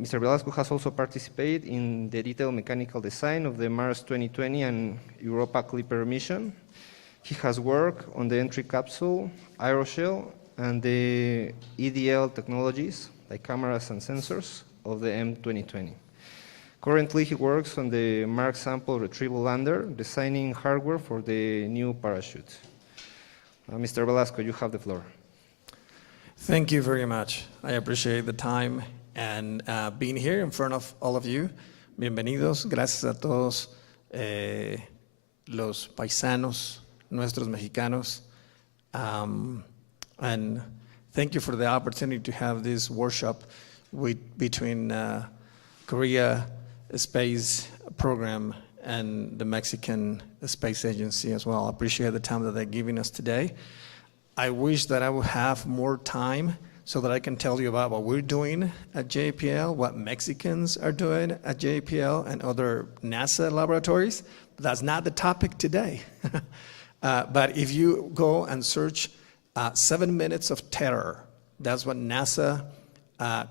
Mr. Velasco has also participated in the detailed mechanical design of the Mars 2020 and Europa Clipper mission. He has worked on the entry capsule, aeroshell, and the EDL technologies, like cameras and sensors, of the M2020. Currently, he works on the Mars sample retrieval lander, designing hardware for the new parachute. Mr. Velasco, you have the floor. Thank you very much. I appreciate the time and being here in front of all of you. Bienvenidos. Gracias a todos los paisanos, nuestros mexicanos. And thank you for the opportunity to have this workshop between Korea Space Program and the Mexican Space Agency as well. I appreciate the time that they're giving us today. I wish that I would have more time so that I can tell you about what we're doing at JPL, what Mexicans are doing at JPL and other NASA laboratories. But that's not the topic today. But if you go and search 7 minutes of terror, that's what NASA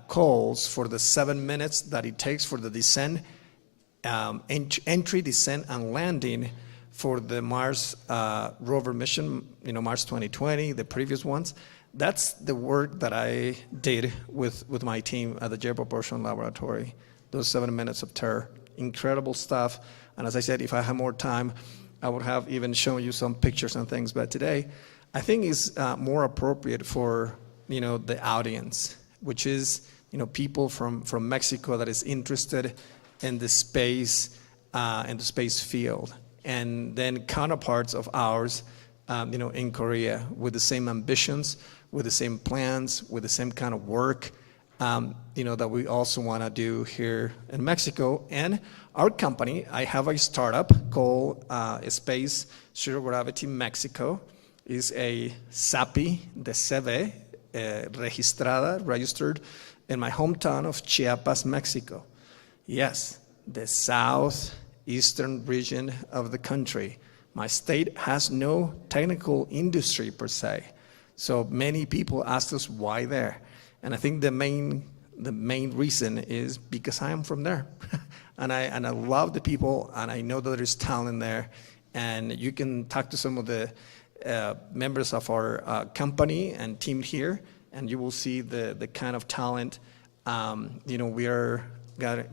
calls for the 7 minutes that it takes for the descent, entry, descent, and landing for the Mars rover mission, Mars 2020, the previous ones. That's the work that I did with my team at the Jet Propulsion Laboratory, those 7 minutes of terror. Incredible stuff. And as I said, if I had more time, I would have even shown you some pictures and things. But today, I think is more appropriate for the audience, which is people from Mexico that is interested in the space field, and then counterparts of ours, in Korea with the same ambitions, with the same plans, with the same kind of work, that we also want to do here in Mexico. And our company, I have a startup called Space Zero Gravity Mexico. Is a SAPI de CV, registered in my hometown of Chiapas, Mexico. Yes, the southeastern region of the country. My state has no technical industry per se. So many people ask us why there. And I think the main reason is because I am from there. and I love the people, and I know that there's talent there. And you can talk to some of the members of our company and team here, and you will see the kind of talent we are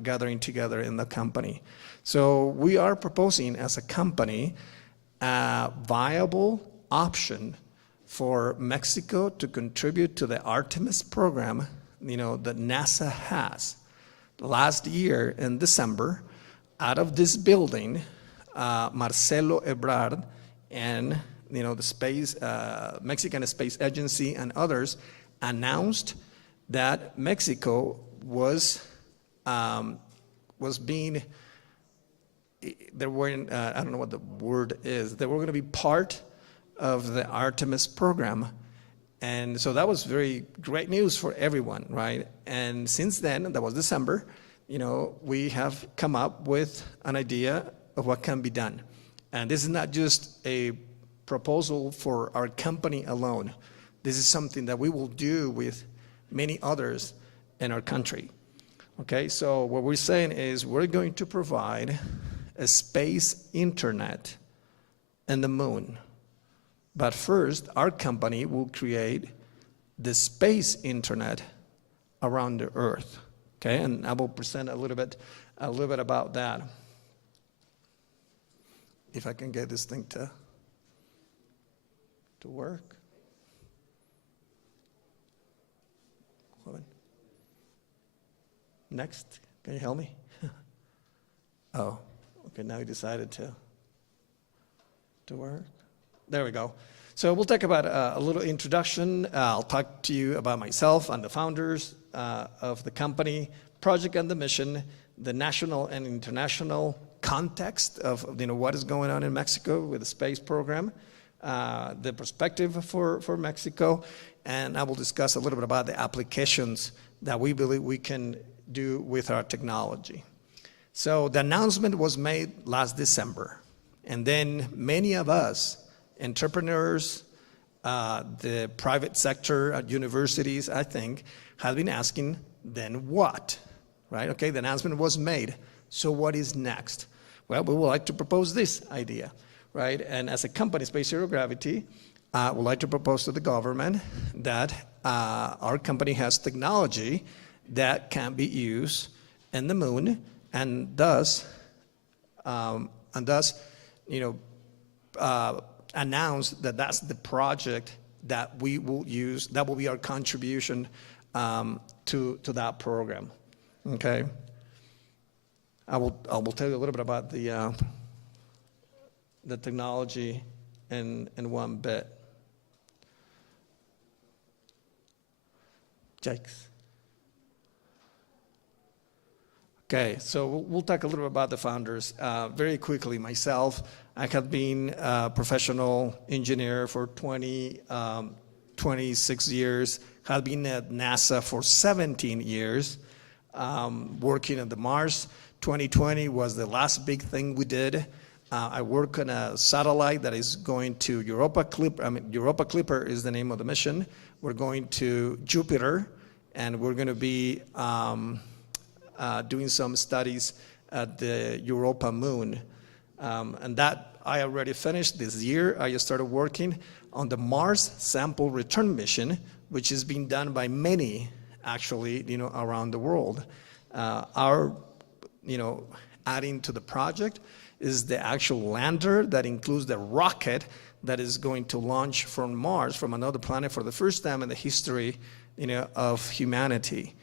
gathering together in the company. So we are proposing as a company a viable option for Mexico to contribute to the Artemis program that NASA has. Last year in December, out of this building, Marcelo Ebrard and the space, Mexican Space Agency and others announced that Mexico was being, they weren't, I don't know what the word is, they were going to be part of the Artemis program. And so that was very great news for everyone, right? And since then, that was December, we have come up with an idea of what can be done. And this is not just a proposal for our company alone. This is something that we will do with many others in our country. Okay, so what we're saying is we're going to provide a space internet in the moon. But first, our company will create the space internet around the Earth. Okay, and I will present a little bit about that. If I can get this thing to work. Next, can you help me? Oh, okay, now he decided to work. There we go. So we'll talk about a little introduction. I'll talk to you about myself and the founders of the company, project and the mission, the national and international context of what is going on in Mexico with the space program, the perspective for Mexico, and I will discuss a little bit about the applications that we believe we can do with our technology. So the announcement was made last December, and then many of us, entrepreneurs, the private sector at universities, I think, have been asking, then what? right? Okay, the announcement was made. So what is next? Well, we would like to propose this idea, right? And as a company, Space Zero Gravity, would like to propose to the government that our company has technology that can be used in the moon, and thus, announce that that's the project that we will use. That will be our contribution to that program. Okay. I will tell you a little bit about the technology in one bit. Jakes. Okay, so we'll talk a little bit about the founders. Very quickly, myself, I have been a professional engineer for 26 years, have been at NASA for 17 years, working at the Mars. 2020 was the last big thing we did. I work on a satellite that is going to Europa Clipper. Europa Clipper is the name of the mission. We're going to Jupiter, and we're going to be doing some studies at the Europa moon. And that I already finished this year. I just started working on the Mars sample return mission, which is being done by many, actually, around the world. Our, adding to the project is the actual lander that includes the rocket that is going to launch from Mars, from another planet, for the first time in the history, of humanity.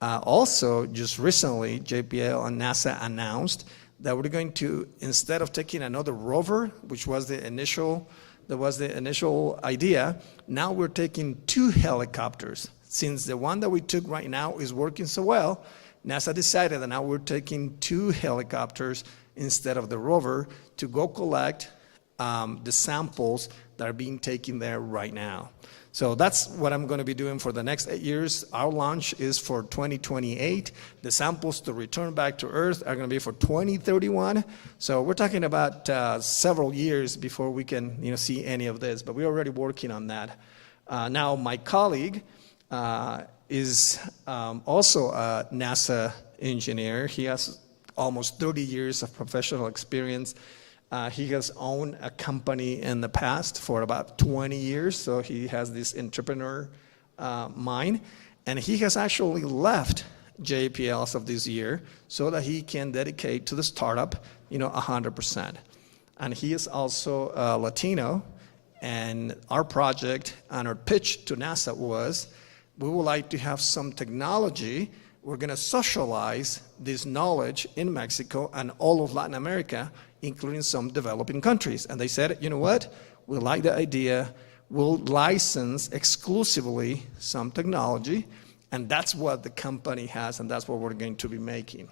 Also, just recently, JPL and NASA announced that we're going to, instead of taking another rover, which was the initial idea, now we're taking 2 helicopters. Since the one that we took right now is working so well, NASA decided that now we're taking 2 helicopters instead of the rover to go collect the samples that are being taken there right now. So that's what I'm going to be doing for the next 8 years. Our launch is for 2028. The samples to return back to Earth are going to be for 2031. So we're talking about several years before we can see any of this, but we're already working on that. Now, my colleague is also a NASA engineer. He has almost 30 years of professional experience. He has owned a company in the past for about 20 years, so he has this entrepreneur mind. And he has actually left JPL as of this year so that he can dedicate to the startup, 100%. And he is also Latino, and our project and our pitch to NASA was, we would like to have some technology. We're going to socialize this knowledge in Mexico and all of Latin America, including some developing countries. And they said, you know what? We like the idea. We'll license exclusively some technology, and that's what the company has, and that's what we're going to be making.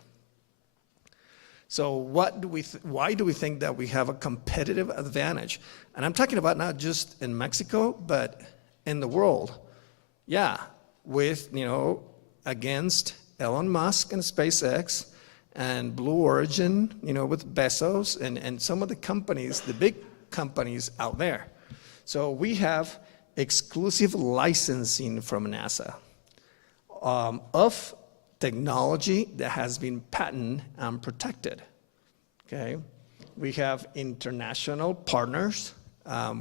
So why do we think that we have a competitive advantage? And I'm talking about not just in Mexico, but in the world. Yeah, with, against Elon Musk and SpaceX, and Blue Origin, with Bezos and some of the companies, the big companies out there. So we have exclusive licensing from NASA of technology that has been patented and protected, okay? We have international partners.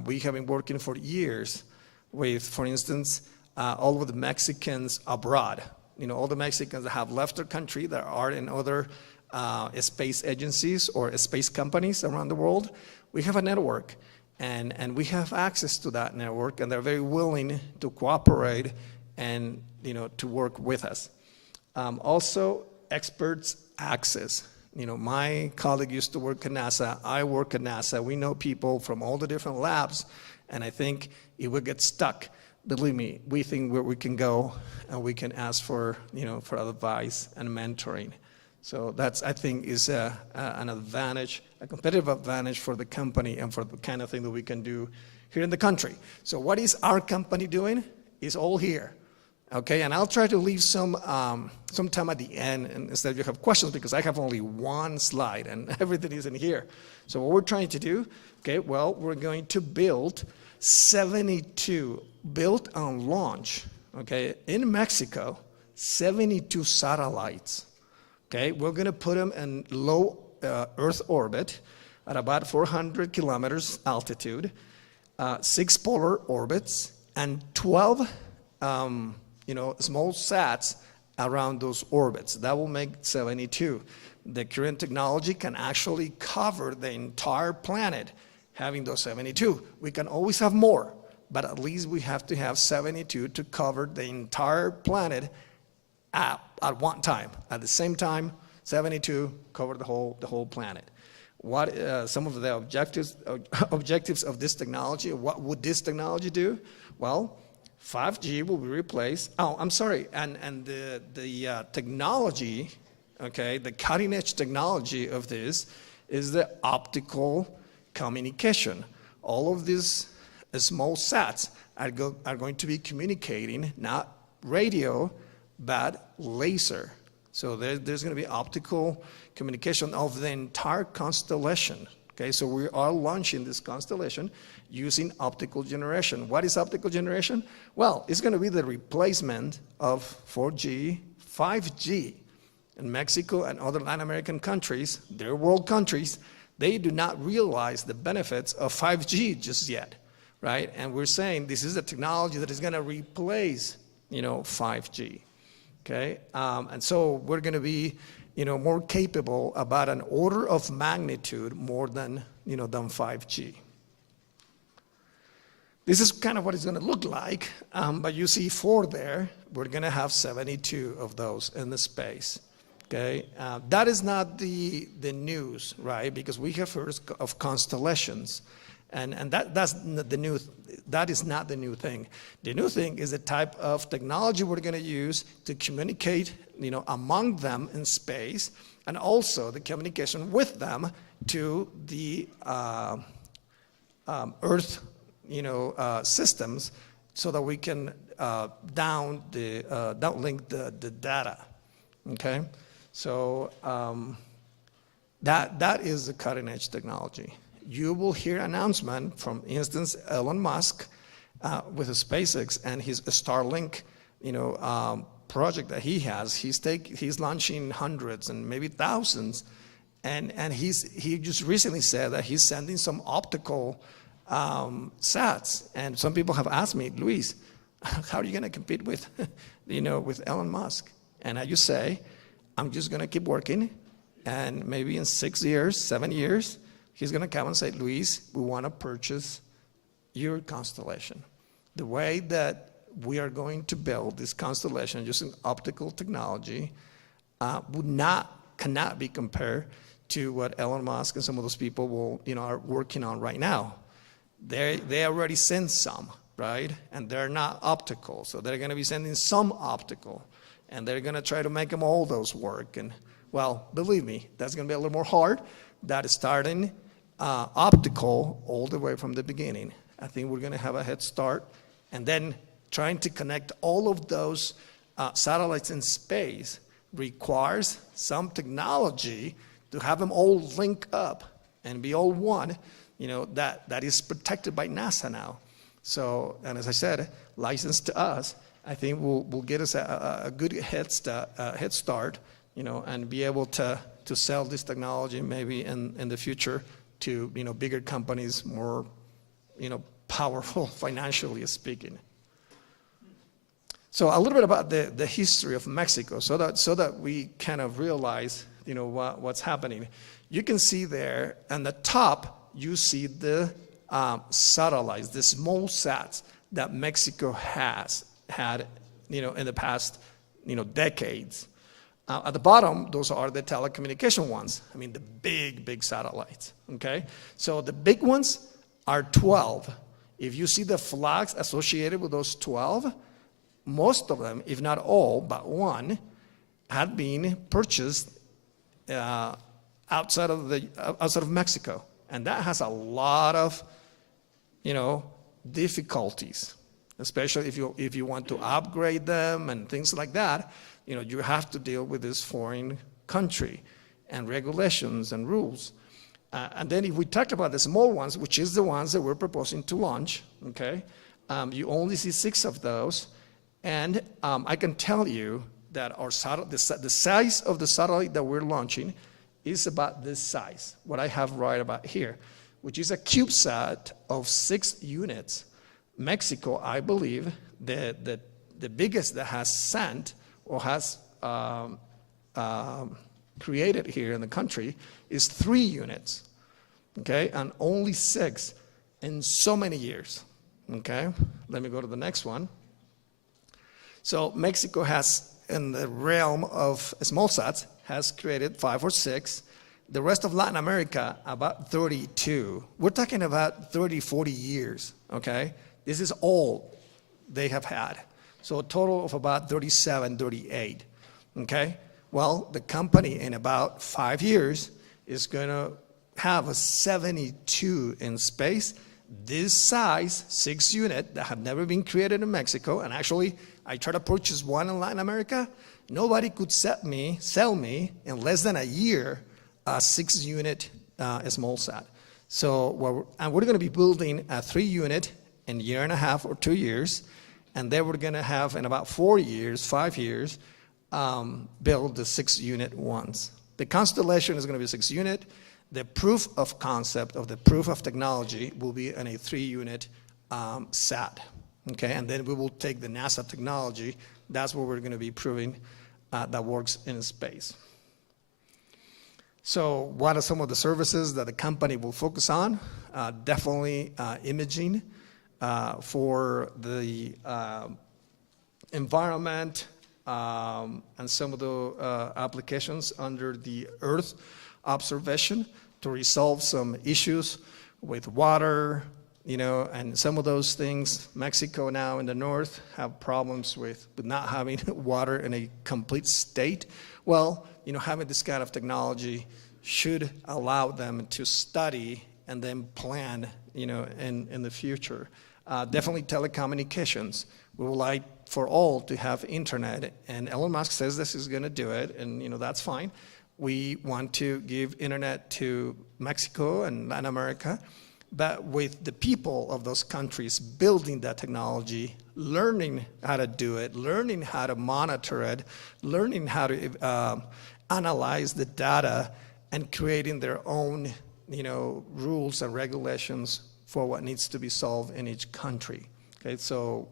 We have been working for years with, for instance, all of the Mexicans abroad. All the Mexicans that have left their country that are in other space agencies or space companies around the world. We have a network, and we have access to that network, and they're very willing to cooperate and to work with us. Also, experts access. My colleague used to work at NASA. I work at NASA. We know people from all the different labs, and I think if we get stuck, believe me, we think where we can go and we can ask for, for advice and mentoring. So that's, I think, is an advantage, a competitive advantage for the company and for the kind of thing that we can do here in the country. So what is our company doing? It's all here, okay? And I'll try to leave some time at the end, and instead you have questions, because I have only one slide and everything is in here. So what we're trying to do, okay, well, we're going to build 72 built on launch, okay, in Mexico, 72 satellites Okay, we're going to put them in low Earth orbit at about 400 kilometers altitude, 6 polar orbits, and 12 small sats around those orbits. That will make 72. The current technology can actually cover the entire planet having those 72. We can always have more, but at least we have to have 72 to cover the entire planet at one time. At the same time, 72 cover the whole planet. What some of the objectives of this technology? What would this technology do? Well, 5G will be replaced. Oh, I'm sorry. And the technology, okay, the cutting edge technology of this is the optical communication. All of these small sats are going to be communicating, not radio, but laser. So there's going to be optical communication of the entire constellation. Okay, so we are launching this constellation using optical generation. What is optical generation? Well, it's going to be the replacement of 4G, 5G. In Mexico and other Latin American countries, they're world countries, they do not realize the benefits of 5G just yet, right? And we're saying this is a technology that is going to replace, 5G, okay? And so we're going to be, more capable about an order of magnitude more than 5G. This is kind of what it's going to look like, but you see 4 there. We're going to have 72 of those in the space. Okay, that is not the news, right? Because we have heard of constellations, and that's not the new. That is not the new thing. The new thing is the type of technology we're going to use to communicate, among them in space, and also the communication with them to the Earth, systems, so that we can downlink the data. Okay. So that is the cutting edge technology. You will hear announcement from, instance, Elon Musk with his SpaceX and his Starlink, project that he has. He's launching hundreds and maybe thousands, and he just recently said that he's sending some optical sats. And some people have asked me, Luis, how are you going to compete with, with Elon Musk? And I just say, I'm just going to keep working, and maybe in 6 years, 7 years, he's going to come and say, Luis, we want to purchase your constellation. The way that we are going to build this constellation using optical technology cannot be compared to what Elon Musk and some of those people are working on right now. They already sent some, right? And they're not optical, so they're going to be sending some optical. And they're going to try to make them all those work. And, well, believe me, that's going to be a little more hard. That is starting optical all the way from the beginning. I think we're going to have a head start. And then trying to connect all of those satellites in space requires some technology to have them all link up and be all one, that is protected by NASA now. So, and as I said, licensed to us, I think will get us a good head start, and be able to sell this technology maybe in the future to bigger companies, more powerful financially speaking. So a little bit about the history of Mexico, so that we kind of realize what's happening. You can see there on the top, you see the satellites, the small sats that Mexico has had, in the past, decades. At the bottom, those are the telecommunication ones. I mean, the big satellites, okay? So the big ones are 12. If you see the flags associated with those 12, most of them, if not all, but one, had been purchased outside of Mexico. And that has a lot of, difficulties. Especially if you want to upgrade them and things like that, you have to deal with this foreign country and regulations and rules. And then if we talk about the small ones, which is the ones that we're proposing to launch, okay, you only see 6 of those. And I can tell you that our the size of the satellite that we're launching is about this size, what I have right about here, which is a CubeSat of 6 units. Mexico, I believe, the biggest that has sent or has created here in the country is 3 units, okay, and only 6 in so many years, okay? Let me go to the next one. So Mexico has, in the realm of small sats, has created 5 or 6. The rest of Latin America, about 32. We're talking about 30, 40 years, okay? This is all they have had. So a total of about 37, 38, okay? Well, the company in about 5 years is going to have a 72 in space, this size, 6 unit that have never been created in Mexico. And actually, I tried to purchase one in Latin America. Nobody could sell me in less than a year a 6 unit small sat. So we're going to be building a 3 unit in a year and a half or 2 years. And then we're going to have in about 4 years, 5 years, build the 6 unit ones. The constellation is going to be a 6 unit. The proof of concept of the proof of technology will be in a 3 unit sat. Okay, and then we will take the NASA technology. That's what we're going to be proving that works in space. So what are some of the services that the company will focus on? Definitely imaging for the environment and some of the applications under the Earth observation to resolve some issues with water, you know, and some of those things. Mexico now in the north have problems with not having water in a complete state. Well, you know, having this kind of technology should allow them to study and then plan, you know, in the future. Definitely telecommunications. We would like for all to have internet, and Elon Musk says this is going to do it, and you know that's fine. We want to give internet to Mexico and Latin America, but with the people of those countries building that technology, learning how to do it, learning how to monitor it, learning how to analyze the data, and creating their own, you know, rules and regulations for what needs to be solved in each country. Okay, so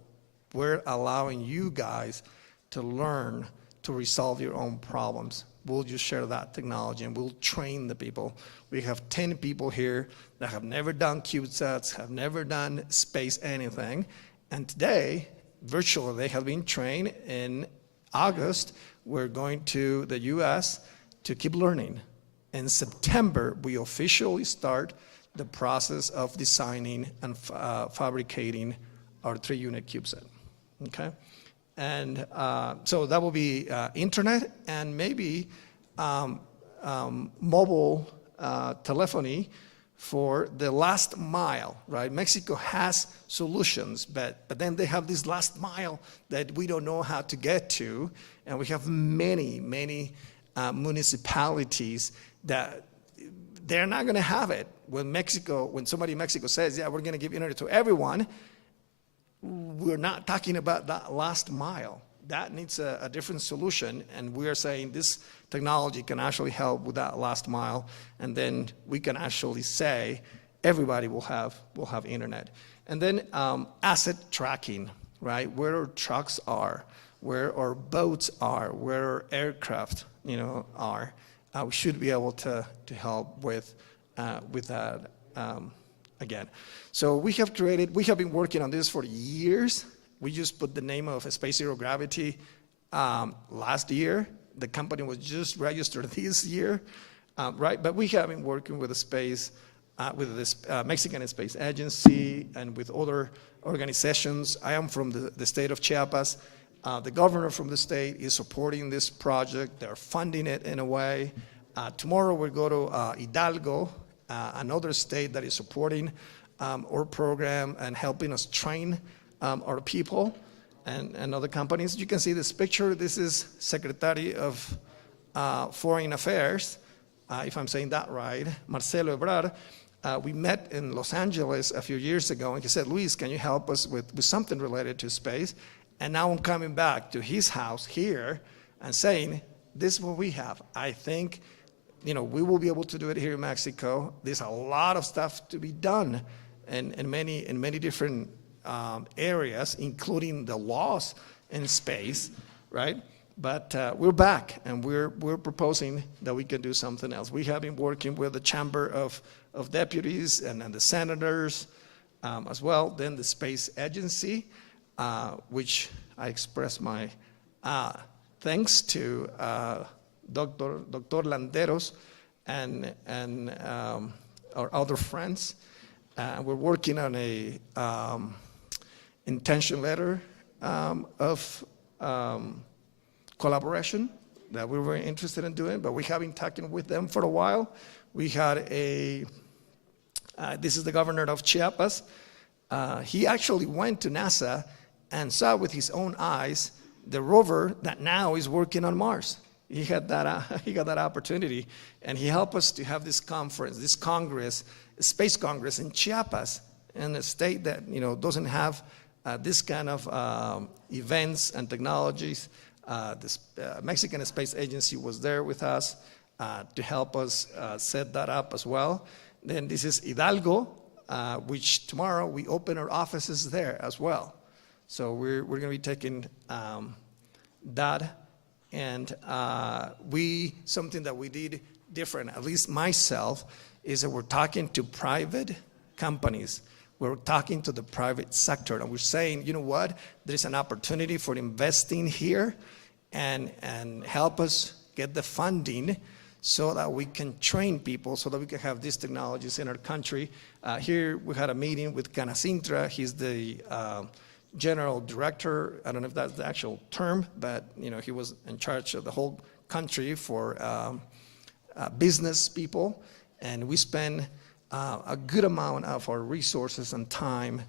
we're allowing you guys to learn to resolve your own problems. We'll just share that technology and we'll train the people. We have 10 people here that have never done CubeSats, have never done space anything. And today, virtually, they have been trained. In August, we're going to the US to keep learning. In September, we officially start the process of designing and fabricating our 3-unit CubeSat, okay? And so that will be internet and maybe mobile telephony for the last mile, right? Mexico has solutions, but then they have this last mile that we don't know how to get to, and we have many municipalities that they're not going to have it. When somebody in Mexico says, yeah, we're going to give internet to everyone, we're not talking about that last mile. That needs a different solution, and we are saying this technology can actually help with that last mile, and then we can actually say everybody will have internet. And then asset tracking, right? Where our trucks are, where our boats are, where our aircraft, you know, are. We should be able to help with that again. So we have been working on this for years. We just put the name of Space Zero Gravity last year. The company was just registered this year, right? But we have been working with with this Mexican Space Agency and with other organizations. I am from the state of Chiapas. The governor from the state is supporting this project. They're funding it in a way. Tomorrow we'll go to Hidalgo, another state that is supporting our program and helping us train our people and other companies. You can see this picture. This is Secretary of Foreign Affairs, if I'm saying that right, Marcelo Ebrard. We met in Los Angeles a few years ago, and he said, Luis, can you help us with something related to space? And now I'm coming back to his house here, and saying, this is what we have. I think, we will be able to do it here in Mexico. There's a lot of stuff to be done in many different areas, including the laws in space, right? But we're back, and we're proposing that we can do something else. We have been working with the Chamber of Deputies and the senators as well. Then the Space Agency, which I express my thanks to Dr. Landeros and our other friends. We're working on a intention letter of collaboration that we were interested in doing, but we have been talking with them for a while. We had this is the governor of Chiapas. He actually went to NASA and saw with his own eyes the rover that now is working on Mars. He got that opportunity, and he helped us to have this conference, this Congress, Space Congress in Chiapas, in a state that doesn't have this kind of events and technologies. The Mexican Space Agency was there with us to help us set that up as well. Then this is Hidalgo, which tomorrow we open our offices there as well. So we're going to be taking that, and something that we did different, at least myself, is that we're talking to private companies. We're talking to the private sector, and we're saying, you know what, there's an opportunity for investing here and help us get the funding so that we can train people, so that we can have these technologies in our country. Here we had a meeting with Canacintra. He's the general director. I don't know if that's the actual term, but he was in charge of the whole country for business people, and we spend a good amount of our resources and time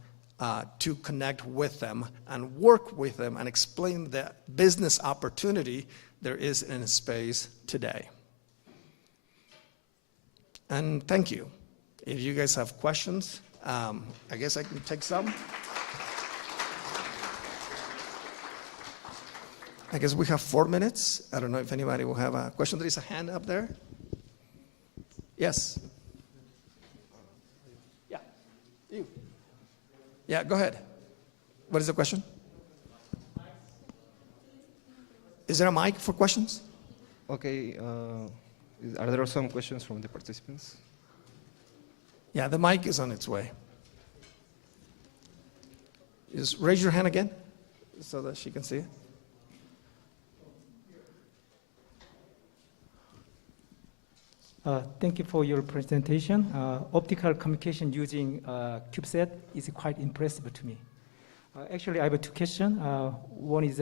to connect with them and work with them and explain the business opportunity there is in space today. And thank you. If you guys have questions, I guess I can take some. I guess we have 4 minutes. I don't know if anybody will have a question. There is a hand up there. Yes. Yeah. You. Yeah, go ahead. What is the question? Is there a mic for questions? Okay. Are there some questions from the participants? Yeah, the mic is on its way. Just raise your hand again so that she can see it. Thank you for your presentation. Optical communication using CubeSat is quite impressive to me. Actually, I have 2 questions. One is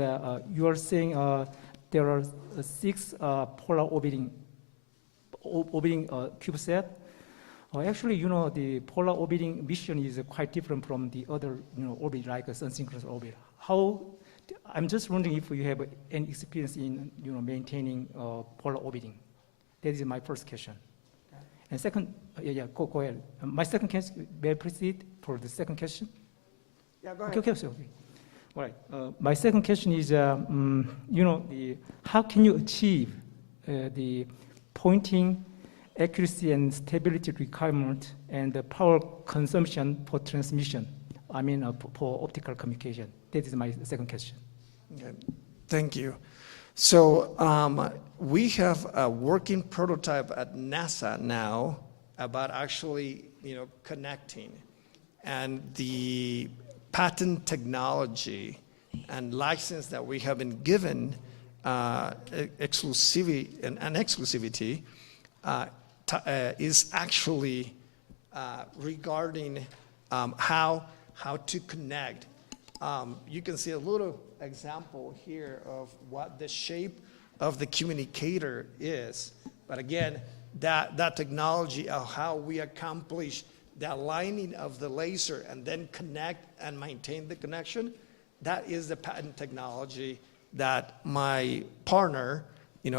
you are saying there are 6 polar orbiting CubeSat. Actually, the polar orbiting mission is quite different from the other orbit, like a sun-synchronous orbit. I'm just wondering if you have any experience in maintaining polar orbiting. That is my first question. And second, go ahead. My second question, may I proceed for the second question? Yeah, go ahead. Okay. All right. My second question is, how can you achieve the pointing accuracy and stability requirement and the power consumption for transmission? I mean, for optical communication. That is my second question. Okay. Thank you. So we have a working prototype at NASA now about actually, connecting, and the patent technology and license that we have been given exclusivity is actually regarding how to connect. You can see a little example here of what the shape of the communicator is. But again, that technology of how we accomplish the aligning of the laser and then connect and maintain the connection, that is the patent technology that my partner,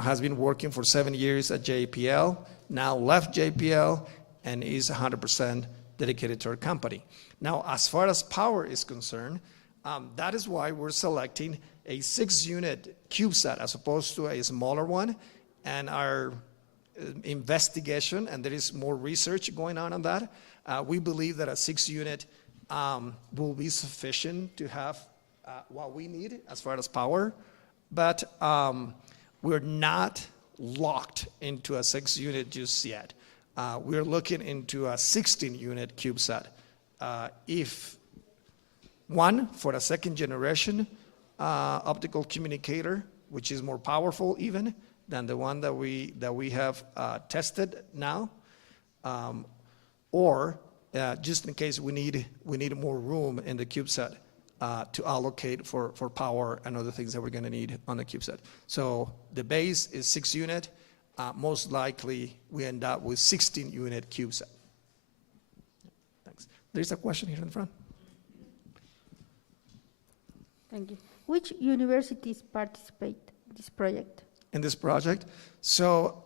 has been working for 7 years at JPL, now left JPL, and is 100% dedicated to our company. Now, as far as power is concerned, That is why we're selecting a 6-unit CubeSat as opposed to a smaller one. And our investigation, and there is more research going on that, we believe that a 6-unit will be sufficient to have what we need as far as power. But we're not locked into a 6-unit just yet. We're looking into a 16-unit CubeSat. If one, for a 2nd generation optical communicator, which is more powerful even than the one that we have tested now, or just in case we need more room in the CubeSat to allocate for power and other things that we're going to need on the CubeSat. So the base is 6-unit. Most likely we end up with 16-unit CubeSat. Thanks. There's a question here in the front. Thank you. Which universities participate in this project? In this project? So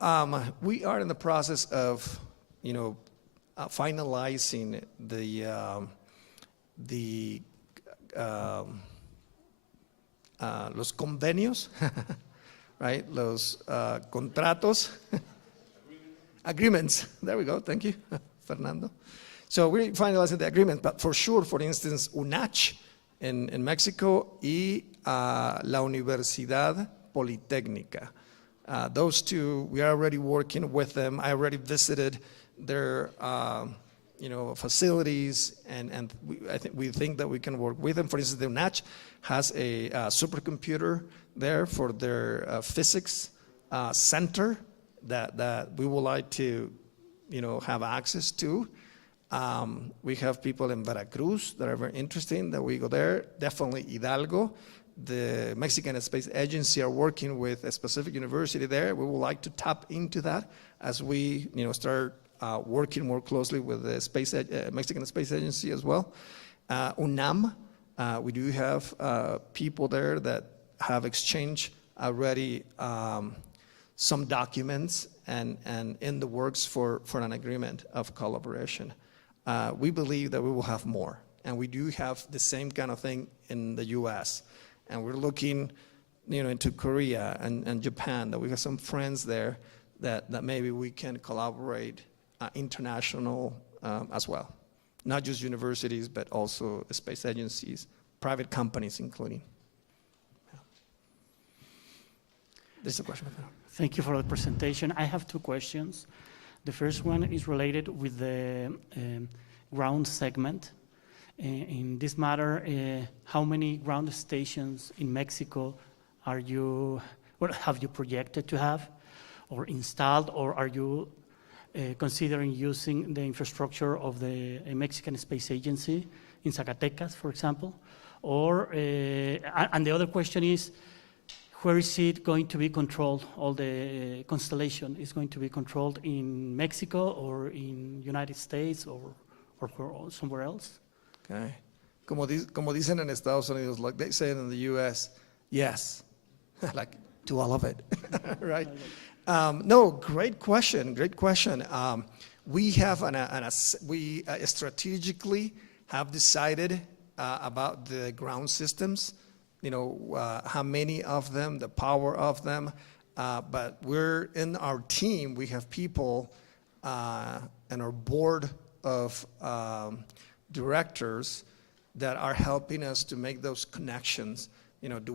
we are in the process of, finalizing los convenios, right? Los contratos. Agreements. There we go. Thank you, Fernando. So we're finalizing the agreement, but for sure, for instance, UNACH in Mexico y la Universidad Politécnica. Those two, we are already working with them. I already visited their facilities, and we think that we can work with them. For instance, the UNACH has a supercomputer there for their physics center that we would like to have access to. We have people in Veracruz that are very interesting that we go there. Definitely Hidalgo. The Mexican Space Agency are working with a specific university there. We would like to tap into that as we start working more closely with the Mexican Space Agency as well. UNAM, we do have people there that have exchanged already some documents and in the works for an agreement of collaboration. We believe that we will have more, and we do have the same kind of thing in the U.S., and we're looking into Korea and Japan, that we have some friends there that maybe we can collaborate international as well. Not just universities, but also space agencies, private companies including. Yeah. There's a question. Thank you for the presentation. I have 2 questions. The first one is related with the ground segment. In this matter, how many ground stations in Mexico have you projected to have or installed, or are you considering using the infrastructure of the Mexican Space Agency in Zacatecas, for example? Or, and the other question is, where is it going to be controlled? All the constellation is going to be controlled in Mexico or in United States or somewhere else? Okay. Como dicen en Estados Unidos, like they say in the U.S., yes, like to all of it, right? No, great question, great question. We have we strategically have decided about the ground systems, how many of them, the power of them, but we're in our team, we have people and our board of directors that are helping us to make those connections. What do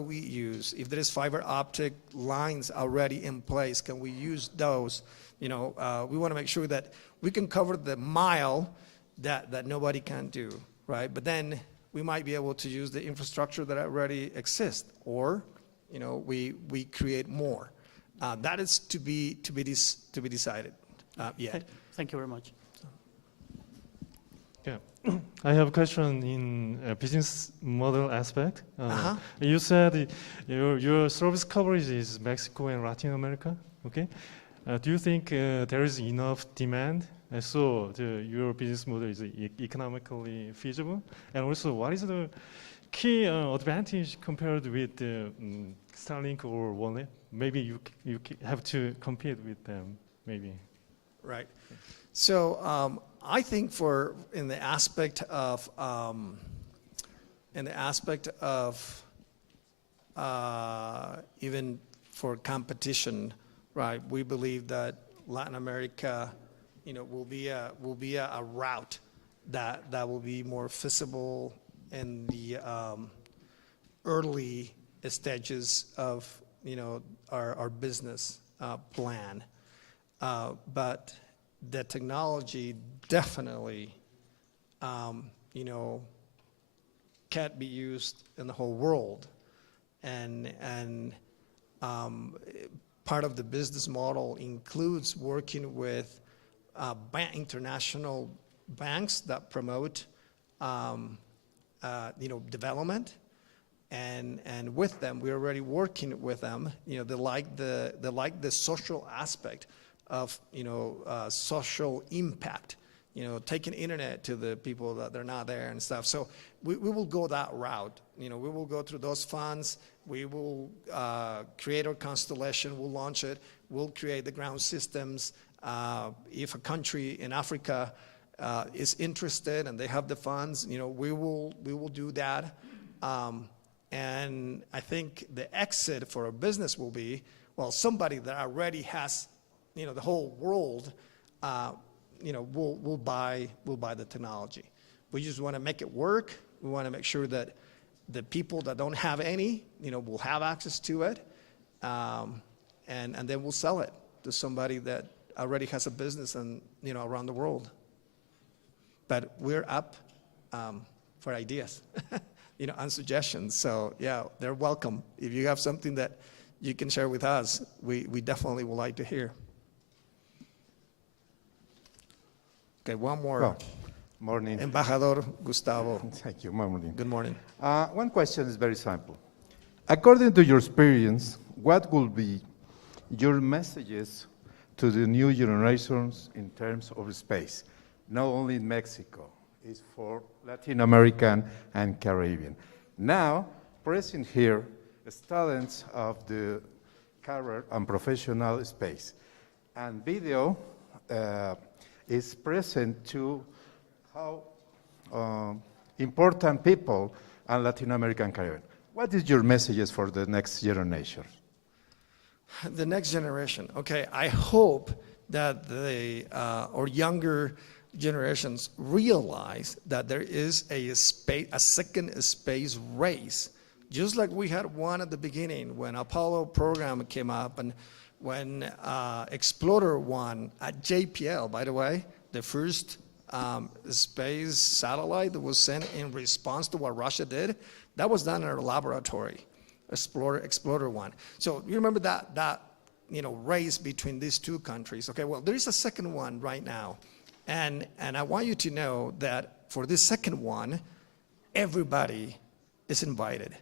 we use? If there is fiber optic lines already in place, can we use those? We want to make sure that we can cover the mile that nobody can do, right? But then we might be able to use the infrastructure that already exists, or we create more. That is to be decided. Yeah. Thank you very much. Yeah, I have a question in business model aspect. You said your service coverage is Mexico and Latin America. Okay, do you think there is enough demand, so your business model is economically feasible? And also, what is the key advantage compared with Starlink or OneWeb? Maybe you have to compete with them. Maybe. Right. So I think in the aspect of even for competition, right? We believe that Latin America, will be a route that will be more feasible in the early stages of our business plan. But the technology definitely, can't be used in the whole world, and part of the business model includes working with international banks that promote, development, and with them, we're already working with them. They like the social aspect of social impact. Taking internet to the people that they're not there and stuff. So we will go that route. We will go through those funds. We will create our constellation. We'll launch it. We'll create the ground systems. If a country in Africa is interested and they have the funds, we will do that. And I think the exit for a business will be, somebody that already has, the whole world, we'll buy the technology. We just want to make it work. We want to make sure that the people that don't have any, will have access to it, and then we'll sell it to somebody that already has a business and around the world. But we're up for ideas, and suggestions. So yeah, they're welcome. If you have something that you can share with us, we definitely would like to hear. Okay, one more. Well, morning. Embajador Gustavo. Thank you. Morning. Good morning. One question is very simple. According to your experience, what will be your messages to the new generations in terms of space? Not only in Mexico, it's for Latin American and Caribbean. Now, present here, students of the career and professional space. And video is present to how important people and Latin American Caribbean. What is your messages for the next generation? The next generation. Okay, I hope that or younger generations realize that there is a second space race, just like we had one at the beginning when Apollo program came up and when Explorer 1 at JPL, by the way, the first space satellite that was sent in response to what Russia did, that was done in our laboratory, Explorer 1. So you remember that race between these two countries. Okay, well, there is a second one right now. And I want you to know that for this second one, everybody is invited.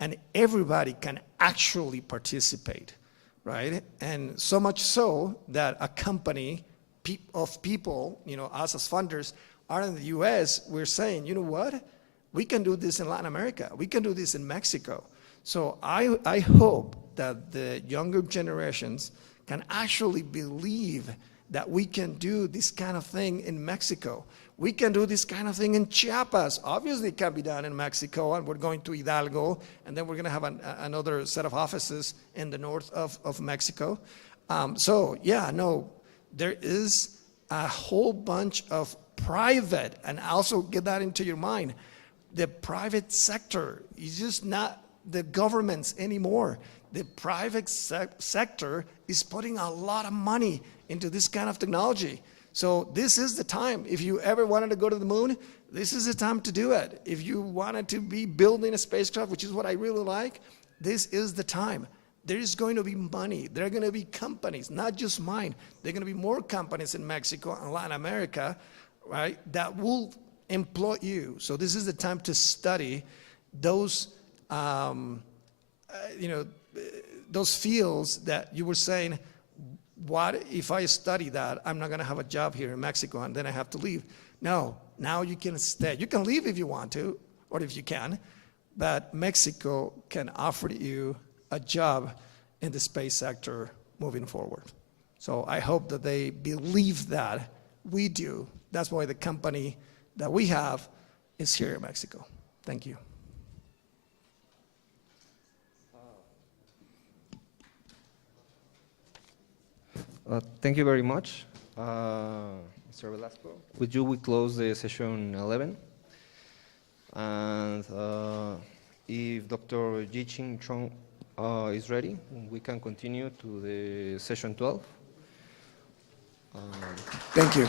And everybody can actually participate, right? And so much so that a company of people, us as funders, are in the US, we're saying, you know what? We can do this in Latin America. We can do this in Mexico. So I hope that the younger generations can actually believe that we can do this kind of thing in Mexico. We can do this kind of thing in Chiapas. Obviously, it can be done in Mexico, and we're going to Hidalgo, and then we're going to have another set of offices in the north of Mexico. So, yeah, no, there is a whole bunch of private, and also get that into your mind, the private sector is just not the governments anymore. The private sector is putting a lot of money into this kind of technology. So this is the time. If you ever wanted to go to the moon, this is the time to do it. If you wanted to be building a spacecraft, which is what I really like, this is the time. There is going to be money. There are going to be companies, not just mine. There are going to be more companies in Mexico and Latin America, right, that will employ you. So this is the time to study those, those fields that you were saying, what if I study that, I'm not going to have a job here in Mexico and then I have to leave. No, now you can stay. You can leave if you want to, or if you can, but Mexico can offer you a job in the space sector moving forward. So I hope that they believe that we do. That's why the company that we have is here in Mexico. Thank you. Thank you very much, Mr. Velasco. With you, we close the session 11. And if Dr. Ji-Ching Chong is ready, we can continue to the session 12. Thank you.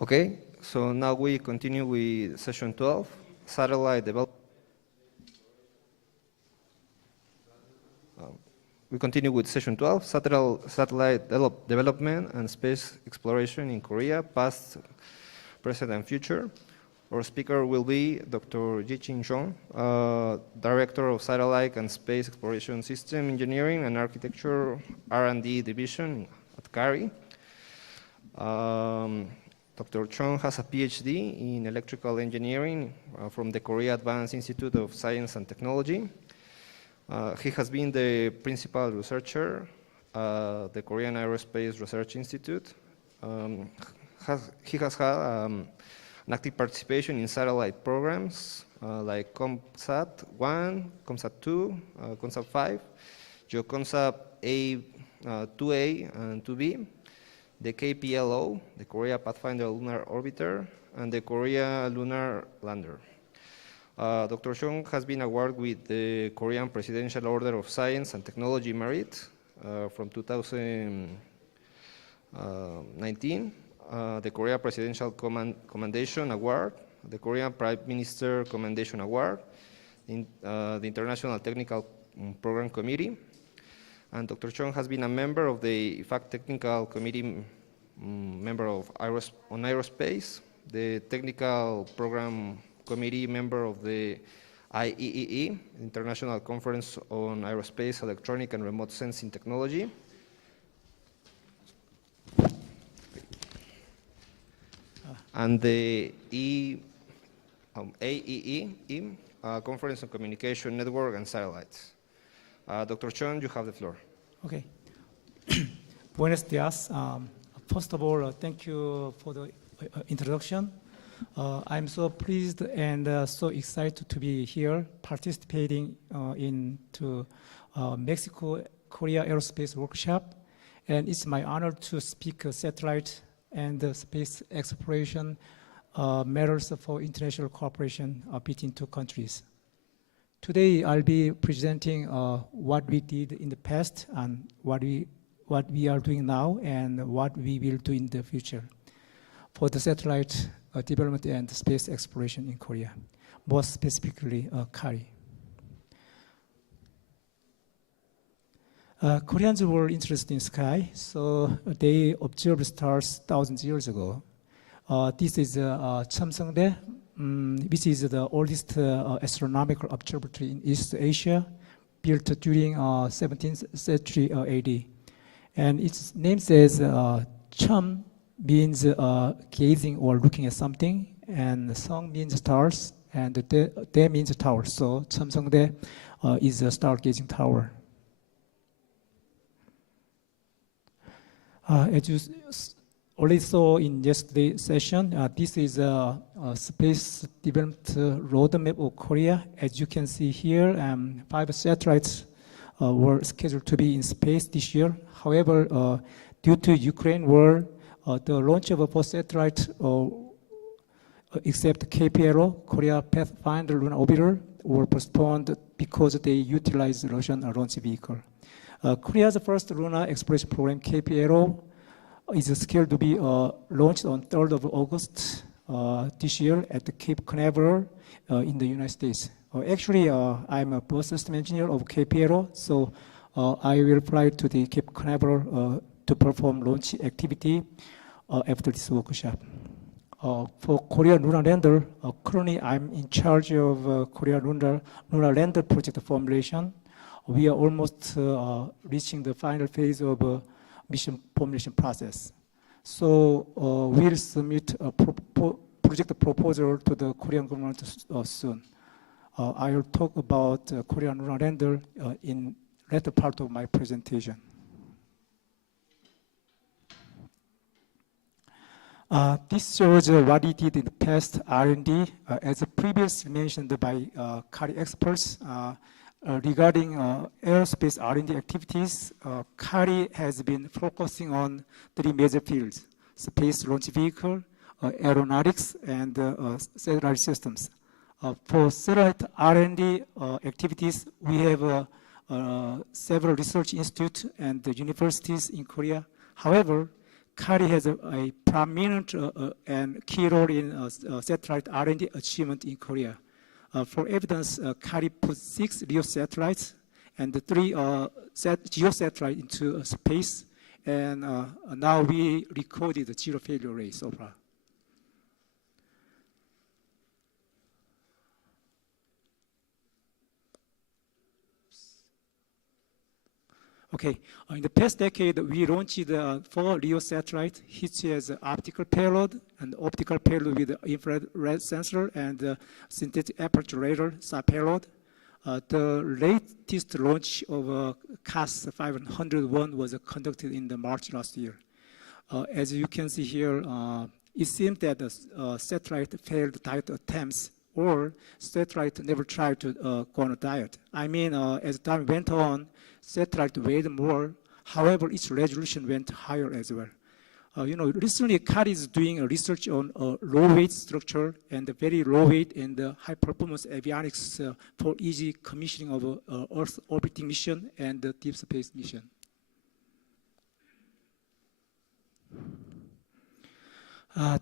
Okay, so now we continue with session 12, satellite development. We continue with session 12, satellite development and space exploration in Korea, past, present, and future. Our speaker will be Dr. Ji-Ching Chong, Director of Satellite and Space Exploration System Engineering and Architecture R&D Division at CARI. Dr. Chong has a PhD in electrical engineering from the Korea Advanced Institute of Science and Technology. He has been the principal researcher at the Korean Aerospace Research Institute. He has had an active participation in satellite programs like COMSAT 1, COMSAT 2, COMSAT 5, GeoCOMSAT 2A and 2B, the KPLO, the Korea Pathfinder Lunar Orbiter, and the Korea Lunar Lander. Dr. Chong has been awarded with the Korean Presidential Order of Science and Technology Merit from 2019, the Korea Presidential Commendation Award, the Korean Prime Minister Commendation Award, the International Technical Program Committee, and Dr. Chong has been a member of the IFAC Technical Committee, member of on aerospace, the Technical Program Committee member of the IEEE, International Conference on Aerospace, Electronic and Remote Sensing Technology, and the AEE, Conference on Communication Network and Satellites. Dr. Chong, you have the floor. Okay. Buenos dias. First of all, thank you for the introduction. I'm so pleased and so excited to be here participating into Mexico-Korea Aerospace Workshop. And it's my honor to speak satellite and space exploration matters for international cooperation between two countries. Today, I'll be presenting what we did in the past and what we are doing now and what we will do in the future for the satellite development and space exploration in Korea, more specifically CARI. Koreans were interested in sky, so they observed stars thousands of years ago. This is Cheomseongdae, which is the oldest astronomical observatory in East Asia, built during 17th century AD. And its name says Cheom means gazing or looking at something, and Seong means stars, and Dae means tower. So Cheomseongdae is a star-gazing tower. As you already saw in yesterday's session, this is a space development roadmap of Korea. As you can see here, 5 satellites were scheduled to be in space this year. However, due to Ukraine war, the launch of a 4 satellite, except KPLO, Korea Pathfinder Lunar Orbiter, were postponed because they utilized Russian launch vehicle. Korea's first lunar exploration program, KPLO, is scheduled to be launched on 3rd of August this year at the Cape Canaveral in the United States. Actually, I'm a bus system engineer of KPLO, so I will fly to the Cape Canaveral to perform launch activity after this workshop. For Korea Lunar Lander, currently I'm in charge of Korea Lunar Lander project formulation. We are almost reaching the final phase of mission formulation process. So we'll submit a project proposal to the Korean government soon. I'll talk about Korean Lunar Lander in later part of my presentation. This shows what he did in the past R&D. As previously mentioned by CARI experts, regarding aerospace R&D activities, CARI has been focusing on 3 major fields: space launch vehicle, aeronautics, and satellite systems. For satellite R&D activities, we have several research institutes and universities in Korea. However, CARI has a prominent and key role in satellite R&D achievement in Korea. For evidence, CARI put 6 LEO satellites and 3 GEO satellites into space, and now we recorded the 0 failure rate so far. Okay, in the past decade, we launched 4 LEO satellites, which has optical payload and optical payload with infrared sensor and synthetic aperture radar sub-payload. The latest launch of CAS 501 was conducted in March last year. As you can see here, it seems that the satellite failed diet attempts, or satellite never tried to go on a diet. I mean, as time went on, satellite weighed more. However, its resolution went higher as well. Recently, CARI is doing research on low weight structure and very low weight and high performance avionics for easy commissioning of Earth orbiting mission and deep space mission.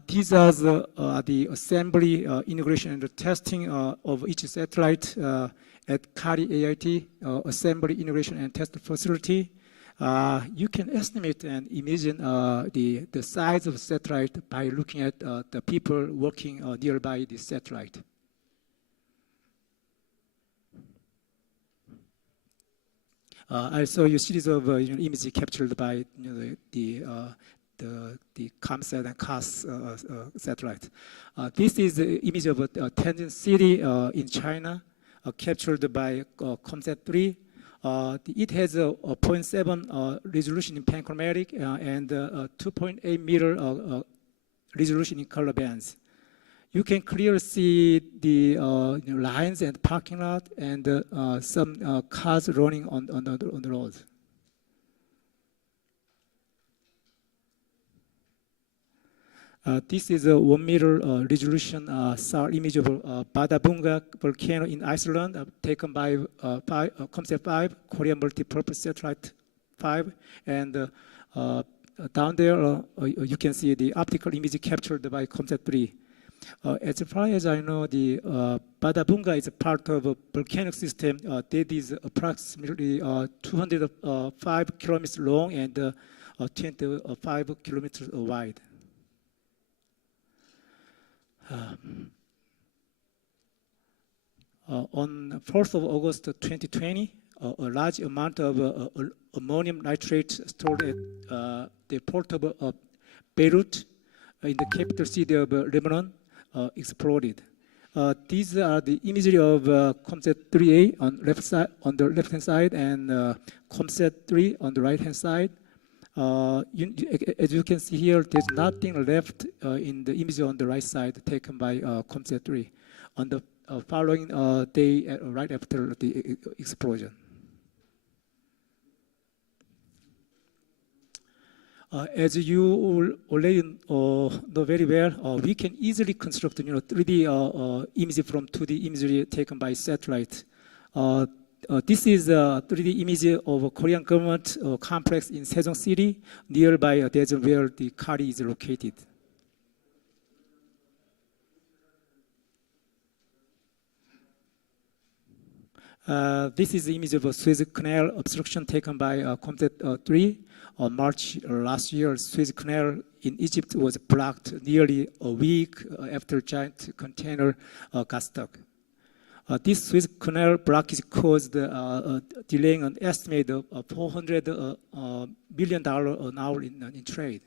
These are the assembly, integration, and the testing of each satellite at CARI AIT, assembly, integration, and test facility. You can estimate and imagine the size of the satellite by looking at the people working nearby the satellite. I saw a series of images captured by the ComSat and CAS satellite. This is the image of Tianjin City in China, captured by ComSat 3. It has a 0.7 resolution in panchromatic and 2.8 meter resolution in color bands. You can clearly see the lines and parking lot and some cars running on the road. This is a 1 meter resolution SAR image of Badabunga volcano in Iceland, taken by ComSat 5, Korean Multipurpose Satellite 5. And down there, you can see the optical image captured by ComSat 3. As far as I know, the Badabunga is a part of a volcanic system that is approximately 205 kilometers long and 25 kilometers wide. On 4th of August 2020, a large amount of ammonium nitrate stored at the port of Beirut in the capital city of Lebanon exploded. These are the imagery of ComSat 3A on the left-hand side and ComSat 3 on the right-hand side. As you can see here, there's nothing left in the image on the right side taken by COMSAT 3 on the following day, right after the explosion. As you already know very well, we can easily construct 3D image from 2D imagery taken by satellite. This is a 3D image of a Korean government complex in Sejong City, nearby Daejeon where the Kari is located. This is the image of a Suez Canal obstruction taken by COMSAT 3. On March last year, Suez Canal in Egypt was blocked nearly a week after giant container got stuck. This Suez Canal blockage caused delaying an estimate of $400 billion an hour in trade.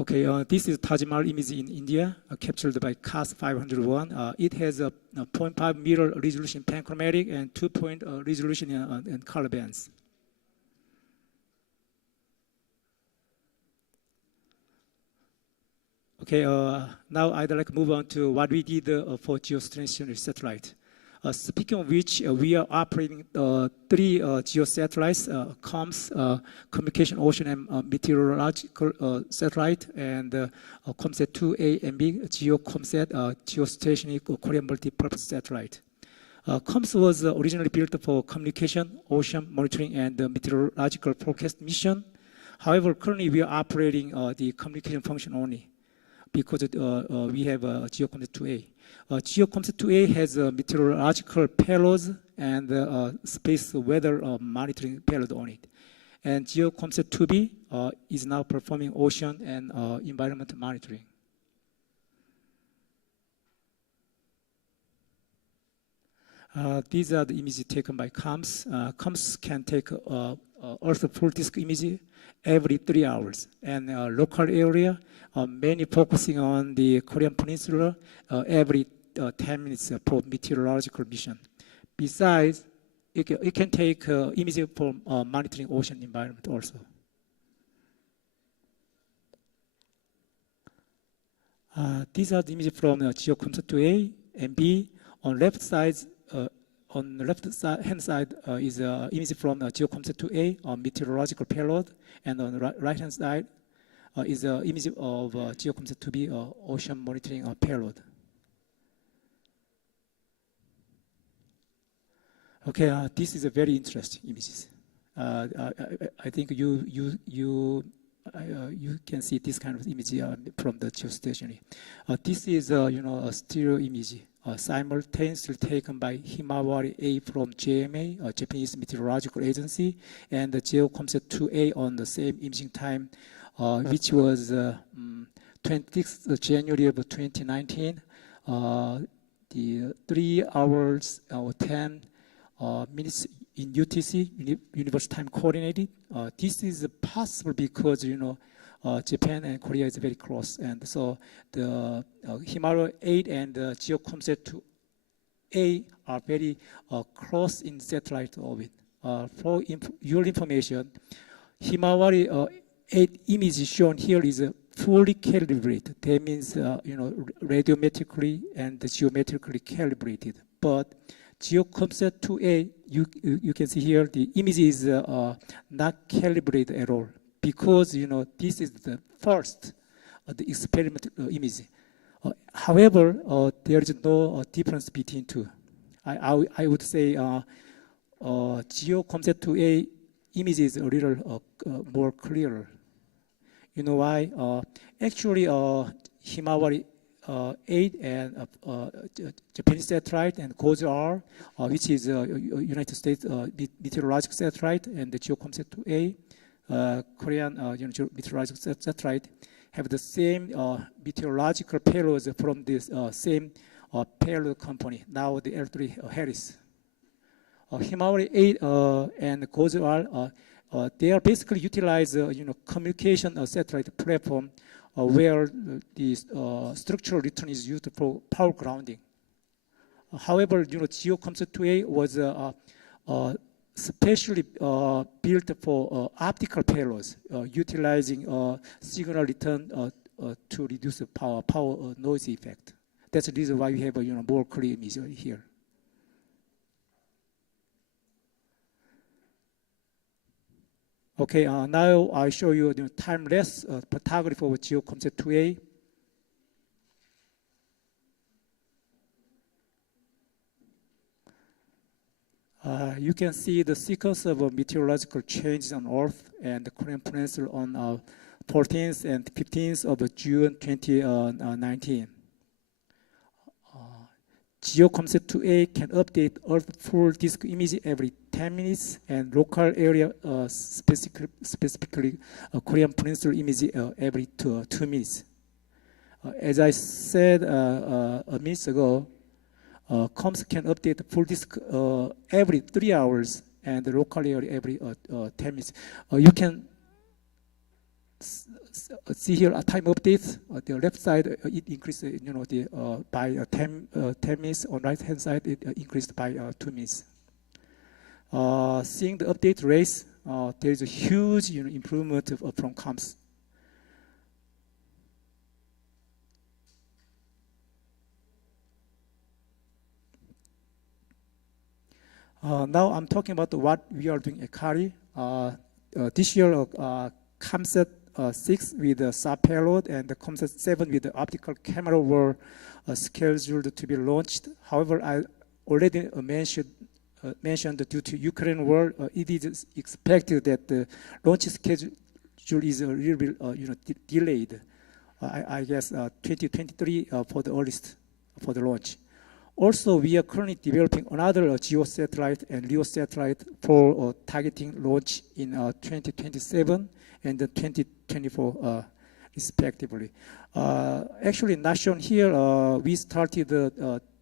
Okay, this is Taj Mahal image in India, captured by CAS 501. It has a 0.5 meter resolution panchromatic and 2-point resolution in color bands. Okay, now I'd like to move on to what we did for geostationary satellite. Speaking of which, we are operating 3 geosatellites, COMS, Communication, Ocean, and Meteorological Satellite, and COMSAT 2A and B, GeoCOMSAT, Geostationary Korean Multi-Purpose Satellite. COMS was originally built for communication, ocean monitoring, and meteorological forecast mission. However, currently we are operating the communication function only because we have GeoCOMSAT 2A. GeoCOMSAT 2A has meteorological payloads and space weather monitoring payload on it. And GeoCOMSAT 2B is now performing ocean and environment monitoring. These are the images taken by COMS. COMS can take Earth full disk image every 3 hours. And local area, mainly focusing on the Korean Peninsula, every 10 minutes per meteorological mission. Besides, it can take image for monitoring ocean environment also. These are the images from GeoCOMSAT 2A and B. On the left hand side is image from GeoCOMSAT 2A, meteorological payload, and on the right hand side is image of GeoCOMSAT 2B, ocean monitoring payload. Okay, this is a very interesting images. I think you can see this kind of image from the geostationary. This is a stereo image simultaneously taken by Himawari A from JMA, Japanese Meteorological Agency, and the GeoCOMSAT 2A on the same imaging time, which was 26th January of 2019. The 3 hours or 10 minutes in UTC, Universal Time Coordinated. This is possible because Japan and Korea is very close, and so the Himawari 8 and GeoCOMSAT 2A are very close in satellite orbit. For your information, Himawari 8 image shown here is fully calibrated. That means radiometrically and geometrically calibrated. But GeoCOMSAT 2A, you can see here the image is not calibrated at all because this is the first the experimental image. However, there is no difference between two. I would say GeoCOMSAT 2A image is a little more clearer. You know why? Actually, Himawari 8 and Japanese satellite and GOES-R, which is United States meteorological satellite, and the GeoCOMSAT 2A, Korean meteorological satellite, have the same meteorological payloads from this same payload company, now the L3 Harris. Himawari 8 and GOES-R, they are basically utilize communication satellite platform where the structural return is used for power grounding. However, GeoComms 2A was specially built for optical payloads, utilizing signal return to reduce the power noise effect. That's the reason why we have a more clear image here. Okay, now I show you the timeless photography of GeoComms 2A. You can see the sequence of meteorological changes on Earth and the Korean Peninsula on 14th and 15th of June 2019. GeoComms 2A can update Earth full disk image every 10 minutes and local area, specifically Korean Peninsula image every 2 minutes. As I said a minute ago, comms can update full disk every 3 hours and the local area every 10 minutes. You can see here a time update. The left side it increased, by 10 minutes. On right hand side it increased by 2 minutes. Seeing the update rates, there is a huge improvement from comms. Now I'm talking about what we are doing at CARI. This year, ComSat 6 with the sub payload and the ComSat 7 with the optical camera were scheduled to be launched. However, I already mentioned due to Ukraine war, it is expected that the launch schedule is a little bit delayed. I guess 2023 for the earliest for the launch. Also, we are currently developing another GEO satellite and LEO satellite for targeting launch in 2027 and 2024, respectively. Actually, not shown here, we started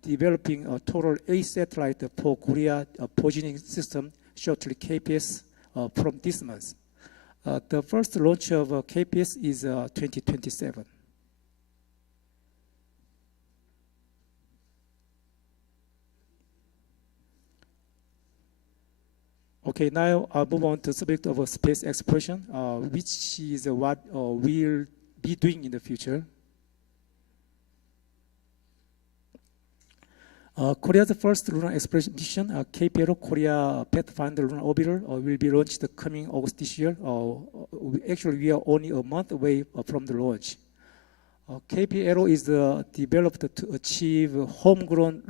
developing a total 8 satellite for Korea positioning system, shortly KPS, from this month. The first launch of KPS is 2027. Okay, now I'll move on to the subject of space exploration, which is what we'll be doing in the future. Korea's first lunar exploration mission, KPLO Korea Pathfinder Lunar Orbiter, will be launched the coming August this year. Actually, we are only a month away from the launch. KPLO is developed to achieve homegrown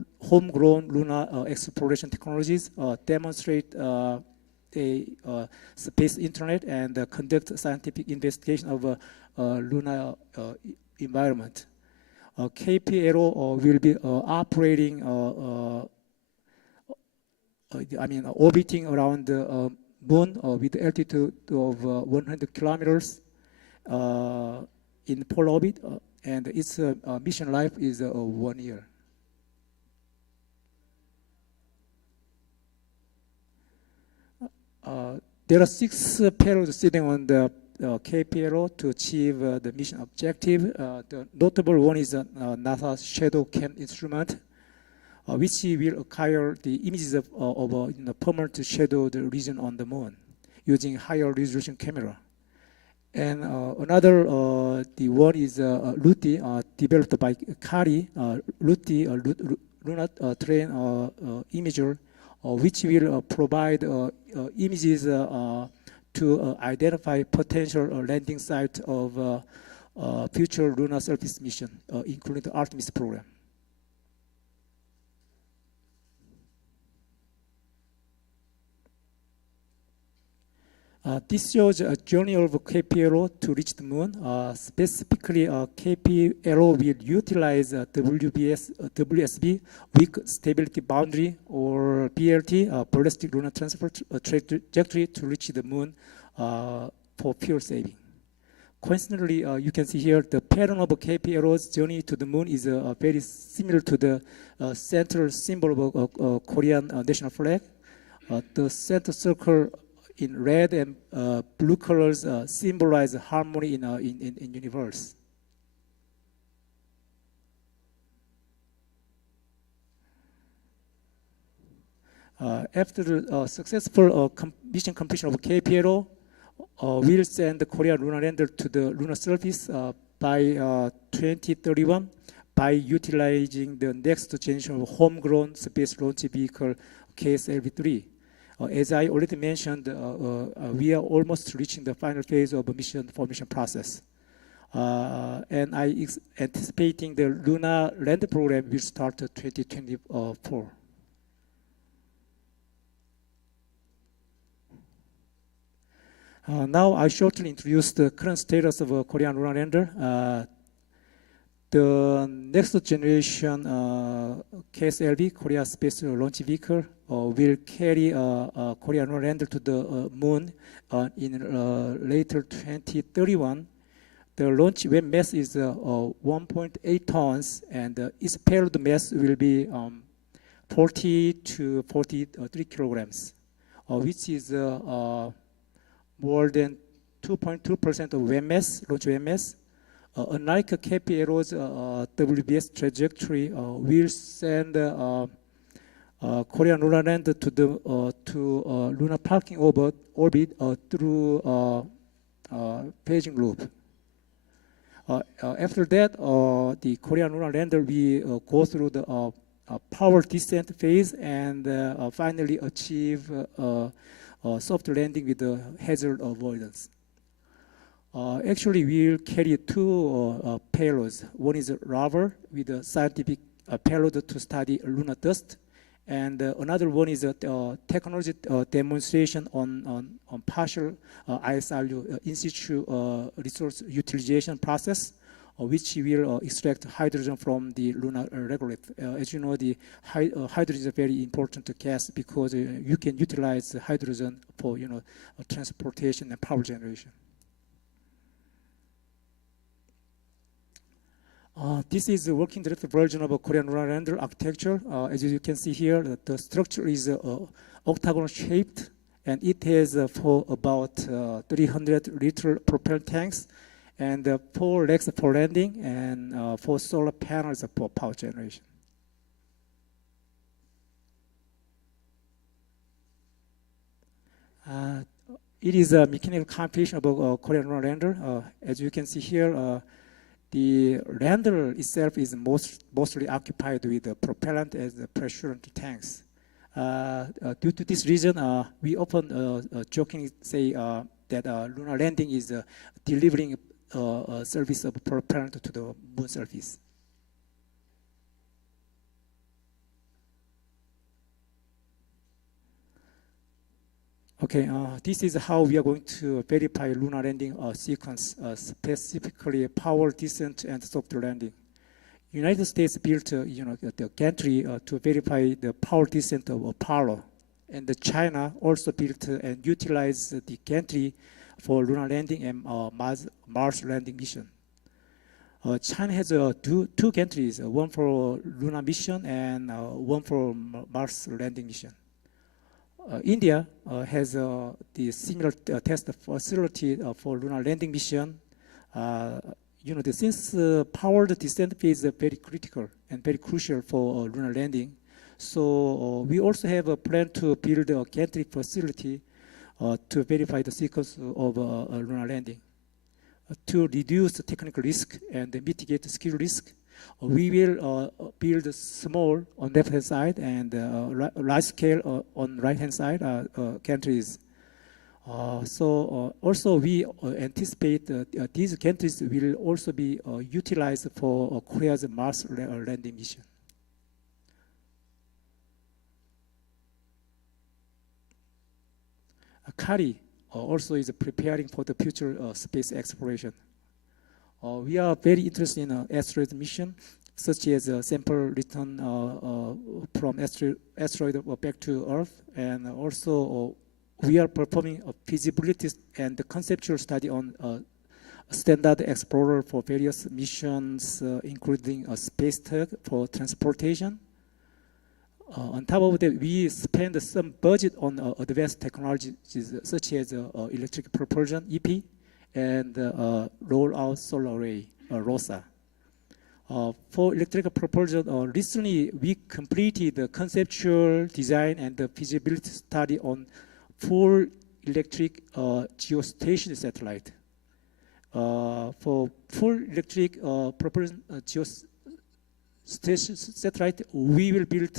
lunar exploration technologies, demonstrate a space internet, and conduct scientific investigation of lunar environment. KPLO will be operating, orbiting around the moon with altitude of 100 kilometers in polar orbit, and its mission life is 1 year. There are 6 payloads sitting on the KPLO to achieve the mission objective. The notable one is NASA's Shadow Cam instrument, which will acquire the images of permanent shadow the region on the moon using higher resolution camera. And another, the one is LUTI, developed by CARI, LUTI, Lunar Terrain Imager, which will provide images to identify potential landing site of future lunar surface mission, including the Artemis program. This shows a journey of KPLO to reach the moon. Specifically, KPLO will utilize WSB, weak stability boundary, or BLT, ballistic lunar transfer trajectory, to reach the moon for fuel saving. Coincidentally, you can see here the pattern of KPLO's journey to the moon is very similar to the central symbol of Korean national flag. The center circle in red and blue colors symbolize harmony in universe. After the successful mission completion of KPLO, we'll send the Korean lunar lander to the lunar surface by 2031 by utilizing the next generation of homegrown space launch vehicle KSLV-3. As I already mentioned, we are almost reaching the final phase of the mission formation process. And I anticipating the lunar lander program will start 2024. Now I shortly introduce the current status of Korean lunar lander. The next generation KSLV, Korea Space Launch Vehicle, will carry Korean lunar lander to the moon in later 2031. The launch weight mass is 1.8 tons, and its payload mass will be 40 to 43 kilograms, which is more than 2.2% of weight mass, launch weight mass. Unlike KPLO's WBS trajectory, we'll send Korean lunar lander to lunar parking orbit through Beijing loop. After that, the Korean lunar lander will go through the power descent phase and finally achieve soft landing with the hazard avoidance. Actually, we'll carry two payloads. One is a rover with a scientific payload to study lunar dust, and another one is a technology demonstration on partial ISRU, in situ resource utilization process, which will extract hydrogen from the lunar regolith. As you know, the hydrogen is a very important gas because you can utilize hydrogen for transportation and power generation. This is a working directed version of a Korean lunar lander architecture. As you can see here, the structure is octagonal shaped, and it has for about 300-liter propellant tanks, and 4 legs for landing, and 4 solar panels for power generation. It is a mechanical completion of a Korean lunar lander. As you can see here, the lander itself is mostly occupied with the propellant as the pressure tanks. Due to this reason, we often jokingly say that lunar landing is delivering a service of propellant to the moon surface. Okay, this is how we are going to verify lunar landing sequence, specifically power descent and soft landing. United States built, the gantry to verify the power descent of Apollo, and China also built and utilized the gantry for lunar landing and Mars landing mission. China has two gantries, one for lunar mission and one for Mars landing mission. India has the similar test facility for lunar landing mission. Since powered descent phase is very critical and very crucial for lunar landing, so we also have a plan to build a gantry facility to verify the sequence of lunar landing. To reduce the technical risk and mitigate the skill risk, we will build small on left-hand side and large scale on right-hand side gantries. Also we anticipate these gantries will also be utilized for Korea's Mars landing mission. KARI also is preparing for the future space exploration. We are very interested in asteroid mission, such as sample return from asteroid back to Earth, and also we are performing a feasibility and the conceptual study on standard explorer for various missions, including a space tug for transportation. On top of that, we spend some budget on advanced technologies such as electric propulsion, EP, and roll-out solar array, ROSA. For electrical propulsion, recently we completed the conceptual design and the feasibility study on full electric geostationary satellite. For full electric propulsion geostationary satellite, we will build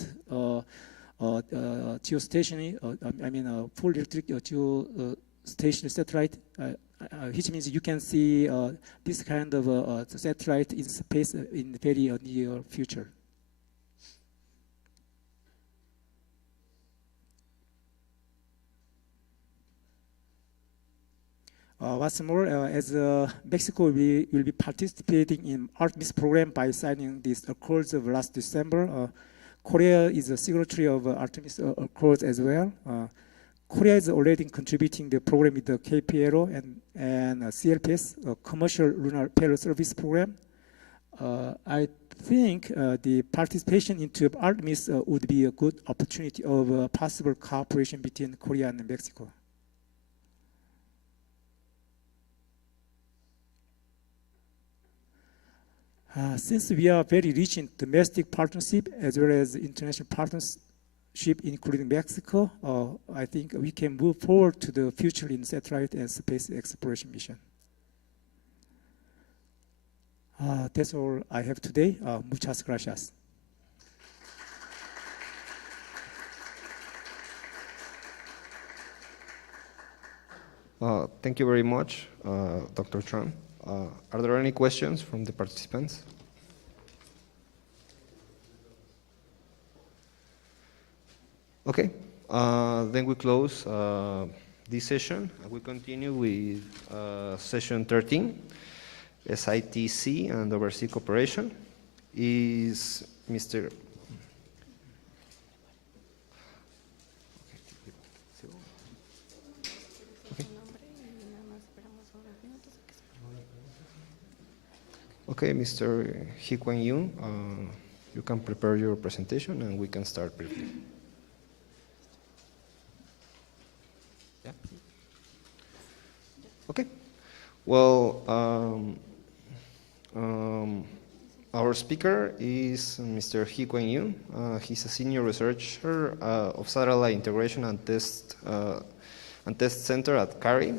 geostationary, full electric geostationary satellite, which means you can see this kind of satellite in space in the very near future. What's more, as Mexico will be participating in Artemis program by signing these accords of last December. Korea is a signatory of Artemis Accords as well. Korea is already contributing the program with the KPLO and CLPS, Commercial Lunar Payload Service Program. I think the participation into Artemis would be a good opportunity of possible cooperation between Korea and Mexico. Since we are very rich in domestic partnership as well as international partnership, including Mexico, I think we can move forward to the future in satellite and space exploration mission. That's all I have today. Muchas gracias. Thank you very much, Dr. Tran. Are there any questions from the participants? Okay, then we close this session and we continue with session 13, SITC and overseas cooperation. Is Mr. Okay, Mr. Hee Kwan Yoon, you can prepare your presentation and we can start briefly. Yeah. Okay. Well, our speaker is Mr. Hee Kwan Yoon. He's a senior researcher of satellite integration and test center at CARI.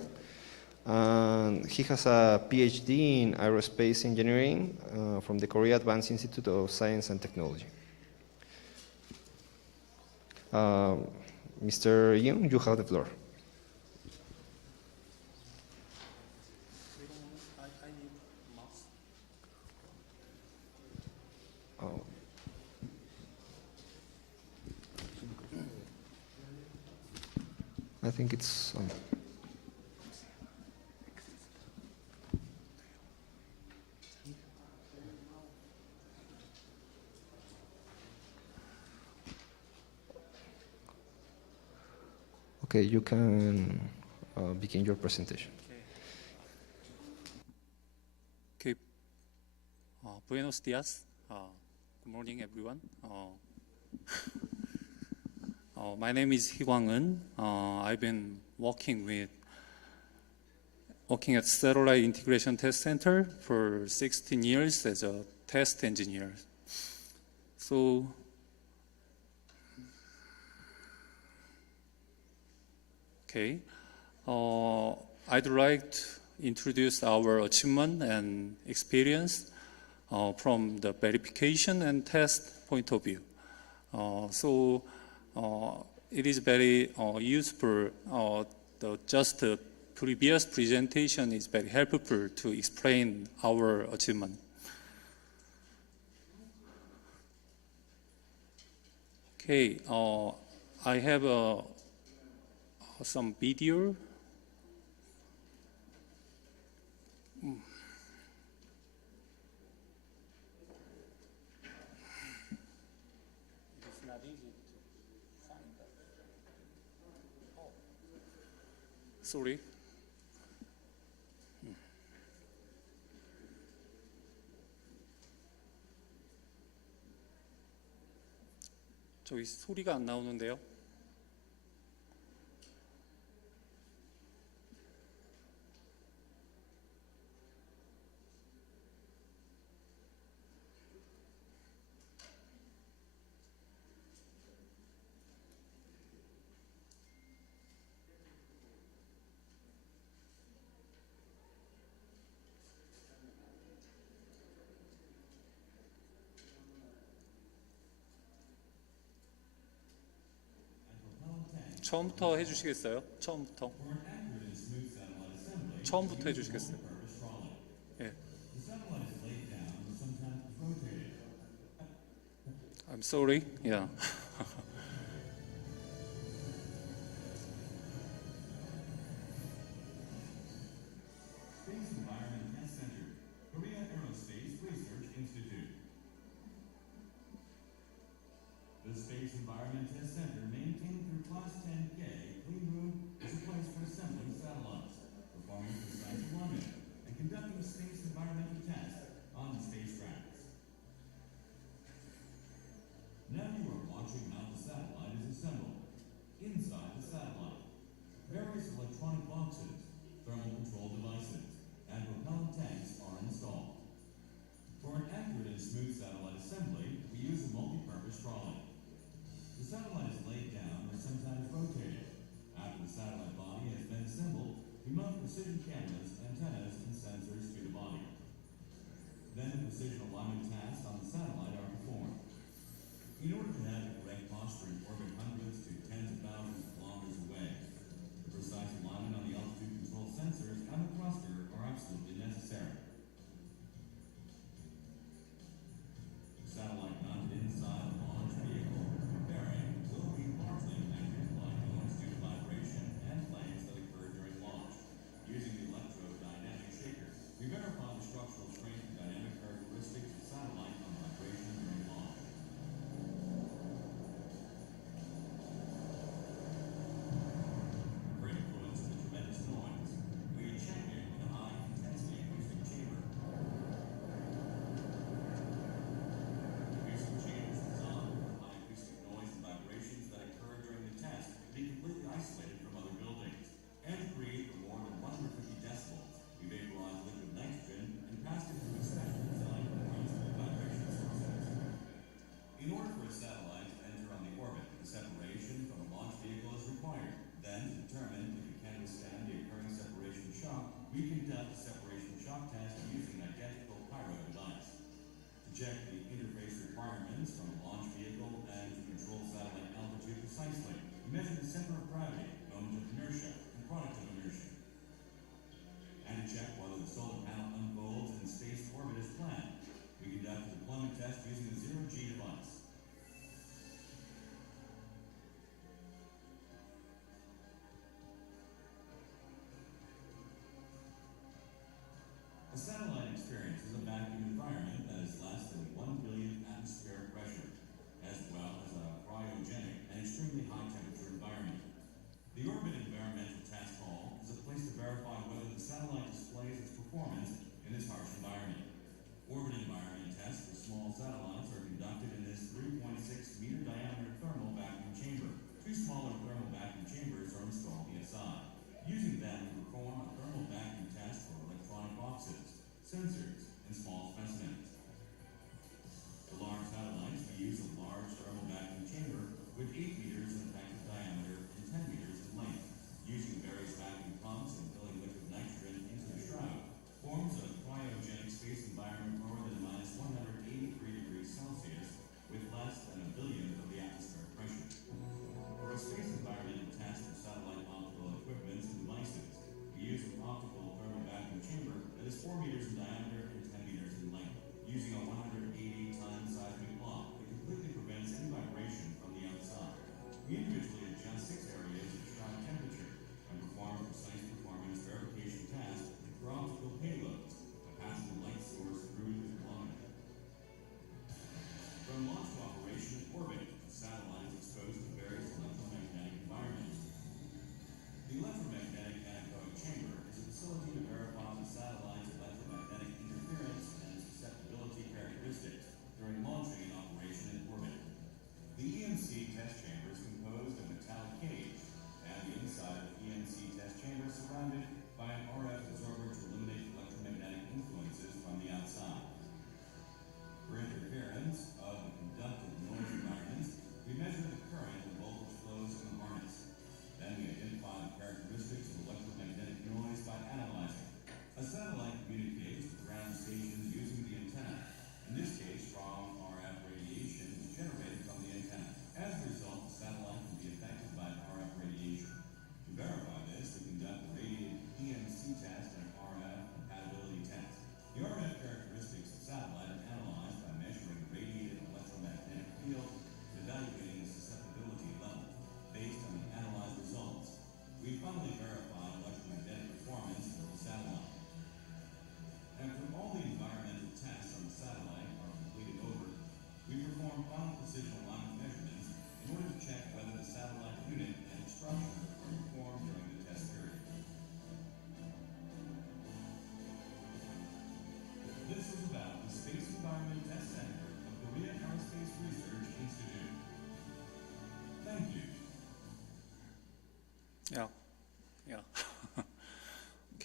And he has a PhD in aerospace engineering from the Korea Advanced Institute of Science and Technology. Mr. Yoon, you have the floor. I think it's on. Okay, you can begin your presentation. Okay. Buenos dias. Good morning, everyone. My name is Hee Kwang-eun. I've been working at Satellite Integration Test Center for 16 years as a test engineer. So, okay, I'd like to introduce our achievement and experience from the verification and test point of view. It is very useful. Just the previous presentation is very helpful to explain our achievement. Okay, I have some video. It's not easy to find that. Oh. Sorry. 저기 소리가 안 나오는데요. 처음부터 해주시겠어요? 처음부터. 처음부터 해주시겠어요? 예. I'm sorry. Yeah. Space Environment Test Center, Korea Aerospace Research Institute. The Space Environment Test Center, maintained through Class 10K clean room, is a place for assembling satellites, performing precise alignment, and conducting space environmental tests on the space tracks. Now you are watching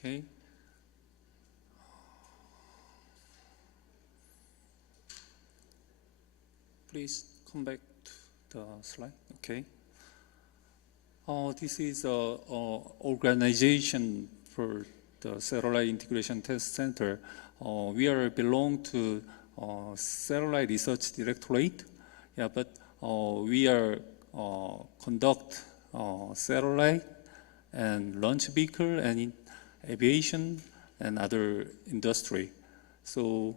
Okay. Please come back to the slide. Okay. This is a organization for the Satellite Integration Test Center. We are belong to Satellite Research Directorate. Yeah, but we are conduct satellite and launch vehicle and in aviation and other industry. So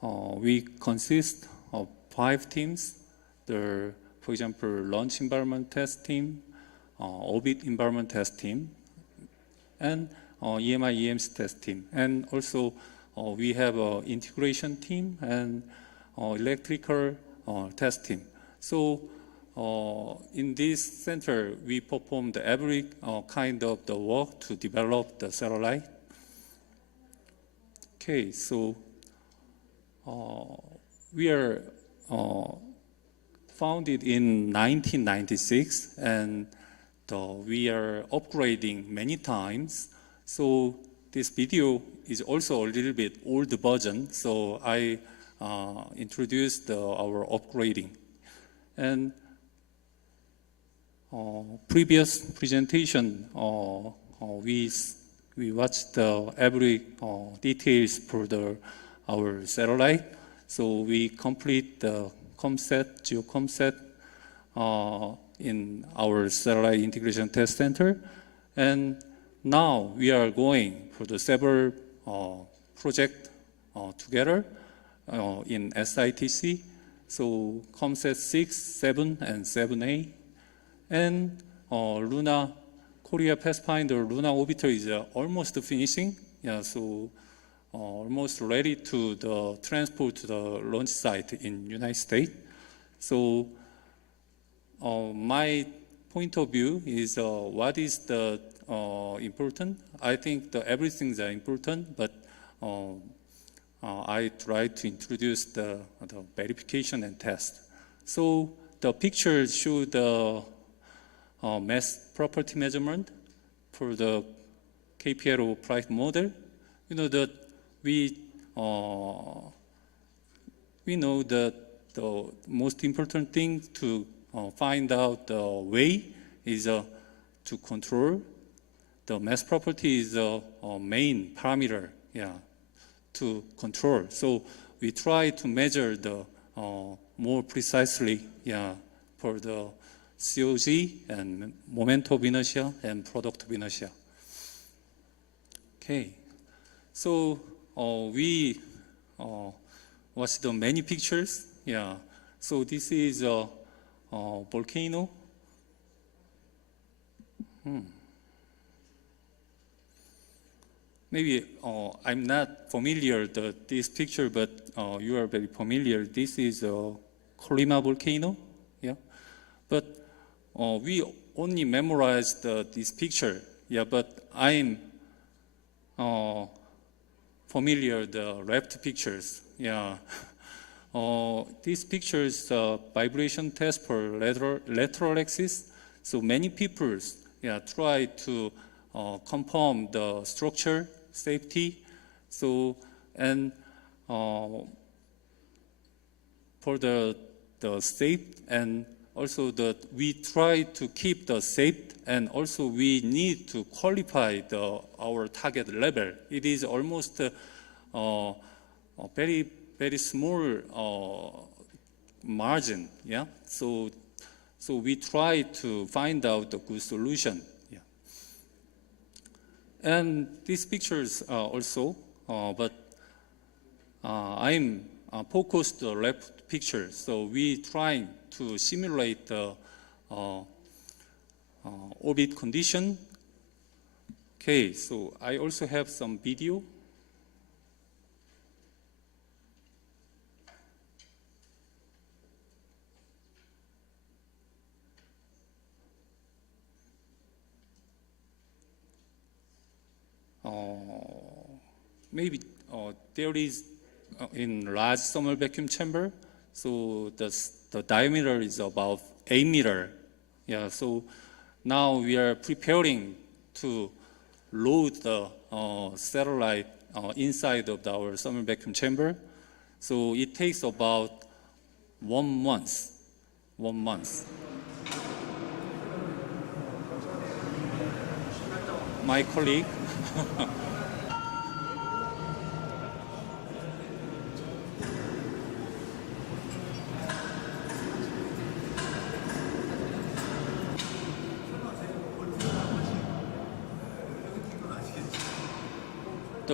we consist of 5 teams. For example, launch environment test team, orbit environment test team, and EMI EMS test team. And also we have an integration team and electrical test team. So in this center, we performed every kind of the work to develop the satellite. Okay, so we are founded in 1996, and we are upgrading many times. So this video is also a little bit old version, so I introduced our upgrading. And previous presentation, we watched every details for our satellite. So we complete the ComSat, GeoComSat in our Satellite Integration Test Center. And now we are going for the several projects together in SITC. So ComSat 6, 7, and 7A. And Luna, Korea Pathfinder Luna Orbiter is almost finishing. Yeah, so almost ready to transport to the launch site in United States. So my point of view is what is the important? I think everything's important, but I try to introduce the verification and test. So the pictures show the mass property measurement for the KPLO flight model. You know that we know that the most important thing to find out the way is to control. The mass property is the main parameter, yeah, to control. So we try to measure the more precisely, yeah, for the COG and moment of inertia and product of inertia. Okay, so we watched the many pictures. Yeah, so this is a volcano. Maybe I'm not familiar with this picture, but you are very familiar. This is a Colima volcano. Yeah, but we only memorized this picture. Yeah, but I'm familiar the left pictures. Yeah, these pictures vibration test for lateral axis. So many people, yeah, try to confirm the structure safety. So and for the safe, and also that we try to keep the safe, and also we need to qualify our target level. It is almost a very, very small margin. Yeah. So we try to find out a good solution. Yeah. And these pictures also, but I'm focused the left picture. So we trying to simulate the orbit condition. Okay, so I also have some video. Maybe there is in large thermal vacuum chamber, so the diameter is about 8 meters. Yeah, so now we are preparing to load the satellite inside of our thermal vacuum chamber. So it takes about 1 month. 1 month. My colleague.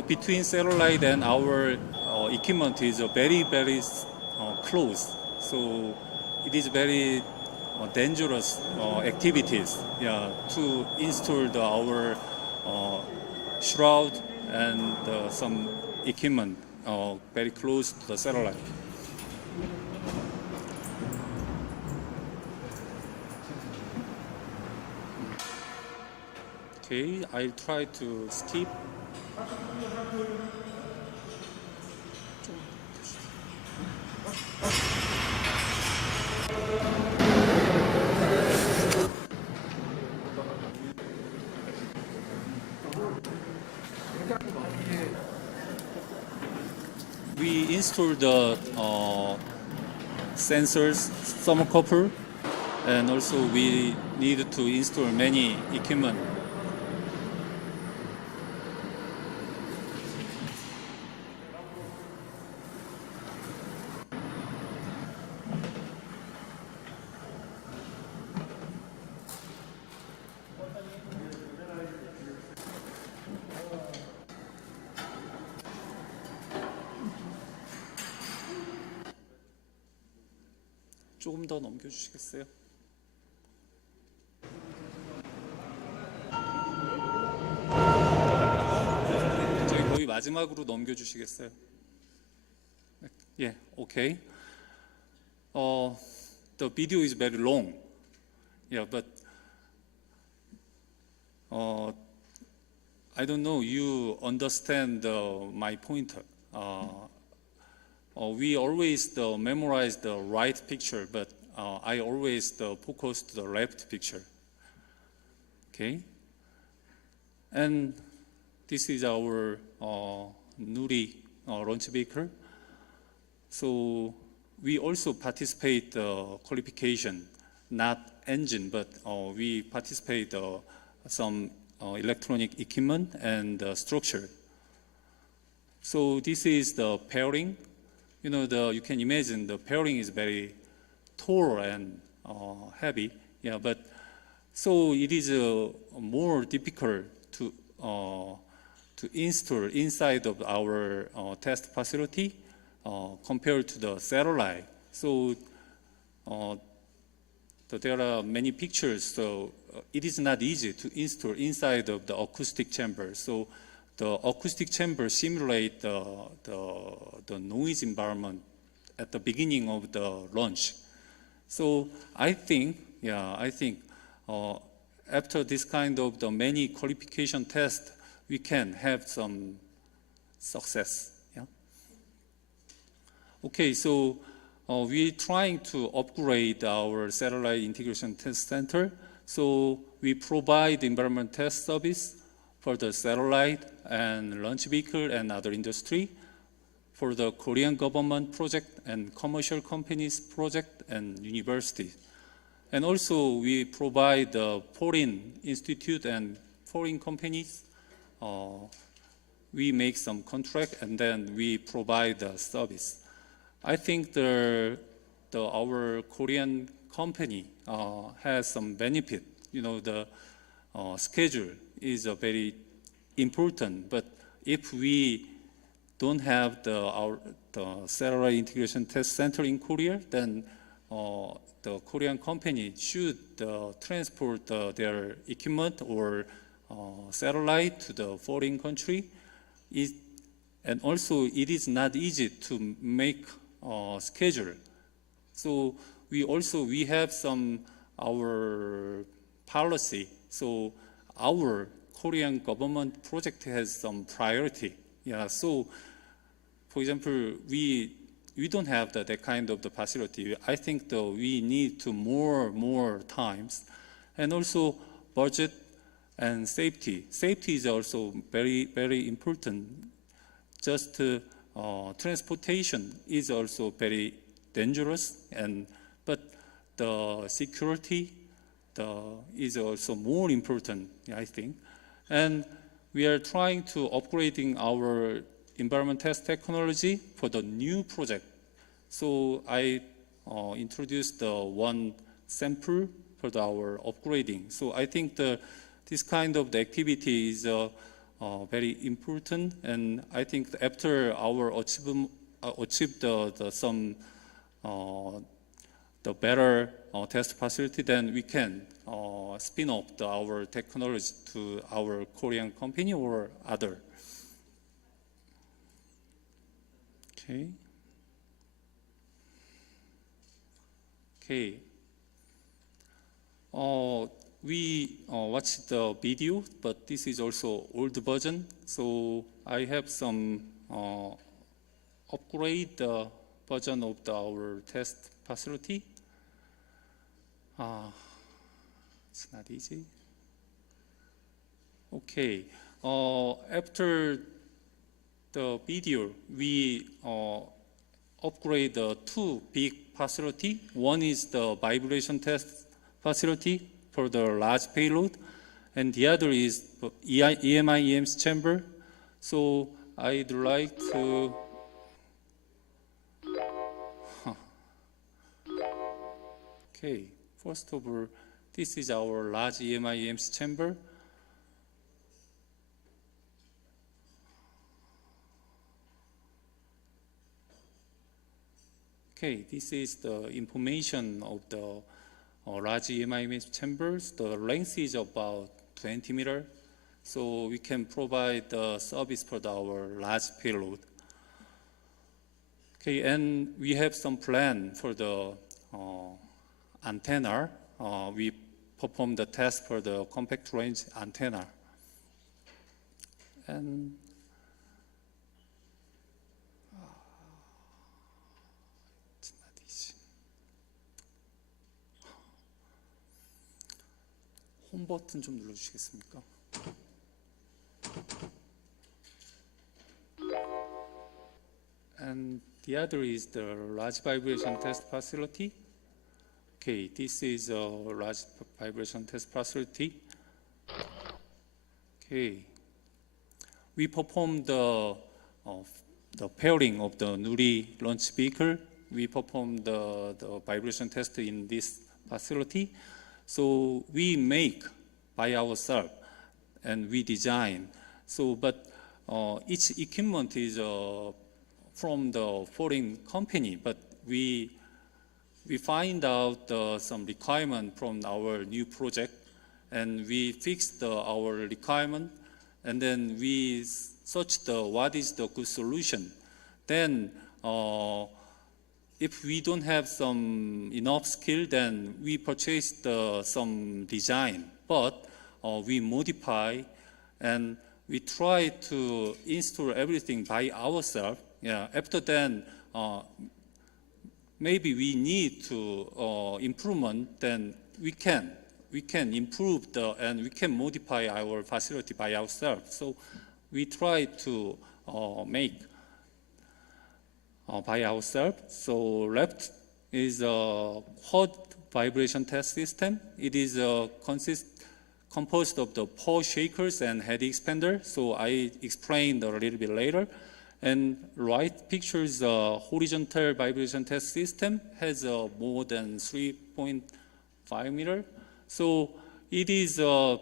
Between satellite and our equipment is very, very close. So it is very dangerous activities to install our shroud and some equipment very close to the satellite. Okay, I'll try to skip. We installed the sensors, thermocouple, and also we need to install many equipment. 조금 더 넘겨주시겠어요? 저희 거의 마지막으로 넘겨주시겠어요? Yeah, okay. The video is very long. Yeah, but I don't know you understand my point. We always memorize the right picture, but I always focus to the left picture. Okay, and this is our Nuri launch vehicle. So we also participate qualification, not engine, but we participate some electronic equipment and structure. So this is the pairing. You know, you can imagine the pairing is very tall and heavy. Yeah, but so it is more difficult to install inside of our test facility compared to the satellite. So there are many pictures. So it is not easy to install inside of the acoustic chamber. So the acoustic chamber simulate the noise environment at the beginning of the launch. So I think after this kind of the many qualification tests, we can have some success. Yeah. Okay, so we're trying to upgrade our satellite integration test center. So we provide environment test service for the satellite and launch vehicle and other industry, for the Korean government project and commercial companies project and universities. And also we provide foreign institute and foreign companies. We make some contract and then we provide the service. I think our Korean company has some benefit. You know, the schedule is very important, but if we don't have the satellite integration test center in Korea, then the Korean company should transport their equipment or satellite to the foreign country. And also it is not easy to make schedule. So we have our policy. So our Korean government project has some priority. Yeah. So, for example, we don't have that kind of the facility. I think we need to more times, and also budget And safety. Safety is also very, very important. Just transportation is also very dangerous, but the security is also more important, I think. And we are trying to upgrading our environment test technology for the new project. So I introduced one sample for our upgrading. So I think this kind of the activity is very important, and I think after our achieve the better test facility, then we can spin off our technology to our Korean company or other. Okay. Okay. We watched the video, but this is also old version. So I have some upgrade version of our test facility. It's not easy. Okay. After the video, we upgrade two big facility. One is the vibration test facility for the large payload, and the other is EMI/EMS chamber. So I'd like to okay, first of all, this is our large EMI/EMS chamber. Okay, this is the information of the large EMI/EMS chambers. The length is about 20 meters, so we can provide the service for our large payload. Okay, and we have some plan for the antenna. We perform the test for the compact range antenna. And it's not easy. 홈 버튼 좀 눌러주시겠습니까? And the other is the large vibration test facility. Okay, this is a large vibration test facility. Okay, we perform the pairing of the Nuri launch vehicle. We perform the vibration test in this facility. So we make by ourselves and we design. So, but each equipment is from the foreign company, but we find out some requirement from our new project, and we fix our requirement, and then we search what is the good solution. Then, if we don't have some enough skill, then we purchase some design, but we modify and we try to install everything by ourselves. Yeah. After then, maybe we need to improvement. Then we can improve and we can modify our facility by ourselves. So we try to make by ourselves. So left is a hot vibration test system. It is composed of the pole shakers and head expander. So I explained a little bit later. And right pictures horizontal vibration test system has more than 3.5 meters. So it is, I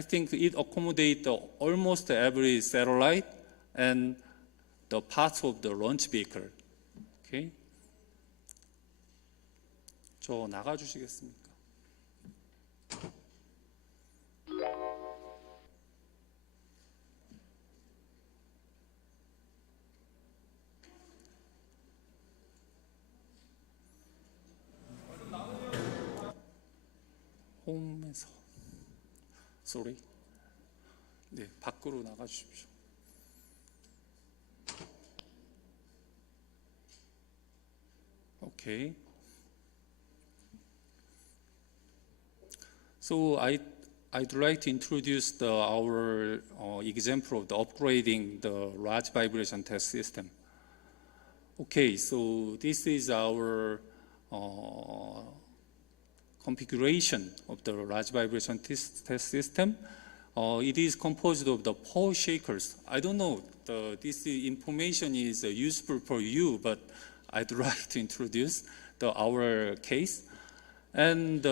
think it accommodates almost every satellite and the parts of the launch vehicle. Okay. 저 나가주시겠습니까? 홈에서 sorry. 네, 밖으로 나가 주십시오. 오케이. So I'd like to introduce our example of the upgrading the large vibration test system. Okay, so this is our configuration of the large vibration test system. It is composed of the pole shakers. I don't know, this information is useful for you, but I'd like to introduce our case. And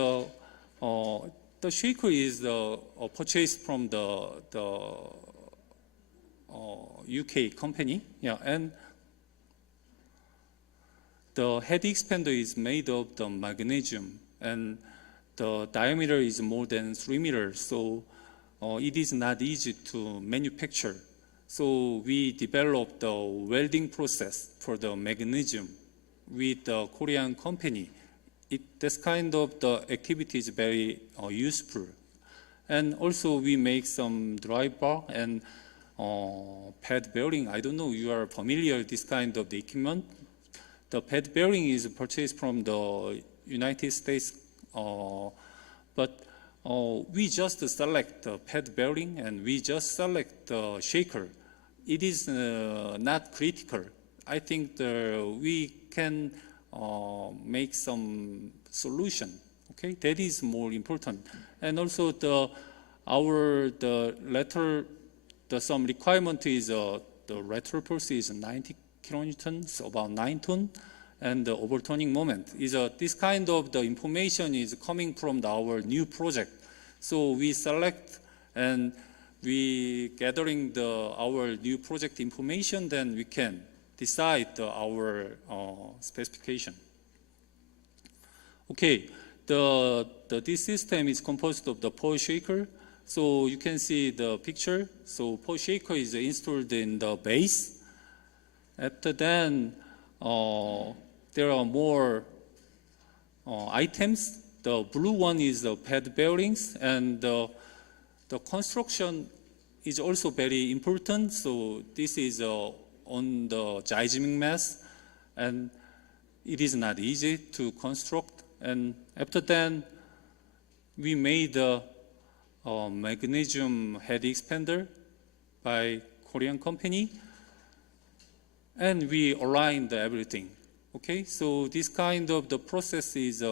the shaker is purchased from the UK company, yeah, and the head expander is made of the magnesium, and the diameter is more than 3 meters, so it is not easy to manufacture. So we developed the welding process for the magnesium with the Korean company. This kind of the activity is very useful. And also we make some drive bar and pad bearing. I don't know, you are familiar with this kind of the equipment. The pad bearing is purchased from the United States, but we just select the pad bearing and we just select the shaker. It is not critical. I think we can make some solution. Okay, that is more important. And also some requirement is the lateral force is 90 kilonewtons, about 9 tons, and the overturning moment is this kind of the information is coming from our new project. So we select and we gathering our new project information, then we can decide our specification. Okay, this system is composed of the pole shaker. So you can see the picture. So pole shaker is installed in the base. After then, there are more items. The blue one is the pad bearings, and the construction is also very important. So this is on the seismic mass, and it is not easy to construct. And after then, we made a magnesium head expander by Korean company, and we aligned everything. Okay, so this kind of the process is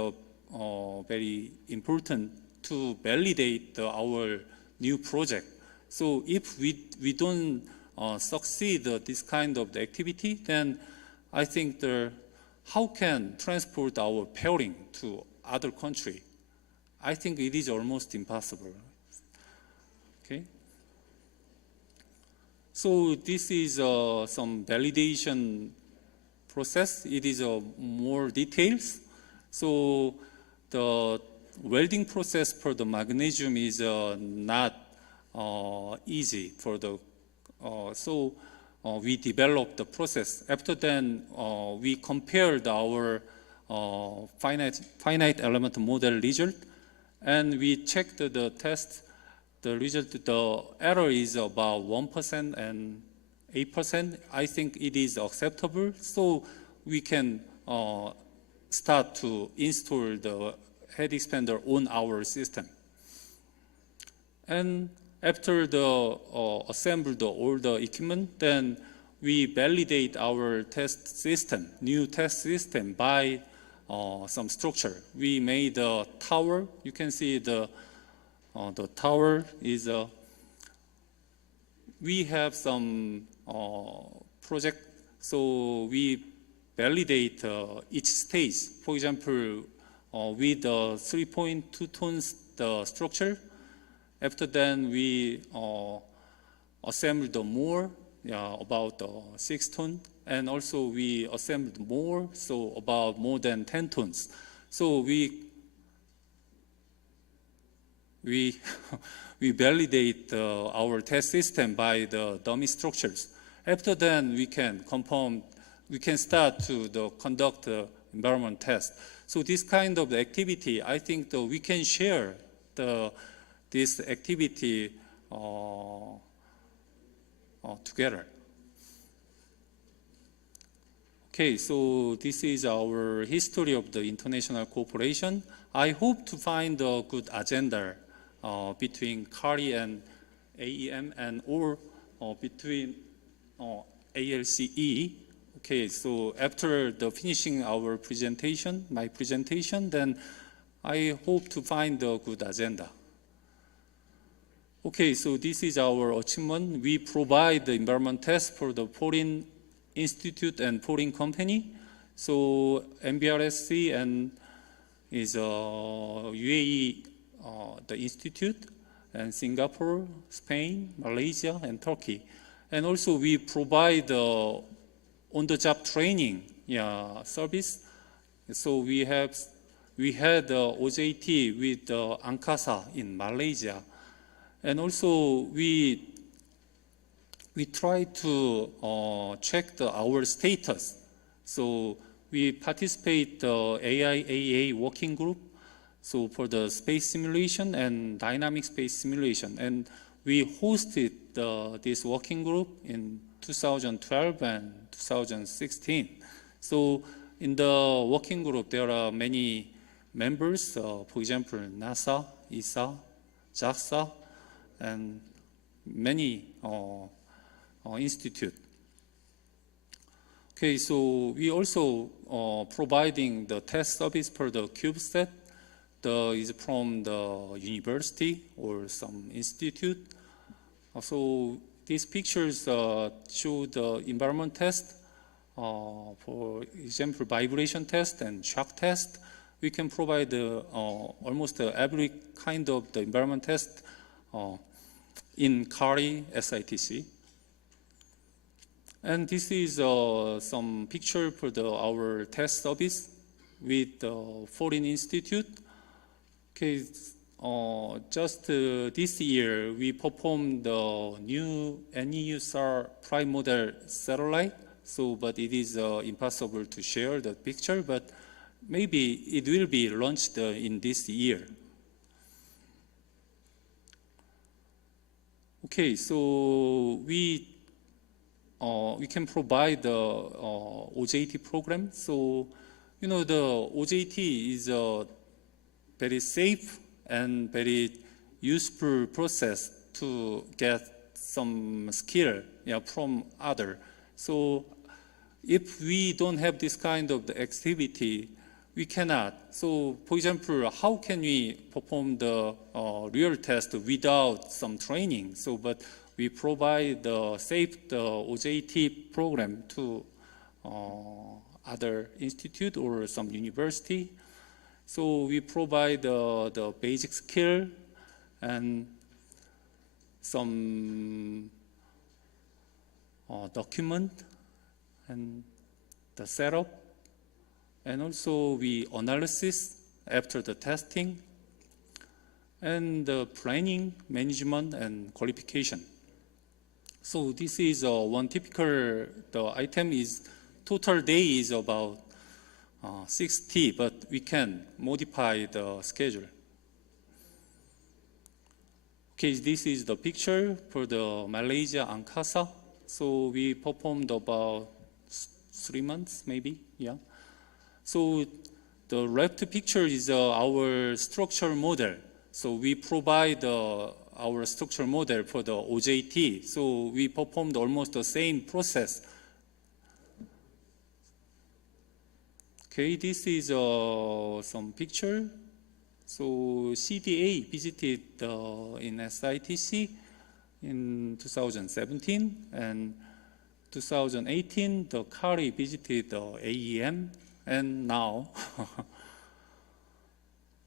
very important to validate our new project. So if we don't succeed this kind of the activity, then I think how can transport our pairing to other country? I think it is almost impossible. Okay. So this is some validation process. It is more details. So the welding process for the magnesium is not easy for the. So we developed the process. After then, we compared our finite element model result, and we checked the test. The result, the error is about 1% and 8%. I think it is acceptable. So we can start to install the head expander on our system. And after assemble all the equipment, then we validate our test system, new test system by some structure. We made a tower. You can see the tower is we have some project, so we validate each stage. For example, with 3.2 tons the structure. After then, we assembled more, about 6 tons, and also we assembled more, so about more than 10 tons. So we validate our test system by the dummy structures. After then, we can start to conduct the environment test. So this kind of activity, I think we can share this activity together. Okay, so this is our history of the international cooperation. I hope to find a good agenda between CARI and AEM and or between ALCE. Okay, so after the finishing our presentation, my presentation, then I hope to find a good agenda. Okay, so this is our achievement. We provide the environment test for the foreign institute and foreign company. So MBRSC and is UAE, the institute, and Singapore, Spain, Malaysia, and Turkey. And also we provide on-the-job training service. So we had OJT with Angkasa in Malaysia. And also we try to check our status. So we participate the AIAA working group, so for the space simulation and dynamic space simulation. And we hosted this working group in 2012 and 2016. So in the working group, there are many members, for example, NASA, ESA, JAXA, and many institute. Okay, so we also providing the test service for the CubeSat. Is from the university or some institute. So these pictures show the environment test. For example, vibration test and shock test. We can provide almost every kind of the environment test in CARI SITC. And this is some picture for our test service with the foreign institute. Okay, just this year we performed the new NEUSAR prime model satellite. So, but it is impossible to share the picture, but maybe it will be launched in this year. Okay, so we can provide the OJT program. So, you know, the OJT is a very safe and very useful process to get some skill from other. So, if we don't have this kind of the activity, we cannot. So, for example, how can we perform the real test without some training? So, but we provide the safe OJT program to other institute or some university. So we provide the basic skill and some document and the setup, and also we analysis after the testing, and the planning, management, and qualification. So this is one typical, the item is, total day is about 60, but we can modify the schedule. Okay, this is the picture for the Malaysia Angkasa. So we performed about 3 months, maybe, yeah. So the left picture is our structure model. So we provide our structure model for the OJT. So we performed almost the same process. Okay, this is some picture. So CDA visited in SITC in 2017, and 2018, the CARI visited AEM, and now.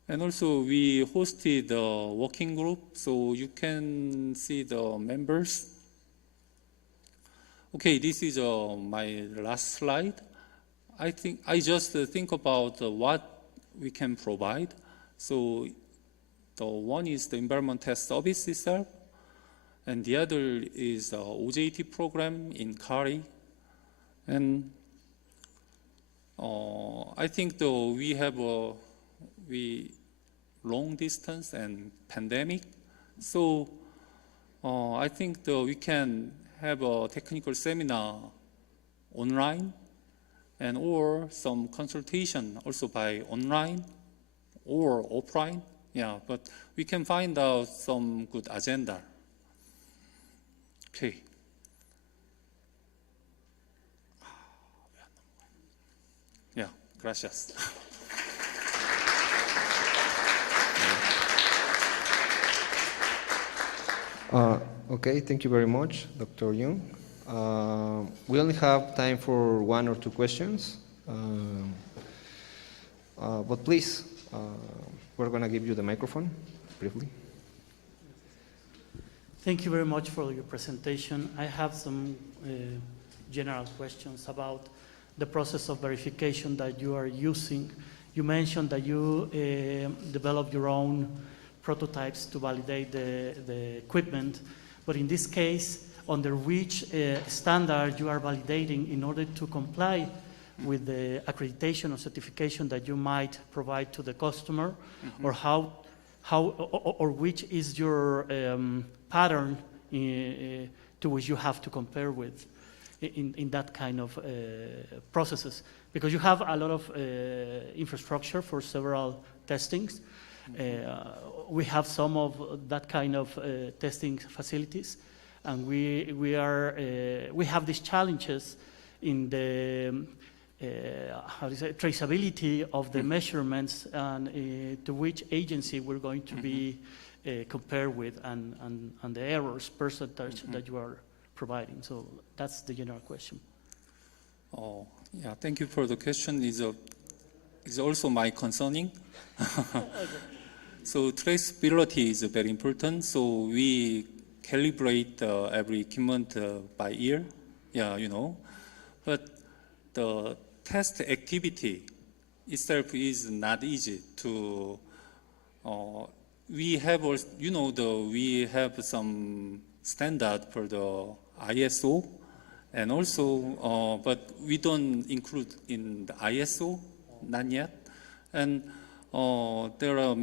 And also we hosted a working group, so you can see the members. Okay, this is my last slide. I just think about what we can provide. So the one is the environment test service itself, and the other is the OJT program in CARI. And I think though we have long distance and pandemic, so I think though we can have a technical seminar online, and or some consultation also by online or offline. Yeah, but we can find out some good agenda. Okay. Yeah, gracias. Okay, thank you very much, Dr. Young. We only have time for 1 or 2 questions. But please, we're going to give you the microphone briefly. Thank you very much for your presentation. I have some general questions about the process of verification that you are using. You mentioned that you develop your own prototypes to validate the equipment, but in this case, under which standard you are validating in order to comply with the accreditation or certification that you might provide to the customer, or or which is your pattern to which you have to compare with in that kind of processes? Because you have a lot of infrastructure for several testings. We have some of that kind of testing facilities, and we have these challenges in the traceability of the measurements and to which agency we're going to be compared with, and the errors percentage that you are providing. So that's the general question. Oh, yeah, thank you for the question. Is also my concerning. So traceability is very important. So we calibrate every equipment by year. Yeah, you know, but the test activity itself is not easy to. We have also, you know, we have some standard for the ISO, and also, but we don't include in the ISO, not yet. And there are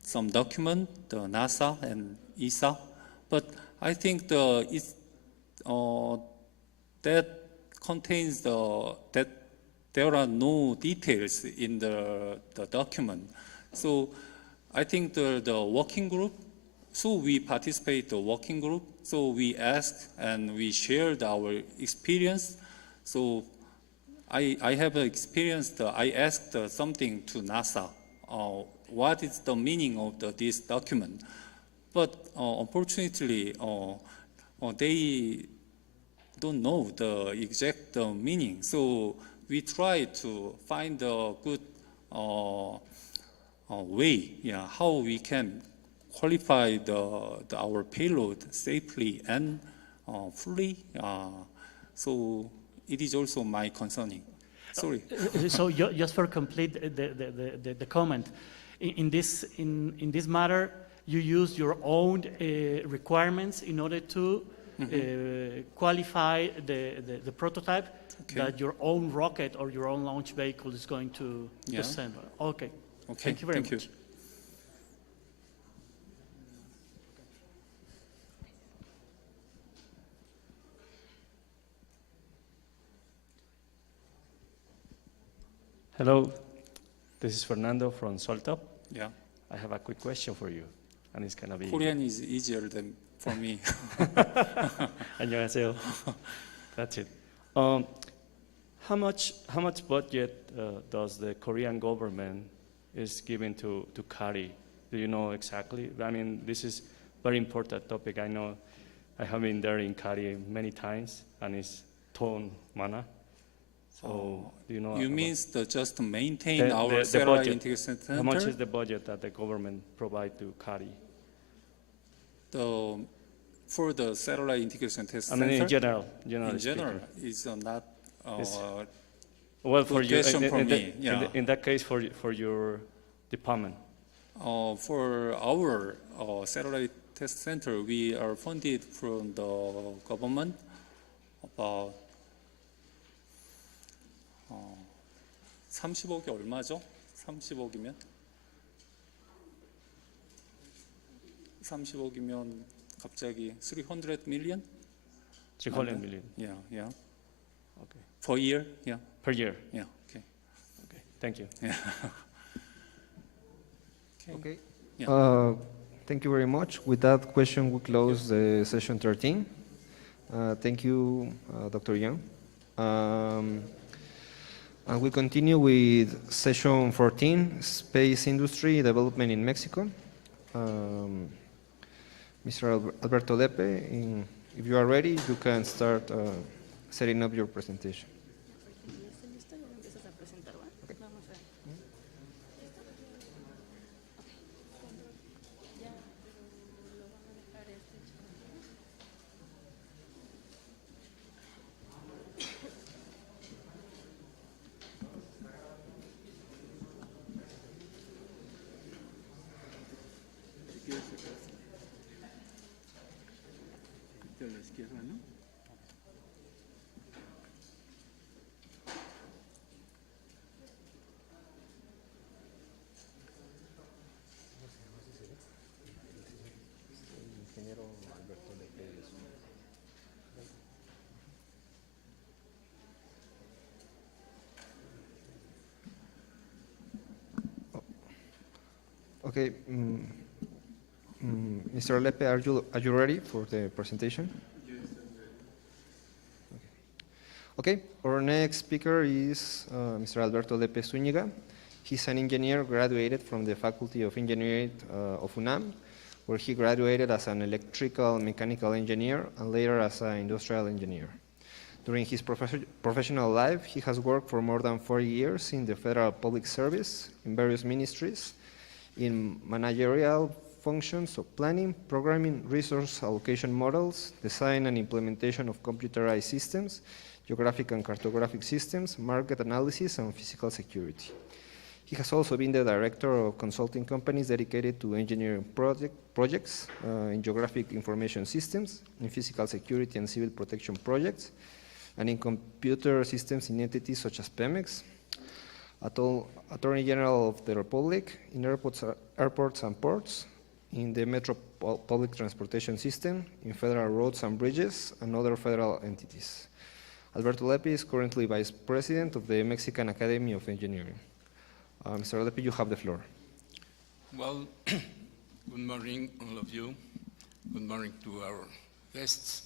some document, the NASA and ESA, but I think that contains that there are no details in the document. So I think the working group, so we participate the working group, so we asked and we shared our experience. So I have experienced, I asked something to NASA, what is the meaning of this document? But unfortunately, they don't know the exact meaning. So we try to find a good way, yeah, how we can qualify our payload safely and fully. So it is also my concerning. Sorry. So just for complete the comment, in this matter, you use your own requirements in order to qualify the prototype that your own rocket or your own launch vehicle is going to send. Okay. Thank you very much. Hello, this is Fernando from Consulta. Yeah. I have a quick question for you, and it's gonna be. Korean is easier than for me. 안녕하세요. That's it. How much budget does the Korean government is giving to CARI? Do you know exactly? I mean, this is very important topic. I know I have been there in CARI many times, and it's ton mana. So do you know? You mean just to maintain our satellite integration center? How much is the budget that the government provide to CARI? For the satellite integration test center? I mean, in general. In general, it's not well, for you, in that case, for your department. For our satellite test center, we are funded from the government about 30억이 얼마죠? 30억이면? 30억이면 갑자기 300 million? 300 million. Yeah, yeah. Okay. Per year? Yeah. Per year. Yeah, okay. Okay. Thank you. Yeah. Okay. Yeah. Thank you very much. With that question, we close the session 13. Thank you, Dr. Young. And we continue with session 14, Space Industry Development in Mexico. Mr. Alberto Lepe, if you are ready, you can start setting up your presentation. Okay, Mr. Lepe, are you ready for the presentation? Yes, I'm ready. Okay, our next speaker is Mr. Alberto Lepe Zúñiga. He's an engineer graduated from the Faculty of Engineering of UNAM, where he graduated as an electrical mechanical engineer and later as an industrial engineer. During his professional life, he has worked for more than 40 years in the federal public service, in various ministries, in managerial functions of planning, programming, resource allocation models, design and implementation of computerized systems, geographic and cartographic systems, market analysis, and physical security. He has also been the director of consulting companies dedicated to engineering projects in geographic information systems, in physical security and civil protection projects, and in computer systems in entities such as Pemex, Attorney General of the Republic, in airports and ports, in the metro public transportation system, in federal roads and bridges, and other federal entities. Alberto Lepe is currently Vice President of the Mexican Academy of Engineering. Mr. Lepe, you have the floor. Well, good morning, all of you. Good morning to our guests.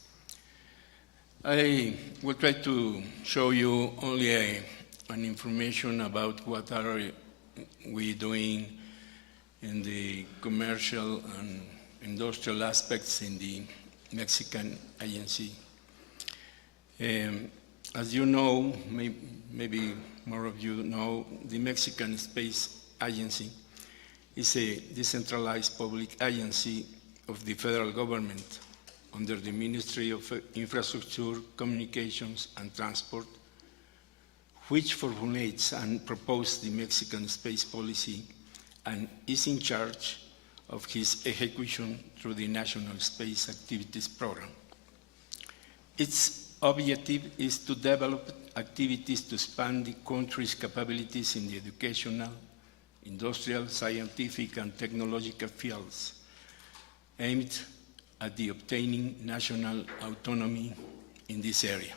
I will try to show you only an information about what are we doing in the commercial and industrial aspects in the Mexican agency. As you know, maybe more of you know, the Mexican Space Agency is a decentralized public agency of the federal government under the Ministry of Infrastructure, Communications, and Transport, which formulates and proposes the Mexican space policy and is in charge of its execution through the National Space Activities Program. Its objective is to develop activities to expand the country's capabilities in the educational, industrial, scientific, and technological fields, aimed at the obtaining national autonomy in this area.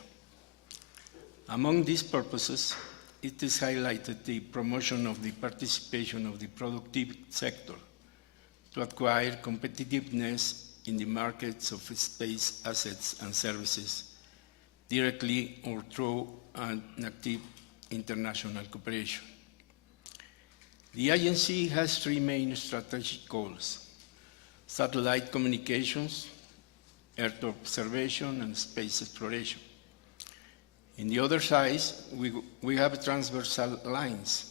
Among these purposes, it is highlighted the promotion of the participation of the productive sector to acquire competitiveness in the markets of space assets and services, directly or through an active international cooperation. The agency has three main strategic goals: satellite communications, Earth observation, and space exploration. In the other side, we have transversal lines: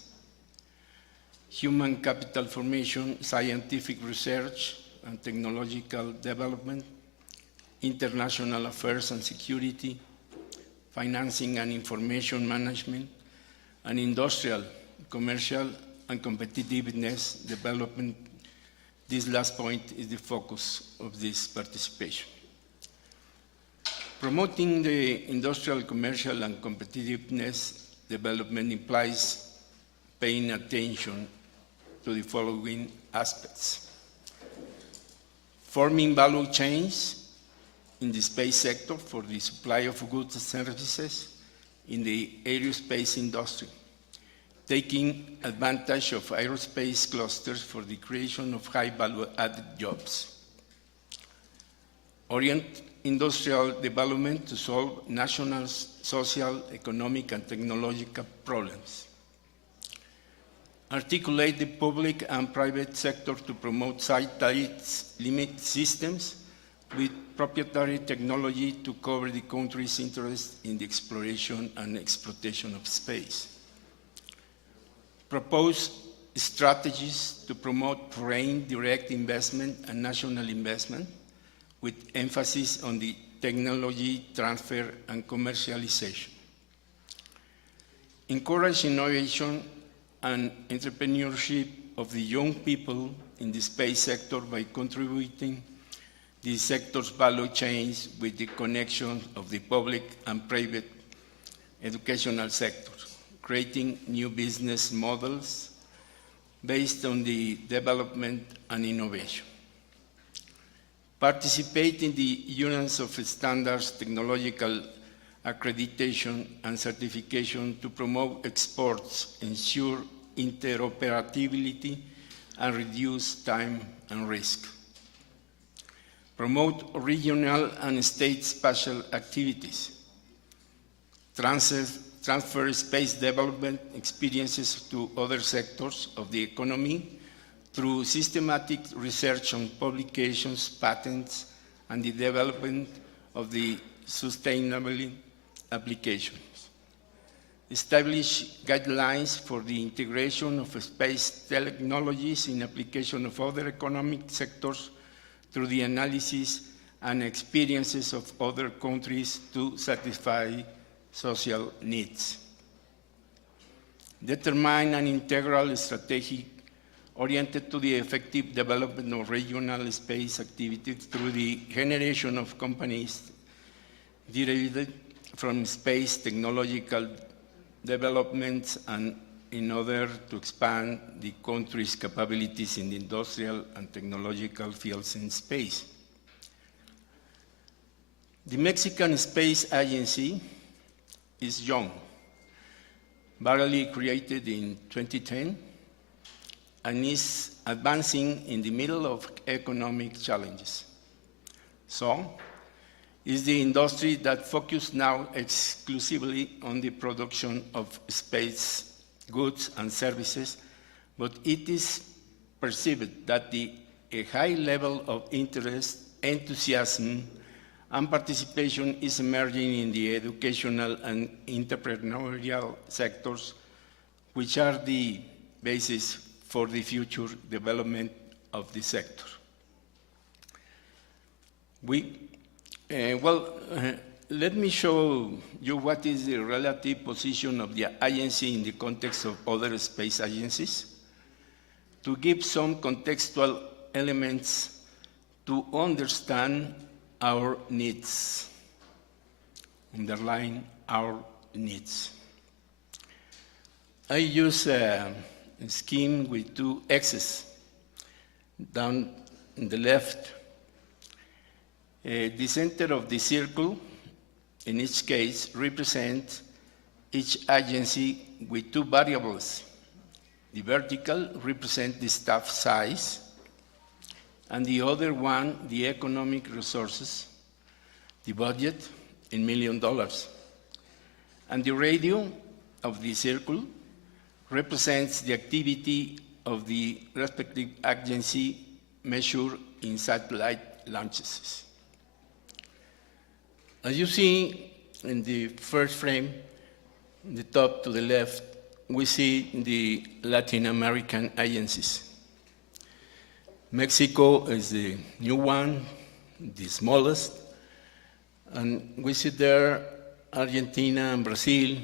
human capital formation, scientific research and technological development, international affairs and security, financing and information management, and industrial, commercial, and competitiveness development. This last point is the focus of this participation. Promoting the industrial, commercial, and competitiveness development implies paying attention to the following aspects: forming value chains in the space sector for the supply of goods and services in the aerospace industry, taking advantage of aerospace clusters for the creation of high-value-added jobs. Orient industrial development to solve national, social, economic, and technological problems. Articulate the public and private sector to promote satellite limit systems with proprietary technology to cover the country's interest in the exploration and exploitation of space. Propose strategies to promote foreign direct investment and national investment with emphasis on the technology transfer and commercialization. Encourage innovation and entrepreneurship of the young people in the space sector by contributing the sector's value chains with the connection of the public and private educational sectors, creating new business models based on the development and innovation. Participate in the Unions of Standards, Technological Accreditation and Certification to promote exports, ensure interoperability, and reduce time and risk. Promote regional and state spatial activities. Transfer space development experiences to other sectors of the economy through systematic research on publications, patents, and the development of the sustainable applications. Establish guidelines for the integration of space technologies in application of other economic sectors through the analysis and experiences of other countries to satisfy social needs. Determine an integral strategy oriented to the effective development of regional space activities through the generation of companies derived from space technological developments and in order to expand the country's capabilities in the industrial and technological fields in space. The Mexican Space Agency is young, barely created in 2010, and is advancing in the middle of economic challenges. So, is the industry that focuses now exclusively on the production of space goods and services, but it is perceived that a high level of interest, enthusiasm, and participation is emerging in the educational and entrepreneurial sectors, which are the basis for the future development of the sector. Let me show you what is the relative position of the agency in the context of other space agencies, to give some contextual elements to understand our needs. Underline our needs. I use a scheme with two X's. Down in the left, the center of the circle, in each case, represents each agency with two variables. The vertical represents the staff size, and the other one, the economic resources, the budget in $1 million. And the radio of the circle represents the activity of the respective agency measured in satellite launches. As you see in the first frame, the top to the left, we see the Latin American agencies. Mexico is the new one, the smallest, and we see there Argentina and Brazil,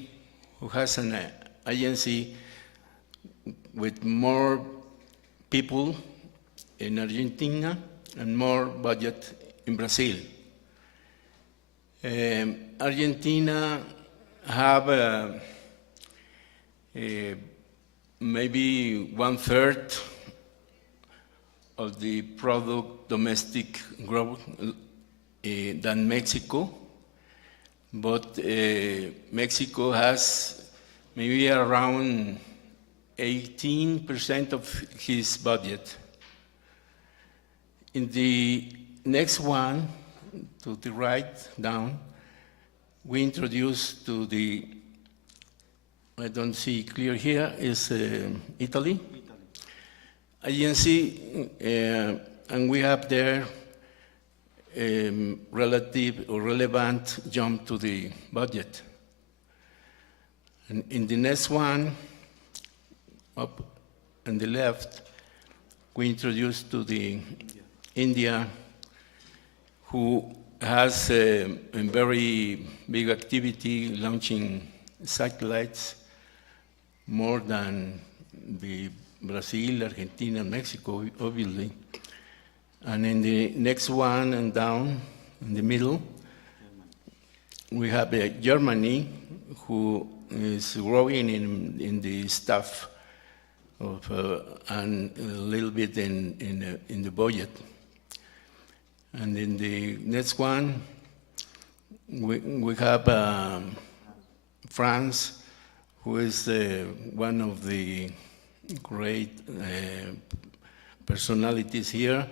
who has an agency with more people in Argentina and more budget in Brazil. Argentina have maybe 1/3 of the product domestic growth than Mexico, but Mexico has maybe around 18% of his budget. In the next one, to the right down, we introduced to the, I don't see clear here, is Italy. Agency, and we have there relative or relevant jump to the budget. And in the next one, up on the left, we introduced to the India, who has a very big activity launching satellites, more than the Brazil, Argentina, Mexico, obviously. And in the next one and down, in the middle, we have Germany, who is growing in the staff of, and a little bit in the budget. And in the next one, we have France, who is one of the great personalities here,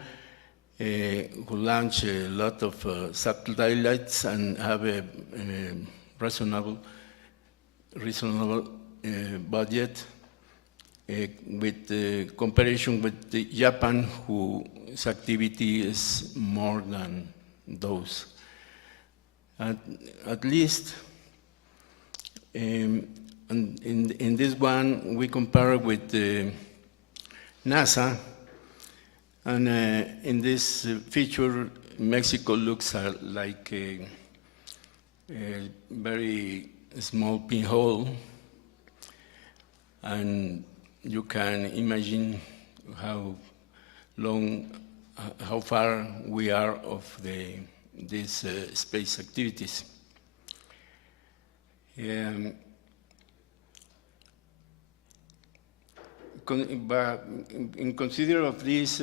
who launch a lot of satellites and have a reasonable budget with comparison with Japan, whose activity is more than those. At least in this one, we compare with NASA, and in this feature, Mexico looks like a very small pinhole, and you can imagine how far we are of these space activities. In consider of these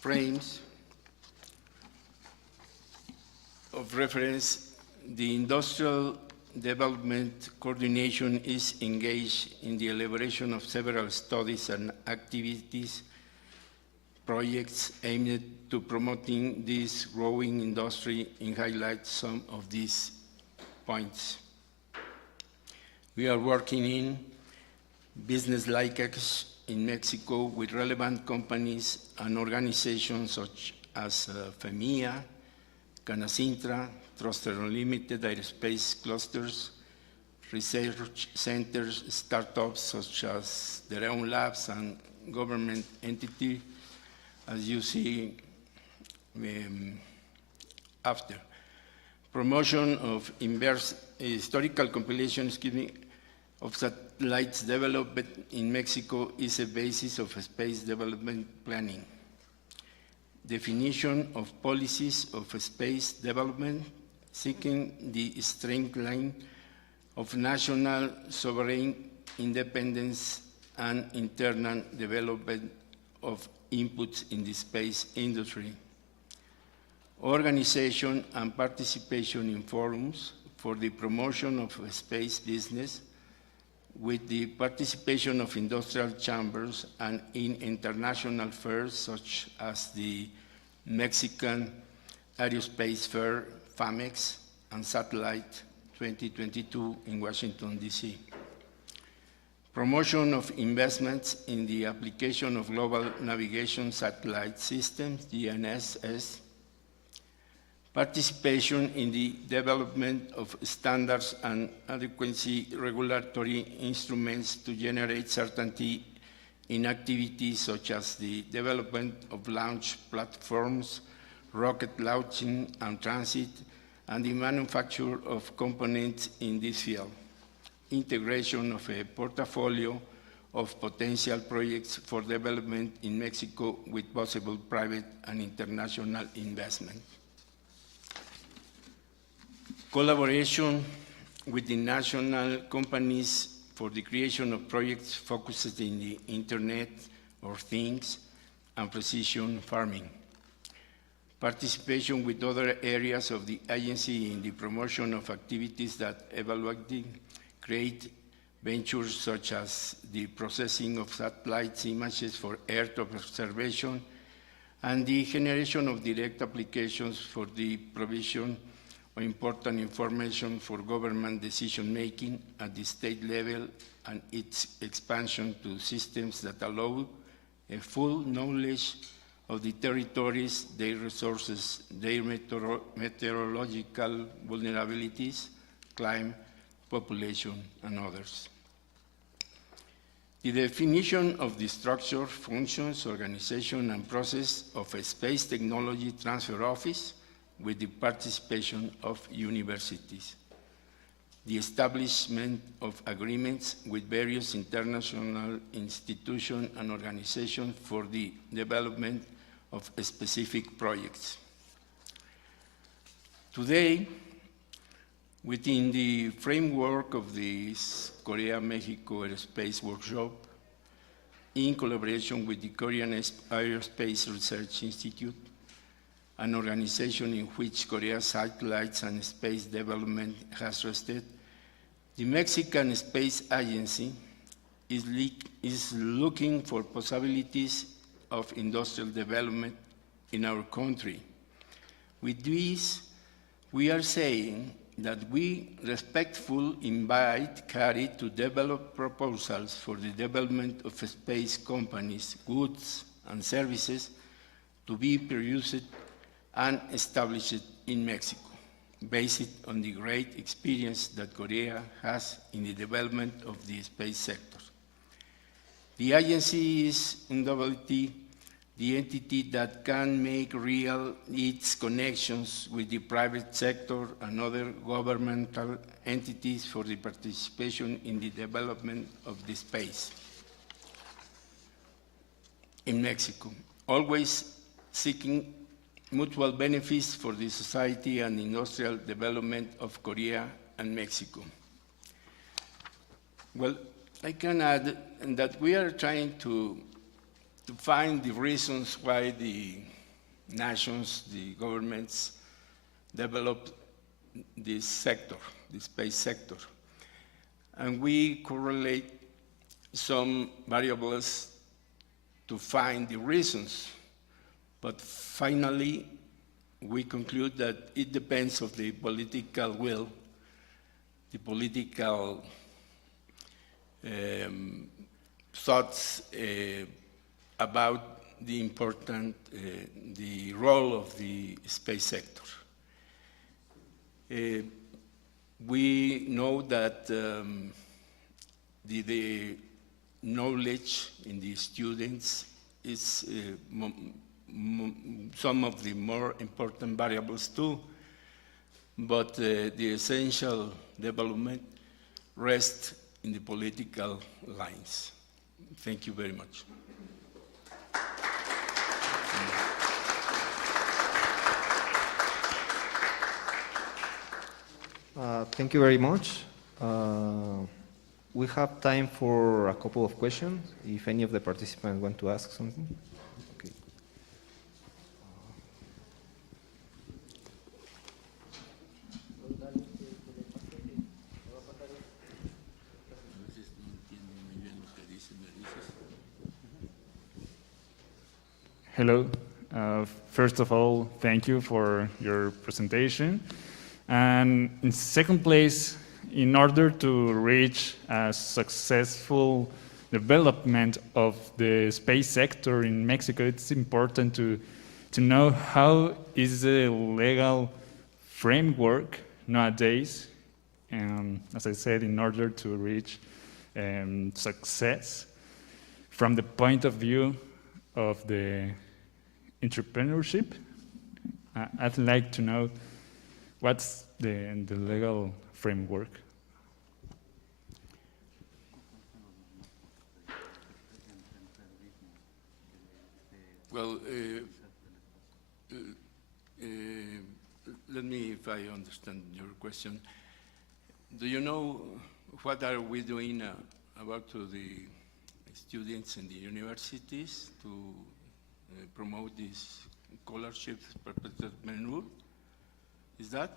frames of reference, the industrial development coordination is engaged in the elaboration of several studies and activities, projects aimed to promoting this growing industry, and highlight some of these points. We are working in business linkage in Mexico with relevant companies and organizations such as FEMIA, Canacintra, Truster Unlimited, Aerospace clusters, research centers, startups such as their own labs, and government entity, as you see after. Promotion of historical compilation, of satellites developed in Mexico is a basis of space development planning. Definition of policies of space development, seeking the strengthening of national sovereign independence and internal development of inputs in the space industry. Organization and participation in forums for the promotion of space business, with the participation of industrial chambers and in international fairs such as the Mexican Aerospace Fair, FAMEX, and Satellite 2022 in Washington, D.C. Promotion of investments in the application of global navigation satellite systems, GNSS. Participation in the development of standards and adequacy regulatory instruments to generate certainty in activities such as the development of launch platforms, rocket launching and transit, and the manufacture of components in this field. Integration of a portfolio of potential projects for development in Mexico with possible private and international investment. Collaboration with the national companies for the creation of projects focused in the Internet of Things and precision farming. Participation with other areas of the agency in the promotion of activities that evaluate, create ventures such as the processing of satellite images for Earth observation and the generation of direct applications for the provision of important information for government decision-making at the state level and its expansion to systems that allow a full knowledge of the territories, their resources, their meteorological vulnerabilities, climate, population, and others. The definition of the structure, functions, organization, and process of a space technology transfer office with the participation of universities. The establishment of agreements with various international institutions and organizations for the development of specific projects. Today, within the framework of this Korea-Mexico Aerospace Workshop, in collaboration with the Korean Aerospace Research Institute, an organization in which Korea's satellites and space development has rested, the Mexican Space Agency is looking for possibilities of industrial development in our country. With this, we are saying that we respectfully invite CARI to develop proposals for the development of space companies, goods, and services to be produced and established in Mexico, based on the great experience that Korea has in the development of the space sector. The agency is undoubtedly the entity that can make real its connections with the private sector and other governmental entities for the participation in the development of the space in Mexico, always seeking mutual benefits for the society and industrial development of Korea and Mexico. Well, I can add that we are trying to find the reasons why the nations, the governments develop this sector, the space sector. And we correlate some variables to find the reasons. But finally, we conclude that it depends on the political will, the political thoughts about the important, the role of the space sector. We know that the knowledge in the students is some of the more important variables too, but the essential development rests in the political lines. Thank you very much. Thank you very much. We have time for a couple of questions, if any of the participants want to ask something. Okay. Hello. First of all, thank you for your presentation. And in second place, in order to reach a successful development of the space sector in Mexico, it's important to know how is the legal framework nowadays, as I said, in order to reach success from the point of view of the entrepreneurship. I'd like to know what's the legal framework. Well, let me, if I understand your question, do you know what are we doing about to the students in the universities to promote these scholarships perpetual menu? Is that?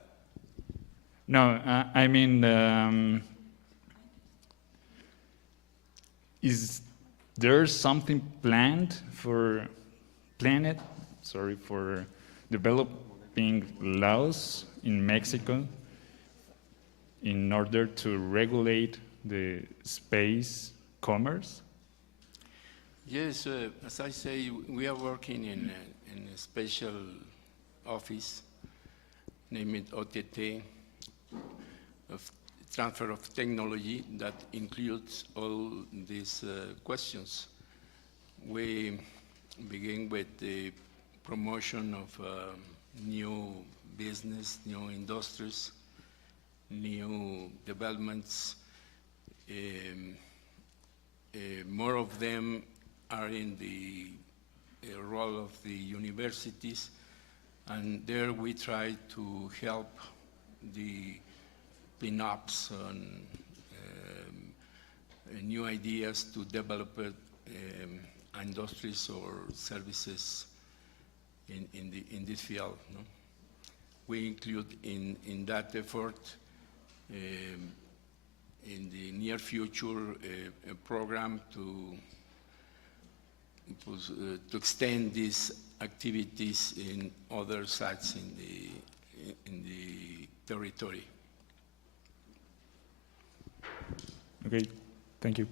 No, I mean is there something planned for developing laws in Mexico in order to regulate the space commerce? Yes, as I say, we are working in a special office named OTT, of transfer of technology, that includes all these questions. We begin with the promotion of new business, new industries, new developments. More of them are in the role of the universities, and there we try to help the pin-ups on new ideas to develop industries or services in this field. No? We include in that effort in the near future a program to extend these activities in other sites in the territory. Okay, thank you.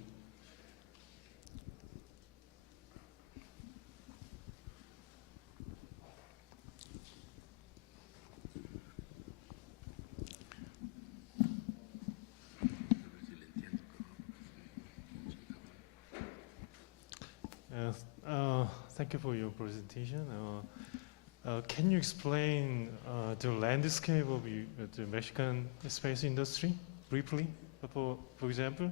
Thank you for your presentation. Can you explain the landscape of the Mexican space industry briefly? For example,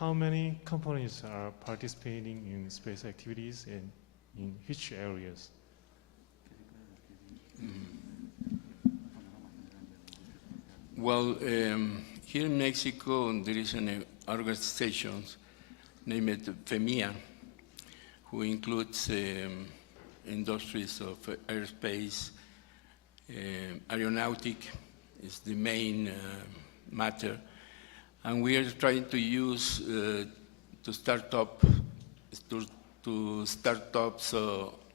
how many companies are participating in space activities and in which areas? Well, here in Mexico, there is an organization named FEMIA, who includes industries of aerospace, aeronautic is the main matter, and we are trying to use startups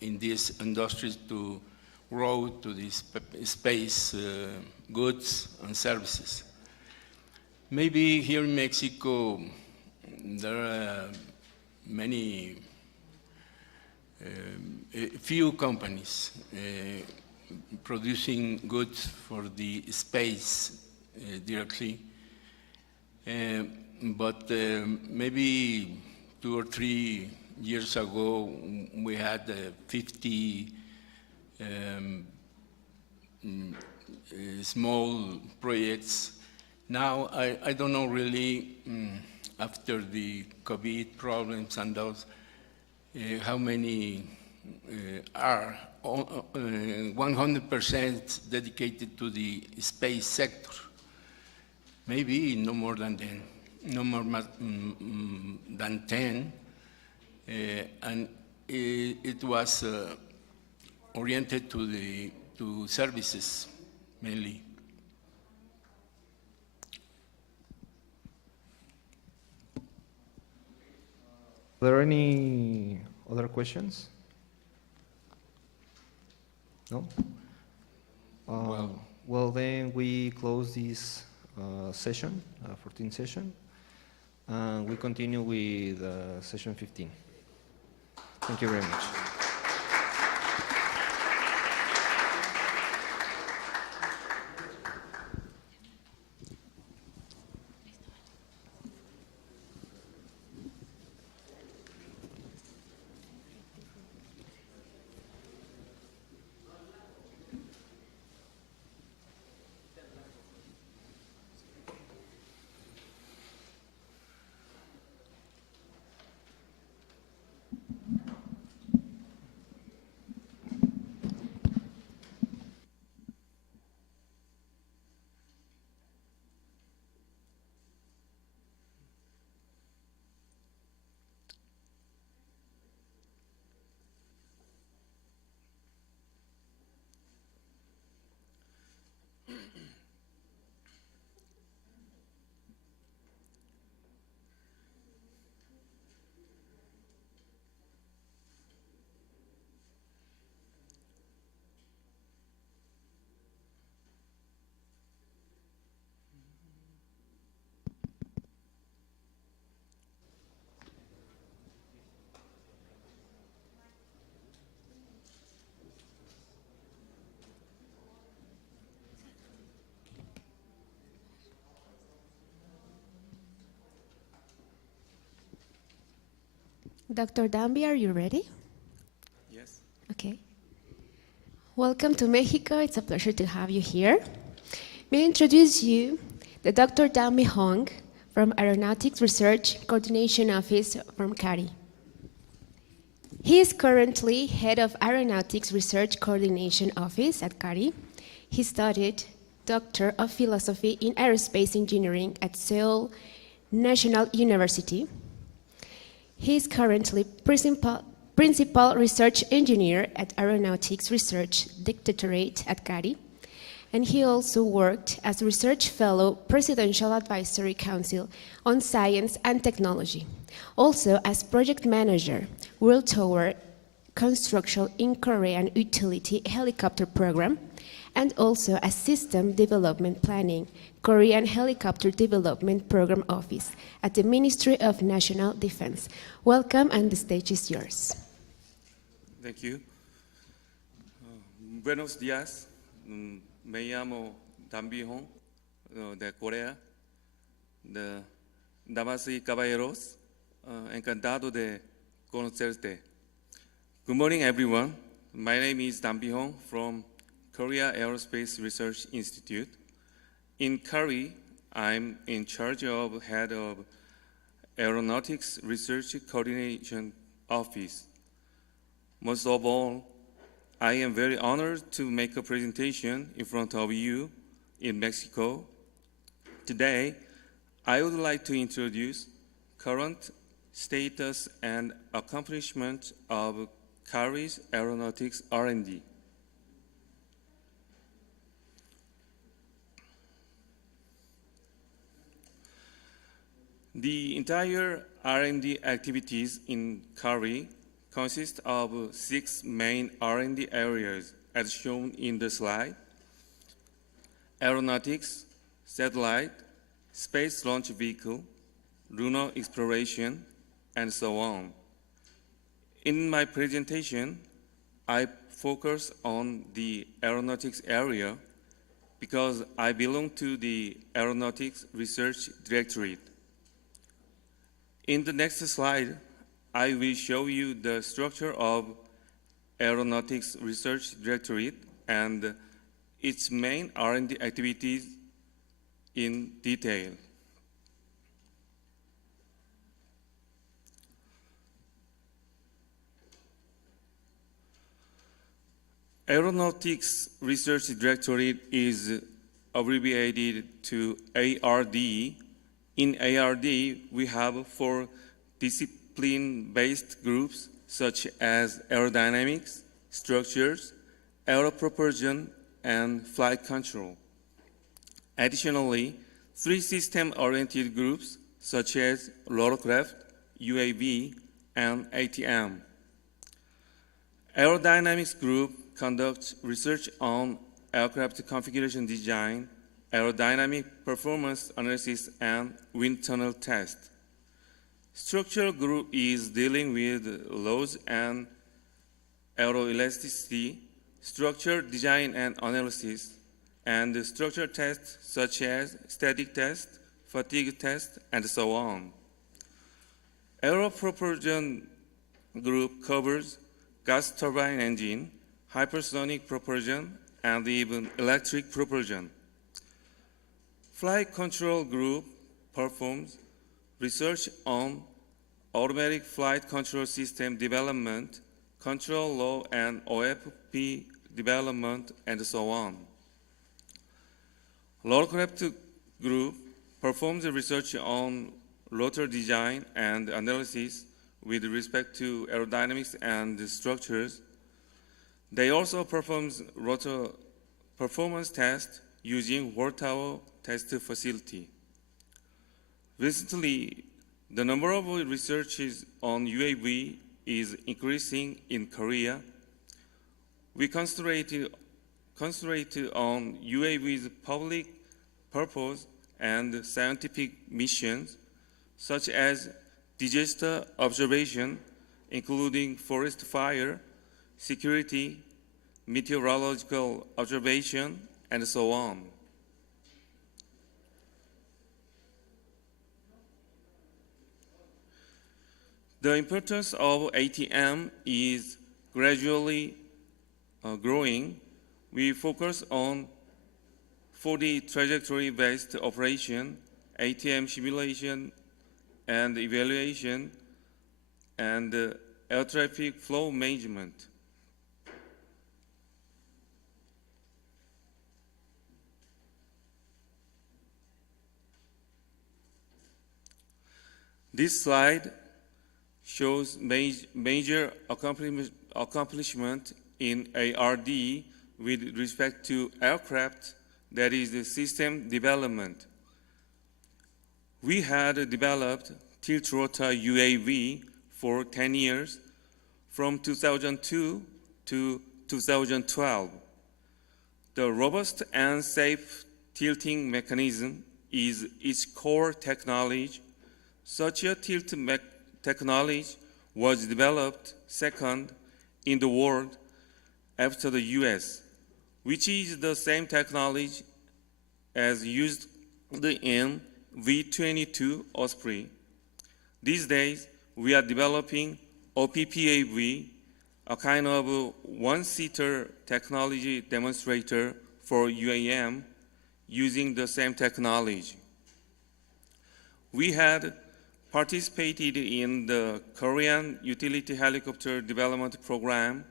in these industries to grow to these space goods and services. Maybe here in Mexico there are many few companies producing goods for the space directly, but maybe 2 or 3 years ago we had 50 small projects. Now I don't know really, after the COVID problems and those, how many are 100% dedicated to the space sector. Maybe no more than 10, and it was oriented to services mainly. Are there any other questions? No? Well, then we close this session, 14th session, and we continue with session 15. Thank you very much. Dr. Dambi, are you ready? Yes. Okay. Welcome to Mexico. It's a pleasure to have you here. May I introduce you the Dr. Dambi Hong from Aeronautics Research Coordination Office from CARI. He is currently head of Aeronautics Research Coordination Office at CARI. He studied Doctor of Philosophy in Aerospace Engineering at Seoul National University. He is currently Principal Research Engineer at Aeronautics Research Directorate at CARI, and he also worked as Research Fellow, Presidential Advisory Council on Science and Technology, also as Project Manager, World Tower Construction in Korean Utility Helicopter Program, and also as System Development Planning, Korean Helicopter Development Program Office at the Ministry of National Defense. Welcome, and the stage is yours. Thank you. Buenos días. Me llamo Dambi Hong, de Corea. Damas y caballeros, encantado de conocerte. Good morning, everyone. My name is Dambi Hong from Korea Aerospace Research Institute. In CARI, I'm in charge of head of Aeronautics Research Coordination Office. Most of all, I am very honored to make a presentation in front of you in Mexico. Today, I would like to introduce current status and accomplishment of CARI's aeronautics R&D. The entire R&D activities in CARI consist of 6 main R&D areas as shown in the slide: aeronautics, satellite, space launch vehicle, lunar exploration, and so on. In my presentation, I focus on the aeronautics area because I belong to the Aeronautics Research Directorate. In the next slide, I will show you the structure of Aeronautics Research Directorate and its main R&D activities in detail. Aeronautics Research Directorate is abbreviated to ARD. In ARD, we have 4 discipline-based groups such as aerodynamics, structures, aeropropulsion, and flight control. Additionally, 3 system-oriented groups such as rotorcraft, UAV, and ATM. Aerodynamics group conducts research on aircraft configuration design, aerodynamic performance analysis, and wind tunnel test. Structural group is dealing with loads and aeroelasticity, structure design and analysis, and structure tests such as static test, fatigue test, and so on. Aeropropulsion group covers gas turbine engine, hypersonic propulsion, and even electric propulsion. Flight control group performs research on automatic flight control system development, control law and OFP development, and so on. Rotorcraft group performs research on rotor design and analysis with respect to aerodynamics and structures. They also perform rotor performance tests using World Tower test facility. Recently, the number of researches on UAV is increasing in Korea. We concentrated on UAV's public purpose and scientific missions, such as disaster observation, including forest fire, security, meteorological observation, and so on. The importance of ATM is gradually growing. We focus on 4D trajectory-based operation, ATM simulation and evaluation, and air traffic flow management. This slide shows major accomplishment in ARD with respect to aircraft, that is the system development. We had developed tilt-rotor UAV for 10 years, from 2002 to 2012. The robust and safe tilting mechanism is its core technology. Such a tilt technology was developed second in the world after the US, which is the same technology as used in V-22 Osprey. These days, we are developing OPPAV, a kind of one-seater technology demonstrator for UAM using the same technology. We had participated in the Korean Utility Helicopter Development Program.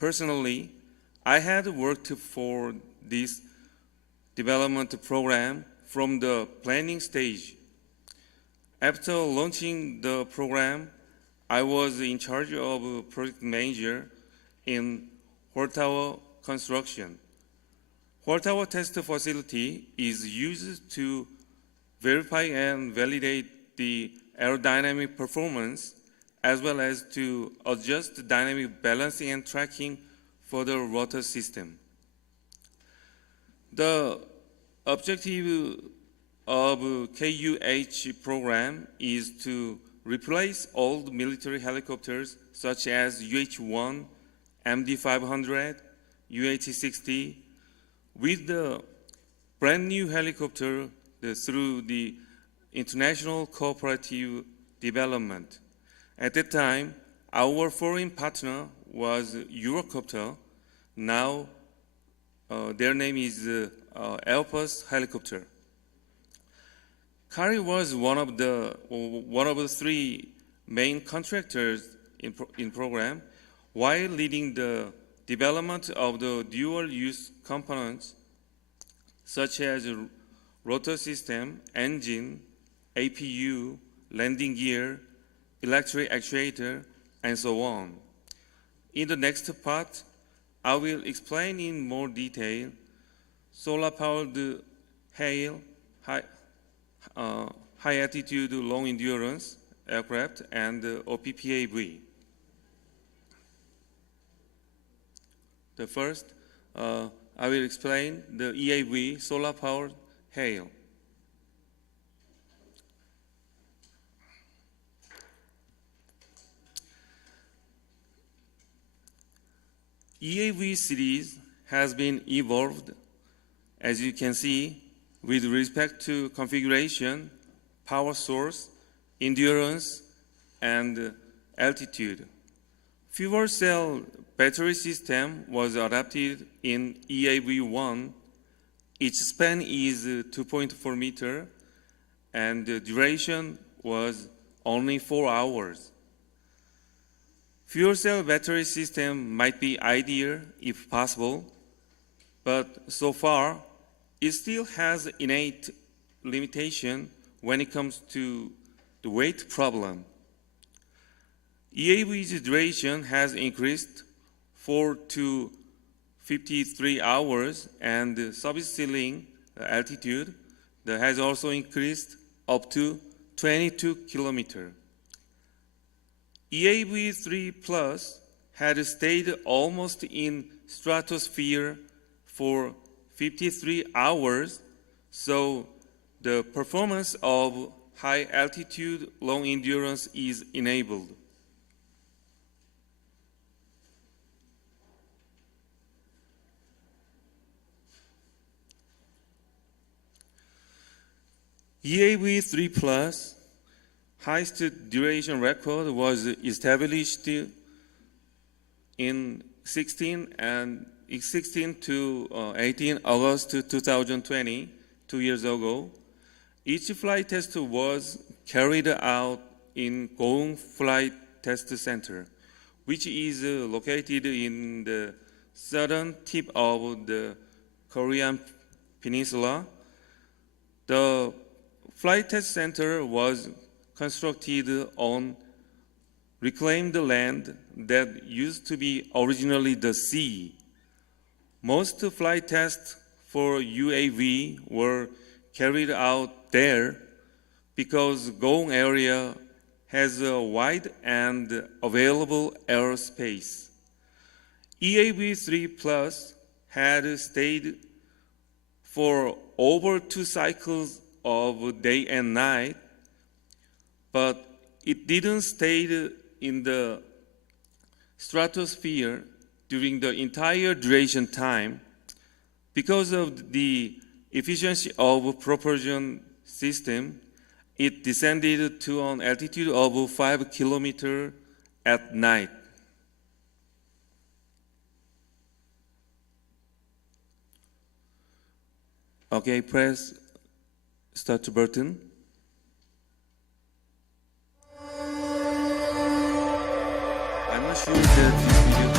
Personally, I had worked for this development program from the planning stage. After launching the program, I was in charge of project manager in Tower construction. Tower test facility is used to verify and validate the aerodynamic performance, as well as to adjust dynamic balancing and tracking for the rotor system. The objective of KUH program is to replace old military helicopters such as UH-1, MD-500, UH-60 with the brand new helicopter through the international cooperative development. At that time, our foreign partner was Eurocopter. Now, their name is Aerospace Helicopter. CARI was one of the three main contractors in program, while leading the development of the dual-use components such as rotor system, engine, APU, landing gear, electric actuator, and so on. In the next part, I will explain in more detail solar-powered HAL, high-altitude, long-endurance aircraft, and OPPAV. The first, I will explain the EAV, solar-powered HAL. EAV series has been evolved, as you can see, with respect to configuration, power source, endurance, and altitude. Fuel cell battery system was adapted in EAV-1. Its span is 2.4 meters, and the duration was only 4 hours. Fuel cell battery system might be ideal if possible, but so far, it still has innate limitation when it comes to the weight problem. EAV's duration has increased 4 to 53 hours, and the service ceiling altitude that has also increased up to 22 kilometers. EAV-3 Plus had stayed almost in stratosphere for 53 hours, so the performance of high altitude, long endurance is enabled. EAV-3 Plus highest duration record was established in 16 to 18 August 2020, 2 years ago. Each flight test was carried out in Goong Flight Test Center, which is located in the southern tip of the Korean Peninsula. The flight test center was constructed on reclaimed land that used to be originally the sea. Most flight tests for UAV were carried out there because Goong area has a wide and available aerospace. EAV-3 Plus had stayed for over 2 cycles of day and night, but it didn't stay in the stratosphere during the entire duration time. Because of the efficiency of propulsion system, it descended to an altitude of 5 kilometers at night. Okay, press start button. I'm not sure that this video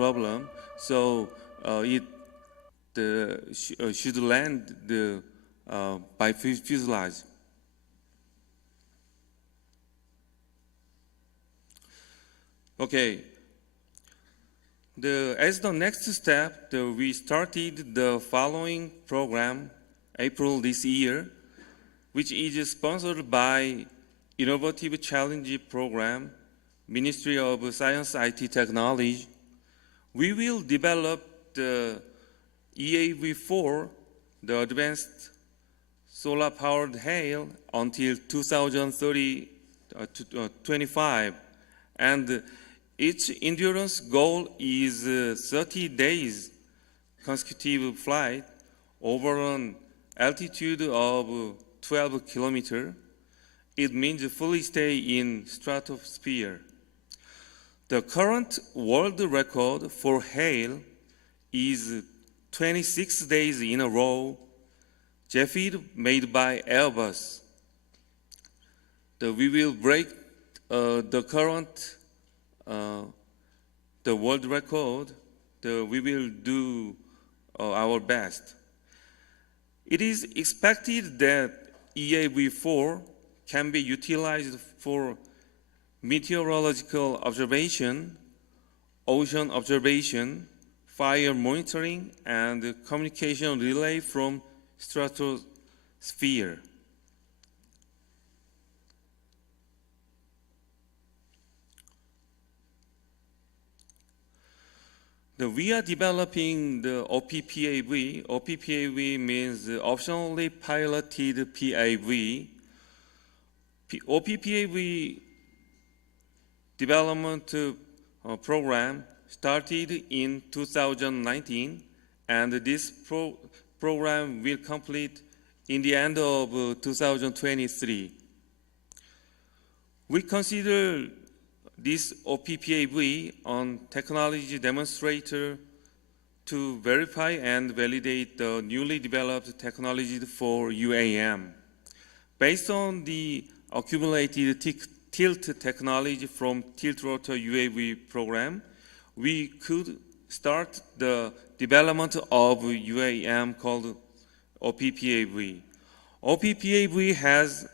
problem, so it should land by fuselage. Okay. As the next step, we started the following program April this year, which is sponsored by Innovative Challenge Program, Ministry of Science, IT Technology. We will develop the EAV-4, the Advanced Solar-Powered HALE, until 2025, and its endurance goal is 30 days consecutive flight over an altitude of 12 kilometers. It means fully stay in stratosphere. The current world record for HALE is 26 days in a row, JFED made by Airbus. We will break the current the world record. We will do our best. It is expected that EAV-4 can be utilized for meteorological observation, ocean observation, fire monitoring, and communication relay from stratosphere. We are developing the OPPAV. OPPAV means optionally piloted PAV. OPPAV development program started in 2019, and this program will complete in the end of 2023. We consider this OPPAV on technology demonstrator to verify and validate the newly developed technology for UAM. Based on the accumulated tilt technology from tilt-rotor UAV program, we could start the development of UAM called OPPAV. OPPAV has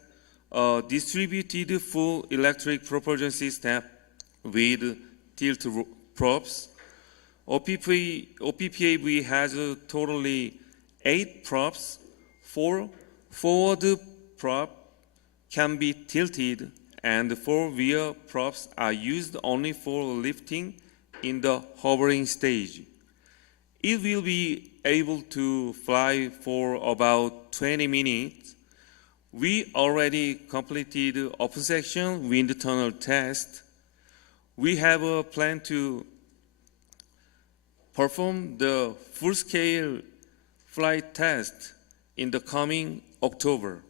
a distributed full electric propulsion system with tilt props. OPPAV has totally 8 props. 4 forward prop can be tilted, and 4 rear props are used only for lifting in the hovering stage. It will be able to fly for about 20 minutes. We already completed open section wind tunnel test. We have a plan to perform the full-scale flight test in the coming October.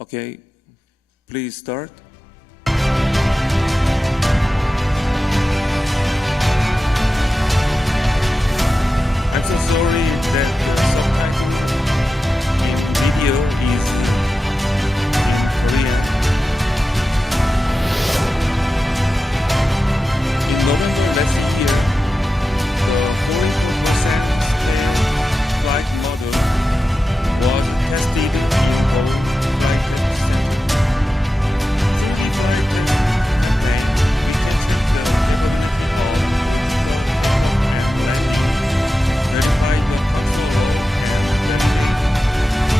Okay, please start. I'm so sorry that the subtitle in video is in Korean. In November last year, the 44% scale flight model was tested in both flight test centers. Through the flight test campaign, we tested the capability of vertical and landing, verify the control and validate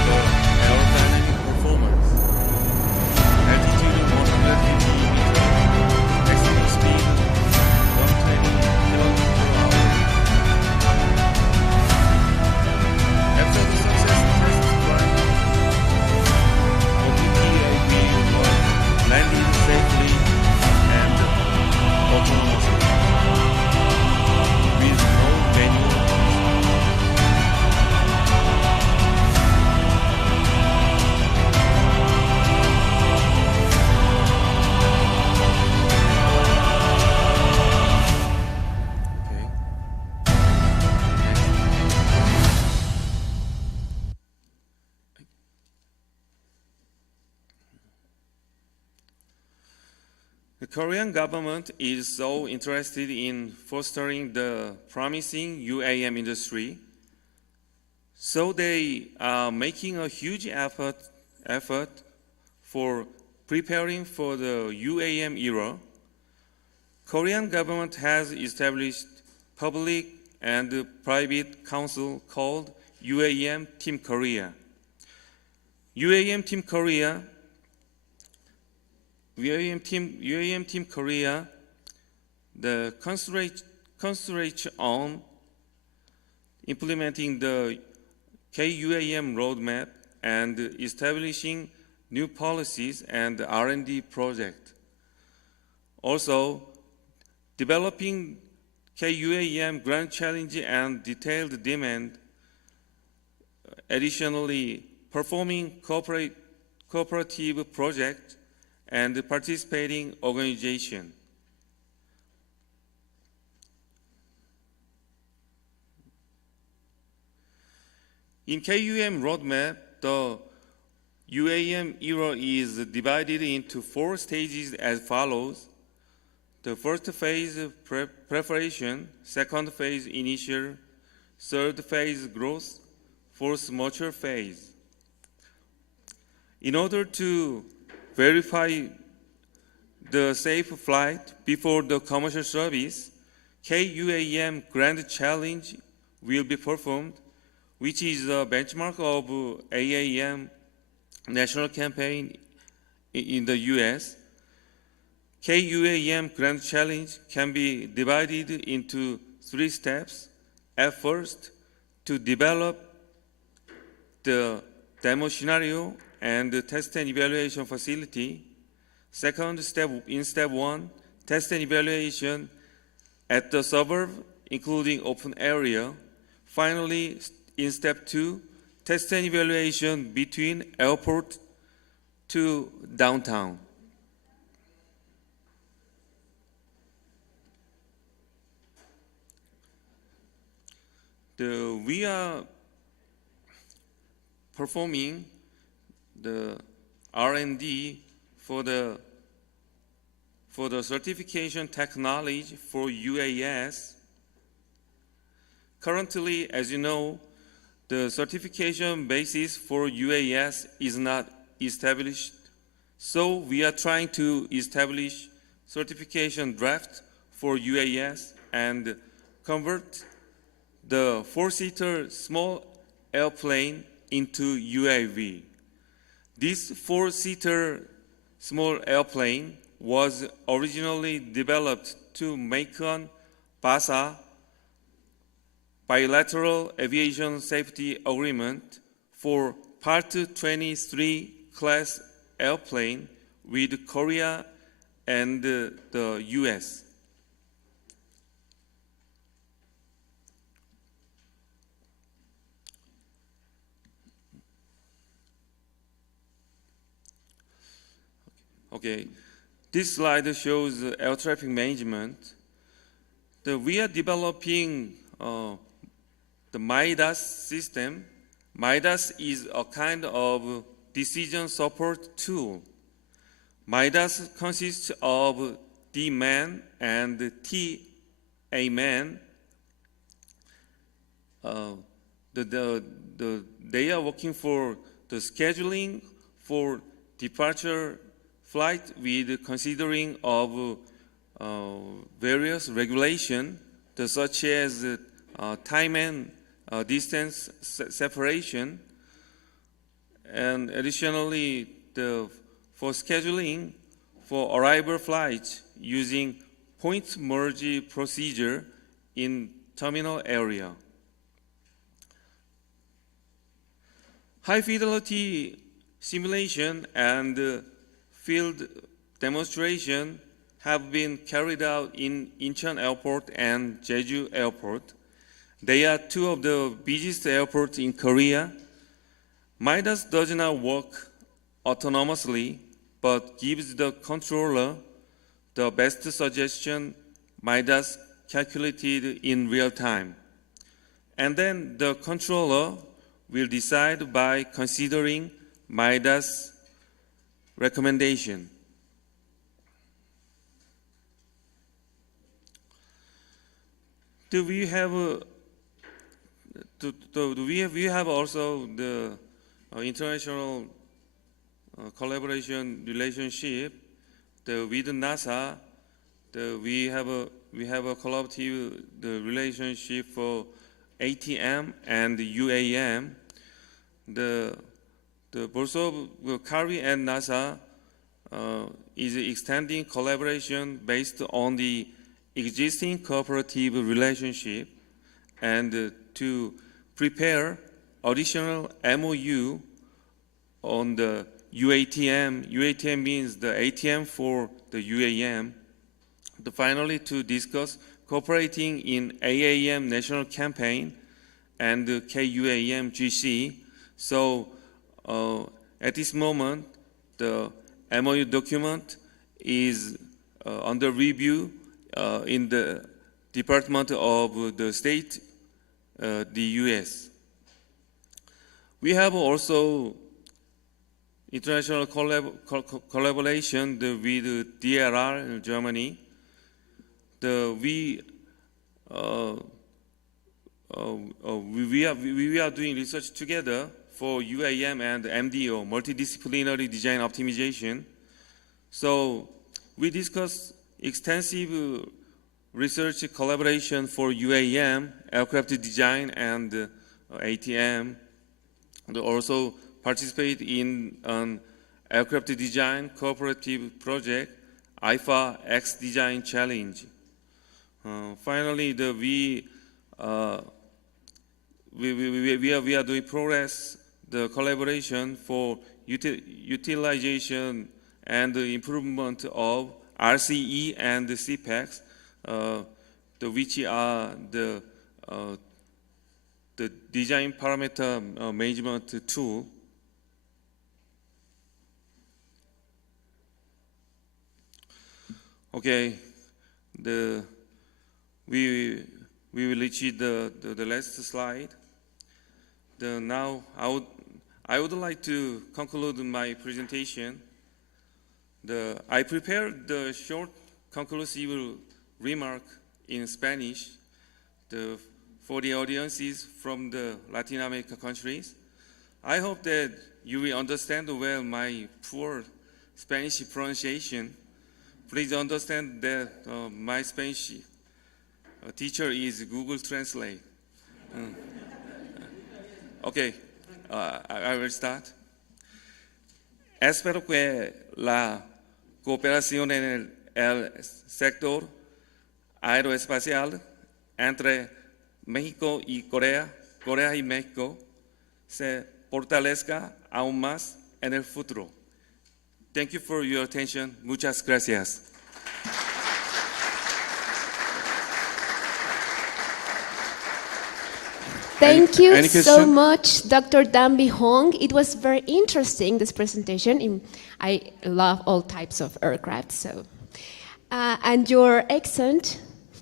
the aerodynamic performance. Altitude 150 meters, maximum speed 120 km per hour. After the success test flight, OPPAV was landed safely and autonomously with no manual Okay. The Korean government is so interested in fostering the promising UAM industry, so they are making a huge effort for preparing for the UAM era. Korean government has established public and private council called UAM Team Korea. UAM Team Korea, the concentrate on implementing the KUAM roadmap and establishing new policies and R&D project. Also, developing KUAM grand challenge and detailed demand. Additionally, performing cooperative project and participating organization. In KUAM roadmap, the UAM era is divided into 4 stages as follows. The first phase, preparation, second phase, initial, third phase, growth, fourth, mature phase. In order to verify the safe flight before the commercial service, KUAM Grand Challenge will be performed, which is a benchmark of AAM national campaign in the US. KUAM Grand Challenge can be divided into 3 steps. At first, to develop the demo scenario and the test and evaluation facility. Second step, in step 1, test and evaluation at the suburb, including open area. Finally, in step 2, test and evaluation between airport to downtown. We are performing the R&D for the certification technology for UAS. Currently, as you know, the certification basis for UAS is not established. So we are trying to establish certification draft for UAS and convert the 4-seater small airplane into UAV. This 4-seater small airplane was originally developed to make on BASA, Bilateral Aviation Safety Agreement, for Part 23 class airplane with Korea and the US. Okay, this slide shows air traffic management. We are developing the MIDAS system. MIDAS is a kind of decision support tool. MIDAS consists of D-man and T-A-man. They are working for the scheduling for departure flight with considering of various regulations, such as time and distance separation, and additionally for scheduling for arrival flights using point merge procedure in terminal area. High fidelity simulation and field demonstration have been carried out in Incheon Airport and Jeju Airport. They are 2 of the busiest airports in Korea. MIDAS does not work autonomously, but gives the controller the best suggestion MIDAS calculated in real time. And then the controller will decide by considering MIDAS recommendation. We have also the international collaboration relationship with NASA. We have a collaborative relationship for ATM and UAM. Also, CARI and NASA is extending collaboration based on the existing cooperative relationship and to prepare additional MOU on the UATM. UATM means the ATM for the UAM. Finally, to discuss cooperating in AAM national campaign and KUAM GC. So at this moment, the MOU document is under review in the Department of the State, the US. We have also international collaboration with DLR in Germany. We are doing research together for UAM and MDO, multidisciplinary design optimization. So we discuss extensive research collaboration for UAM, aircraft design, and ATM. They also participate in an aircraft design cooperative project IFA X Design Challenge. Finally, we are doing progress, the collaboration for utilization and the improvement of RCE and the CPEX, which are the design parameter management tool. Okay, we will reach the last slide. Now I would like to conclude my presentation. I prepared the short conclusive remark in Spanish for the audiences from the Latin American countries. I hope that you will understand well my poor Spanish pronunciation. Please understand that my Spanish teacher is Google Translate. Okay, I will start. Espero que la cooperación en el sector aeroespacial entre México y Corea y México, se fortalezca aún más en el futuro. Thank you for your attention. Muchas gracias. Thank you any so question? much, Dr. Dambi Hong. It was very interesting, this presentation. I love all types of aircraft, so. And your accent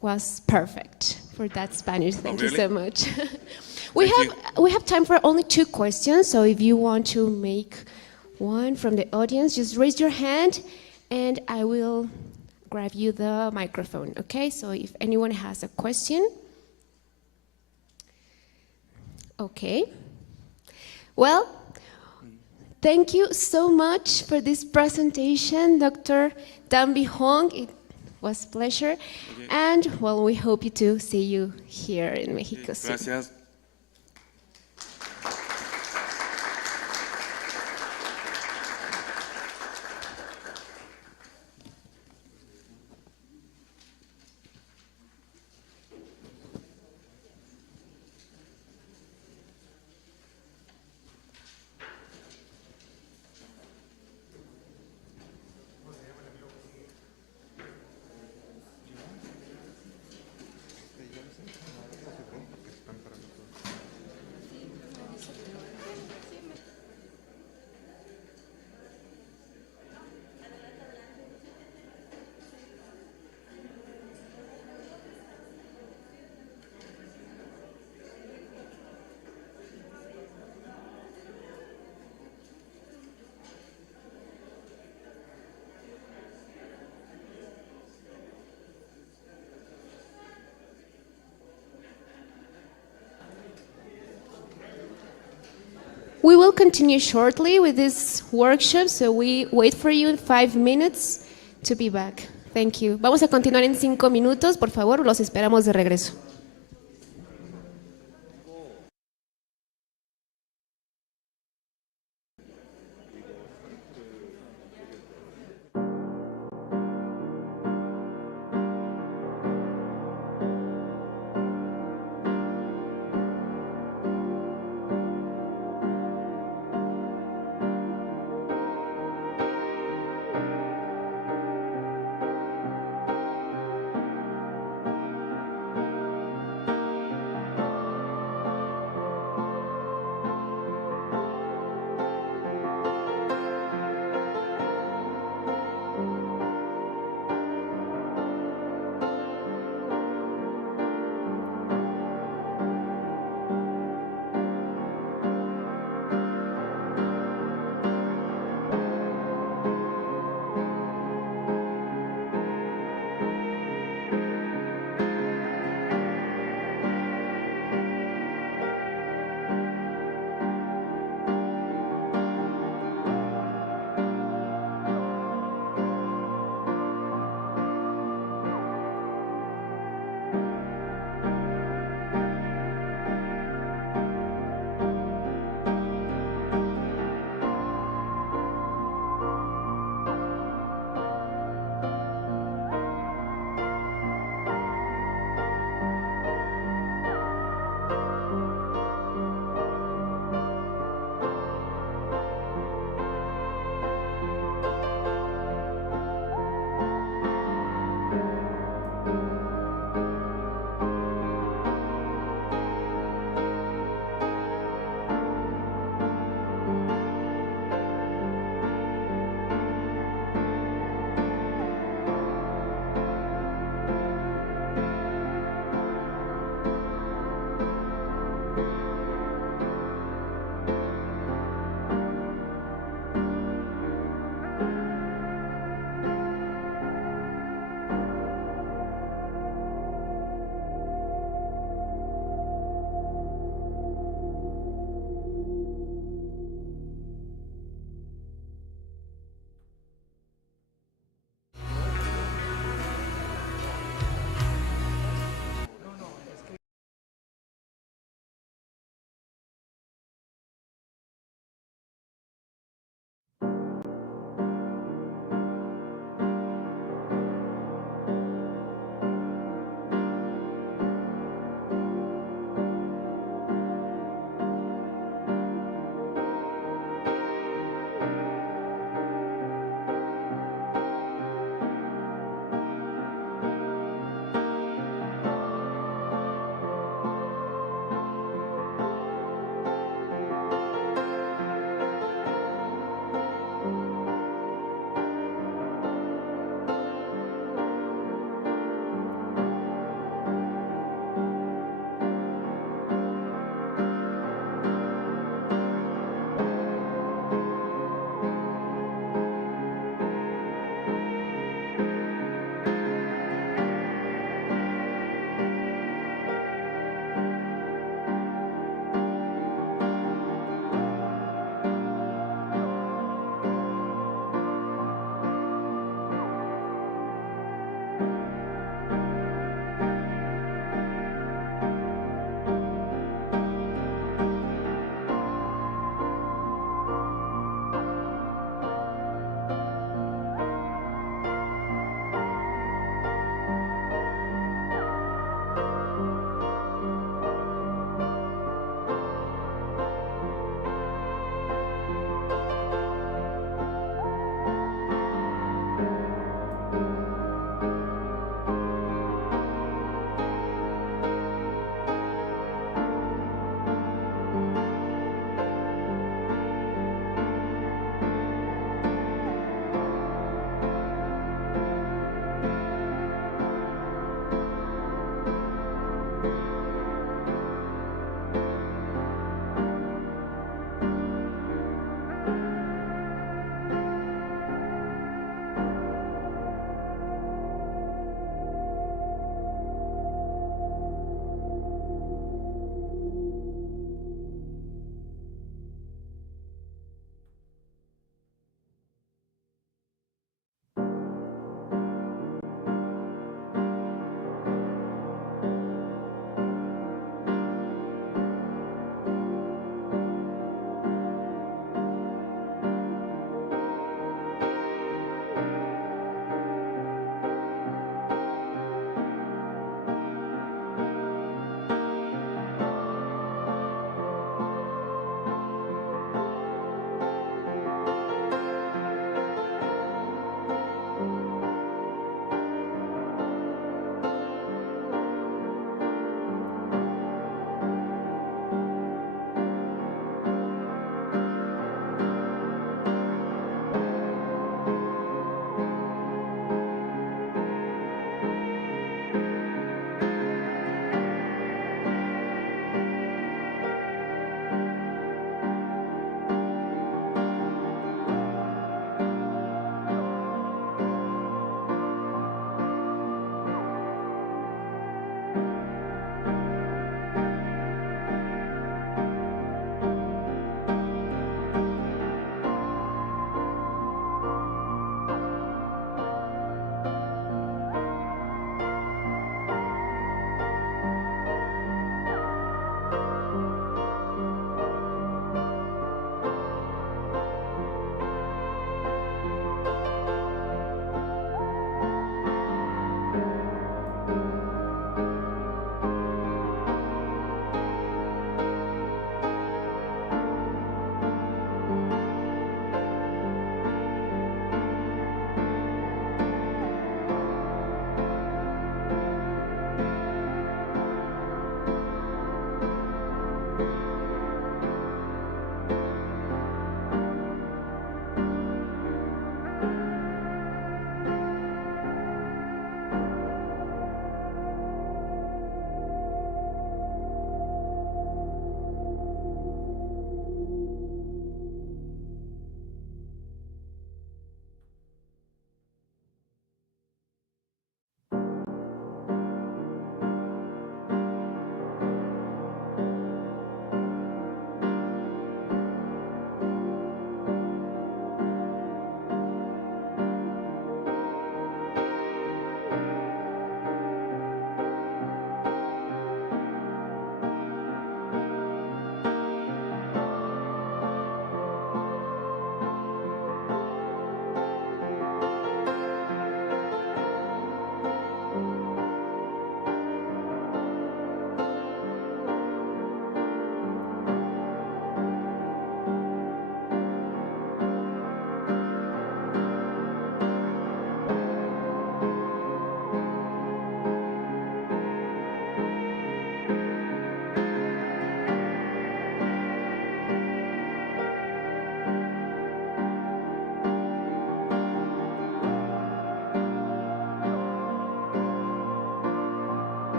was perfect for that Spanish. Thank you so much. we have time for only 2 questions, so if you want to make one from the audience, just raise your hand and I will grab you the microphone, okay? So if anyone has a question. Okay. Well, thank you so much for this presentation, Dr. Dambi Hong. It was a pleasure. Okay. And, well, we hope to see you here in Mexico soon. Gracias. We will continue shortly with this workshop, so we wait for you in 5 minutes to be back. Thank you. Vamos a continuar en 5 minutos, por favor, los esperamos de regreso.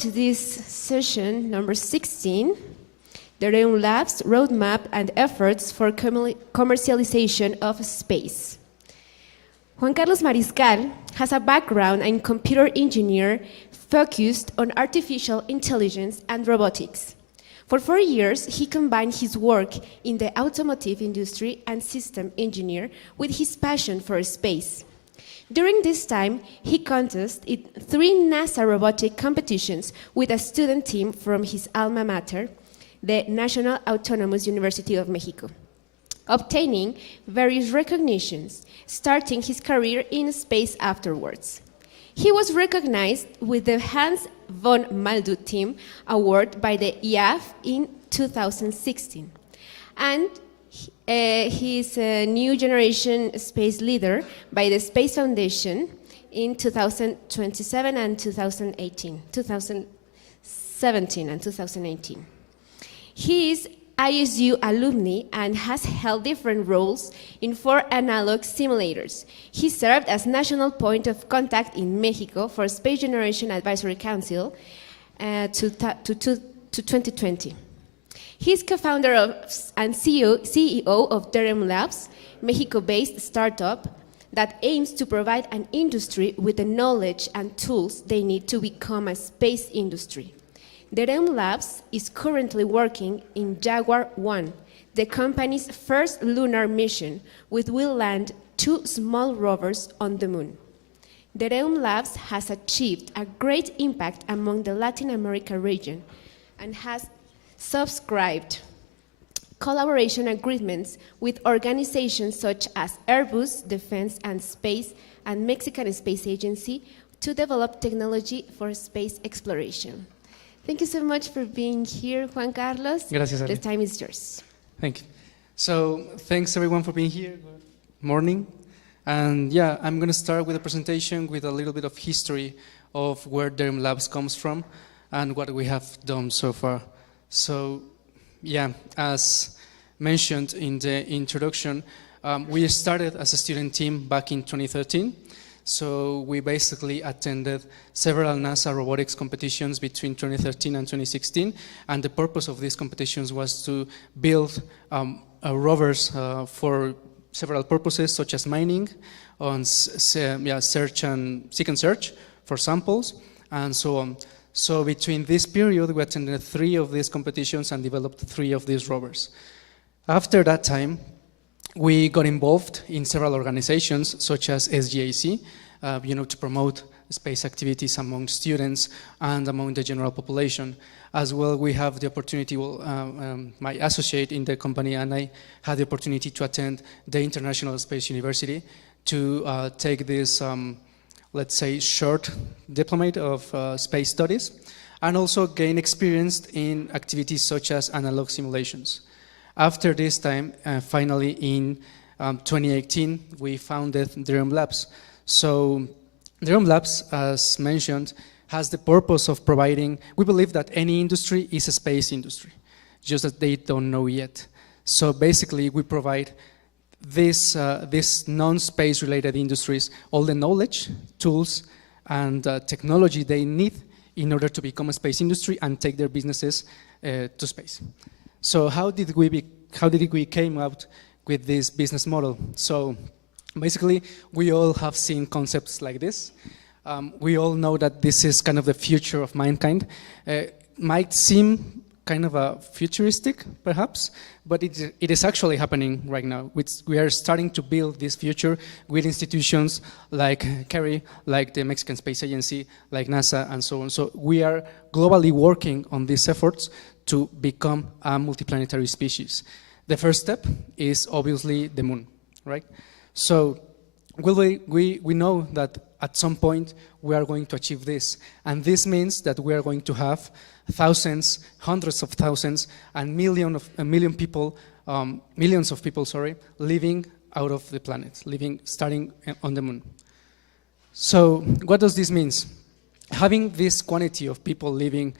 to this session, number 16, the Reum Labs Roadmap and Efforts for Commercialization of Space. Juan Carlos Mariscal has a background in computer engineer focused on artificial intelligence and robotics. For 4 years, he combined his work in the automotive industry and system engineer with his passion for space. During this time, he contested in 3 NASA robotic competitions with a student team from his alma mater, the National Autonomous University of Mexico, obtaining various recognitions, starting his career in space afterwards. He was recognized with the Hans von Malduth Team Award by the IAF in 2016, and he's a new generation space leader by the Space Foundation in 2017 and 2018. He is ISU alumni and has held different roles in 4 analog simulators. He served as national point of contact in Mexico for Space Generation Advisory Council to 2020. He is co-founder of and CEO of Reum Labs, Mexico-based startup that aims to provide an industry with the knowledge and tools they need to become a space industry. Reum Labs is currently working in Jaguar 1, the company's first lunar mission, which will land 2 small rovers on the moon. Reum Labs has achieved a great impact among the Latin America region and has subscribed collaboration agreements with organizations such as Airbus, Defense and Space, and Mexican Space Agency to develop technology for space exploration. Thank you so much for being here, Juan Carlos. Gracias, The Ale. time is yours. Thank you. So thanks everyone for being here. Good morning. And yeah, I'm going to start with a presentation with a little bit of history of where Reum Labs comes from and what we have done so far. So yeah, as mentioned in the introduction, we started as a student team back in 2013. So we basically attended several NASA robotics competitions between 2013 and 2016, and the purpose of these competitions was to build rovers for several purposes, such as mining, on search and seek and search for samples, and so on. So between this period, we attended 3 of these competitions and developed 3 of these rovers. After that time, we got involved in several organizations such as SGAC, to promote space activities among students and among the general population. As well, we have the opportunity, my associate in the company and I had the opportunity to attend the International Space University to take this, let's say, short diploma of space studies, and also gain experience in activities such as analog simulations. After this time, finally in 2018, we founded Reum Labs. So Reum Labs, as mentioned, has the purpose of providing, we believe that any industry is a space industry, just that they don't know yet. So basically, we provide this non-space related industries all the knowledge, tools, and technology they need in order to become a space industry and take their businesses to space. So how did we came out with this business model? So basically, we all have seen concepts like this. We all know that this is kind of the future of mankind. Might seem kind of futuristic, perhaps, but it is actually happening right now. We are starting to build this future with institutions like CARI, like the Mexican Space Agency, like NASA, and so on. So we are globally working on these efforts to become a multiplanetary species. The first step is obviously the moon, right? So we know that at some point we are going to achieve this, and this means that we are going to have thousands, hundreds of thousands, and millions of people, living out of the planet, starting on the moon. So what does this mean? Having this quantity of people living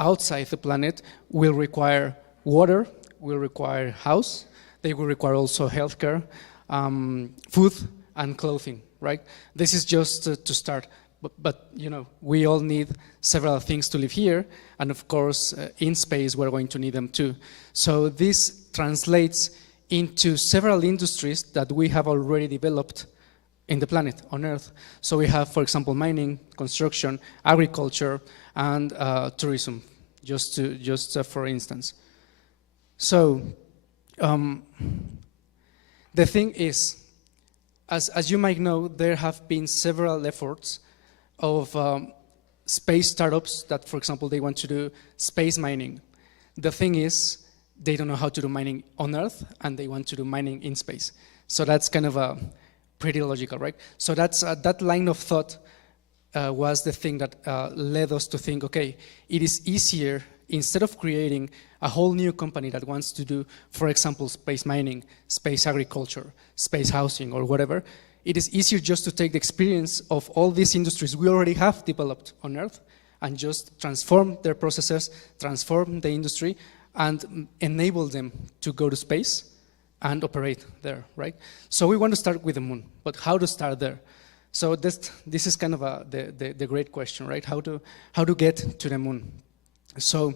outside the planet will require water, will require house, they will require also healthcare, food and clothing, right? This is just to start. but you know, we all need several things to live here, and of course, in space, we're going to need them too. So this translates into several industries that we have already developed in the planet, on Earth. So we have, for example, mining, construction, agriculture, and tourism, just for instance. So the thing is, as you might know, there have been several efforts of space startups that, for example, they want to do space mining. The thing is, they don't know how to do mining on Earth, and they want to do mining in space. So that's kind of a pretty logical, right? So that's that line of thought was the thing that led us to think, okay, it is easier, instead of creating a whole new company that wants to do, for example, space mining, space agriculture, space housing, or whatever, it is easier just to take the experience of all these industries we already have developed on Earth and just transform their processes, transform the industry, and enable them to go to space and operate there, right? So we want to start with the moon, but how to start there? So this is kind of the great question, right? How to get to the moon? So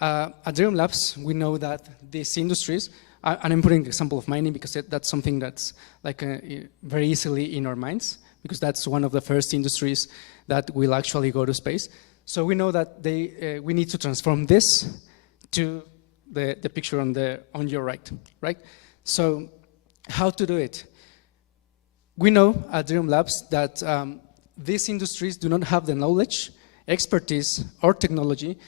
at Dream Labs, we know that these industries, and I'm putting the example of mining because that's something that's like very easily in our minds, because that's one of the first industries that will actually go to space. So we know that we need to transform this to the picture on your right? So how to do it? We know at Dream Labs that these industries do not have the knowledge, expertise, or technology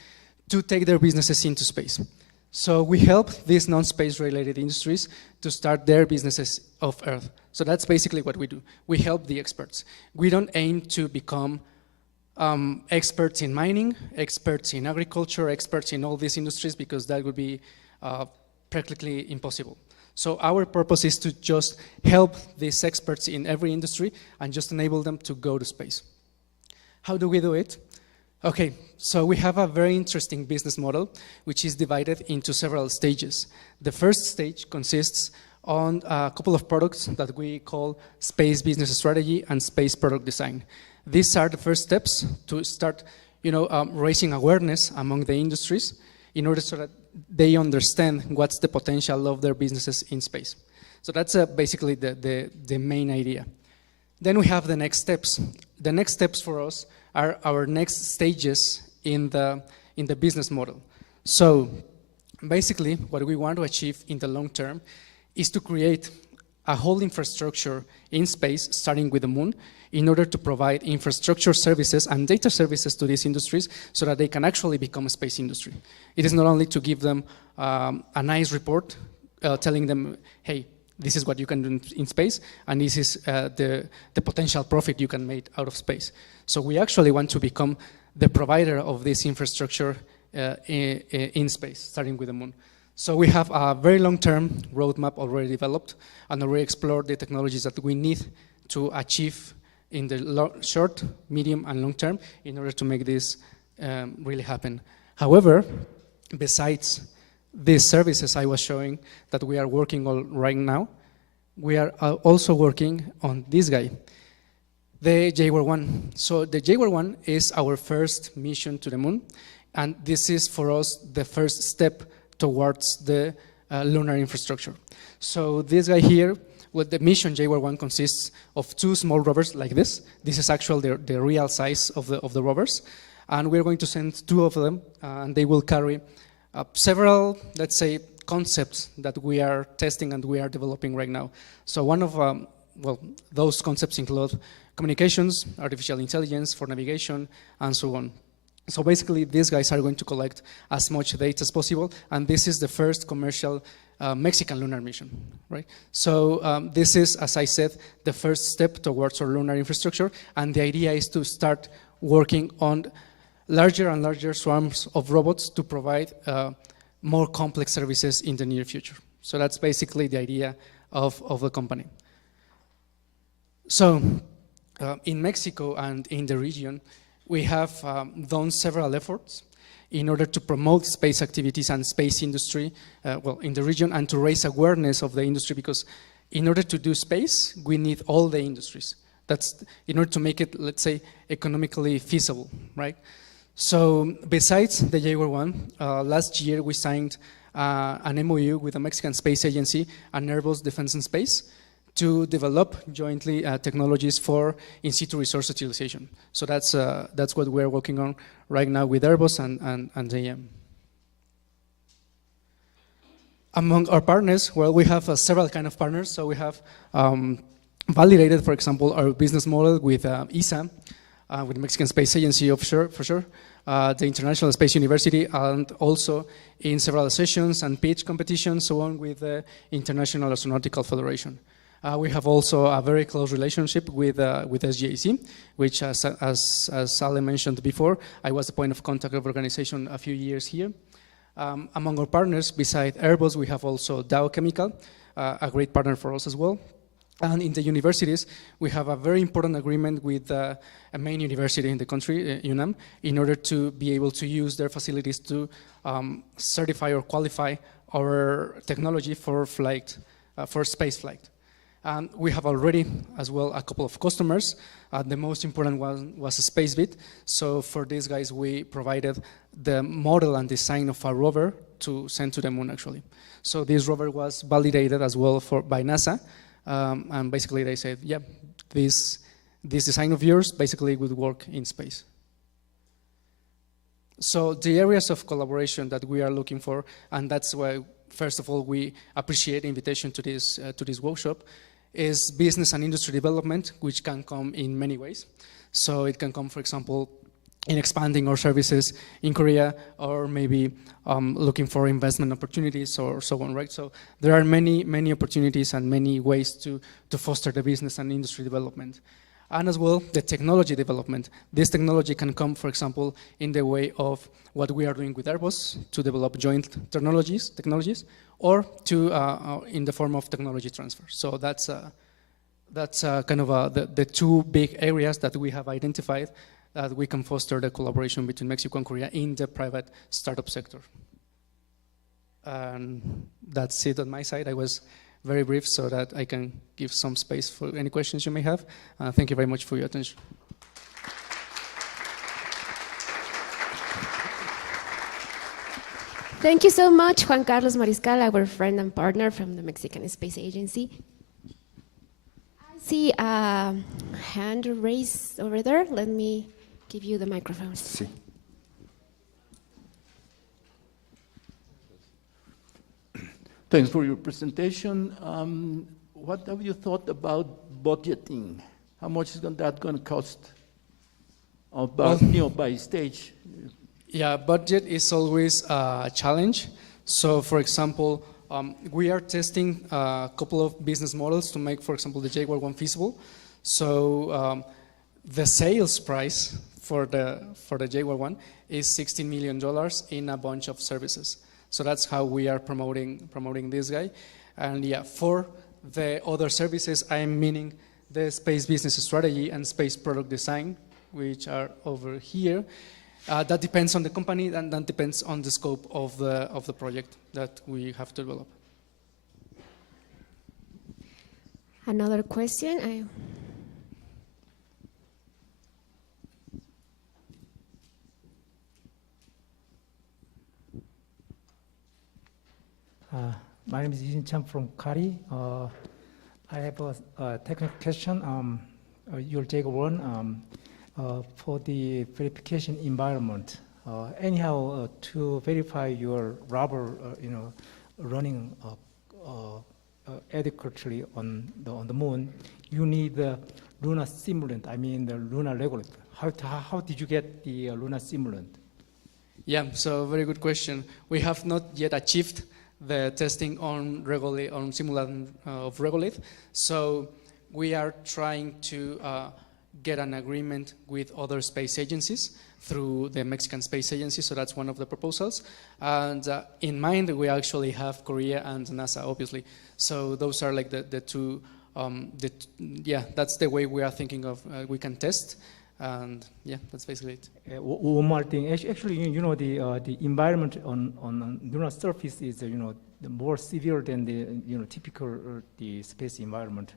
to take their businesses into space. So we help these non-space related industries to start their businesses off Earth. So that's basically what we do. We help the experts. We don't aim to become experts in mining, experts in agriculture, experts in all these industries, because that would be practically impossible. So our purpose is to just help these experts in every industry and just enable them to go to space. How do we do it? Okay, so we have a very interesting business model, which is divided into several stages. The first stage consists on a couple of products that we call space business strategy and space product design. These are the first steps to start, raising awareness among the industries in order so that they understand what's the potential of their businesses in space. So that's basically the main idea. Then we have the next steps. The next steps for us are our next stages in the business model. So basically what we want to achieve in the long term is to create a whole infrastructure in space, starting with the moon, in order to provide infrastructure services and data services to these industries so that they can actually become a space industry. It is not only to give them a nice report telling them, hey, this is what you can do in space, and this is the potential profit you can make out of space. So we actually want to become the provider of this infrastructure in space, starting with the moon. So we have a very long-term roadmap already developed, and already explored the technologies that we need to achieve in the short, medium, and long term in order to make this really happen. However, besides these services I was showing that we are working on right now, we are also working on this guy, the Jaguar-1. So the Jaguar-1 is our first mission to the moon, and this is for us the first step towards the lunar infrastructure. So this guy here, well, the mission Jaguar-1 consists of 2 small rovers like this. This is actually the real size of the rovers, and we're going to send 2 of them, and they will carry several, let's say, concepts that we are testing and we are developing right now. So one of those concepts include communications, artificial intelligence for navigation, and so on. So basically, these guys are going to collect as much data as possible, and this is the first commercial Mexican lunar mission, right? So this is, as I said, the first step towards our lunar infrastructure, and the idea is to start working on larger and larger swarms of robots to provide more complex services in the near future. So that's basically the idea of the company. So in Mexico and in the region, we have done several efforts in order to promote space activities and space industry, in the region, and to raise awareness of the industry, because in order to do space, we need all the industries that's in order to make it, let's say, economically feasible, right? So besides the Jaguar one, last year we signed an MOU with the Mexican Space Agency and Airbus Defense and Space to develop jointly technologies for in situ resource utilization. So that's what we're working on right now with Airbus and JM. Among our partners, well, we have several kind of partners. So we have validated, for example, our business model with ESA, with the Mexican Space Agency offshore, for sure, the International Space University, and also in several sessions and pitch competitions, so on, with the International Astronautical Federation. We have also a very close relationship with SGAC, which, as Sally mentioned before, I was the point of contact of organization a few years here. Among our partners, besides Airbus, we have also Dow Chemical, a great partner for us as well. And in the universities, we have a very important agreement with a main university in the country, UNAM, in order to be able to use their facilities to certify or qualify our technology for flight, for space flight. And we have already, as well, a couple of customers. The most important one was SpaceBit. So for these guys, we provided the model and design of a rover to send to the moon, actually. So this rover was validated as well by NASA. And basically they said, yeah, this design of yours basically would work in space. So the areas of collaboration that we are looking for, and that's why, first of all, we appreciate the invitation to this workshop, is business and industry development, which can come in many ways. So it can come, for example, in expanding our services in Korea, or maybe looking for investment opportunities or so on, right? So there are many opportunities and many ways to foster the business and industry development. And as well, the technology development. This technology can come, for example, in the way of what we are doing with Airbus to develop joint technologies, or to in the form of technology transfer. So that's kind of the two big areas that we have identified that we can foster the collaboration between Mexico and Korea in the private startup sector. And that's it on my side. I was very brief so that I can give some space for any questions you may have. Thank you very much for your attention. Thank you so much, Juan Carlos Mariscal, our friend and partner from the Mexican Space Agency. I see a hand raised over there. Let me give you the microphone. Sí. Thanks for your presentation. What have you thought about budgeting? How much is that going to cost by stage? Yeah, budget is always a challenge. So, for example, we are testing a couple of business models to make, for example, the Jaguar one feasible. So, the sales price for the Jaguar one is $16 million in a bunch of services. So that's how we are promoting this guy. And yeah, for the other services, I'm meaning the space business strategy and space product design, which are over here. That depends on the company, and that depends on the scope of the project that we have to develop. Another question. My name is Yijin Chan from Kari. I have a technical question. Your Jaguar one for the verification environment. Anyhow, to verify your rover, running adequately on the moon, you need the lunar simulant. I mean the lunar regolith. How did you get the lunar simulant? Yeah, so very good question. We have not yet achieved the testing on simulant of regolith. So we are trying to get an agreement with other space agencies through the Mexican Space Agency. So that's one of the proposals. And in mind, we actually have Korea and NASA, obviously. So those are like the two, yeah, that's the way we are thinking of we can test. And yeah, that's basically it. One more thing. Actually, the environment on lunar surface is more severe than the typical the space environment.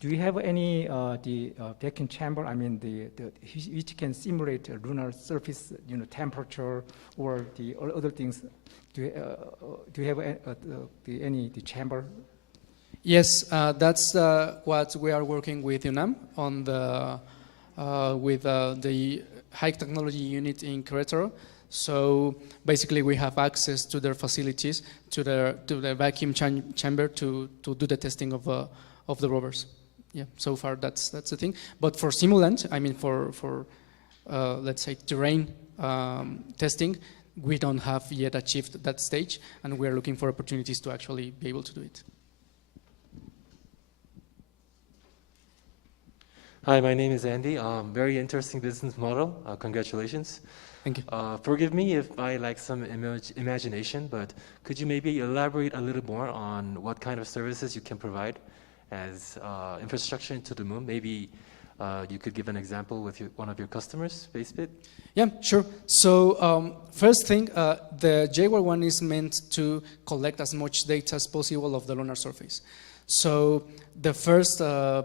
do you have any the vacuum chamber? I mean, which can simulate lunar surface, temperature or the other things? Do you have any chamber? Yes, that's what we are working with UNAM on with the high technology unit in Querétaro. So basically, we have access to their facilities, to the vacuum chamber to do the testing of the rovers. Yeah, so far that's the thing. But for simulant, I mean for let's say terrain testing, we don't have yet achieved that stage, and we are looking for opportunities to actually be able to do it. Hi, my name is Andy. Very interesting business model. Congratulations. Thank you. Forgive me if I lack some imagination, but could you maybe elaborate a little more on what kind of services you can provide as infrastructure into the moon? Maybe you could give an example with one of your customers, Spacebit? Yeah, sure. So first thing, the Jaguar one is meant to collect as much data as possible of the lunar surface. So the first,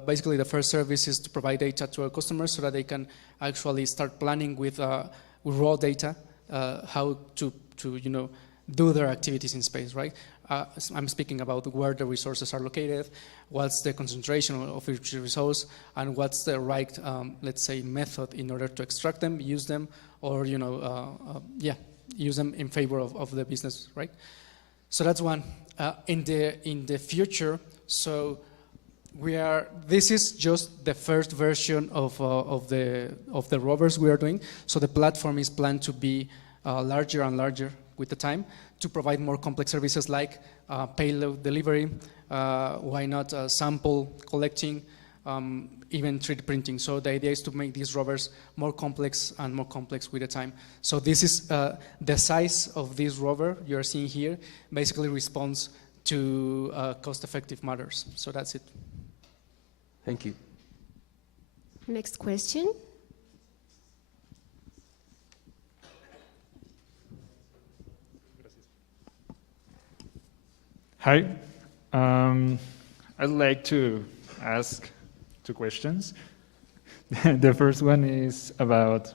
basically the first service is to provide data to our customers so that they can actually start planning with raw data, how to do their activities in space, right? I'm speaking about where the resources are located, what's the concentration of each resource, and what's the right, let's say, method in order to extract them, use them, or use them in favor of the business, right? So that's one. In the future, so this is just the first version of the rovers we are doing. So the platform is planned to be larger and larger with the time to provide more complex services like payload delivery, why not sample collecting, even 3D printing. So the idea is to make these rovers more complex and more complex with the time. So this is the size of this rover you're seeing here basically responds to cost-effective matters. So that's it. Thank you. Next question. Hi. I'd like to ask 2 questions. The first one is about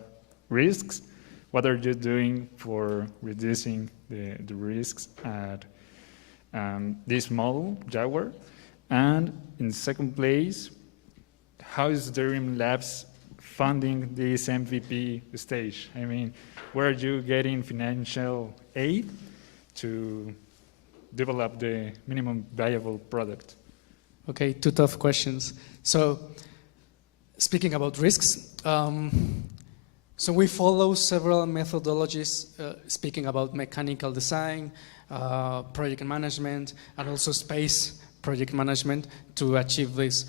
risks. What are you doing for reducing the risks at this model, Jaguar? And in second place, how is Dream Labs funding this MVP stage? I mean, where are you getting financial aid to develop the minimum viable product? Okay, 2 tough questions. So, speaking about risks, so we follow several methodologies, speaking about mechanical design, project management, and also space project management to achieve this.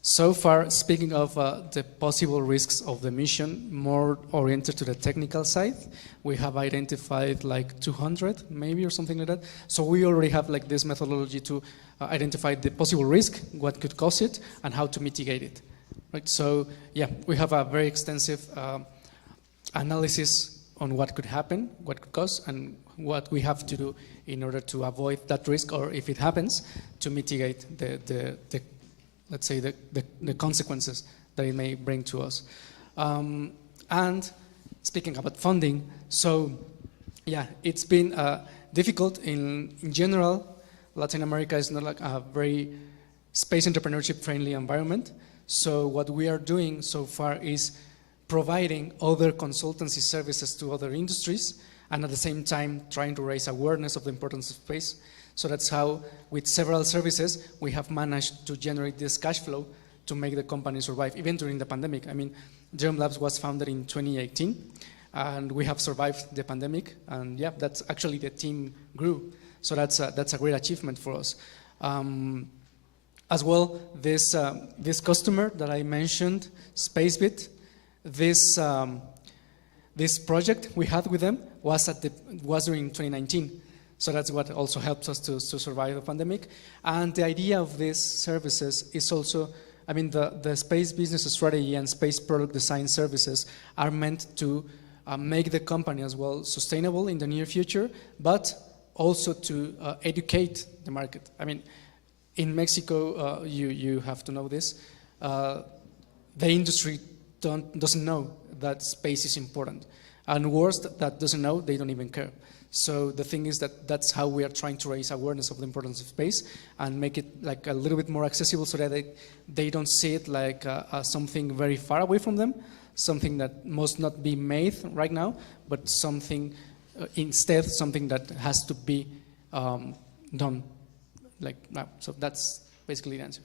So far, speaking of the possible risks of the mission, more oriented to the technical side, we have identified like 200 maybe or something like that. So we already have like this methodology to identify the possible risk, what could cause it, and how to mitigate it. Right? So yeah, we have a very extensive analysis on what could happen, what could cause, and what we have to do in order to avoid that risk, or if it happens, to mitigate the let's say the consequences that it may bring to us. And speaking about funding, so yeah, it's been difficult in general. Latin America is not like a very space entrepreneurship friendly environment. So what we are doing so far is providing other consultancy services to other industries, and at the same time trying to raise awareness of the importance of space. So that's how, with several services, we have managed to generate this cash flow to make the company survive, even during the pandemic. I mean, Dream Labs was founded in 2018, and we have survived the pandemic, and yeah, that's actually the team grew. So that's a great achievement for us. As well, this customer that I mentioned, Spacebit, this project we had with them was during 2019. So that's what also helps us to survive the pandemic. And the idea of these services is also, I mean, the space business strategy and space product design services are meant to make the company as well sustainable in the near future, but also to educate the market. I mean, in Mexico, you have to know this, the industry doesn't know that space is important. And worse, that doesn't know, they don't even care. So the thing is that's how we are trying to raise awareness of the importance of space and make it like a little bit more accessible so that they don't see it like something very far away from them, something that must not be made right now, but something instead, something that has to be done like now. So that's basically the answer.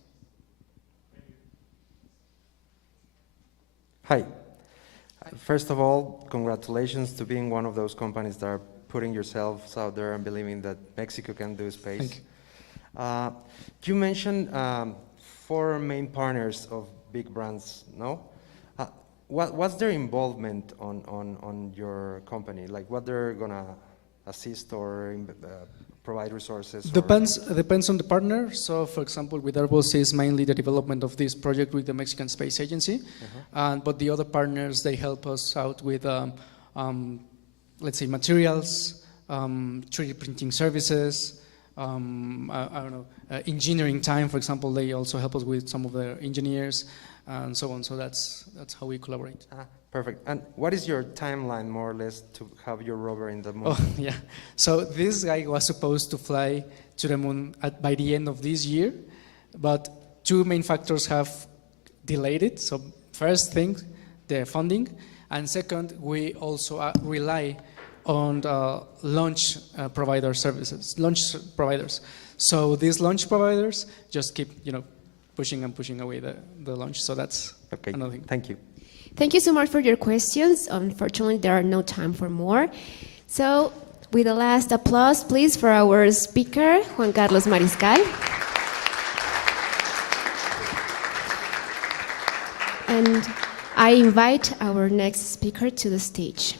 Hi. First of all, congratulations to being one of those companies that are putting yourselves out there and believing that Mexico can do space. Thank you. You mentioned 4 main partners of big brands, no? What's their involvement on your company? Like what they're gonna assist or provide resources? Depends on the partner. So, for example, with Airbus is mainly the development of this project with the Mexican Space Agency, but the other partners, they help us out with, let's say, materials, 3D printing services, I don't know, engineering time, for example. They also help us with some of their engineers and so on. So that's how we collaborate. Perfect. And what is your timeline, more or less, to have your rover in the moon? Oh, yeah. So this guy was supposed to fly to the moon by the end of this year, but 2 main factors have delayed it. So first thing, the funding, and second, we also rely on launch provider services, launch providers. So these launch providers just keep, pushing and pushing away the launch. So that's another thing. Thank you. Thank you so much for your questions. Unfortunately, there are no time for more. So, with the last applause, please, for our speaker, Juan Carlos Mariscal. And I invite our next speaker to the stage.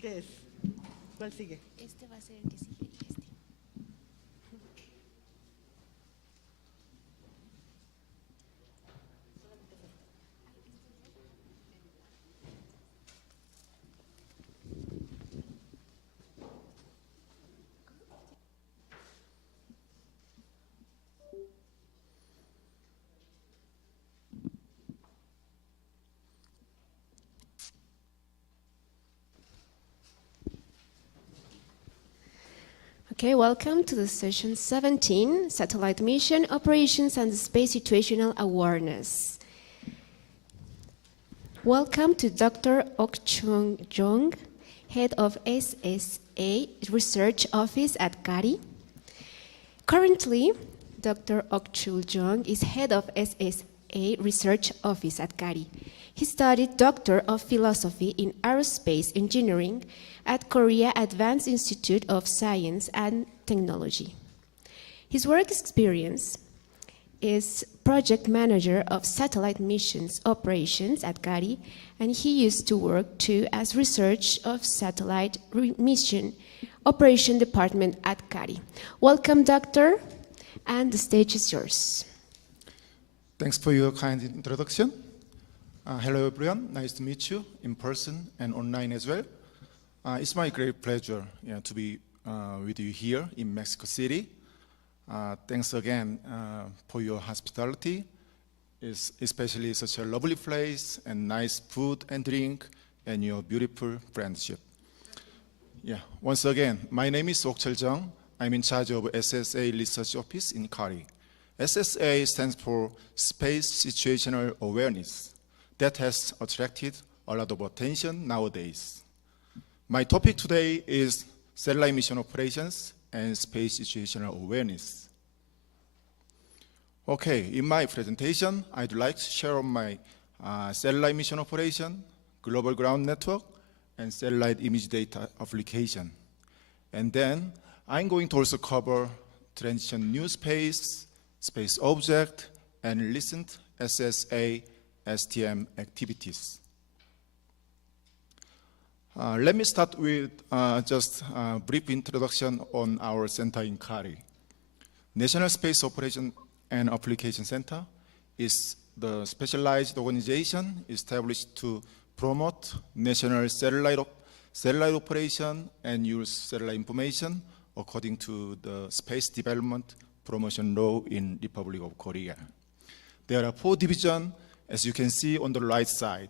¿Qué es? ¿Cuál sigue? Este va a ser el que sigue. Okay, welcome to the session 17, Satellite Mission, Operations and Space Situational Awareness. Welcome to Dr. Ok-Chung Jong, Head of SSA Research Office at CARI. Currently, Dr. Ok-Chung Jong is Head of SSA Research Office at CARI. He studied Doctor of Philosophy in Aerospace Engineering at Korea Advanced Institute of Science and Technology. His work experience is project manager of satellite missions operations at CARI, and he used to work too as research of satellite mission operation department at CARI. Welcome, Doctor, and the stage is yours. Thanks for your kind introduction. Hello everyone, nice to meet you in person and online as well. It's my great pleasure to be with you here in Mexico City. Thanks again for your hospitality. It's especially such a lovely place and nice food and drink and your beautiful friendship. Once again, my name is Ok-Chung Jung. I'm in charge of SSA Research Office in CARI. SSA stands for Space Situational Awareness. That has attracted a lot of attention nowadays. My topic today is satellite mission operations and space situational awareness. Okay, in my presentation, I'd like to share my satellite mission operation, global ground network, and satellite image data application. And then I'm going to also cover transition new space, space object, and recent SSA, STM activities. Let me start with just a brief introduction on our center in Cali. National Space Operation and Application Center is the specialized organization established to promote national satellite operation and use satellite information according to the Space Development Promotion Law in Republic of Korea. There are 4 divisions, as you can see on the right side.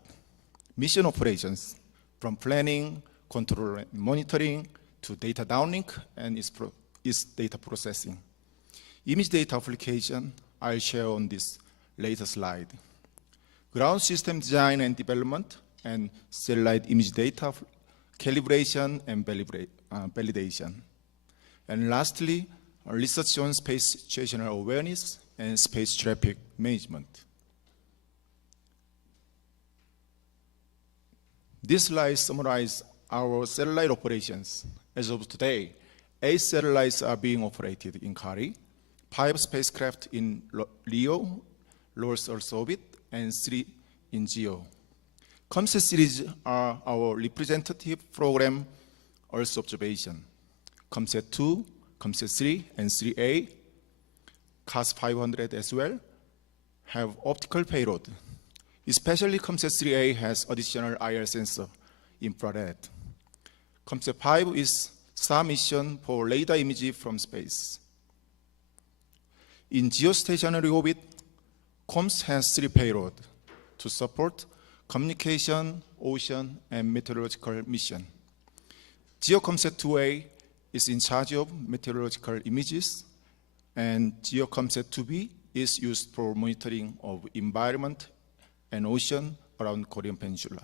Mission operations, from planning, control, and monitoring, to data downlink and its data processing. Image data application, I'll share on this later slide. Ground system design and development, and satellite image data calibration and validation. And lastly, research on space situational awareness and space traffic management. This slide summarizes our satellite operations. As of today, 8 satellites are being operated in Cali, 5 spacecraft in LEO, low Earth orbit, and 3 in GEO. COMSAT series are our representative program Earth observation. COMSAT 2, COMSAT 3, and 3A, CAS 500 as well, have optical payload. Especially COMSAT 3A has additional IR sensor, infrared. COMSAT 5 is SAR mission for radar imagery from space. In geostationary orbit, COMS has 3 payloads to support communication, ocean, and meteorological mission. GeoCOMSAT 2A is in charge of meteorological images, and GeoCOMSAT 2B is used for monitoring of environment and ocean around Korean Peninsula.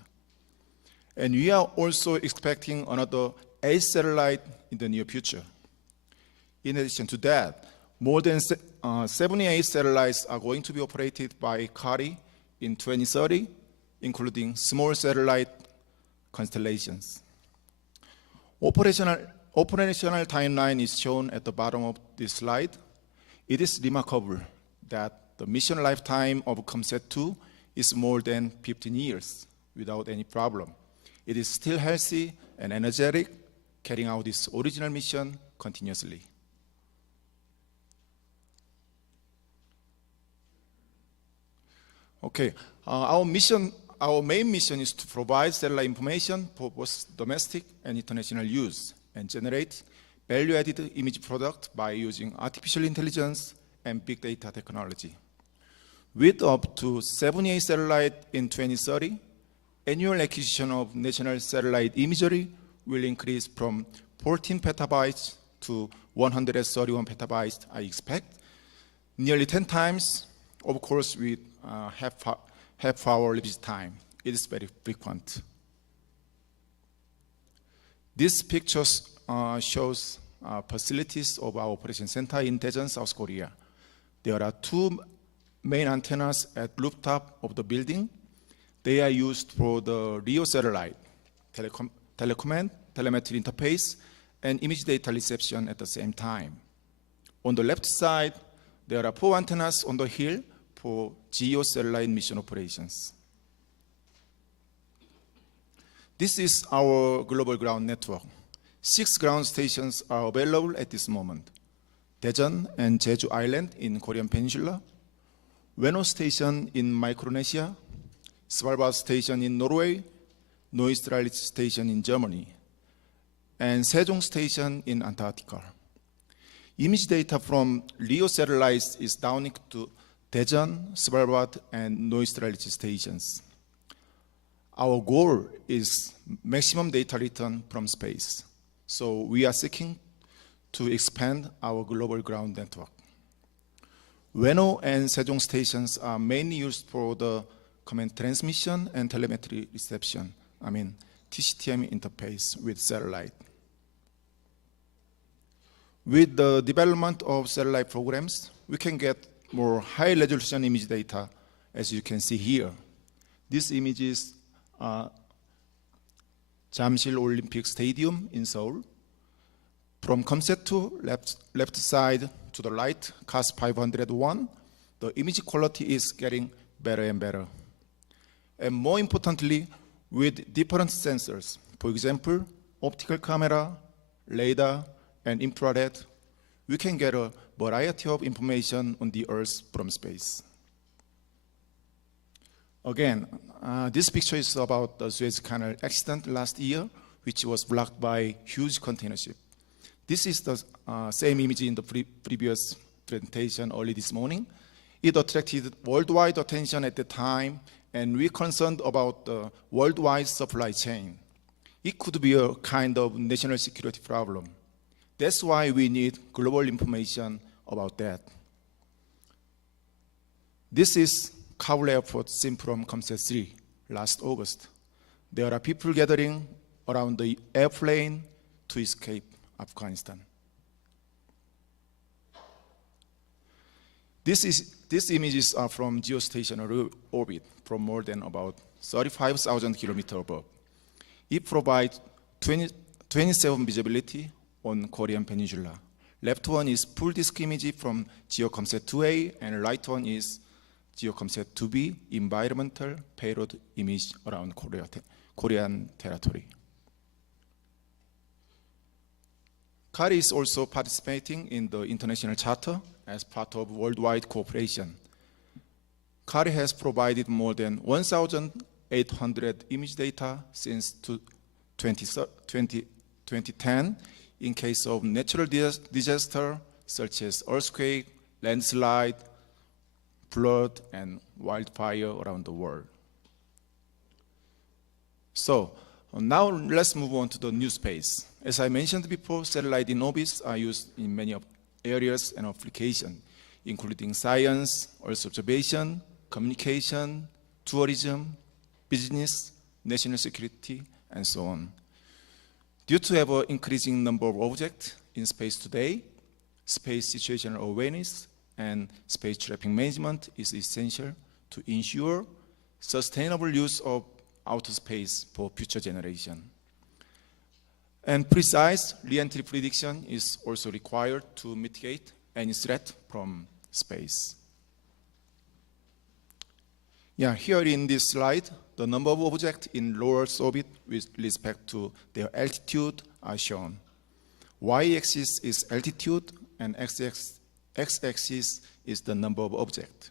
And we are also expecting another 8 satellites in the near future. In addition to that, more than 78 satellites are going to be operated by CARI in 2030, including small satellite constellations. Operational timeline is shown at the bottom of this slide. It is remarkable that the mission lifetime of COMSAT 2 is more than 15 years without any problem. It is still healthy and energetic, carrying out its original mission continuously. Okay, our main mission is to provide satellite information for both domestic and international use and generate value-added image product by using artificial intelligence and big data technology. With up to 78 satellites in 2030, annual acquisition of national satellite imagery will increase from 14 petabytes to 131 petabytes, I expect. Nearly 10 times, of course, with half-hour visit time. It is very frequent. This picture shows facilities of our operation center in Daejeon, South Korea. There are 2 main antennas at rooftop of the building. They are used for the LEO satellite, telecommand, telemetry interface, and image data reception at the same time. On the left side, there are 4 antennas on the hill for GEO satellite mission operations. This is our global ground network. 6 ground stations are available at this moment. Daejeon and Jeju Island in Korean Peninsula, Ueno Station in Micronesia, Svalbard Station in Norway, Neustrelitz Station in Germany, and Sejong Station in Antarctica. Image data from LEO satellites is downlinked to Daejeon, Svalbard, and Neustrelitz stations. Our goal is maximum data return from space. So we are seeking to expand our global ground network. Ueno and Sejong stations are mainly used for the command transmission and telemetry reception, TCTM interface with satellite. With the development of satellite programs, we can get more high-resolution image data, as you can see here. These images are Jamsil Olympic Stadium in Seoul. From COMSAT 2, left side to the right, CAS 501, the image quality is getting better and better. And more importantly, with different sensors, for example, optical camera, radar, and infrared, we can get a variety of information on the Earth from space. Again, this picture is about the Suez Canal accident last year, which was blocked by huge container ship. This is the same image in the previous presentation early this morning. It attracted worldwide attention at the time, and we're concerned about the worldwide supply chain. It could be a kind of national security problem. That's why we need global information about that. This is Kabul Airport seen from COMSAT 3 last August. There are people gathering around the airplane to escape Afghanistan. These images are from geostationary orbit from more than about 35,000 kilometers above. It provides 27 visibility on Korean Peninsula. Left one is full disk image from GeoComSat 2A, and right one is GeoComSat 2B, environmental payload image around Korean territory. CARI is also participating in the international charter as part of worldwide cooperation. CARI has provided more than 1,800 image data since 2010 in case of natural disaster such as earthquake, landslide, flood, and wildfire around the world. So now let's move on to the new space. As I mentioned before, satellite in orbit are used in many areas and applications, including science, Earth observation, communication, tourism, business, national security, and so on. Due to an increasing number of objects in space today, space situational awareness and space traffic management is essential to ensure sustainable use of outer space for future generation. And precise re-entry prediction is also required to mitigate any threat from space. Yeah, here in this slide, the number of objects in low Earth orbit with respect to their altitude are shown. Y-axis is altitude, and x-axis is the number of objects.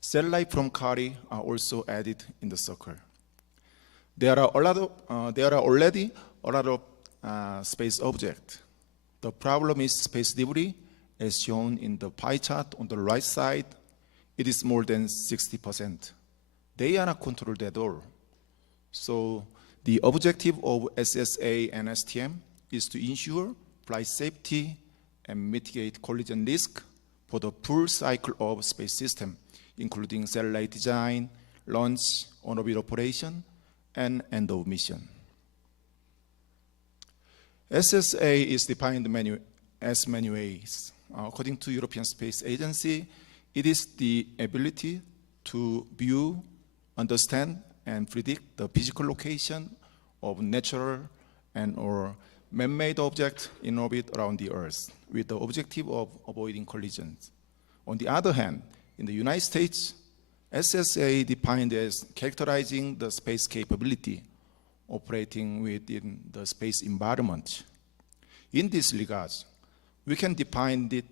Satellites from CARI are also added in the circle. There are already a lot of space objects. The problem is space debris, as shown in the pie chart on the right side. It is more than 60%. They are not controlled at all. So the objective of SSA and STM is to ensure flight safety and mitigate collision risk for the full cycle of space system, including satellite design, launch, on-orbit operation, and end of mission. SSA is defined as many ways. According to European Space Agency, it is the ability to view, understand, and predict the physical location of natural and or man-made objects in orbit around the Earth with the objective of avoiding collisions. On the other hand, in the United States, SSA defined as characterizing the space capability operating within the space environment. In this regard, we can define it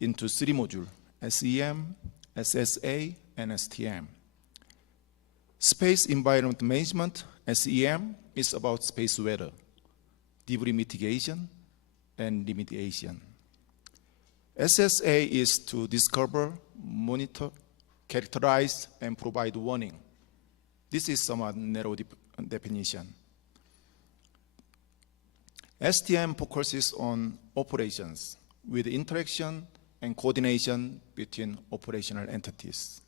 into three modules: SEM, SSA, and STM. Space environment management, SEM, is about space weather, debris mitigation, and remediation. SSA is to discover, monitor, characterize, and provide warning. This is somewhat narrow definition. STM focuses on operations with interaction and coordination between operational entities.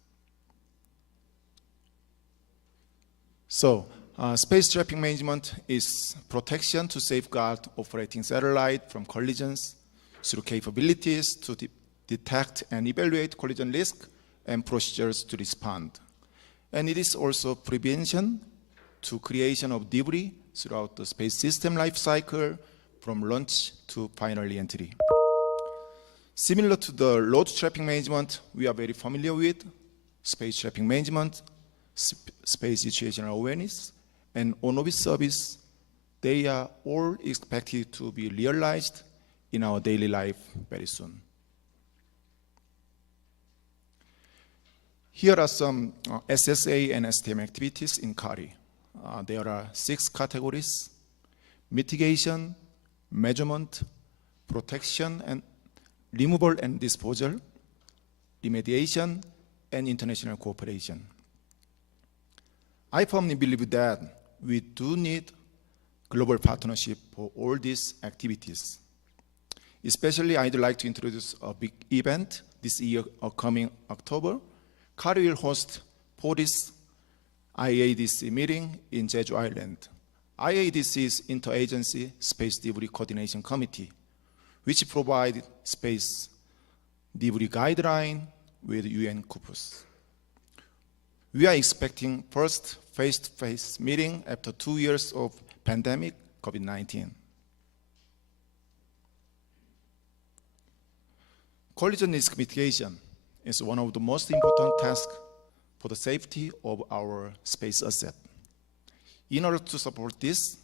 So, space traffic management is protection to safeguard operating satellite from collisions through capabilities to detect and evaluate collision risk and procedures to respond. And it is also prevention to creation of debris throughout the space system life cycle from launch to final re-entry. Similar to the load traffic management we are very familiar with, space traffic management, space situational awareness, and on-orbit service, they are all expected to be realized in our daily life very soon. Here are some SSA and STM activities in CARI. There are 6 categories: mitigation, measurement, protection and removal and disposal, remediation, and international cooperation. I firmly believe that we do need global partnership for all these activities. Especially, I'd like to introduce a big event this year, coming October. CARI will host 40th IADC meeting in Jeju Island. IADC is Interagency Space Debris Coordination Committee, which provides space debris guideline with UN CUPUS. We are expecting first face-to-face meeting after 2 years of pandemic, COVID-19. Collision risk mitigation is one of the most important tasks for the safety of our space asset. In order to support this,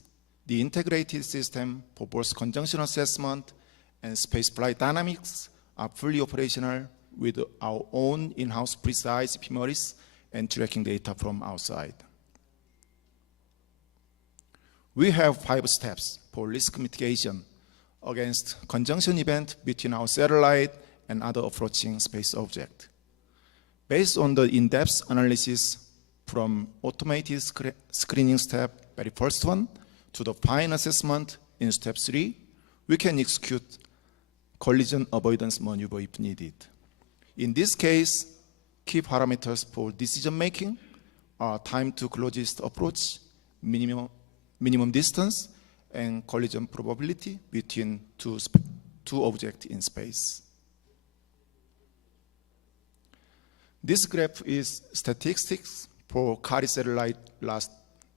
the integrated system for both conjunction assessment and space flight dynamics are fully operational with our own in-house precise ephemeris and tracking data from outside. We have 5 steps for risk mitigation against conjunction event between our satellite and other approaching space object. Based on the in-depth analysis from automated screening step, very first one, to the fine assessment in step 3, we can execute collision avoidance maneuver if needed. In this case, key parameters for decision making are time to closest approach, minimum distance, and collision probability between two objects in space. This graph is statistics for CARI satellite last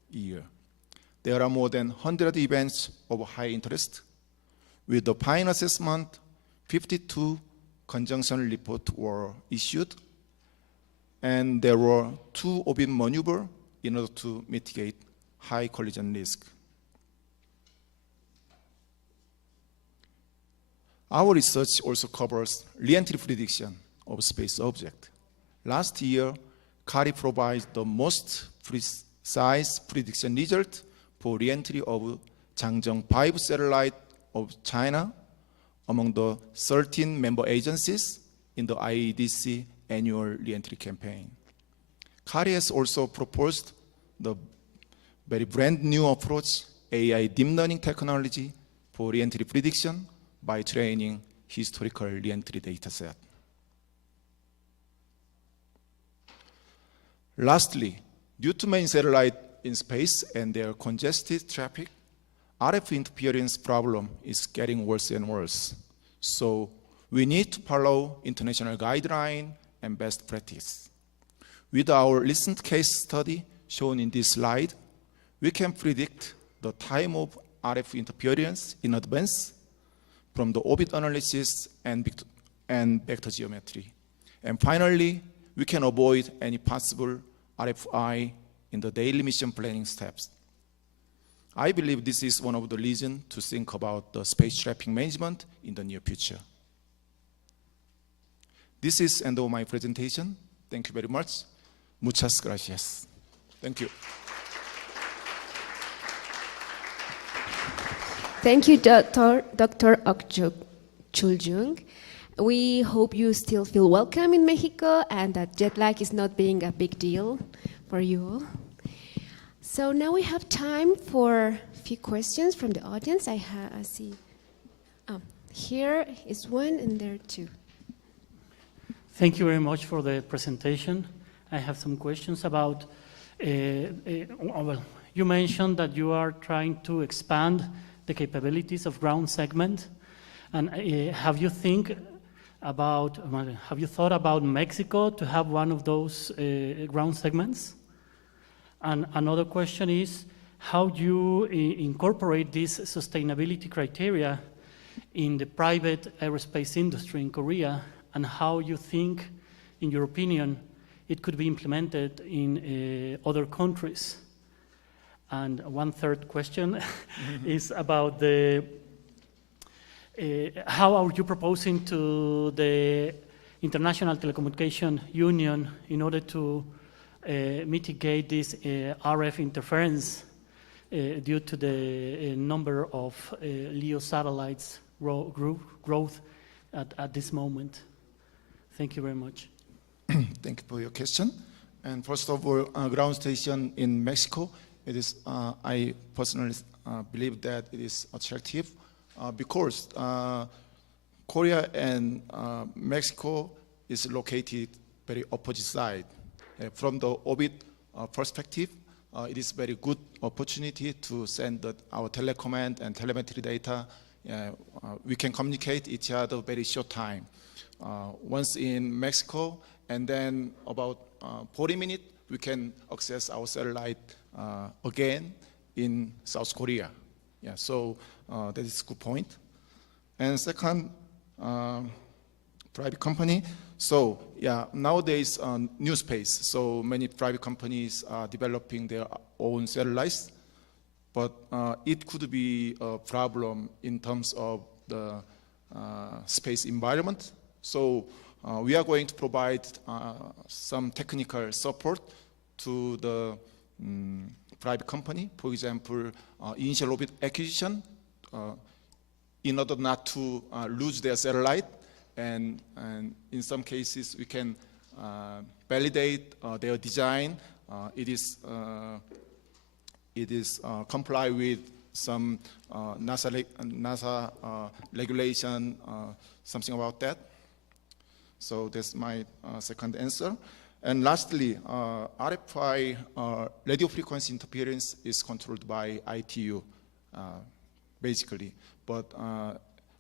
year. There are more than 100 events of high interest. With the fine assessment, 52 conjunction reports were issued, and there were 2 orbit maneuvers in order to mitigate high collision risk. Our research also covers re-entry prediction of space objects. Last year, CARI provides the most precise prediction result for re-entry of Changzheng 5 satellite of China among the 13 member agencies in the IADC annual re-entry campaign. CARI has also proposed the very brand new approach, AI deep learning technology for re-entry prediction by training historical re-entry data set. Lastly, due to main satellite in space and their congested traffic, RF interference problem is getting worse and worse. So we need to follow international guideline and best practice. With our recent case study shown in this slide, we can predict the time of RF interference in advance from the orbit analysis and vector geometry. And finally, we can avoid any possible RFI in the daily mission planning steps. I believe this is one of the reasons to think about the space traffic management in the near future. This is the end of my presentation. Thank you very much. Muchas gracias. Thank you. Thank you, Dr. Ok Chuljung. We hope you still feel welcome in Mexico and that jet lag is not being a big deal for you all. So now we have time for a few questions from the audience. I see. Here is one and there too. Thank you very much for the presentation. I have some questions about, well, you mentioned that you are trying to expand the capabilities of ground segment. And have you think about, have you thought about Mexico to have one of those ground segments? And another question is, how you incorporate these sustainability criteria in the private aerospace industry in Korea, and how you think, in your opinion, it could be implemented in other countries. And one third question is about the how are you proposing to the International Telecommunication Union in order to mitigate this RF interference due to the number of LEO satellites growth at this moment? Thank you very much. Thank you for your question. And first of all, ground station in Mexico, it is, I personally believe that it is attractive because Korea and Mexico is located very opposite side. From the orbit perspective, it is very good opportunity to send our telecommand and telemetry data. We can communicate each other very short time. Once in Mexico, and then about 40 minutes, we can access our satellite again in South Korea. Yeah, so that is a good point. And second, private company. So yeah, nowadays new space. So many private companies are developing their own satellites, but it could be a problem in terms of the space environment. So we are going to provide some technical support to the private company. For example, initial orbit acquisition in order not to lose their satellite. And in some cases, we can validate their design. It is comply with some NASA regulation, something about that. So that's my second answer. And lastly, RFI, radio frequency interference, is controlled by ITU, basically. But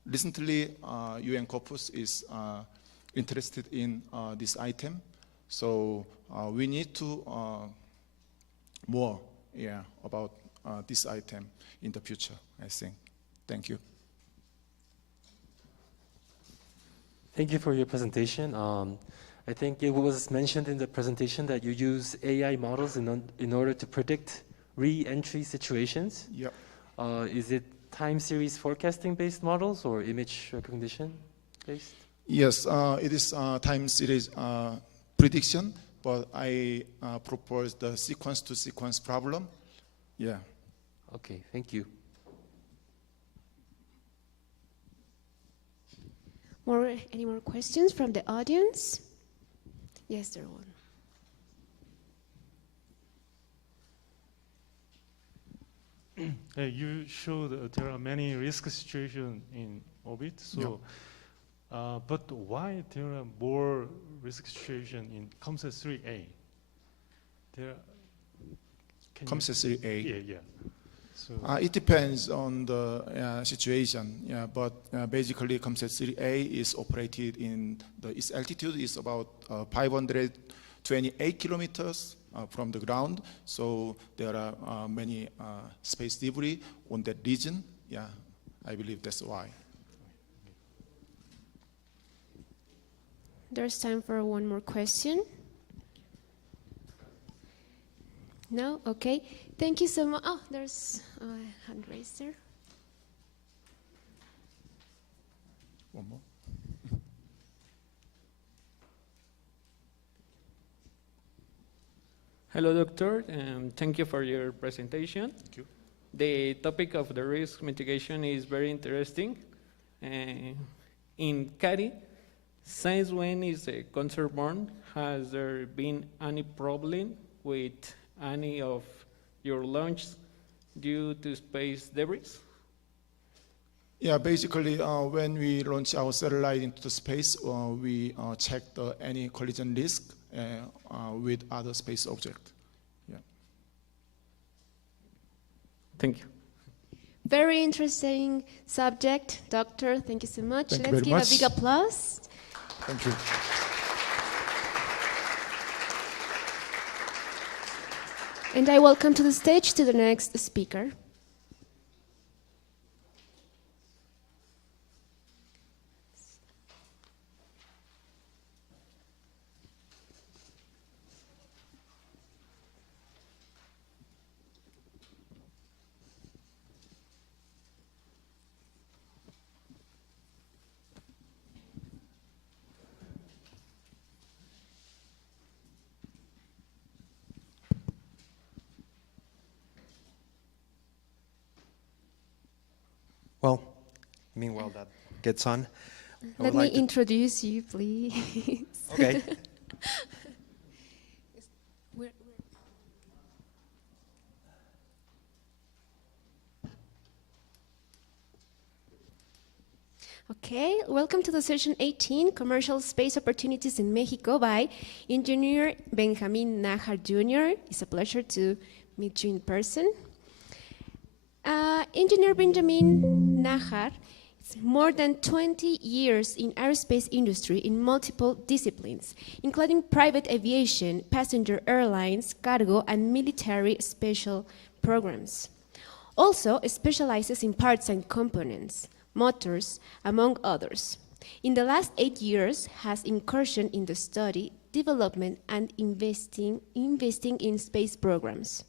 recently, UN Corpus is interested in this item. So we need to more about this item in the future, I think. Thank you. Thank you for your presentation. I think it was mentioned in the presentation that you use AI models in order to predict re-entry situations. Yep. Is it time series forecasting based models or image recognition based? Yes, it is time series prediction, but I propose the sequence to sequence problem. Yeah. Okay, thank you. Any more questions from the audience? Yes, there one. You showed there are many risk situations in orbit. So, but why there are more risk situations in COMSAT 3A? COMSAT 3A. Yeah. So it depends on the situation. Yeah, but basically, COMSAT 3A is operated in its altitude is about 528 kilometers from the ground. So there are many space debris on that region. Yeah, I believe that's why. There's time for one more question. No? Okay. Thank you so much. Oh, there's a hand raised there. One more. Hello, doctor. Thank you for your presentation. Thank you. The topic of the risk mitigation is very interesting. In CARI, since when is a concert born? Has there been any problem with any of your launch due to space debris? Yeah, basically, when we launch our satellite into space, we check any collision risk with other space objects. Yeah. Thank you. Very interesting subject, doctor. Thank you so much. Thank you Let's very give much. a big applause. Thank you. And I welcome to the stage to the next speaker. Well, meanwhile that gets on. Let me introduce you, please. Okay. Okay, welcome to the session 18, Commercial Space Opportunities in Mexico by Engineer Benjamin Najar Jr. It's a pleasure to meet you in person. Engineer Benjamin Najar is more than 20 years in aerospace industry in multiple disciplines, including private aviation, passenger airlines, cargo, and military special programs. Also specializes in parts and components, motors, among others. In the last 8 years, has incursion in the study, development, and investing in space programs.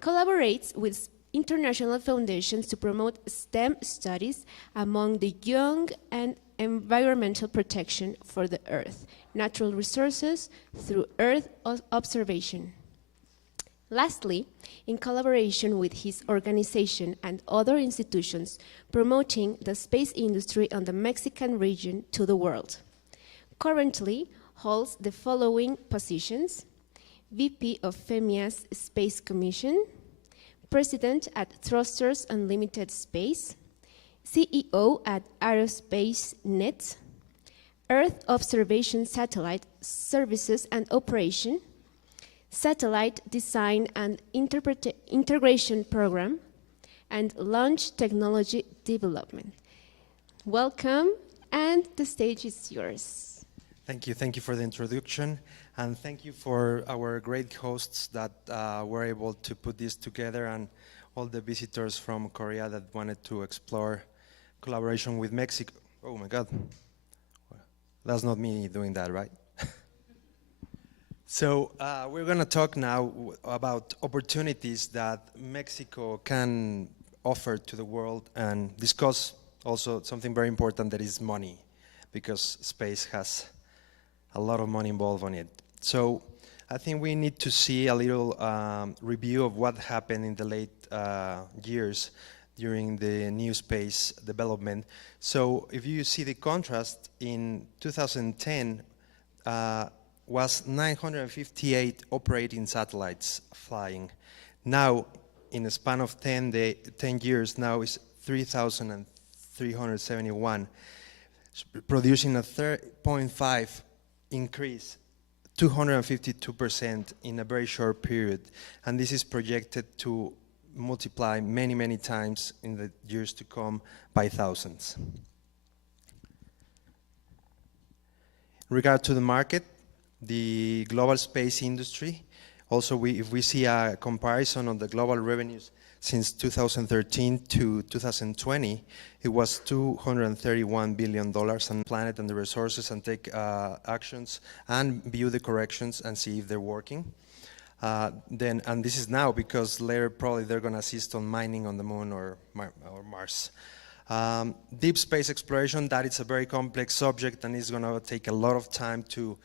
Collaborates with international foundations to promote STEM studies among the young and environmental protection for the Earth, natural resources through Earth observation. Lastly, in collaboration with his organization and other institutions, promoting the space industry on the Mexican region to the world. Currently holds the following positions: VP of FEMIA's Space Commission, President at Thrusters Unlimited Space, CEO at Aerospace Net, Earth Observation Satellite Services and Operation, Satellite Design and Integration Program, and Launch Technology Development. Welcome, and the stage is yours. Thank you for the introduction, and thank you for our great hosts that were able to put this together, and all the visitors from Korea that wanted to explore collaboration with Mexico. Oh my God, that's not me doing that, right? So we're going to talk now about opportunities that Mexico can offer to the world, and discuss also something very important, that is money, because space has a lot of money involved on it. So I think we need to see a little review of what happened in the late years during the new space development. So if you see the contrast, in 2010 was 958 operating satellites flying. Now, in a span of 10 years, now is 3,371, producing a 3.5 increase, 252% in a very short period. And this is projected to multiply many, many times in the years to come by thousands. In regard to the market, the global space industry, also if we see a comparison on the global revenues since 2013 to 2020, it was $231 billion on the planet and the resources, and take actions and view the corrections and see if they're working. And this is now, because later probably they're going to assist on mining on the moon or Mars. Deep space exploration, that is a very complex subject, and it's going to take a lot of time to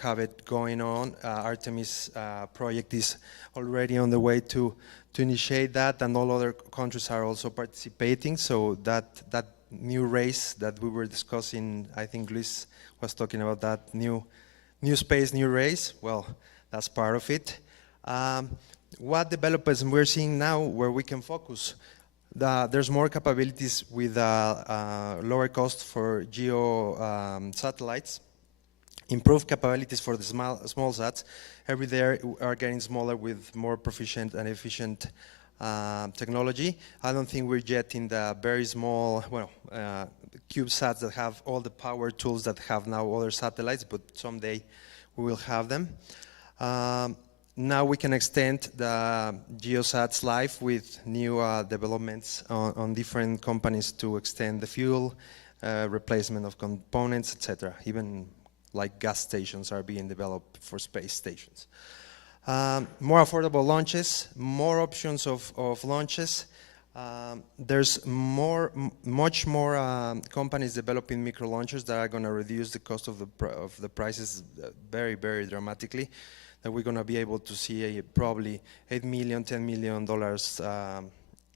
have it going on. Artemis project is already on the way to initiate that, and all other countries are also participating. So that new race that we were discussing, I think Luis was talking about that new space, new race. Well, that's part of it. What developers we're seeing now where we can focus? There's more capabilities with lower cost for geo satellites, improved capabilities for the small sats. Every day are getting smaller with more proficient and efficient technology. I don't think we're yet in the very small, CubeSats that have all the power tools that have now other satellites, but someday we will have them. Now we can extend the GeoSats life with new developments on different companies to extend the fuel, replacement of components, etc. Even like gas stations are being developed for space stations. More affordable launches, more options of launches. There's much more companies developing micro launchers that are going to reduce the cost of the prices very, very dramatically. That we're going to be able to see probably $8 million, $10 million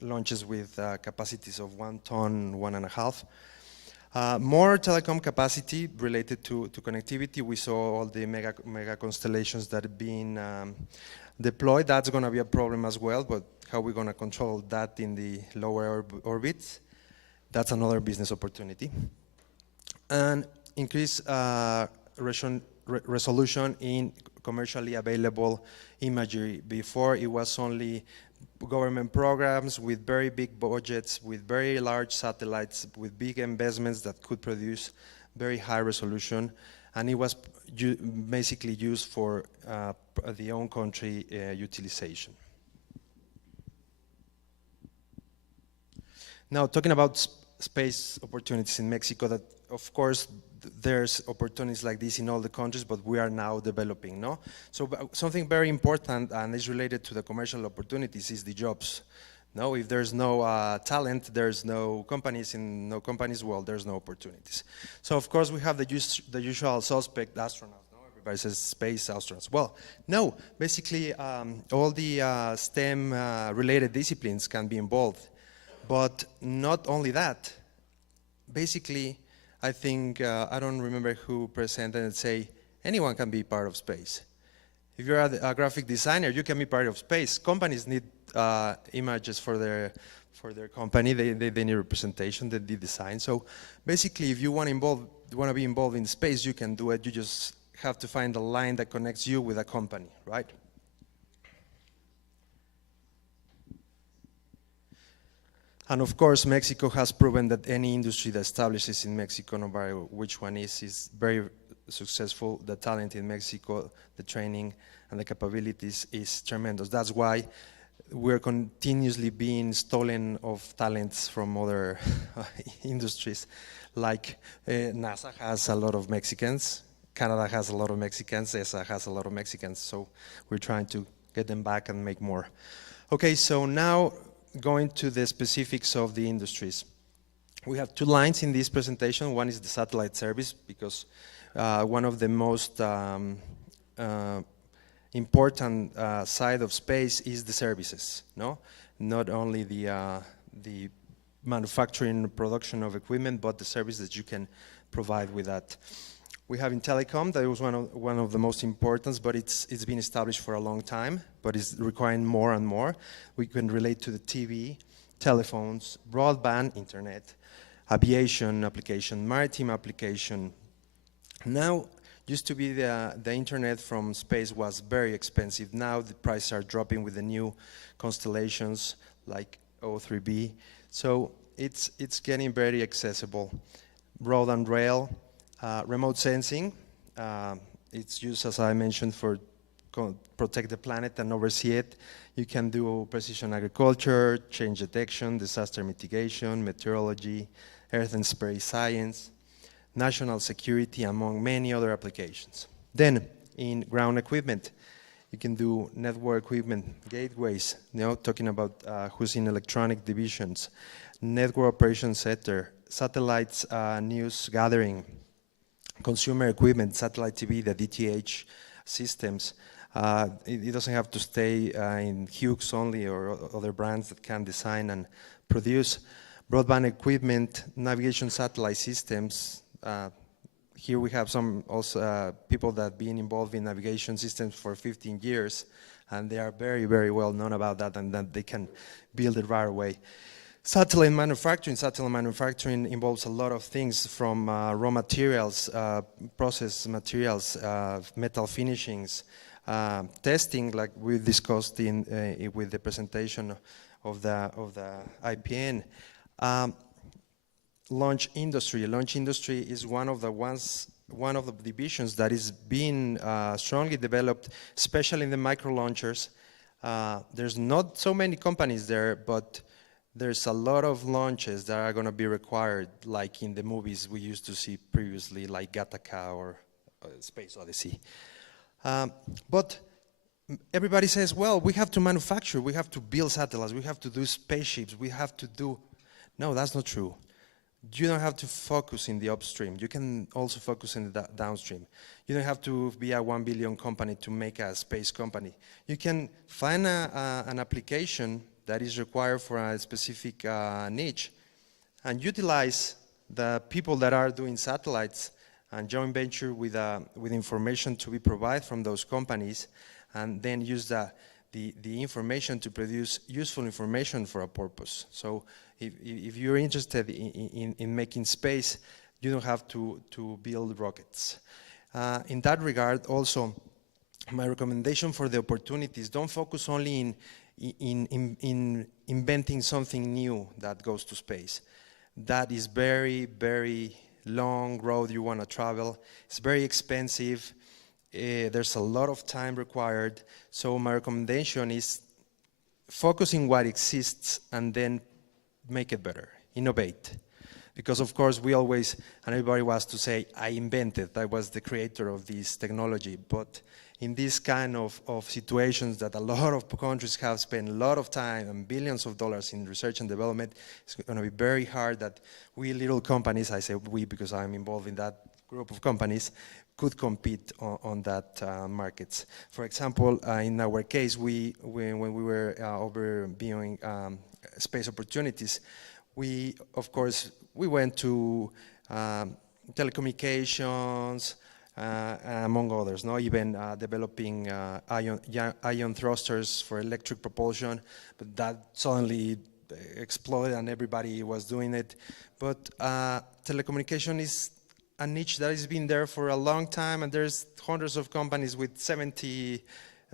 launches with capacities of 1 ton, 1.5. More telecom capacity related to connectivity. We saw all the mega constellations that are being deployed. That's going to be a problem as well, but how we're going to control that in the lower orbits, that's another business opportunity. And increase resolution in commercially available imagery. Before it was only government programs with very big budgets, with very large satellites, with big investments that could produce very high resolution, and it was basically used for the own country utilization. Now, talking about space opportunities in Mexico, that of course there's opportunities like this in all the countries, but we are now developing, no? So something very important and is related to the commercial opportunities is the jobs. No, if there's no talent, there's no companies, well, there's no opportunities. So of course we have the usual suspect, astronauts, no? Everybody says space astronauts. Well, no, basically all the STEM related disciplines can be involved, but not only that. Basically, I think, I don't remember who presented and say, anyone can be part of space. If you're a graphic designer, you can be part of space. Companies need images for their company. They need representation, they need design. So basically, if you want to be involved in space, you can do it. You just have to find a line that connects you with a company, right? And of course, Mexico has proven that any industry that establishes in Mexico, no matter which one is very successful. The talent in Mexico, the training and the capabilities is tremendous. That's why we're continuously being stolen of talents from other industries. Like NASA has a lot of Mexicans, Canada has a lot of Mexicans, ESA has a lot of Mexicans, so we're trying to get them back and make more. Okay, so now going to the specifics of the industries. We have two lines in this presentation. One is the satellite service, because one of the most important side of space is the services, no? Not only the manufacturing production of equipment, but the service that you can provide with that. We have in telecom, that was one of the most important, but it's been established for a long time, but it's requiring more and more. We can relate to the TV, telephones, broadband, internet, aviation application, maritime application. Now, used to be the internet from space was very expensive. Now the prices are dropping with the new constellations like O3b. So it's getting very accessible. Road and rail. Remote sensing, it's used, as I mentioned, for protect the planet and oversee it. You can do precision agriculture, change detection, disaster mitigation, meteorology, earth and space science, national security, among many other applications. Then, in ground equipment, you can do network equipment, gateways, talking about who's in electronic divisions, network operations center, satellites, news gathering, consumer equipment, satellite TV, the DTH systems. It doesn't have to stay in Hughes only or other brands that can design and produce. Broadband equipment, navigation satellite systems. Here we have some also people that have been involved in navigation systems for 15 years, and they are very, very well known about that, and that they can build it right away. Satellite manufacturing involves a lot of things, from raw materials, process materials, metal finishings, testing, like we discussed with the presentation the IPN. Launch industry. Launch industry is one of the divisions that is being strongly developed, especially in the micro launchers. There's not so many companies there, but there's a lot of launches that are going to be required, like in the movies we used to see previously, like Gattaca or Space Odyssey. But everybody says, well, we have to manufacture, we have to build satellites, we have to do spaceships, we have to do... No, that's not true. You don't have to focus in the upstream. You can also focus in the downstream. You don't have to be a 1 billion company to make a space company. You can find an application that is required for a specific niche and utilize the people that are doing satellites and joint venture with information to be provided from those companies, and then use the information to produce useful information for a purpose. So if you're interested in making space, you don't have to build rockets. In that regard, also, my recommendation for the opportunities, don't focus only in inventing something new that goes to space. That is very, very long road you want to travel. It's very expensive. There's a lot of time required. So my recommendation is focus in what exists and then make it better, innovate. Because of course we always, and everybody wants to say, I invented, I was the creator of this technology. But in this kind of situations that a lot of countries have spent a lot of time and billions of dollars in research and development, it's going to be very hard that we little companies, I say we because I'm involved in that group of companies, could compete on that markets. For example, in our case, when we were overviewing space opportunities, we went to telecommunications, among others, even developing ion thrusters for electric propulsion, but that suddenly exploded and everybody was doing it. But telecommunication is a niche that has been there for a long time, and there's hundreds of companies with 70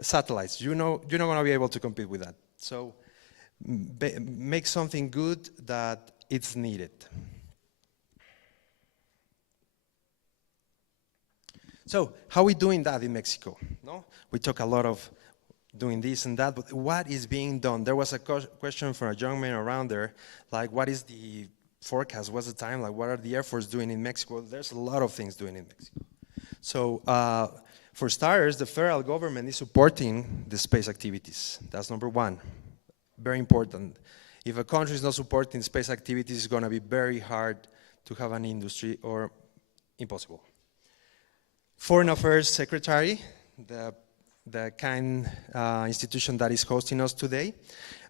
satellites. You're not going to be able to compete with that. So make something good that it's needed. So how are we doing that in Mexico? No? We talk a lot of doing this and that, but what is being done? There was a question from a young man around there, like what is the forecast, what's the time, like what are the Air Force doing in Mexico? There's a lot of things doing in Mexico. So for starters, the federal government is supporting the space activities. That's number one, very important. If a country is not supporting space activities, it's going to be very hard to have an industry or impossible. Foreign Affairs Secretary, the kind institution that is hosting us today,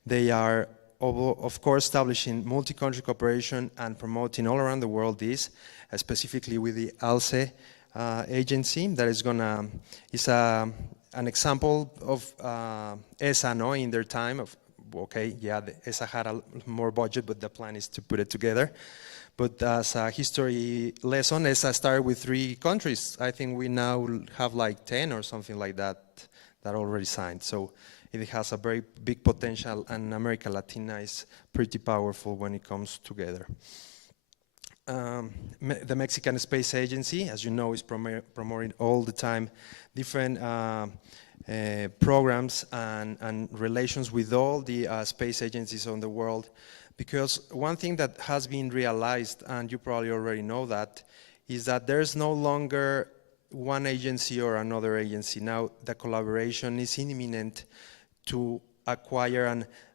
they are of course establishing multi-country cooperation and promoting all around the world this, specifically with the ALCE agency that is an example of ESA, in their time of, the ESA had a more budget, but the plan is to put it together. But as a history lesson, ESA started with 3 countries. I think we now have like 10 or something like that already signed. So it has a very big potential, and America Latina is pretty powerful when it comes together. The Mexican Space Agency, as you know, is promoting all the time different programs and relations with all the space agencies on the world. Because one thing that has been realized, and you probably already know that, is that there's no longer one agency or another agency. Now the collaboration is imminent to acquire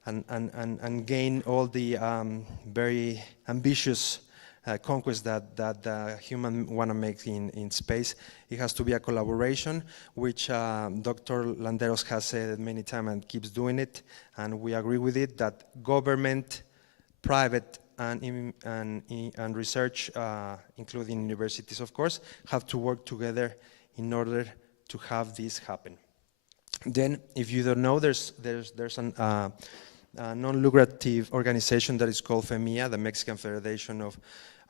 and gain all the very ambitious conquests that humans want to make in space. It has to be a collaboration, which Dr. Landeros has said many times and keeps doing it, and we agree with it, that government, private, and research, including universities, of course, have to work together in order to have this happen. Then, if you don't know, there's a non-lucrative organization that is called FEMIA, the Mexican Federation of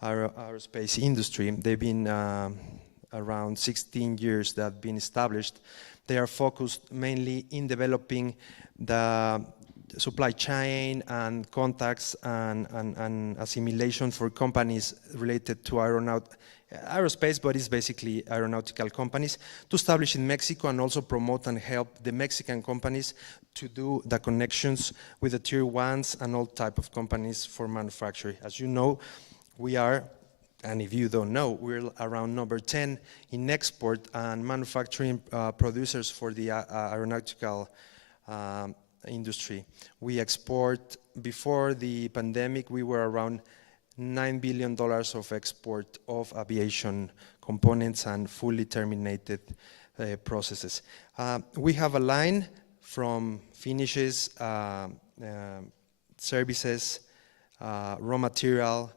Aerospace Industry. They've been around 16 years that have been established. They are focused mainly in developing the supply chain and contacts and assimilation for companies related to aerospace, but it's basically aeronautical companies, to establish in Mexico and also promote and help the Mexican companies to do the connections with the tier ones and all type of companies for manufacturing. As you know, we are, and if you don't know, we're around number 10 in export and manufacturing producers for the aeronautical industry. We export, before the pandemic, we were around $9 billion of export of aviation components and fully terminated processes. We have a line from finishes, services, raw material,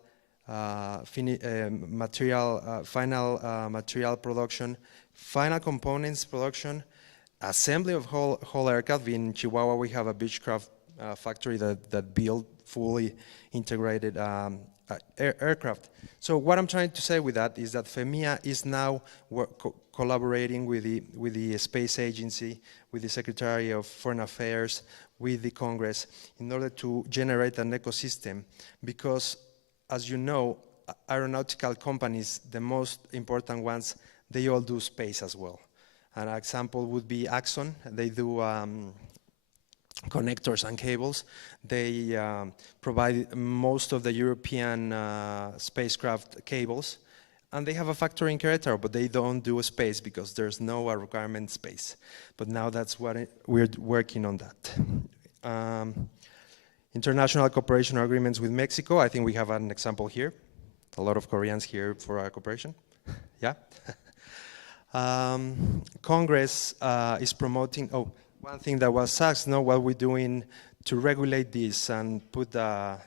final material production, final components production, assembly of whole aircraft. In Chihuahua, we have a Beechcraft factory that build fully integrated aircraft. So what I'm trying to say with that is that FEMIA is now collaborating with the Space Agency, with the Secretary of Foreign Affairs, with the Congress, in order to generate an ecosystem. Because, as you know, aeronautical companies, the most important ones, they all do space as well. An example would be Axon. They do connectors and cables. They provide most of the European spacecraft cables. And they have a factory in Querétaro, but they don't do space because there's no requirement space. But now that's what we're working on that. International cooperation agreements with Mexico. I think we have an example here. A lot of Koreans here for our cooperation. Yeah. Congress is promoting, one thing that was asked, what we're doing to regulate this and put the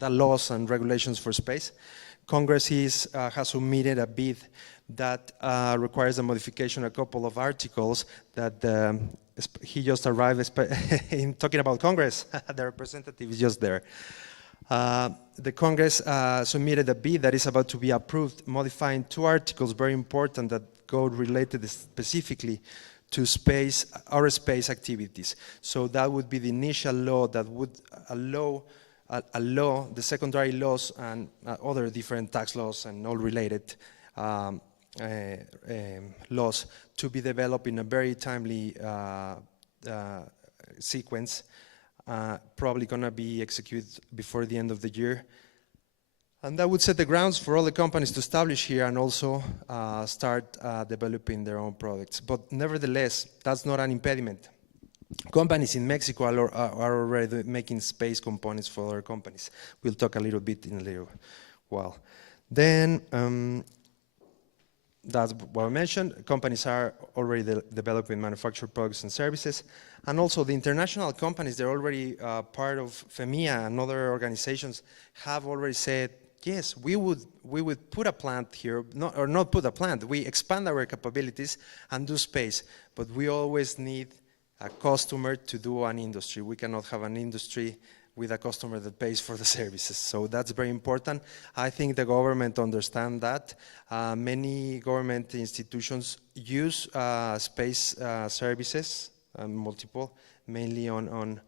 laws and regulations for space. Congress has submitted a bid that requires a modification, a couple of articles that he just arrived in talking about Congress. The representative is just there. The Congress submitted a bid that is about to be approved, modifying 2 articles, very important, that go related specifically to aerospace activities. So that would be the initial law that would allow the secondary laws and other different tax laws and all related laws to be developed in a very timely sequence, probably going to be executed before the end of the year. And that would set the grounds for all the companies to establish here and also start developing their own products. But nevertheless, that's not an impediment. Companies in Mexico are already making space components for other companies. We'll talk a little bit in a little while. Then, that's what I mentioned. Companies are already developing manufactured products and services. And also the international companies, they're already part of FEMIA and other organizations have already said, yes, we would put a plant here, not put a plant, we expand our capabilities and do space, but we always need a customer to do an industry. We cannot have an industry with a customer that pays for the services. So that's very important. I think the government understands that. Many government institutions use space services, multiple, mainly on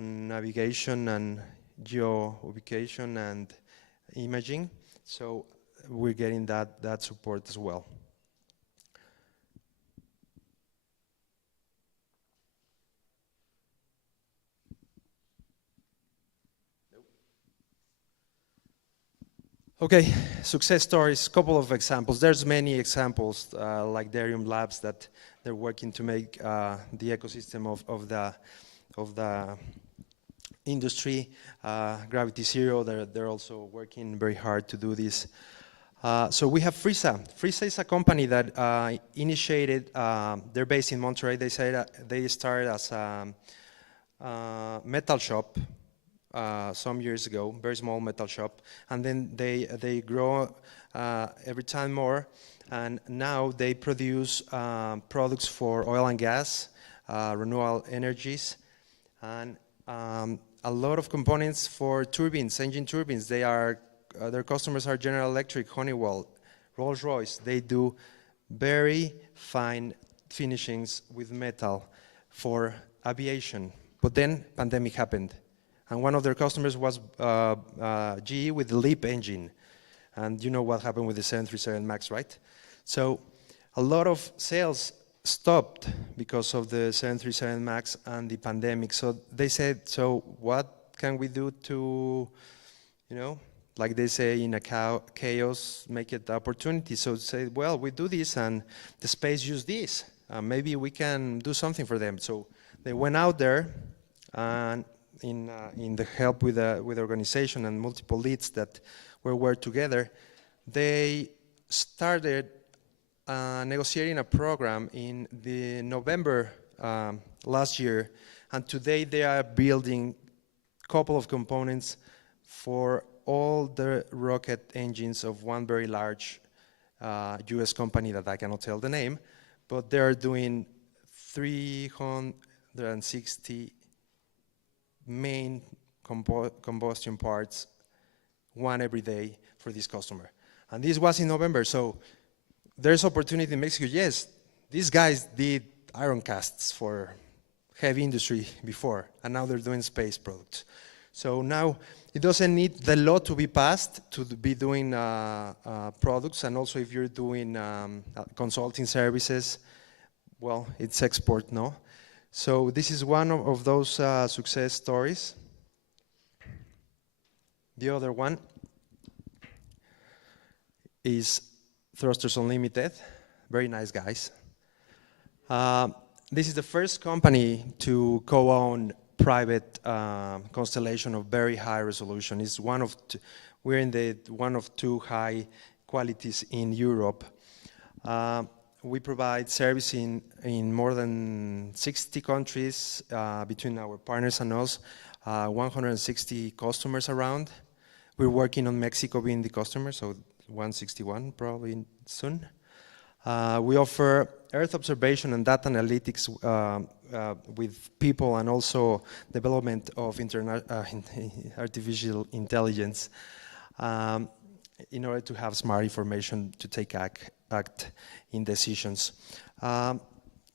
navigation and geo-ubication and imaging. So we're getting that support as well. Okay, success stories, couple of examples. There's many examples like Darium Labs that they're working to make the ecosystem of the industry. Gravity Zero, they're also working very hard to do this. So we have Frisa. Frisa is a company that initiated, they're based in Monterrey. They say that they started as a metal shop some years ago, very small metal shop, and then they grow every time more, and now they produce products for oil and gas, renewable energies, and a lot of components for turbines, engine turbines. Their customers are General Electric, Honeywell, Rolls-Royce. They do very fine finishings with metal for aviation, But then pandemic happened. And one of their customers was GE with the LEAP engine. And you know what happened with the 737 MAX, right? So a lot of sales stopped because of the 737 MAX and the pandemic. So they said, so what can we do to, you know, like they say in a chaos, make it opportunity. So say, well, we do this and the space use this. Maybe we can do something for them. So they went out there and in the help with the organization and multiple leads that were together, they started negotiating a program in the November last year, and today they are building a couple of components for all the rocket engines of one very large US company that I cannot tell the name, but they are doing 360 main combustion parts, one every day for this customer. And this was in November, so there's opportunity in Mexico. Yes, these guys did iron casts for heavy industry before, and now they're doing space products. So now it doesn't need the law to be passed to be doing products, and also if you're doing consulting services, well, it's export, no? So this is one of those success stories. The other one is Thrusters Unlimited, very nice guys. This is the first company to co-own private constellation of very high resolution. It's one of we're in the one of two high qualities in Europe. We provide service in more than 60 countries between our partners and us, 160 customers around. We're working on Mexico being the customer, so 161 probably soon. We offer Earth observation and data analytics with people, and also development of artificial intelligence in order to have smart information to take act in decisions.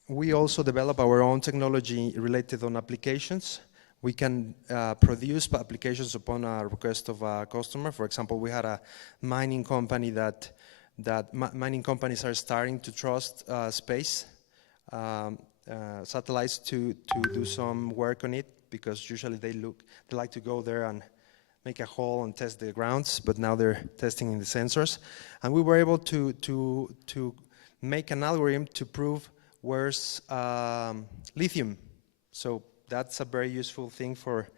We also develop our own technology related on applications. We can produce applications upon a request of a customer. For example, we had a mining company that mining companies are starting to trust space satellites to do some work on it, because usually they like to go there and make a hole and test the grounds, but now they're testing in the sensors. And we were able to make an algorithm to prove where's lithium. So that's a very useful thing for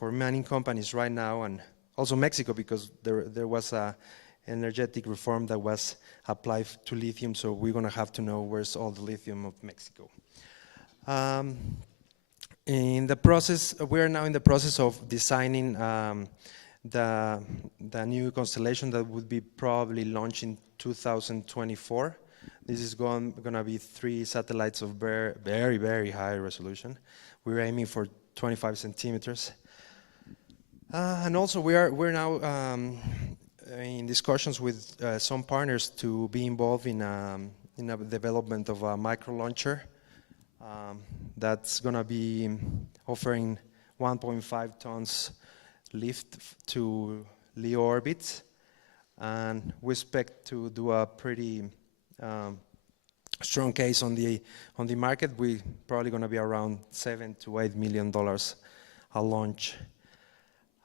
mining companies right now, and also Mexico, because there was a energetic reform that was applied to lithium, so we're going to have to know where's all the lithium of Mexico. In the process, we're now in the process of designing the new constellation that would be probably launched in 2024. This is going to be 3 satellites of very, very high resolution. We're aiming for 25 centimeters. And also we're now in discussions with some partners to be involved in the development of a micro launcher that's going to be offering 1.5 tons lift to LEO orbits, and we expect to do a pretty strong case on the market. We probably going to be around $7 to $8 million a launch.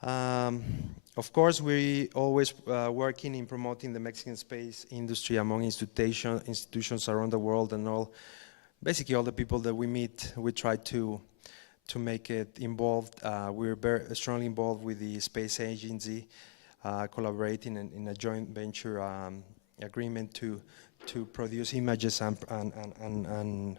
Of course, we always working in promoting the Mexican space industry among institutions around the world, and basically all the people that we meet, we try to make it involved. We're very strongly involved with the space agency, collaborating in a joint venture agreement to produce images and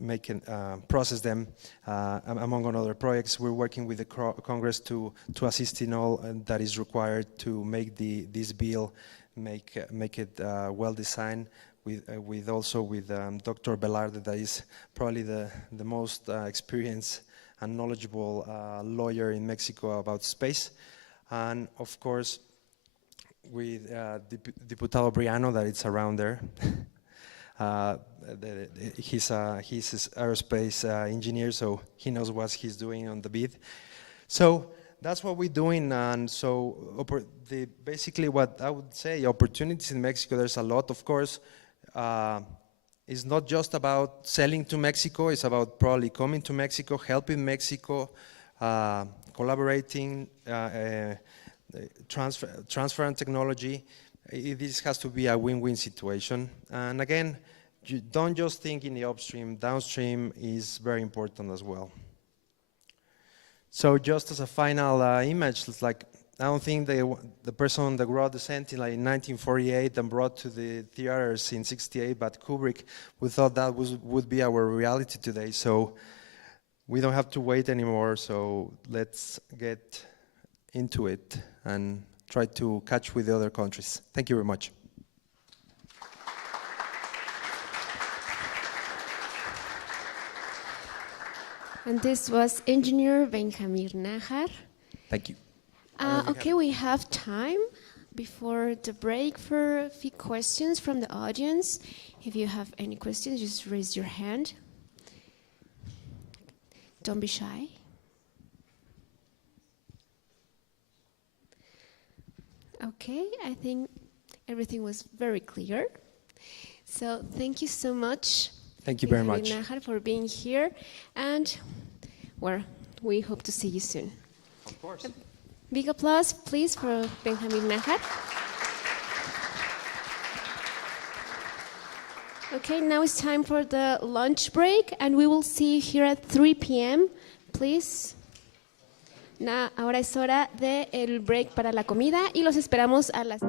make it, process them, among other projects. We're working with the Congress to assist in all that is required to make this bill make it well designed. With Dr. Velarde, that is probably the most experienced and knowledgeable lawyer in Mexico about space, and of course with Diputado Briano, that it's around there. He's an aerospace engineer, so he knows what he's doing on the bid. So that's what we're doing, and so basically what I would say, opportunities in Mexico, there's a lot, of course. It's not just about selling to Mexico, it's about probably coming to Mexico, helping Mexico, collaborating, transferring technology. This has to be a win-win situation. And again, you don't just think in the upstream, downstream is very important as well. So just as a final image, it's like, I don't think the person that wrote the Sentinel in 1948 and brought to the theaters in '68, but Kubrick, we thought that would be our reality today. So we don't have to wait anymore, so let's get into it and try to catch with the other countries. Thank you very much. And this was Engineer Benjamin Najar. Thank you. Okay, we have time before the break for a few questions from the audience. If you have any questions, just raise your hand. Don't be shy. Okay, I think everything was very clear. So thank you so much. Thank you very much. Najar, for being here, and well, we hope to see you soon. Of course. Big applause, please, for Benjamin Najar. Okay, now it's time for the lunch break, and we will see you here at 3 p.m. Please. Ahora es hora del break para la comida y los esperamos a las...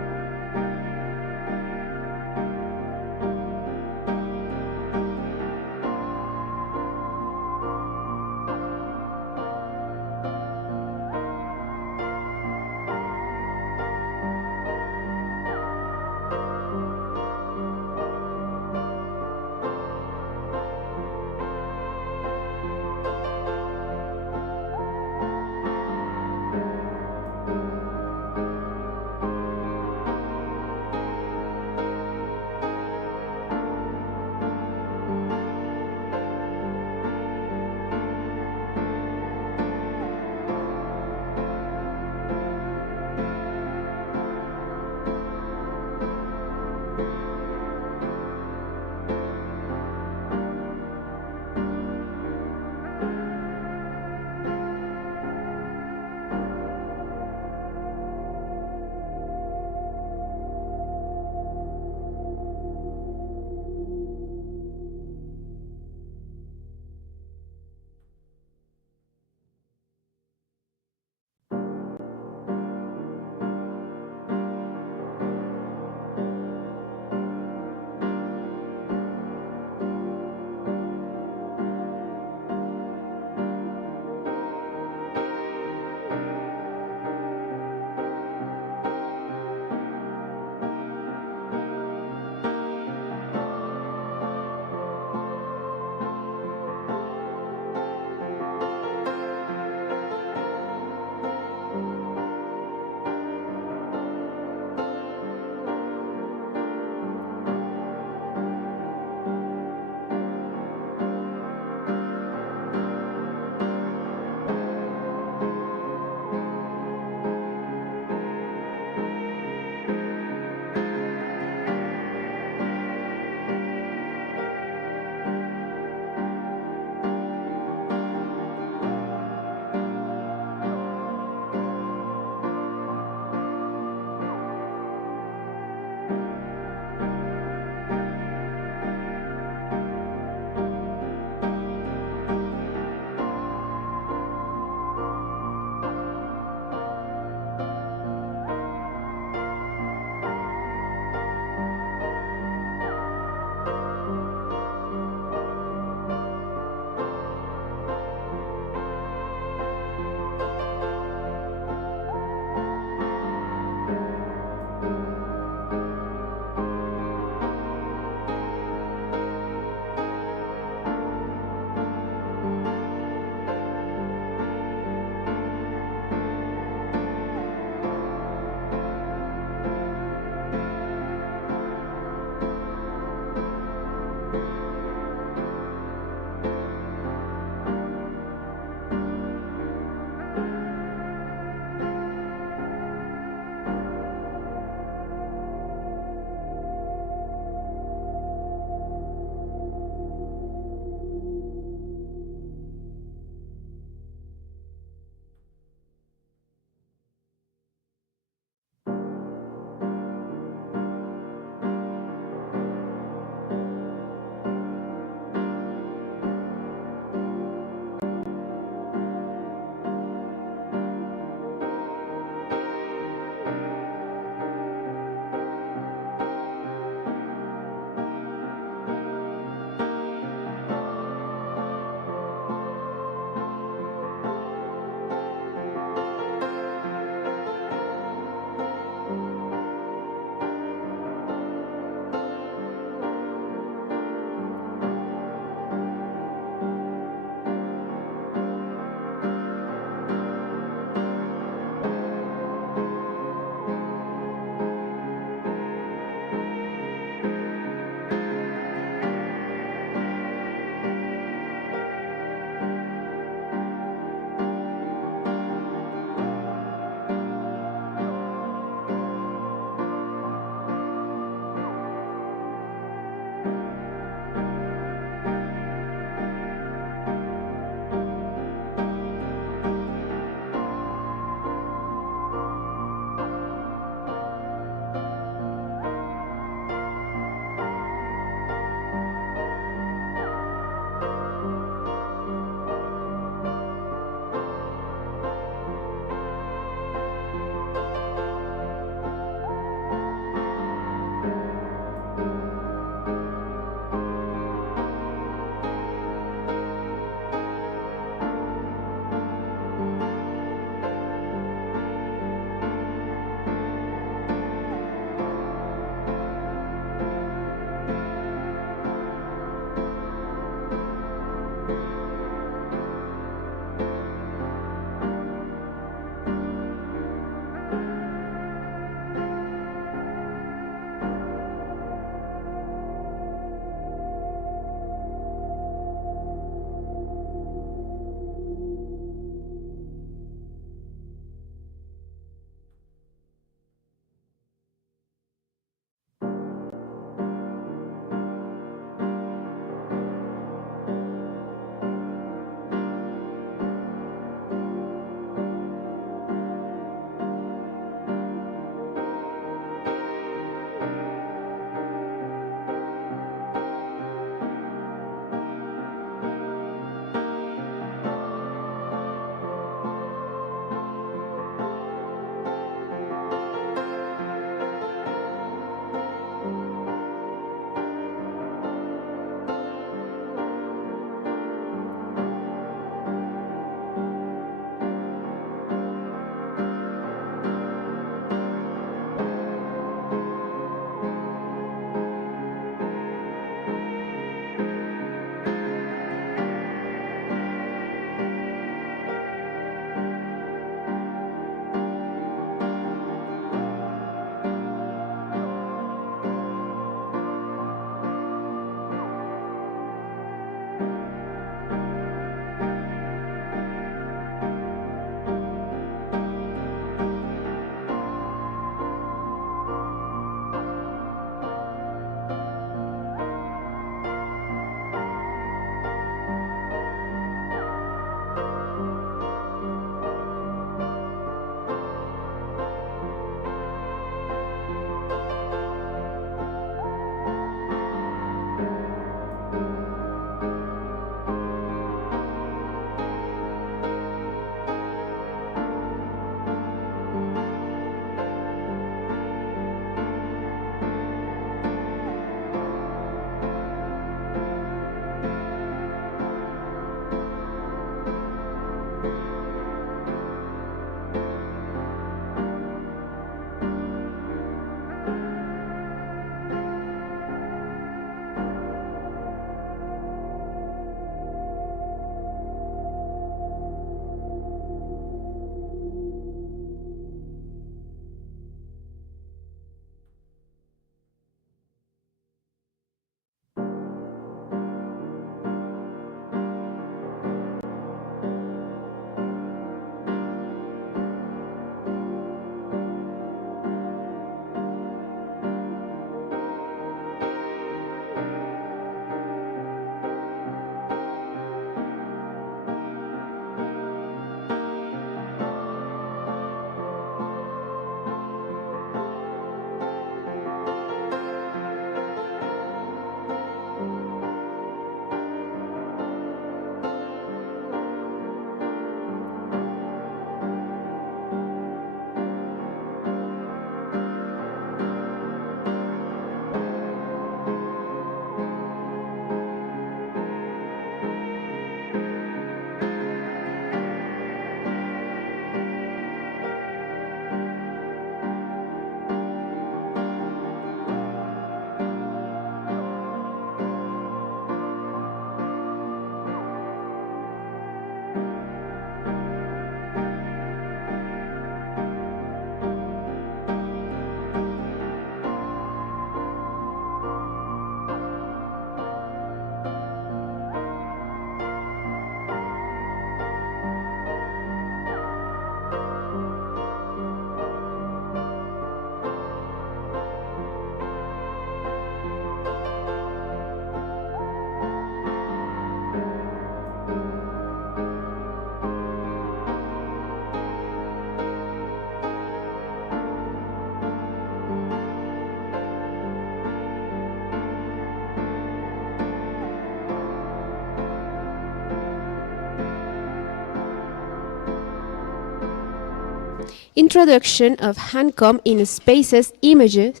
introduction of HANCOM in spaces, images,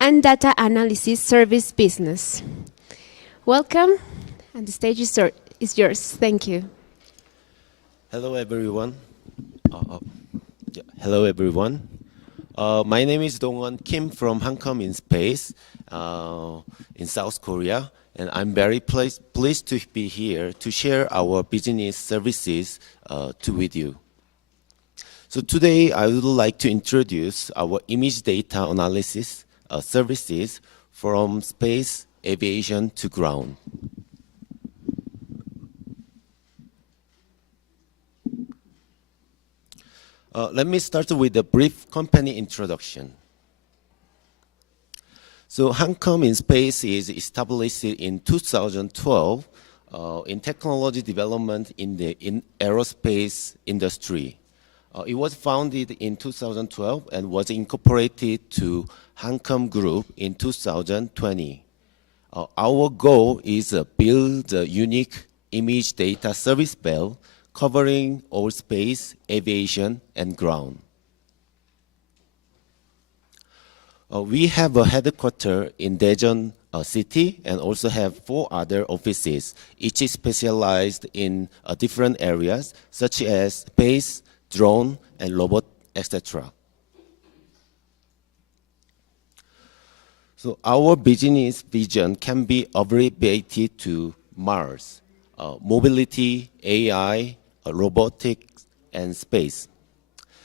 and data analysis service business. Welcome, and the stage is yours. Thank you. Hello, everyone. Hello, everyone. My name is Dong-won Kim from HANCOM in Space in South Korea, and I'm very pleased to be here to share our business services with you. So today, I would like to introduce our image data analysis services from space, aviation to ground. Let me start with a brief company introduction. So HANCOM in Space is established in 2012 in technology development in the aerospace industry. It was founded in 2012 and was incorporated to HANCOM Group in 2020. Our goal is to build a unique image data service bell covering all space, aviation, and ground. We have a headquarters in Daejeon City and also have 4 other offices, each specialized in different areas such as space, drone, and robot, etc. So our business vision can be abbreviated to Mars, mobility, AI, robotics, and space.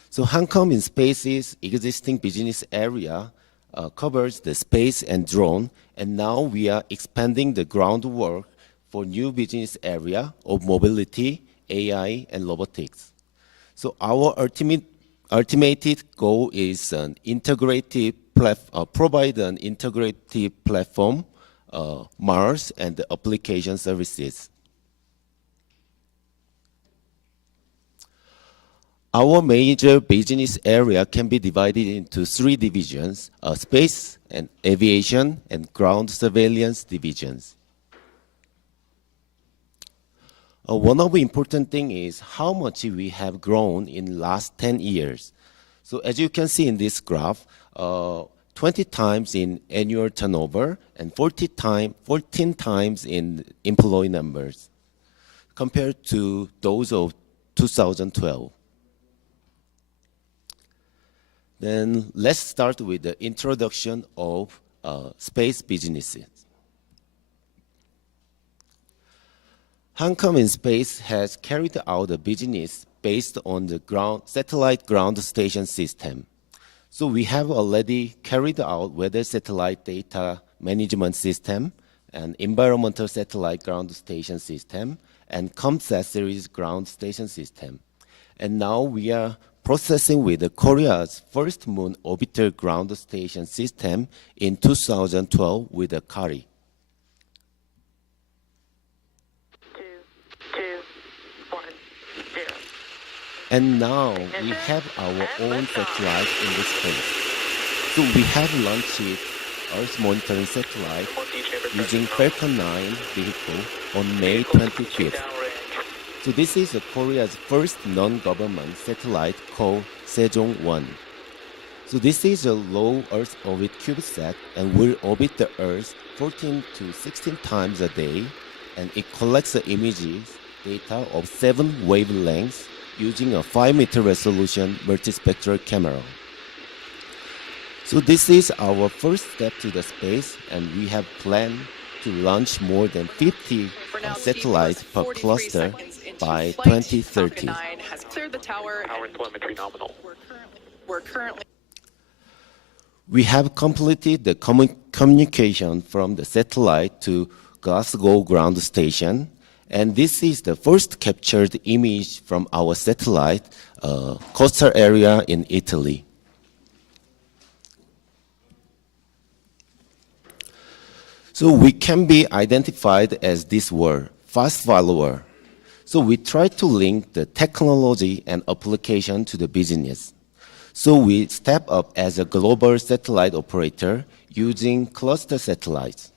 So HANCOM in Space's existing business area covers the space and drone, and now we are expanding the groundwork for new business area of mobility, AI, and robotics. So our ultimate goal is an integrated provide an integrated platform, Mars, and the application services. Our major business area can be divided into 3 divisions, space and aviation and ground surveillance divisions. One of the important things is how much we have grown in the last 10 years. So as you can see in this graph, 20 times in annual turnover and 14 times in employee numbers compared to those of 2012. Then let's start with the introduction of space businesses. HANCOM in Space has carried out a business based on the satellite ground station system. So we have already carried out weather satellite data management system and environmental satellite ground station system and COMSAT series ground station system. And now we are processing with Korea's first moon orbiter ground station system in 2012 with a KARI. And now we have our own satellite in this space. So we have launched Earth monitoring satellite using Falcon 9 vehicle on May 25th. So this is Korea's first non-government satellite called Sejong-1. So this is a low Earth orbit CubeSat and will orbit the Earth 14 to 16 times a day, and it collects the images data of 7 wavelengths using a 5-meter resolution multispectral camera. So this is our first step to the space, and we have planned to launch more than 50 satellites per cluster by 2030. Has cleared the tower. Power and telemetry nominal. We're currently. We have completed the communication from the satellite to Glasgow ground station, and this is the first captured image from our satellite coastal area in Italy. So we can be identified as this word, fast follower. So we try to link the technology and application to the business. So we step up as a global satellite operator using cluster satellites.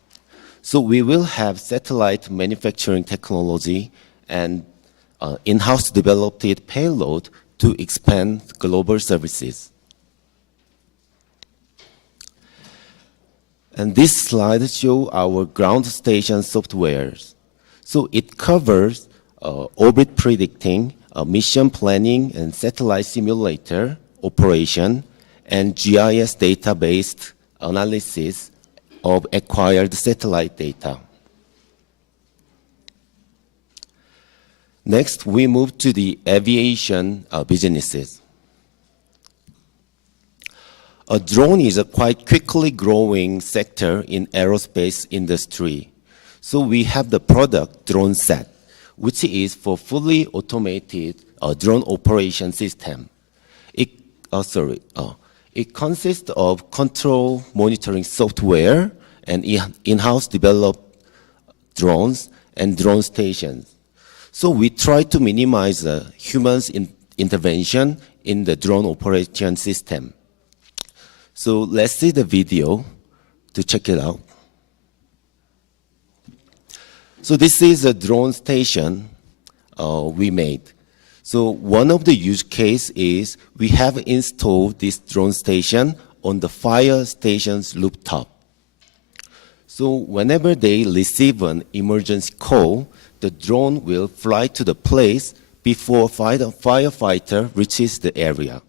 So we will have satellite manufacturing technology and in-house developed payload to expand global services. And this slide shows our ground station software. So it covers orbit predicting, mission planning, and satellite simulator operation, and GIS data-based analysis of acquired satellite data. Next, we move to the aviation businesses. A drone is a quite quickly growing sector in aerospace industry. So we have the product drone set, which is for fully automated drone operation system. It consists of control monitoring software and in-house developed drones and drone stations. So we try to minimize humans' intervention in the drone operation system. So let's see the video to check it out. So this is a drone station we made. So one of the use case is we have installed this drone station on the fire station's rooftop. So whenever they receive an emergency call, the drone will fly to the place before firefighter reaches the area.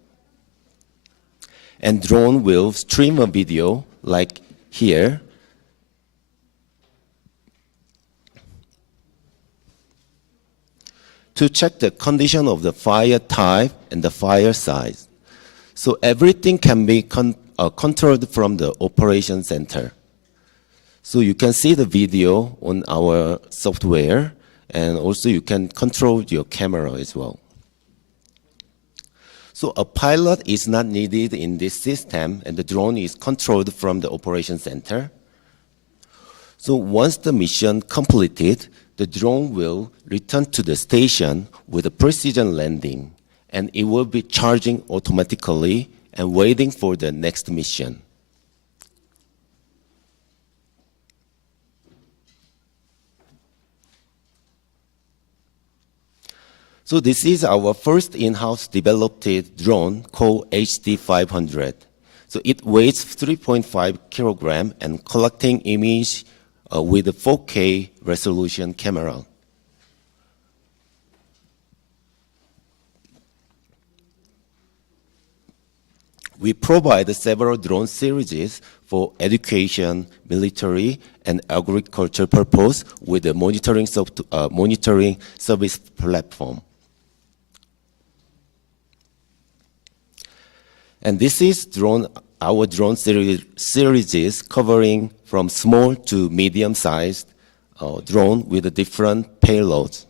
And drone will stream a video like here. To check the condition of the fire type and the fire size. So everything can be controlled from the operation center. So you can see the video on our software, and also you can control your camera as well. So a pilot is not needed in this system, and the drone is controlled from the operation center. So once the mission completed, the drone will return to the station with a precision landing, and it will be charging automatically and waiting for the next mission. So this is our first in-house developed drone called HD500. So it weighs 3.5 kilogram and collecting image with a 4K resolution camera. We provide several drone series for education, military, and agriculture purpose with a monitoring service platform. And this is our drone series covering from small to medium-sized drone with different payloads.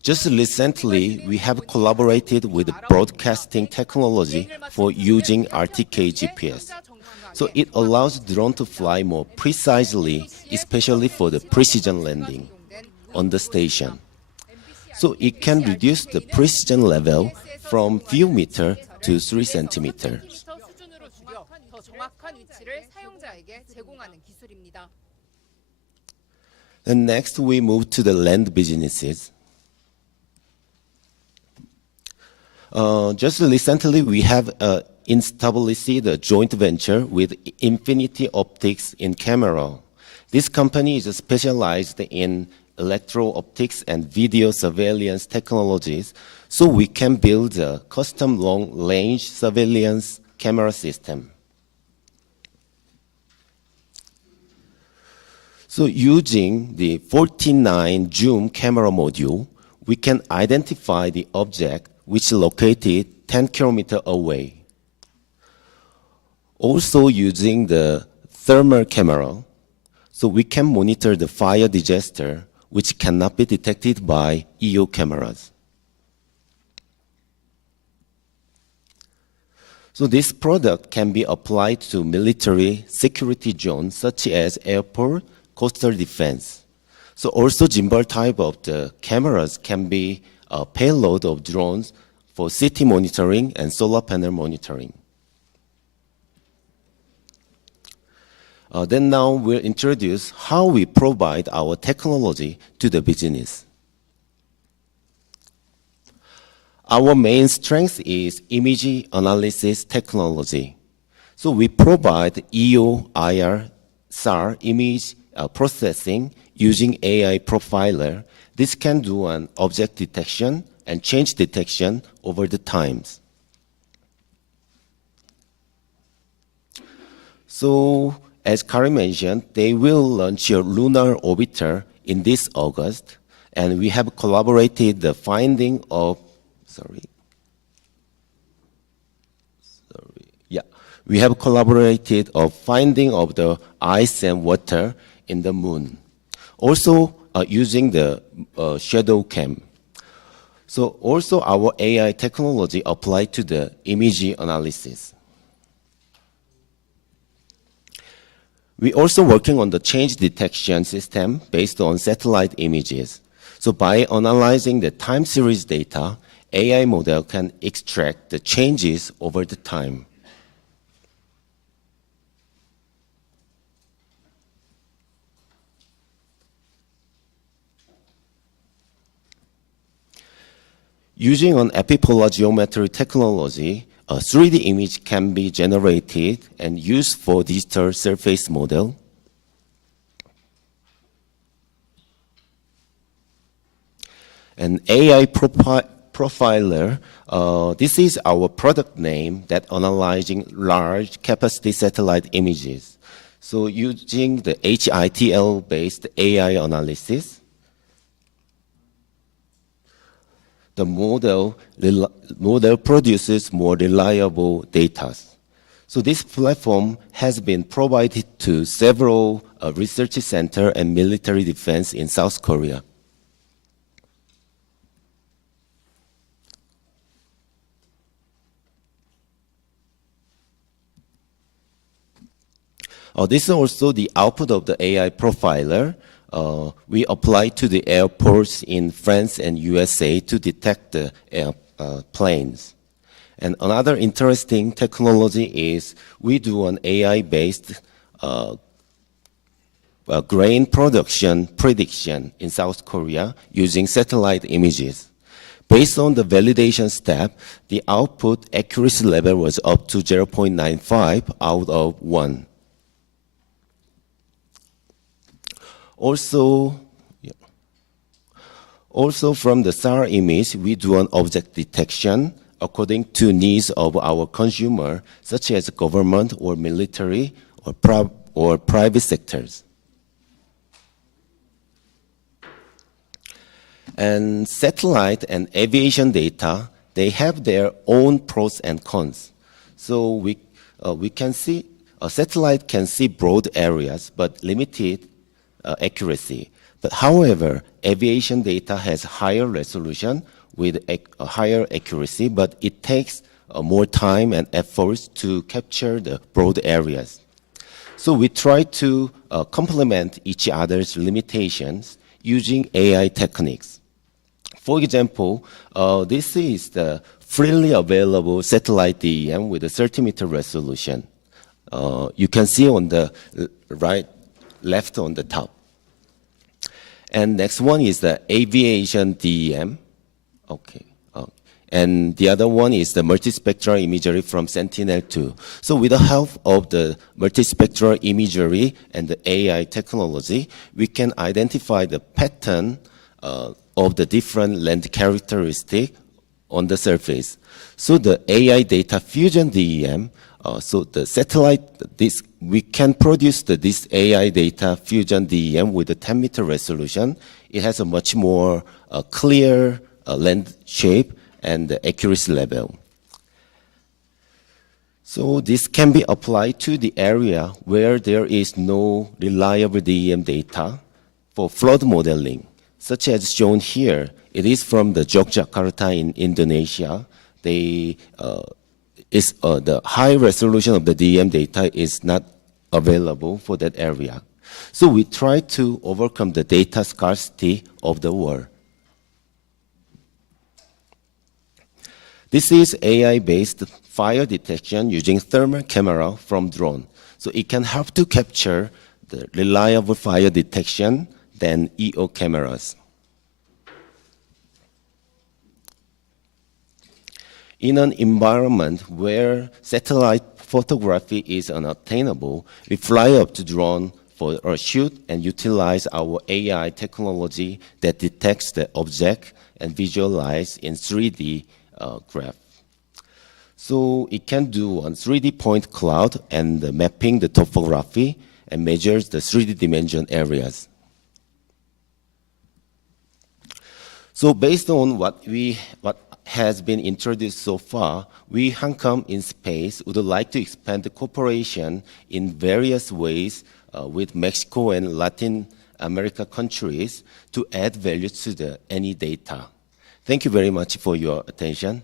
Just recently, we have collaborated with broadcasting technology for using RTK GPS. So it allows drone to fly more precisely, especially for the precision landing on the station. So it can reduce the precision level from few meters to 3 centimeters. And next, we move to the land businesses. Just recently, we have established a joint venture with Infinity Optics in Cameroon. This company is specialized in electro-optics and video surveillance technologies, so we can build a custom long-range surveillance camera system. So using the 49 zoom camera module, we can identify the object which is located 10 kilometers away. Also using the thermal camera, so we can monitor the fire disaster which cannot be detected by EO cameras. So this product can be applied to military security zones such as airport, coastal defense. So also gimbal type of the cameras can be a payload of drones for city monitoring and solar panel monitoring. Then now we'll introduce how we provide our technology to the business. Our main strength is image analysis technology. So we provide EO, IR, SAR image processing using AI profiler. This can do an object detection and change detection over the times. So as Kari mentioned, they will launch a lunar orbiter in this August, and we have collaborated the finding of, we have collaborated of finding of the ice and water in the moon. Also using the shadow cam. So also our AI technology applied to the image analysis. We're also working on the change detection system based on satellite images. So by analyzing the time series data, AI model can extract the changes over the time. Using an epipolar geometry technology, a 3D image can be generated and used for digital surface model. An AI profiler, this is our product name that analyzing large capacity satellite images. So using the HITL-based AI analysis, the model produces more reliable data. So this platform has been provided to several research centers and military defense in South Korea. This is also the output of the AI profiler. We apply to the airports in France and USA to detect the planes. And another interesting technology is we do an AI-based grain production prediction in South Korea using satellite images. Based on the validation step, the output accuracy level was up to 0.95 out of 1. Also from the SAR image, we do an object detection according to needs of our consumer, such as government or military or private sectors. And satellite and aviation data, they have their own pros and cons. So we can see, a satellite can see broad areas, but limited accuracy. But however, aviation data has higher resolution with a higher accuracy, but it takes more time and efforts to capture the broad areas. So we try to complement each other's limitations using AI techniques. For example, this is the freely available satellite DEM with a 30-meter resolution. You can see on the left on the top. And next one is the aviation DEM. Okay. And the other one is the multispectral imagery from Sentinel-2. So with the help of the multispectral imagery and the AI technology, we can identify the pattern of the different land characteristic on the surface. So the AI data fusion DEM, so the satellite, we can produce this AI data fusion DEM with a 10-meter resolution. It has a much more clear land shape and the accuracy level. So this can be applied to the area where there is no reliable DEM data for flood modeling, such as shown here. It is from the Yogyakarta in Indonesia. The high resolution of the DEM data is not available for that area. So we try to overcome the data scarcity of the world. This is AI-based fire detection using thermal camera from drone. So it can help to capture the reliable fire detection than EO cameras. In an environment where satellite photography is unattainable, we fly up to drone for a shoot and utilize our AI technology that detects the object and visualize in 3D graph. So it can do on 3D point cloud and mapping the topography and measures the 3D dimension areas. So based on what has been introduced so far, we HANCOM in Space would like to expand the cooperation in various ways with Mexico and Latin America countries to add value to the any data. Thank you very much for your attention.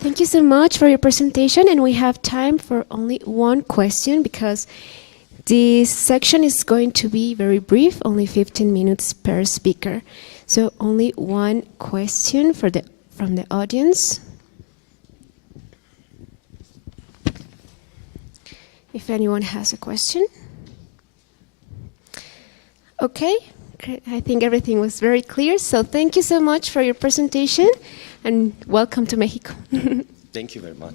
Thank you so much for your presentation, and we have time for only one question because this section is going to be very brief, only 15 minutes per speaker. So only one question from the audience. If anyone has a question. Okay, I think everything was very clear. So thank you so much for your presentation and welcome to Mexico. Thank you very much.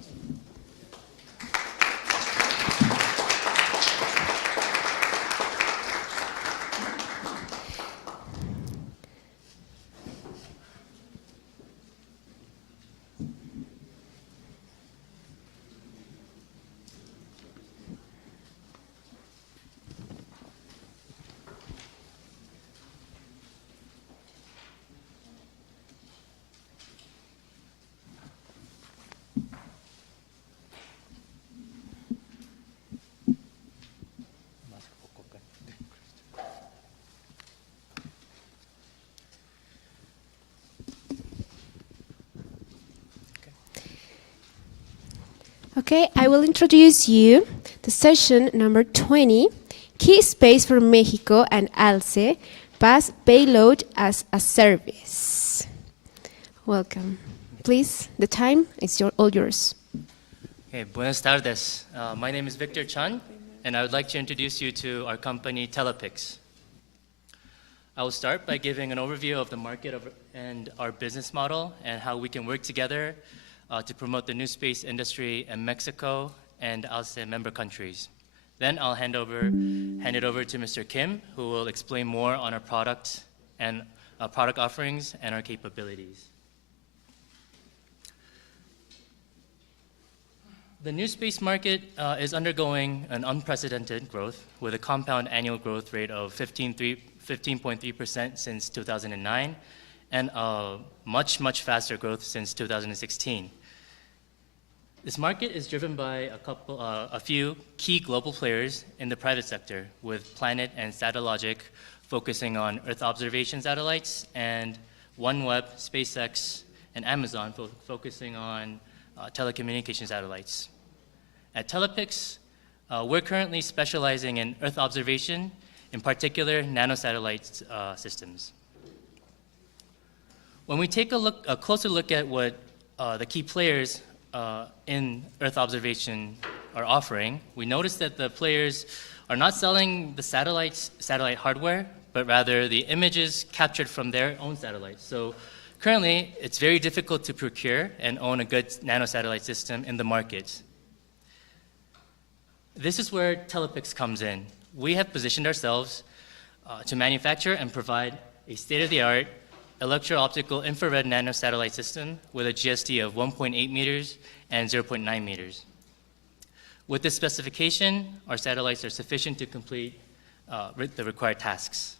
Okay, I will introduce you to session number 20, Key Space for Mexico and ALCE, Pass Payload as a Service. Welcome. Please, the time is all yours. Okay, buenas tardes. My name is Victor Chan, and I would like to introduce you to our company, Telepix. I will start by giving an overview of the market and our business model and how we can work together to promote the new space industry in Mexico and ALCE member countries. Then I'll hand it over to Mr. Kim, who will explain more on our product and product offerings and our capabilities. The new space market is undergoing an unprecedented growth with a compound annual growth rate of 15.3% since 2009 and a much faster growth since 2016. This market is driven by a few key global players in the private sector, with Planet and Satellogic focusing on Earth observation satellites, and OneWeb, SpaceX, and Amazon focusing on telecommunication satellites. At Telepix, we're currently specializing in Earth observation, in particular nanosatellite systems. When we take a closer look at what the key players in Earth observation are offering, we notice that the players are not selling the satellite hardware, but rather the images captured from their own satellites. So currently, it's very difficult to procure and own a good nanosatellite system in the market. This is where Telepix comes in. We have positioned ourselves to manufacture and provide a state-of-the-art electro-optical infrared nanosatellite system with a GSD of 1.8 meters and 0.9 meters. With this specification, our satellites are sufficient to complete the required tasks.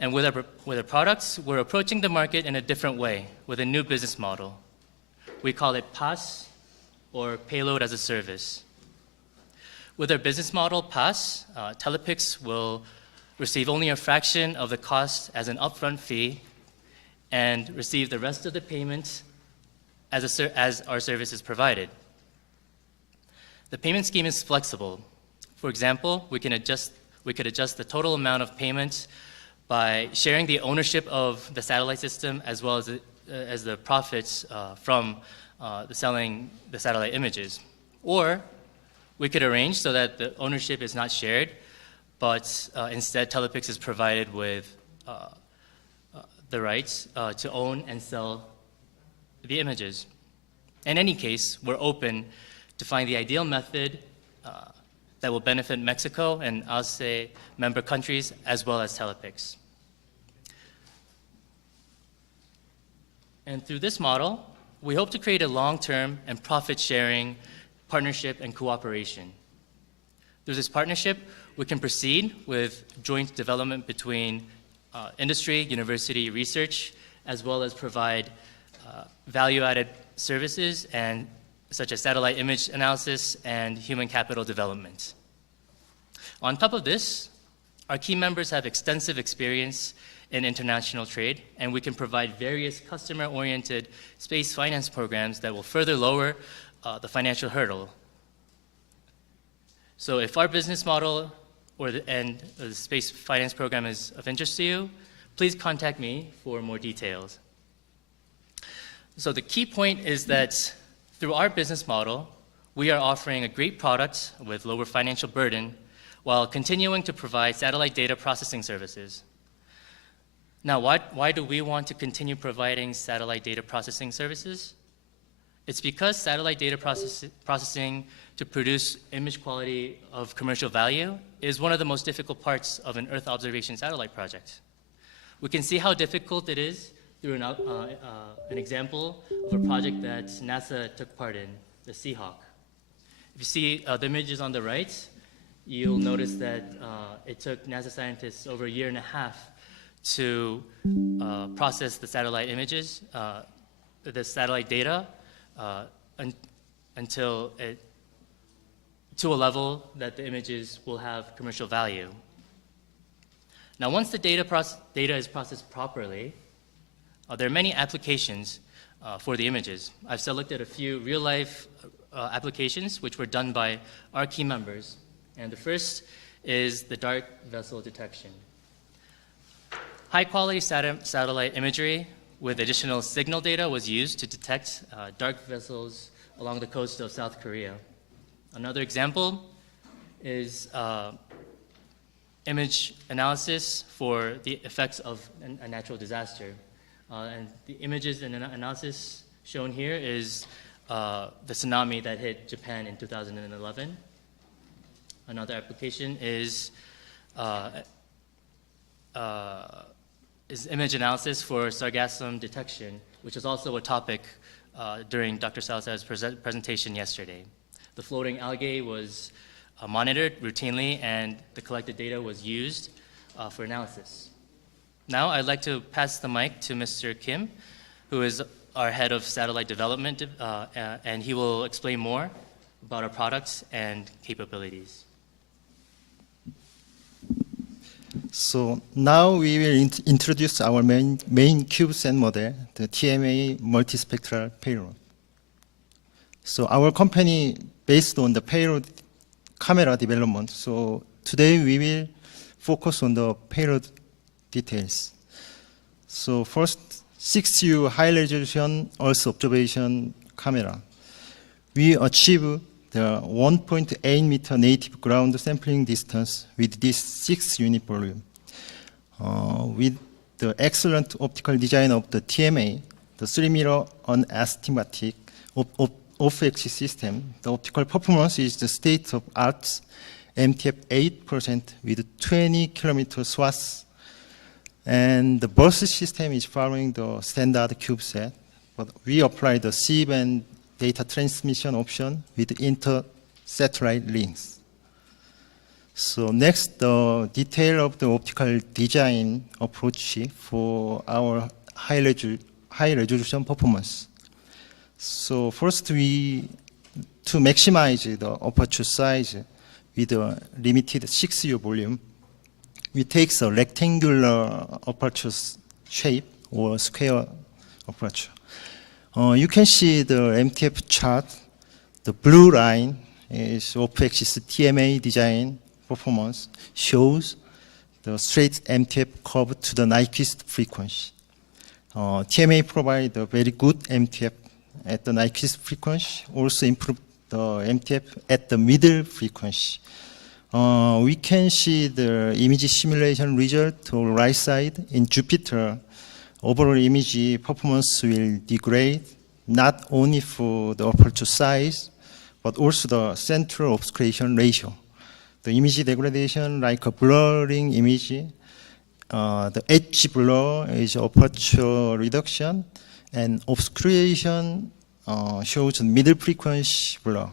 And with our products, we're approaching the market in a different way with a new business model. We call it PaaS, or Payload as a Service. With our business model, PaaS, Telepix will receive only a fraction of the cost as an upfront fee and receive the rest of the payment as our service is provided. The payment scheme is flexible. For example, we could adjust the total amount of payment by sharing the ownership of the satellite system as well as profits from selling the satellite images. Or we could arrange so that the ownership is not shared, but instead Telepix is provided with the rights to own and sell the images. In any case, we're open to find the ideal method that will benefit Mexico and I'll say member countries as well as Telepix. And through this model, we hope to create a long-term and profit-sharing partnership and cooperation. Through this partnership, we can proceed with joint development between industry, university research, as well as provide value-added services and such as satellite image analysis and human capital development. On top of this, our key members have extensive experience in international trade, and we can provide various customer-oriented space finance programs that will further lower the financial hurdle. So if our business model and the space finance program is of interest to you, please contact me for more details. So the key point is that through our business model, we are offering a great product with lower financial burden while continuing to provide satellite data processing services. Now, why do we want to continue providing satellite data processing services? It's because satellite data processing to produce image quality of commercial value is one of the most difficult parts of an Earth observation satellite project. We can see how difficult it is through an example of a project that NASA took part in, the Seahawk. If you see the images on the right, you'll notice that it took NASA scientists over a year and a half to process the satellite images, the satellite data, until to a level that the images will have commercial value. Now, once the data is processed properly, there are many applications for the images. I've selected a few real-life applications which were done by our key members. And the first is the dark vessel detection. High-quality satellite imagery with additional signal data was used to detect dark vessels along the coast of South Korea. Another example is image analysis for the effects of a natural disaster. And the images and analysis shown here is the tsunami that hit Japan in 2011. Another application is image analysis for sargassum detection, which is also a topic during Dr. Salazar's presentation yesterday. The floating algae was monitored routinely, and the collected data was used for analysis. Now I'd like to pass the mic to Mr. Kim, who is our head of satellite development, and he will explain more about our products and capabilities. So now we will introduce our main CubeSat model, the TMA multispectral payload. So our company based on the payload camera development. So today we will focus on the payload details. So first, 6U high-resolution Earth observation camera. We achieve the 1.8 meter native ground sampling distance with this 6-unit volume. With the excellent optical design of the TMA, the 3-meter unastigmatic off-axis system, the optical performance is the state-of-art MTF 8% with 20 kilometer swaths. And the burst system is following the standard CubeSat, but we apply the C-band data transmission option with inter-satellite links. So next, the detail of the optical design approach for our high-resolution performance. So first, to maximize the aperture size with a limited 6U volume, we take a rectangular aperture shape or square aperture. You can see the MTF chart. The blue line is off-axis TMA design performance, shows the straight MTF curve to the Nyquist frequency. TMA provide a very good MTF at the Nyquist frequency, also improve the MTF at the middle frequency. We can see the image simulation result on the right side. In Jupiter, overall image performance will degrade, not only for the aperture size, but also the central obscuration ratio. The image degradation, like a blurring image, the edge blur is aperture reduction, and obscuration shows middle frequency blur.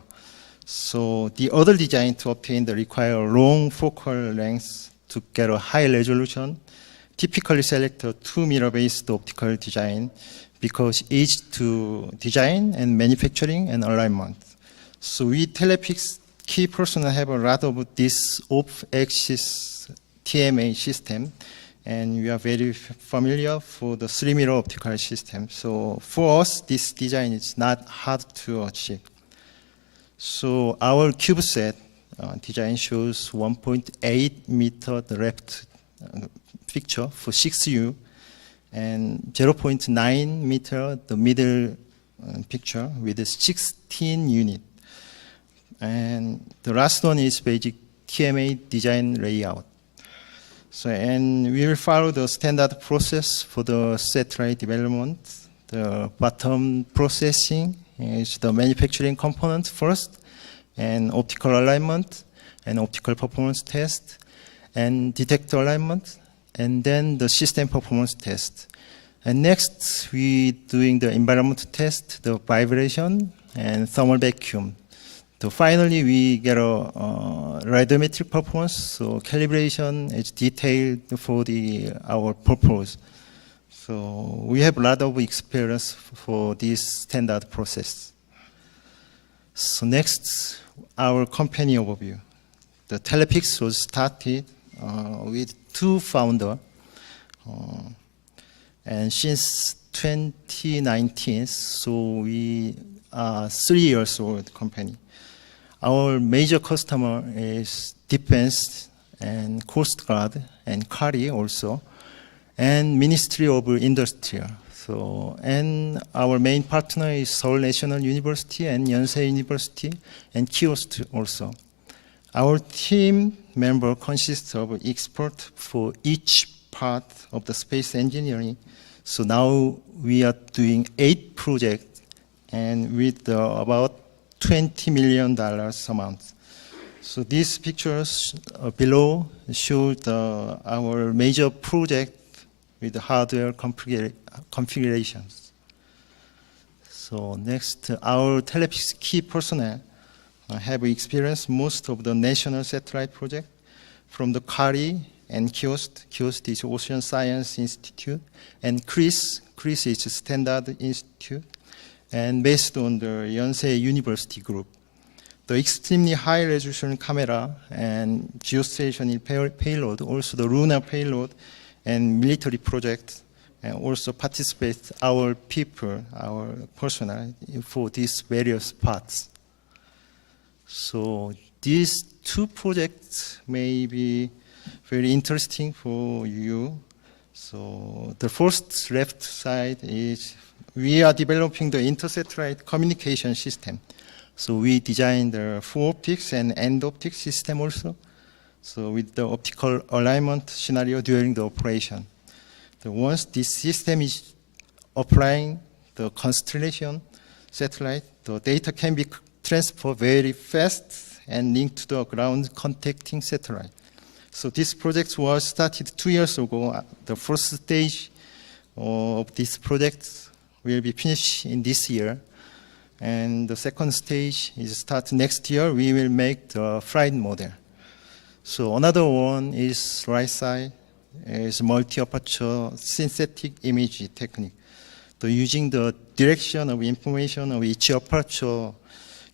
So the other design to obtain the required long focal length to get a high resolution typically select a 2-meter based optical design because easy to design and manufacturing and alignment. So we Telepix key personnel have a lot of this off-axis TMA system, and we are very familiar for the 3-meter optical system. So for us, this design is not hard to achieve. So our CubeSat design shows 1.8 meter depth picture for 6U and 0.9 meter the middle picture with 16 unit. And the last one is basic TMA design layout. So, and we will follow the standard process for the satellite development. The bottom processing is the manufacturing component first, and optical alignment, and optical performance test, and detector alignment, and then the system performance test. And next, we doing the environmental test, the vibration, and thermal vacuum. So finally, we get a radiometric performance, so calibration is detailed for our purpose. So we have a lot of experience for this standard process. So next, our company overview. The Telepix was started with 2 founders, and since 2019, so we are 3 years old company. Our major customer is Defense and Coast Guard and CARI also, and Ministry of Industry. So, and our main partner is Seoul National University and Yonsei University and KIOST also. Our team member consists of experts for each part of the space engineering. So now we are doing 8 projects and with about $20 million amount. So these pictures below show our major project with the hardware configurations. So next, our Telepix key personnel have experienced most of the national satellite project from the CARI and KIOST. KIOST is Ocean Science Institute, and CRIS is a Standard Institute, and based on the Yonsei University group. The extremely high resolution camera and geostationary payload, also the lunar payload and military projects, and also participate our people, our personnel for these various parts. So these 2 projects may be very interesting for you. So the first left side is we are developing the intersatellite communication system. So we designed the full optics and end optics system also. So with the optical alignment scenario during the operation. Once this system is applying the constellation satellite, the data can be transferred very fast and linked to the ground contacting satellite. So this project was started 2 years ago. The first stage of this project will be finished in this year. And the second stage is start next year. We will make the flight model. So another one is right side, is multi-aperture synthetic image technique. So using the direction of information of each aperture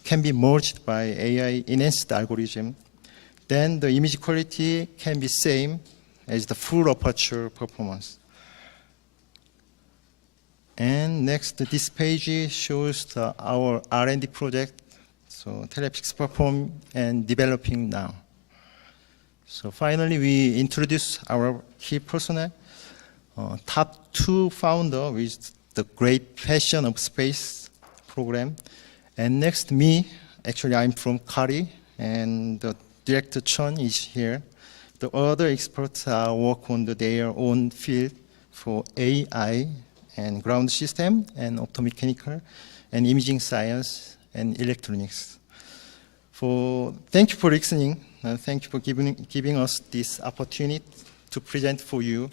can be merged by AI enhanced algorithm. Then the image quality can be same as the full aperture performance. And next, this page shows our R&D project. So Telepix perform and developing now. So finally, we introduce our key personnel. top 2 founder with the great passion of space program. And next me, actually I'm from Kari, and the director Chun is here. The other experts work on their own field for AI and ground system and optomechanical and imaging science and electronics. Thank you for listening. Thank you for giving us this opportunity to present for you.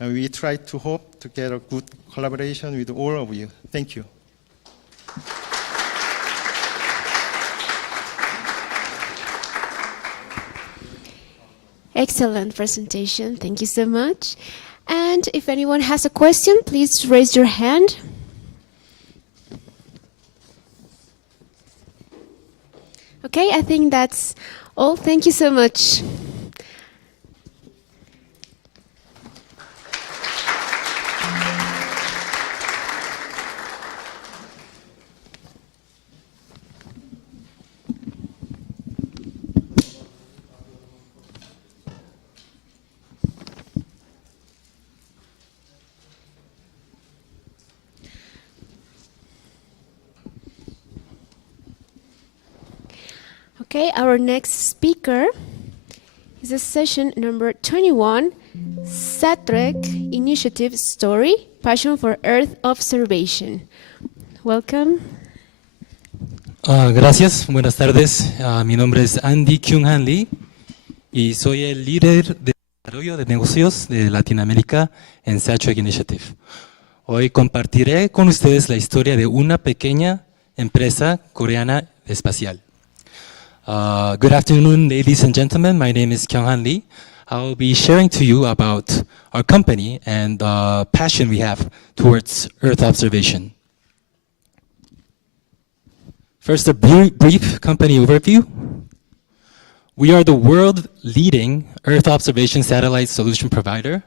We try to hope to get a good collaboration with all of you. Thank you. Excellent presentation. Thank you so much. And if anyone has a question, please raise your hand. Okay, I think that's all. Thank you so much. Okay, our next speaker is a session number 21, SATREC Initiative Story, Passion for Earth Observation. Welcome. Gracias, buenas tardes. Mi nombre es Andy Kyung-Han Lee y soy el líder de desarrollo de negocios de Latinoamérica en SATREC Initiative. Hoy compartiré con ustedes la historia de una pequeña empresa coreana espacial. Good afternoon, ladies and gentlemen. My name is Kyung-Han Lee. I'll be sharing to you about our company and the passion we have towards Earth observation. First, a brief company overview. We are the world-leading Earth observation satellite solution provider,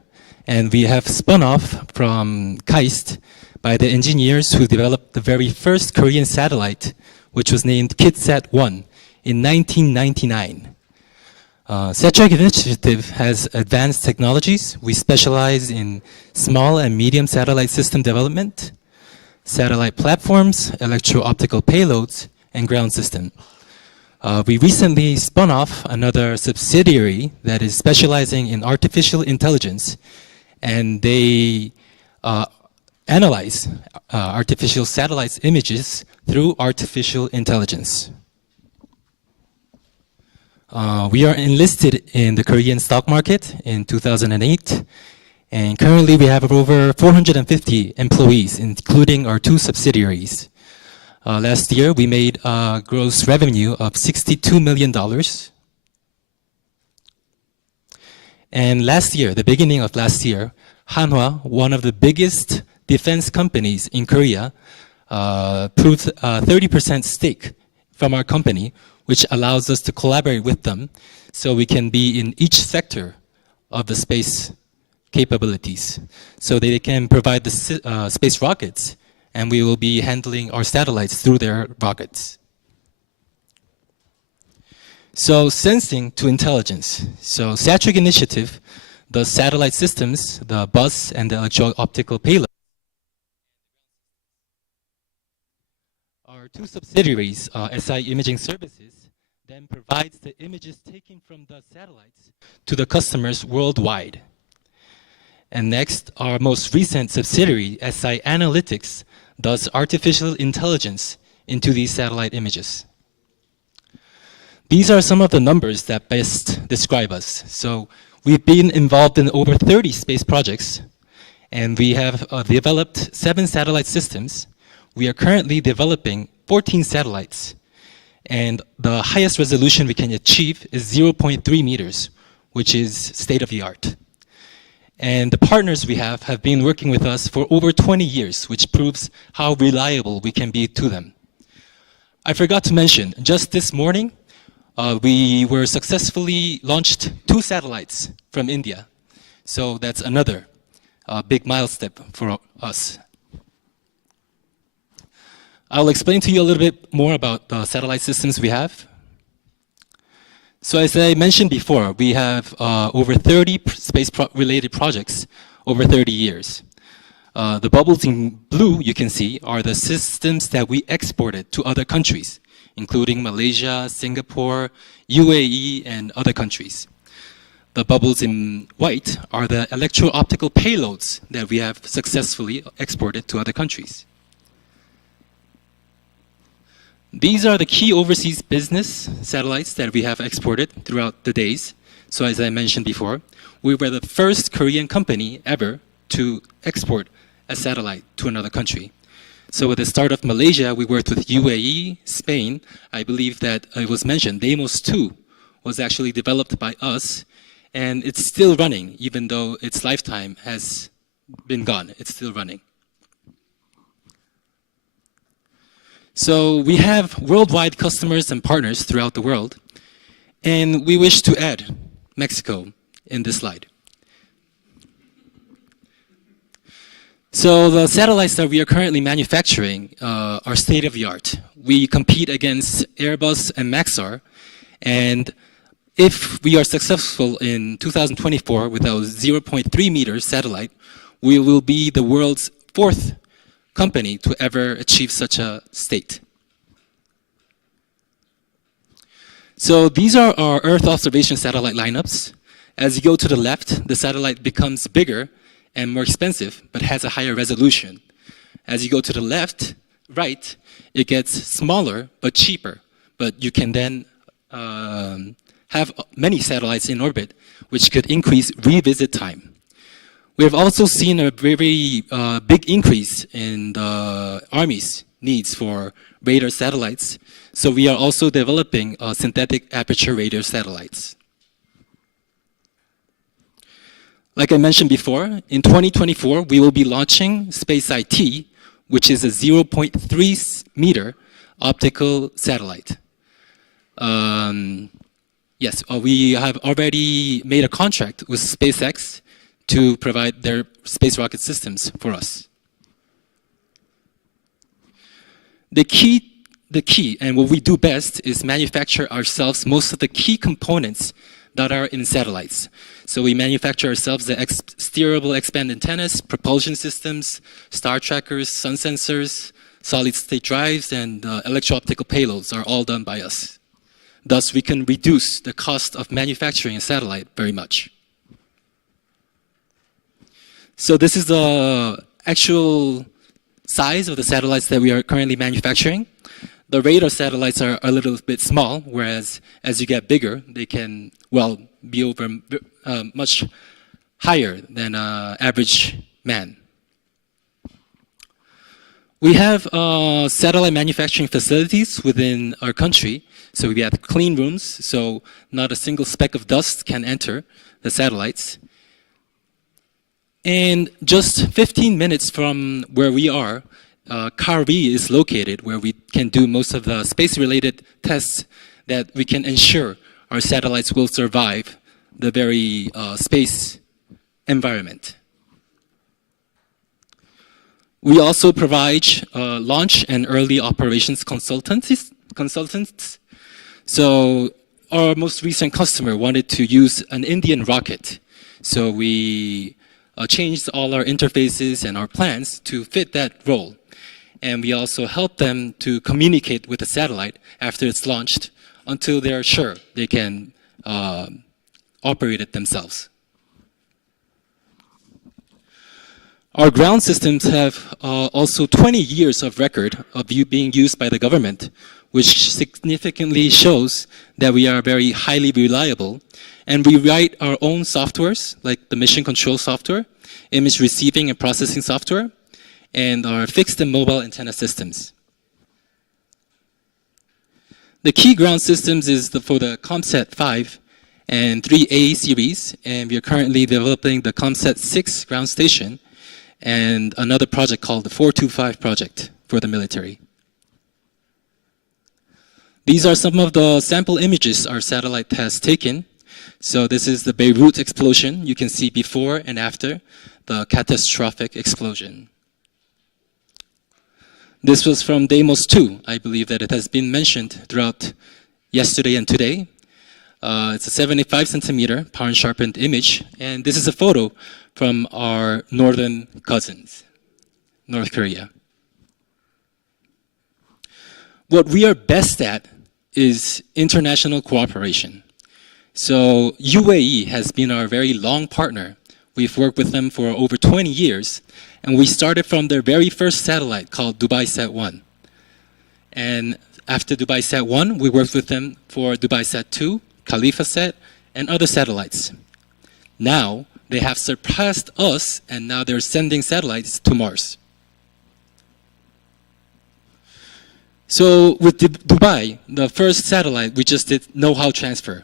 and we have spun off from KAIST by the engineers who developed the very first Korean satellite, which was named KidSat-1. In 1999. SATREC Initiative has advanced technologies. We specialize in small and medium satellite system development, satellite platforms, electro-optical payloads, and ground system. We recently spun off another subsidiary that is specializing in artificial intelligence, and they analyze artificial satellites images through artificial intelligence. We are enlisted in the Korean stock market in 2008, and currently we have over 450 employees, including our 2 subsidiaries. Last year, we made a gross revenue of $62 million. And last year, the beginning of last year, Hanwha, one of the biggest defense companies in Korea, proved a 30% stake from our company, which allows us to collaborate with them so we can be in each sector of the space capabilities. So they can provide the space rockets, and we will be handling our satellites through their rockets. So sensing to intelligence. So SATREC Initiative, the satellite systems, the bus, and the electro-optical payload. Our 2 subsidiaries, SI Imaging Services, then provides the images taken from the satellites to the customers worldwide. And next, our most recent subsidiary, SI Analytics, does artificial intelligence into these satellite images. These are some of the numbers that best describe us. So we've been involved in over 30 space projects, and we have developed 7 satellite systems. We are currently developing 14 satellites, and the highest resolution we can achieve is 0.3 meters, which is state-of-the-art. And the partners we have been working with us for over 20 years, which proves how reliable we can be to them. I forgot to mention, just this morning, we were successfully launched 2 satellites from India. So that's another big milestone for us. I'll explain to you a little bit more about the satellite systems we have. So as I mentioned before, we have over 30 space-related projects over 30 years. The bubbles in blue you can see are the systems that we exported to other countries, including Malaysia, Singapore, UAE, and other countries. The bubbles in white are the electro-optical payloads that we have successfully exported to other countries. These are the key overseas business satellites that we have exported throughout the days. So as I mentioned before, we were the first Korean company ever to export a satellite to another country. So at the start of Malaysia, we worked with UAE, Spain. I believe that it was mentioned, Deimos 2 was actually developed by us, and it's still running, even though its lifetime has been gone. It's still running. So we have worldwide customers and partners throughout the world, and we wish to add Mexico in this slide. So the satellites that we are currently manufacturing are state-of-the-art. We compete against Airbus and Maxar, and if we are successful in 2024 with our 0.3 meter satellite, we will be the world's 4th company to ever achieve such a state. So these are our Earth observation satellite lineups. As you go to the left, the satellite becomes bigger and more expensive, but has a higher resolution. As you go to the left, right, it gets smaller, but cheaper. But you can then have many satellites in orbit, which could increase revisit time. We have also seen a very big increase in the Army's needs for radar satellites. So we are also developing synthetic aperture radar satellites. Like I mentioned before, in 2024, we will be launching Space IT, which is a 0.3 meter optical satellite. Yes, we have already made a contract with SpaceX to provide their space rocket systems for us. The key, and what we do best is manufacture ourselves most of the key components that are in satellites. So we manufacture ourselves the steerable X-band antennas, propulsion systems, star trackers, sun sensors, solid-state drives, and electro-optical payloads are all done by us. Thus, we can reduce the cost of manufacturing a satellite very much. So this is the actual size of the satellites that we are currently manufacturing. The radar satellites are a little bit small, whereas as you get bigger, they can, well, be over much higher than an average man. We have satellite manufacturing facilities within our country. So we have clean rooms, so not a single speck of dust can enter the satellites. And just 15 minutes from where we are, Kari is located, where we can do most of the space-related tests that we can ensure our satellites will survive the very space environment. We also provide launch and early operations consultants. So our most recent customer wanted to use an Indian rocket. So we changed all our interfaces and our plans to fit that role. And we also help them to communicate with the satellite after it's launched until they're sure they can operate it themselves. Our ground systems have also 20 years of record of being used by the government, which significantly shows that we are very highly reliable. And we write our own softwares, like the mission control software, image receiving and processing software, and our fixed and mobile antenna systems. The key ground systems is for the ComSat 5 and 3A series, and we are currently developing the ComSat 6 ground station and another project called the 425 project for the military. These are some of the sample images our satellite has taken. So this is the Beirut explosion. You can see before and after the catastrophic explosion. This was from Deimos 2. I believe that it has been mentioned throughout yesterday and today. It's a 75 centimeter power sharpened image. And this is a photo from our northern cousins, North Korea. What we are best at is international cooperation. So UAE has been our very long partner. We've worked with them for over 20 years, and we started from their very first satellite called Dubai Sat 1. And after Dubai Sat 1, we worked with them for Dubai Sat 2, Khalifa Sat, and other satellites. Now, they have surpassed us, and now they're sending satellites to Mars. So with Dubai, the first satellite, we just did know-how transfer.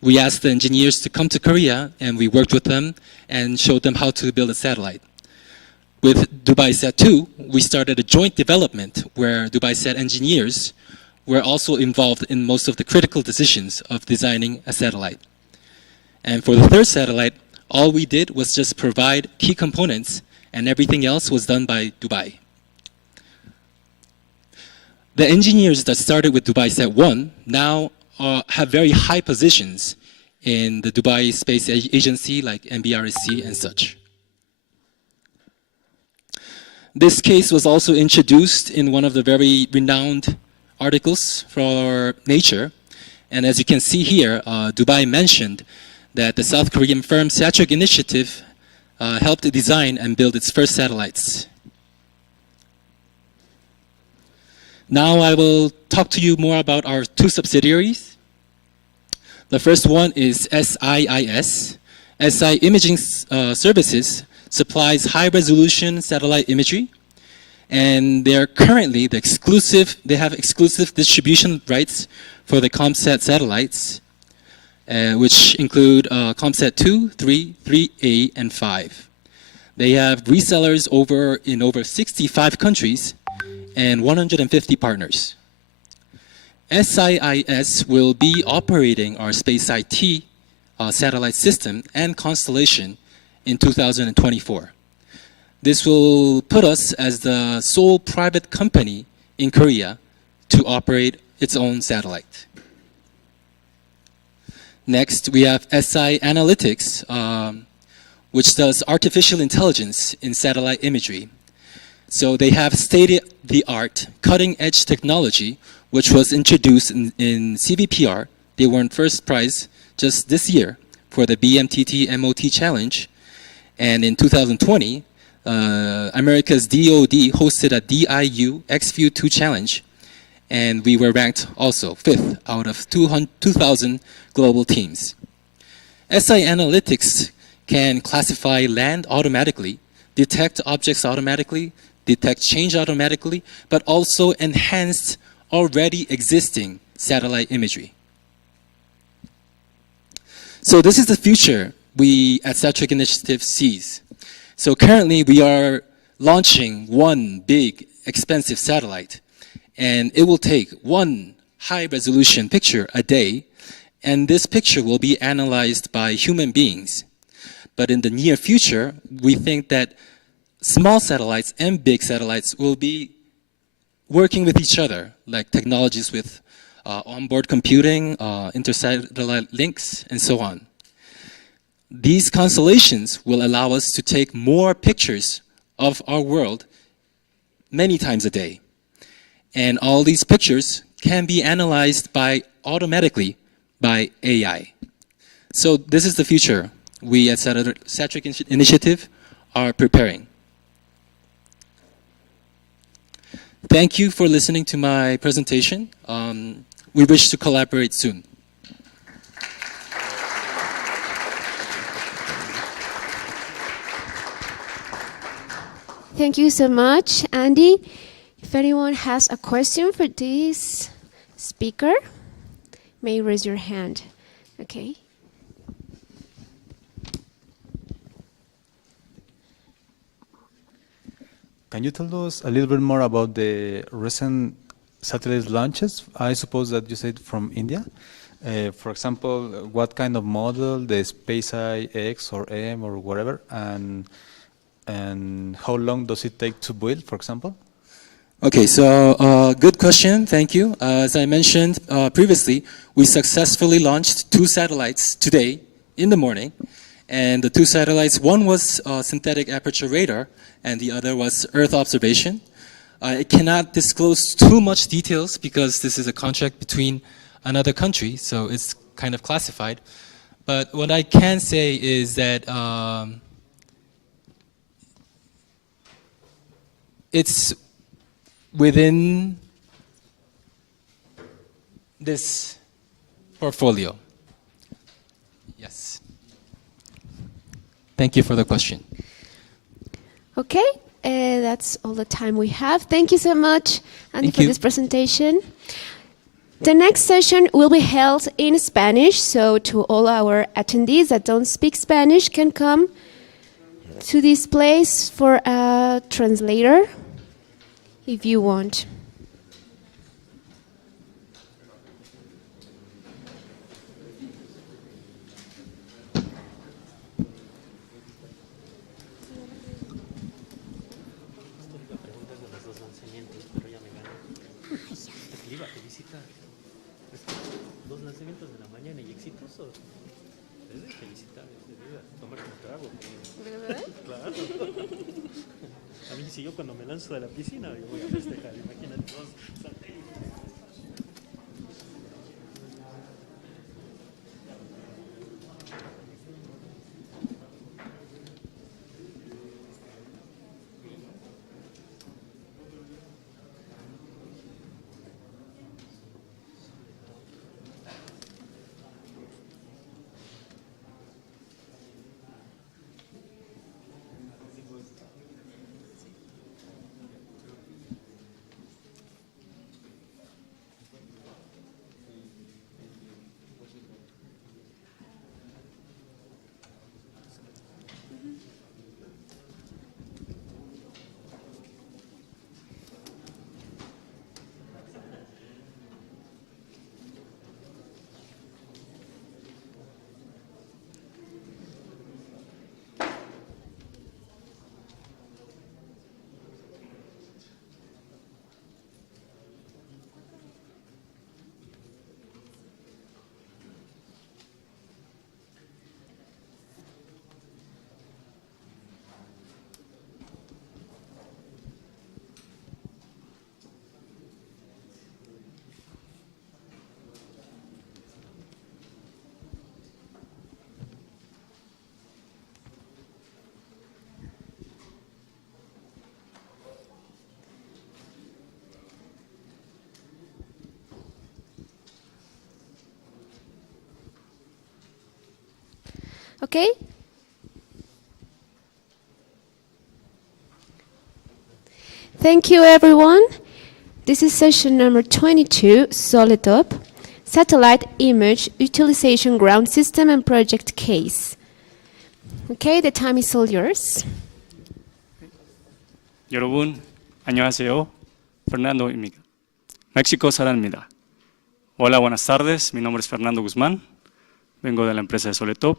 We asked the engineers to come to Korea, and we worked with them and showed them how to build a satellite. With Dubai Sat 2, we started a joint development where Dubai Sat engineers were also involved in most of the critical decisions of designing a satellite. And for the third satellite, all we did was just provide key components, and everything else was done by Dubai. The engineers that started with Dubai Sat 1 now have very high positions in the Dubai Space Agency like MBRSC and such. This case was also introduced in one of the very renowned articles for Nature. And as you can see here, Dubai mentioned that the South Korean firm Satrec Initiative helped design and build its first satellites. Now I will talk to you more about our two subsidiaries. The first one is SIIS. SI Imaging Services supplies high-resolution satellite imagery, and they are currently they have exclusive distribution rights for the COMSAT satellites, which include COMSAT 2, 3, 3A, and 5. They have resellers in over 65 countries and 150 partners. SIIS will be operating our Space IT satellite system and constellation in 2024. This will put us as the sole private company in Korea to operate its own satellite. Next, we have SI Analytics, which does artificial intelligence in satellite imagery. So they have state-of-the-art, cutting-edge technology, which was introduced in CVPR. They won first prize just this year for the BMTT MOT Challenge. And in 2020, America's DoD hosted a DIU XView 2 Challenge, and we were ranked also 5th out of 2,000 global teams. SI Analytics can classify land automatically, detect objects automatically, detect change automatically, but also enhance already existing satellite imagery. So this is the future we at Satrec Initiative sees. So currently we are launching one big expensive satellite, and it will take one high-resolution picture a day, and this picture will be analyzed by human beings. But in the near future, we think that small satellites and big satellites will be working with each other, like technologies with onboard computing, intersatellite links, and so on. These constellations will allow us to take more pictures of our world many times a day. And all these pictures can be analyzed automatically by AI. So this is the future we at Satrec Initiative are preparing. Thank you for listening to my presentation. We wish to collaborate soon. Thank you so much, Andy. If anyone has a question for this speaker, may raise your hand. Okay. Can you tell us a little bit more about the recent satellite launches? I suppose that you said from India. For example, what kind of model, the SpaceX X or M or whatever, and how long does it take to build, for example? Okay, so good question, thank you. As I mentioned previously, we successfully launched 2 satellites today in the morning, And the two satellites, one was synthetic aperture radar, and the other was Earth observation. I cannot disclose too much details because this is a contract between another country, so it's kind of classified. But what I can say is that it's within this portfolio. Yes. Thank you for the question. Okay, that's all the time we have. Thank you so much, Andy, Thank for you. this presentation. The next session will be held in Spanish, so to all our attendees that don't speak Spanish can come to this place for a translator if you want. A mí si yo cuando me lanzo de la piscina yo voy a festejar, imagínate todos. Okay? Thank you, everyone. This is session number 22, Solitop, Satellite Image Utilization Ground System and Project Case. Okay, the time is all yours. 여러분, 안녕하세요. Fernando입니다. México 사랑입니다. Hola, buenas tardes. Mi nombre es Fernando Guzmán. Vengo de la empresa de Soletop.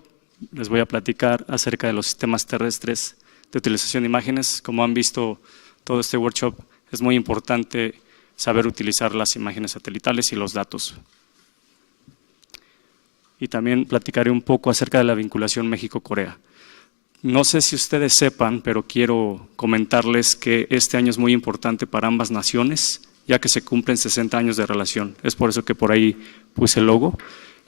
Les voy a platicar acerca de los sistemas terrestres de utilización de imágenes. Como han visto, todo este workshop es muy importante saber utilizar las imágenes satelitales y los datos. Y también platicaré un poco acerca de la vinculación México-Corea. No sé si ustedes sepan, pero quiero comentarles que este año es muy importante para ambas naciones, ya que se cumplen 60 años de relación. Es por eso que por ahí puse el logo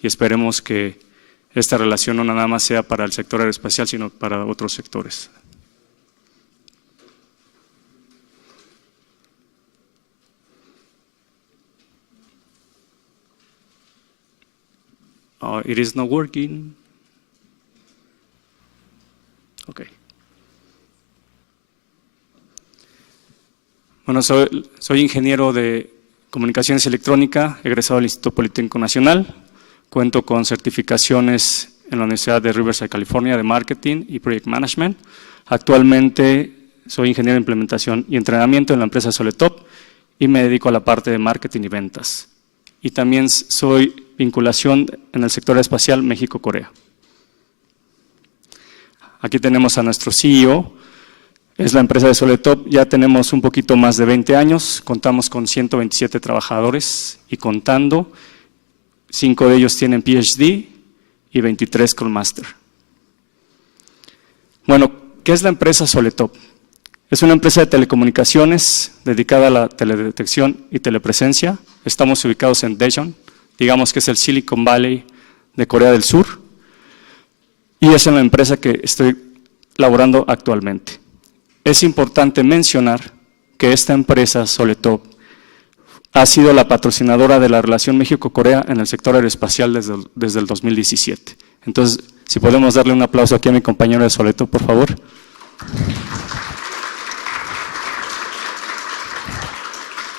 y esperemos que esta relación no nada más sea para el sector aeroespacial, sino para otros sectores. It is not working. Okay. Bueno, soy ingeniero de comunicaciones electrónica, egresado del Instituto Politécnico Nacional. Cuento con certificaciones en la Universidad de Riverside, California, de Marketing y Project Management. Actualmente soy ingeniero de implementación y entrenamiento en la empresa Soletop y me dedico a la parte de marketing y ventas. Y también soy vinculación en el sector espacial México-Corea. Aquí tenemos a nuestro CEO, es la empresa de Soletop, ya tenemos un poquito más de 20 años, contamos con 127 trabajadores y contando, 5 de ellos tienen PhD y 23 con Master. Bueno, ¿qué es la empresa Soletop? Es una empresa de telecomunicaciones dedicada a la teledetección y telepresencia. Estamos ubicados en Daejeon, digamos que es el Silicon Valley de Corea del Sur, y es en la empresa que estoy laborando actualmente. Es importante mencionar que esta empresa Soletop ha sido la patrocinadora de la relación México-Corea en el sector aeroespacial desde el 2017. Entonces, si podemos darle un aplauso aquí a mi compañero de Soletop, por favor.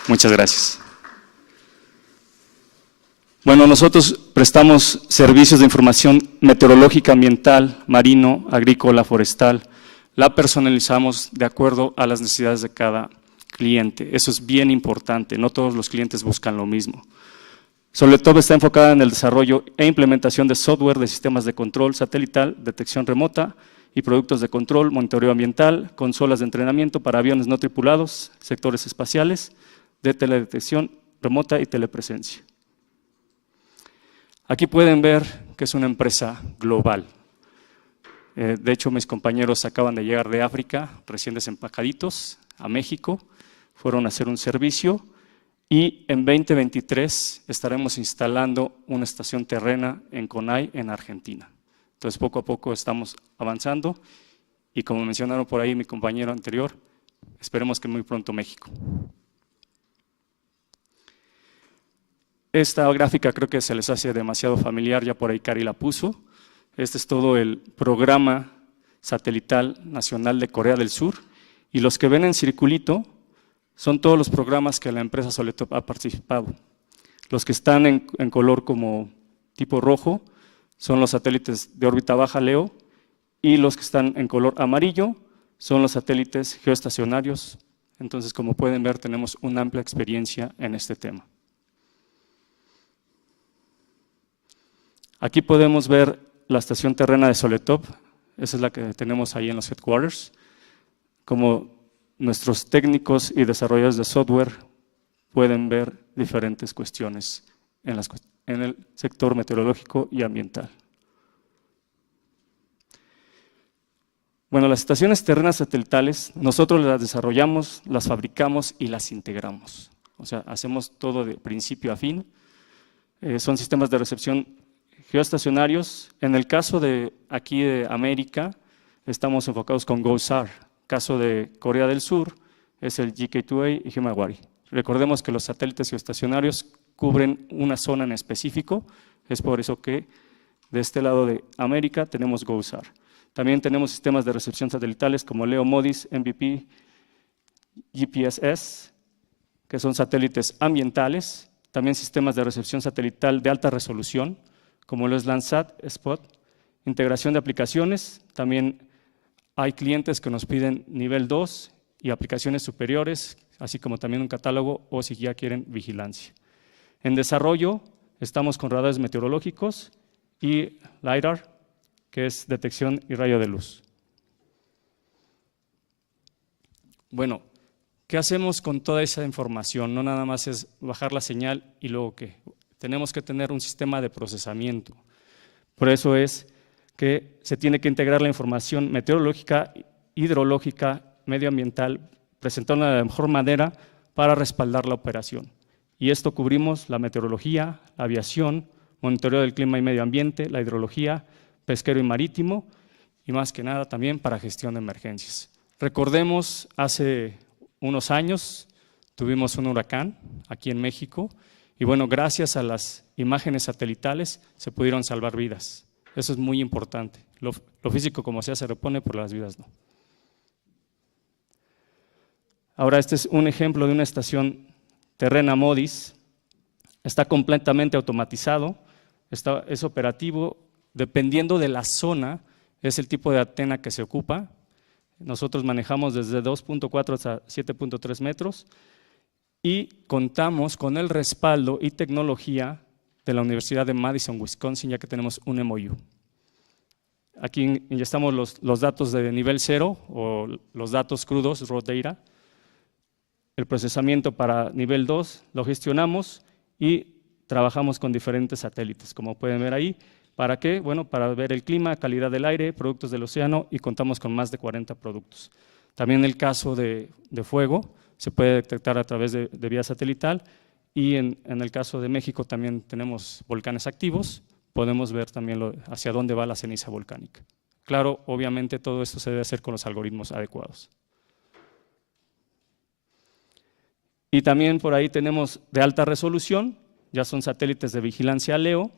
Muchas gracias. Bueno, nosotros prestamos servicios de información meteorológica, ambiental, marino, agrícola, forestal. La personalizamos de acuerdo a las necesidades de cada cliente. Eso es bien importante, no todos los clientes buscan lo mismo. Soletop está enfocada en el desarrollo e implementación de software de sistemas de control satelital, detección remota y productos de control, monitoreo ambiental, consolas de entrenamiento para aviones no tripulados, sectores espaciales, de teledetección remota y telepresencia. Aquí pueden ver que es una empresa global. De hecho, mis compañeros acaban de llegar de África, recién desempacaditos, a México, fueron a hacer un servicio y en 2023 estaremos instalando una estación terrena en Conay, en Argentina. Entonces, poco a poco estamos avanzando y como mencionaron por ahí mi compañero anterior, esperemos que muy pronto México. Esta gráfica creo que se les hace demasiado familiar, ya por ahí Cari la puso. Este es todo el programa satelital nacional de Corea del Sur y los que ven en circulito son todos los programas que la empresa Soletop ha participado. Los que están en color como tipo rojo son los satélites de órbita baja LEO y los que están en color amarillo son los satélites geoestacionarios. Entonces, como pueden ver, tenemos una amplia experiencia en este tema. Aquí podemos ver la estación terrena de Soletop, esa es la que tenemos ahí en los headquarters. Como nuestros técnicos y desarrolladores de software pueden ver diferentes cuestiones en el sector meteorológico y ambiental. Bueno, las estaciones terrenas satelitales, nosotros las desarrollamos, las fabricamos y las integramos. O sea, hacemos todo de principio a fin. Son sistemas de recepción geoestacionarios. En el caso de aquí de América, estamos enfocados con GOSAR. Caso de Corea del Sur es el GK2A y Himawari. Recordemos que los satélites geoestacionarios cubren una zona en específico, es por eso que de este lado de América tenemos GOSAR. También tenemos sistemas de recepción satelitales como LEO MODIS, MVP, GPSS, que son satélites ambientales, también sistemas de recepción satelital de alta resolución, como lo es Landsat, Spot, integración de aplicaciones, también hay clientes que nos piden nivel 2 y aplicaciones superiores, así como también un catálogo o si ya quieren vigilancia. En desarrollo estamos con radares meteorológicos y LiDAR, que es detección y rayo de luz. Bueno, ¿qué hacemos con toda esa información? No nada más es bajar la señal y luego ¿qué? Tenemos que tener un sistema de procesamiento. Por eso es que se tiene que integrar la información meteorológica, hidrológica, medioambiental, presentándola de la mejor manera para respaldar la operación. Y esto cubrimos la meteorología, la aviación, monitoreo del clima y medio ambiente, la hidrología, pesquero y marítimo, y más que nada también para gestión de emergencias. Recordemos, hace unos años tuvimos un huracán aquí en México, y bueno, gracias a las imágenes satelitales se pudieron salvar vidas. Eso es muy importante. Lo físico como sea se repone, por las vidas no. Ahora este es un ejemplo de una estación terrena MODIS. Está completamente automatizado, es operativo, dependiendo de la zona, es el tipo de antena que se ocupa. Nosotros manejamos desde 2.4 hasta 7.3 metros y contamos con el respaldo y tecnología de la Universidad de Madison, Wisconsin, ya que tenemos un MOU. Aquí inyectamos los datos de nivel 0 o los datos crudos, raw data. El procesamiento para nivel 2 lo gestionamos y trabajamos con diferentes satélites, como pueden ver ahí, ¿Para qué? Bueno, para ver el clima, calidad del aire, productos del océano y contamos con más de 40 productos. También en el caso de fuego se puede detectar a través de vía satelital y en el caso de México también tenemos volcanes activos, podemos ver también hacia dónde va la ceniza volcánica. Claro, obviamente todo esto se debe hacer con los algoritmos adecuados. Y también por ahí tenemos de alta resolución, ya son satélites de vigilancia LEO,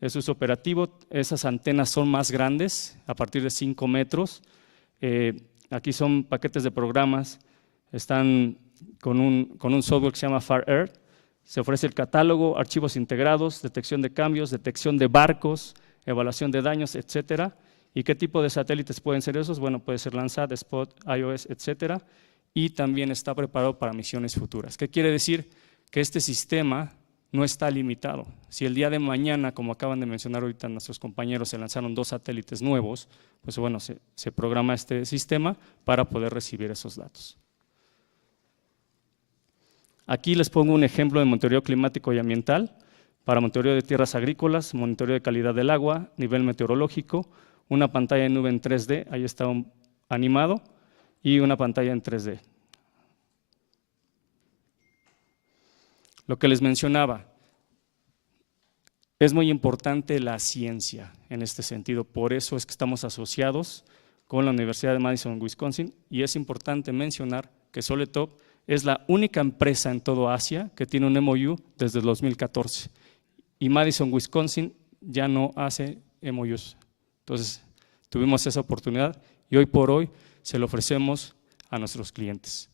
eso es operativo, esas antenas son más grandes, a partir de 5 metros. Aquí son paquetes de programas, están con un software que se llama Far Earth, se ofrece el catálogo, archivos integrados, detección de cambios, detección de barcos, evaluación de daños, etcétera. ¿Y qué tipo de satélites pueden ser esos? Bueno, puede ser Landsat, Spot, iOS, etcétera. Y también está preparado para misiones futuras. ¿Qué quiere decir? Que este sistema no está limitado. Si el día de mañana, como acaban de mencionar ahorita nuestros compañeros, se lanzaron 2 satélites nuevos, pues bueno, se programa este sistema para poder recibir esos datos. Aquí les pongo un ejemplo de monitoreo climático y ambiental, para monitoreo de tierras agrícolas, monitoreo de calidad del agua, nivel meteorológico, una pantalla en nube en 3D, ahí está animado, y una pantalla en 3D. Lo que les mencionaba, es muy importante la ciencia en este sentido, por eso es que estamos asociados con la Universidad de Madison, Wisconsin, y es importante mencionar que Soletop es la única empresa en todo Asia que tiene un MOU desde el 2014, y Madison, Wisconsin ya no hace MOUs. Entonces, tuvimos esa oportunidad y hoy por hoy se lo ofrecemos a nuestros clientes.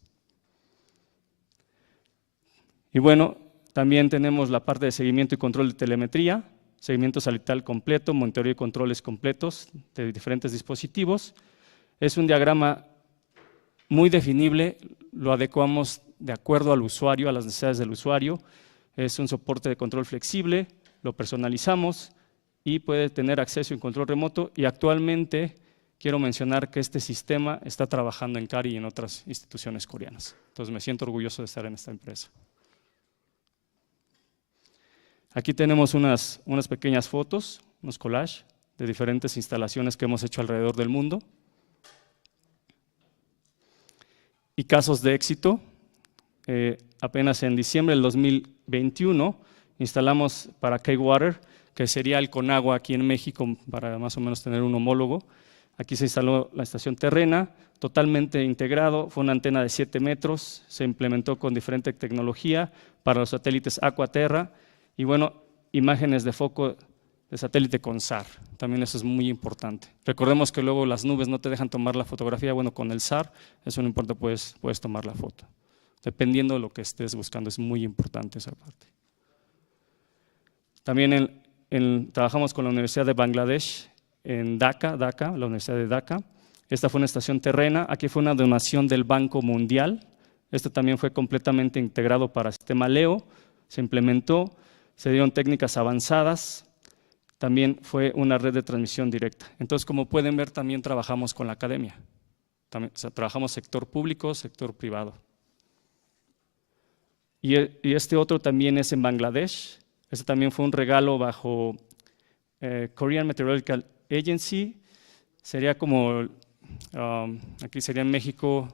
Y bueno, también tenemos la parte de seguimiento y control de telemetría, seguimiento satelital completo, monitoreo y controles completos de diferentes dispositivos. Es un diagrama muy definible, lo adecuamos de acuerdo al usuario, a las necesidades del usuario. Es un soporte de control flexible, lo personalizamos y puede tener acceso y control remoto. Y actualmente quiero mencionar que este sistema está trabajando en CARI y en otras instituciones coreanas. Entonces me siento orgulloso de estar en esta empresa. Aquí tenemos unas pequeñas fotos, unos collages de diferentes instalaciones que hemos hecho alrededor del mundo. Y casos de éxito, apenas en diciembre del 2021 instalamos para K-Water, que sería el Conagua aquí en México, para más o menos tener un homólogo. Aquí se instaló la estación terrena, totalmente integrado, fue una antena de 7 metros, se implementó con diferente tecnología para los satélites Aquaterra y bueno, imágenes de foco de satélite con SAR, también eso es muy importante. Recordemos que luego las nubes no te dejan tomar la fotografía, bueno, con el SAR, eso no importa, puedes tomar la foto. Dependiendo de lo que estés buscando, es muy importante esa parte. También trabajamos con la Universidad de Bangladesh en Dhaka, la Universidad de Dhaka. Esta fue una estación terrena, aquí fue una donación del Banco Mundial. Esto también fue completamente integrado para el sistema LEO, se implementó, se dieron técnicas avanzadas, también fue una red de transmisión directa. Entonces, como pueden ver, también trabajamos con la academia. También, o sea, trabajamos sector público, sector privado. Y este otro también es en Bangladesh. Este también fue un regalo bajo Korean Meteorological Agency. Sería como, aquí sería en México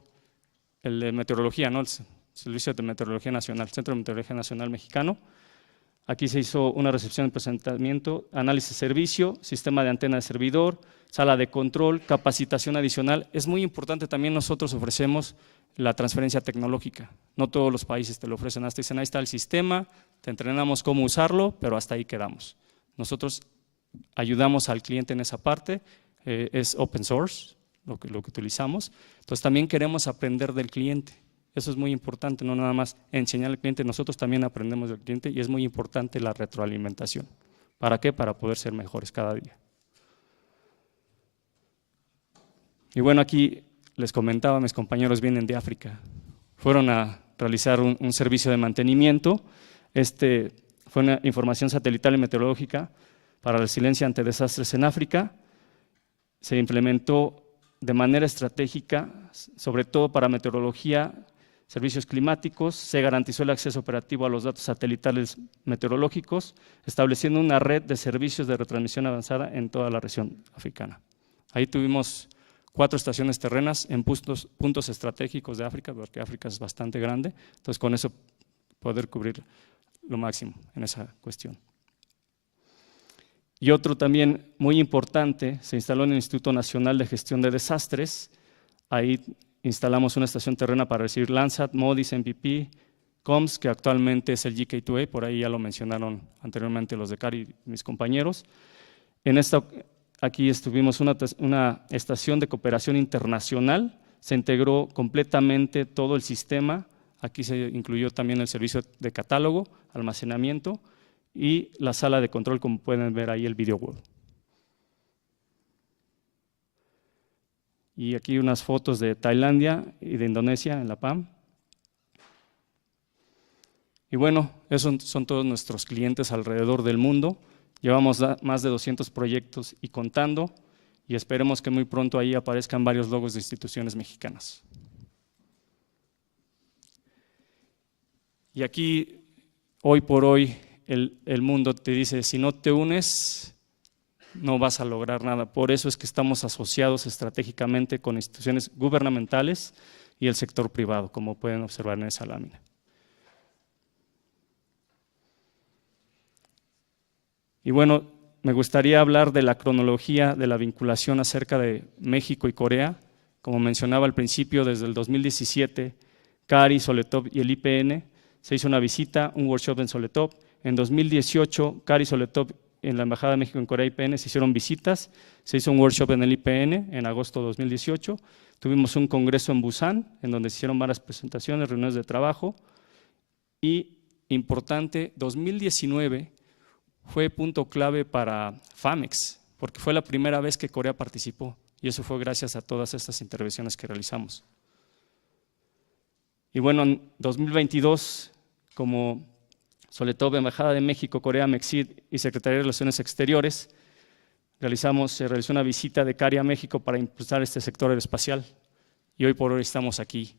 el de meteorología, ¿no? El Servicio de Meteorología Nacional, Centro de Meteorología Nacional Mexicano. Aquí se hizo una recepción de presentamiento, análisis de servicio, sistema de antena de servidor, sala de control, capacitación adicional. Es muy importante también, nosotros ofrecemos la transferencia tecnológica. No todos los países te lo ofrecen, hasta dicen ahí está el sistema, te entrenamos cómo usarlo, pero hasta ahí quedamos. Nosotros ayudamos al cliente en esa parte, es open source lo que utilizamos. Entonces también queremos aprender del cliente. Eso es muy importante, no nada más enseñar al cliente, nosotros también aprendemos del cliente y es muy importante la retroalimentación. ¿Para qué? Para poder ser mejores cada día. Y bueno, aquí les comentaba, mis compañeros vienen de África, fueron a realizar un servicio de mantenimiento. Fue una información satelital y meteorológica para resiliencia ante desastres en África. Se implementó de manera estratégica, sobre todo para meteorología. servicios climáticos, se garantizó el acceso operativo a los datos satelitales meteorológicos, estableciendo una red de servicios de retransmisión avanzada en toda la región africana. Ahí tuvimos 4 estaciones terrenas en puntos estratégicos de África, porque África es bastante grande, entonces con eso poder cubrir lo máximo en esa cuestión. Y otro también muy importante, se instaló en el Instituto Nacional de Gestión de Desastres. Ahí instalamos una estación terrena para recibir Landsat, MODIS, MPP, COMS, que actualmente es el GK2A, por ahí ya lo mencionaron anteriormente los de CARI y mis compañeros. Aquí estuvimos una estación de cooperación internacional, se integró completamente todo el sistema, aquí se incluyó también el servicio de catálogo, almacenamiento y la sala de control, como pueden ver ahí el video web. Y aquí unas fotos de Tailandia y de Indonesia en la PAM. Y bueno, esos son todos nuestros clientes alrededor del mundo. Llevamos más de 200 proyectos y contando, y esperemos que muy pronto ahí aparezcan varios logos de instituciones mexicanas. Y aquí, hoy por hoy, el mundo te dice, si no te unes, no vas a lograr nada. Por eso es que estamos asociados estratégicamente con instituciones gubernamentales y el sector privado, como pueden observar en esa lámina. Y bueno, me gustaría hablar de la cronología de la vinculación acerca de México y Corea. Como mencionaba al principio, desde el 2017, CARI, Soletop y el IPN se hizo una visita, un workshop en Soletop. En 2018, CARI, Soletop en la Embajada de México en Corea y IPN se hicieron visitas, se hizo un workshop en el IPN en agosto de 2018, tuvimos un congreso en Busan, en donde se hicieron varias presentaciones, reuniones de trabajo, y importante, 2019 fue punto clave para FAMEX, porque fue la primera vez que Corea participó, y eso fue gracias a todas estas intervenciones que realizamos. Y bueno, en 2022, como Soletop, Embajada de México, Corea, Mexid y Secretaría de Relaciones Exteriores, se realizó una visita de CARI a México para impulsar este sector aeroespacial, y hoy por hoy estamos aquí.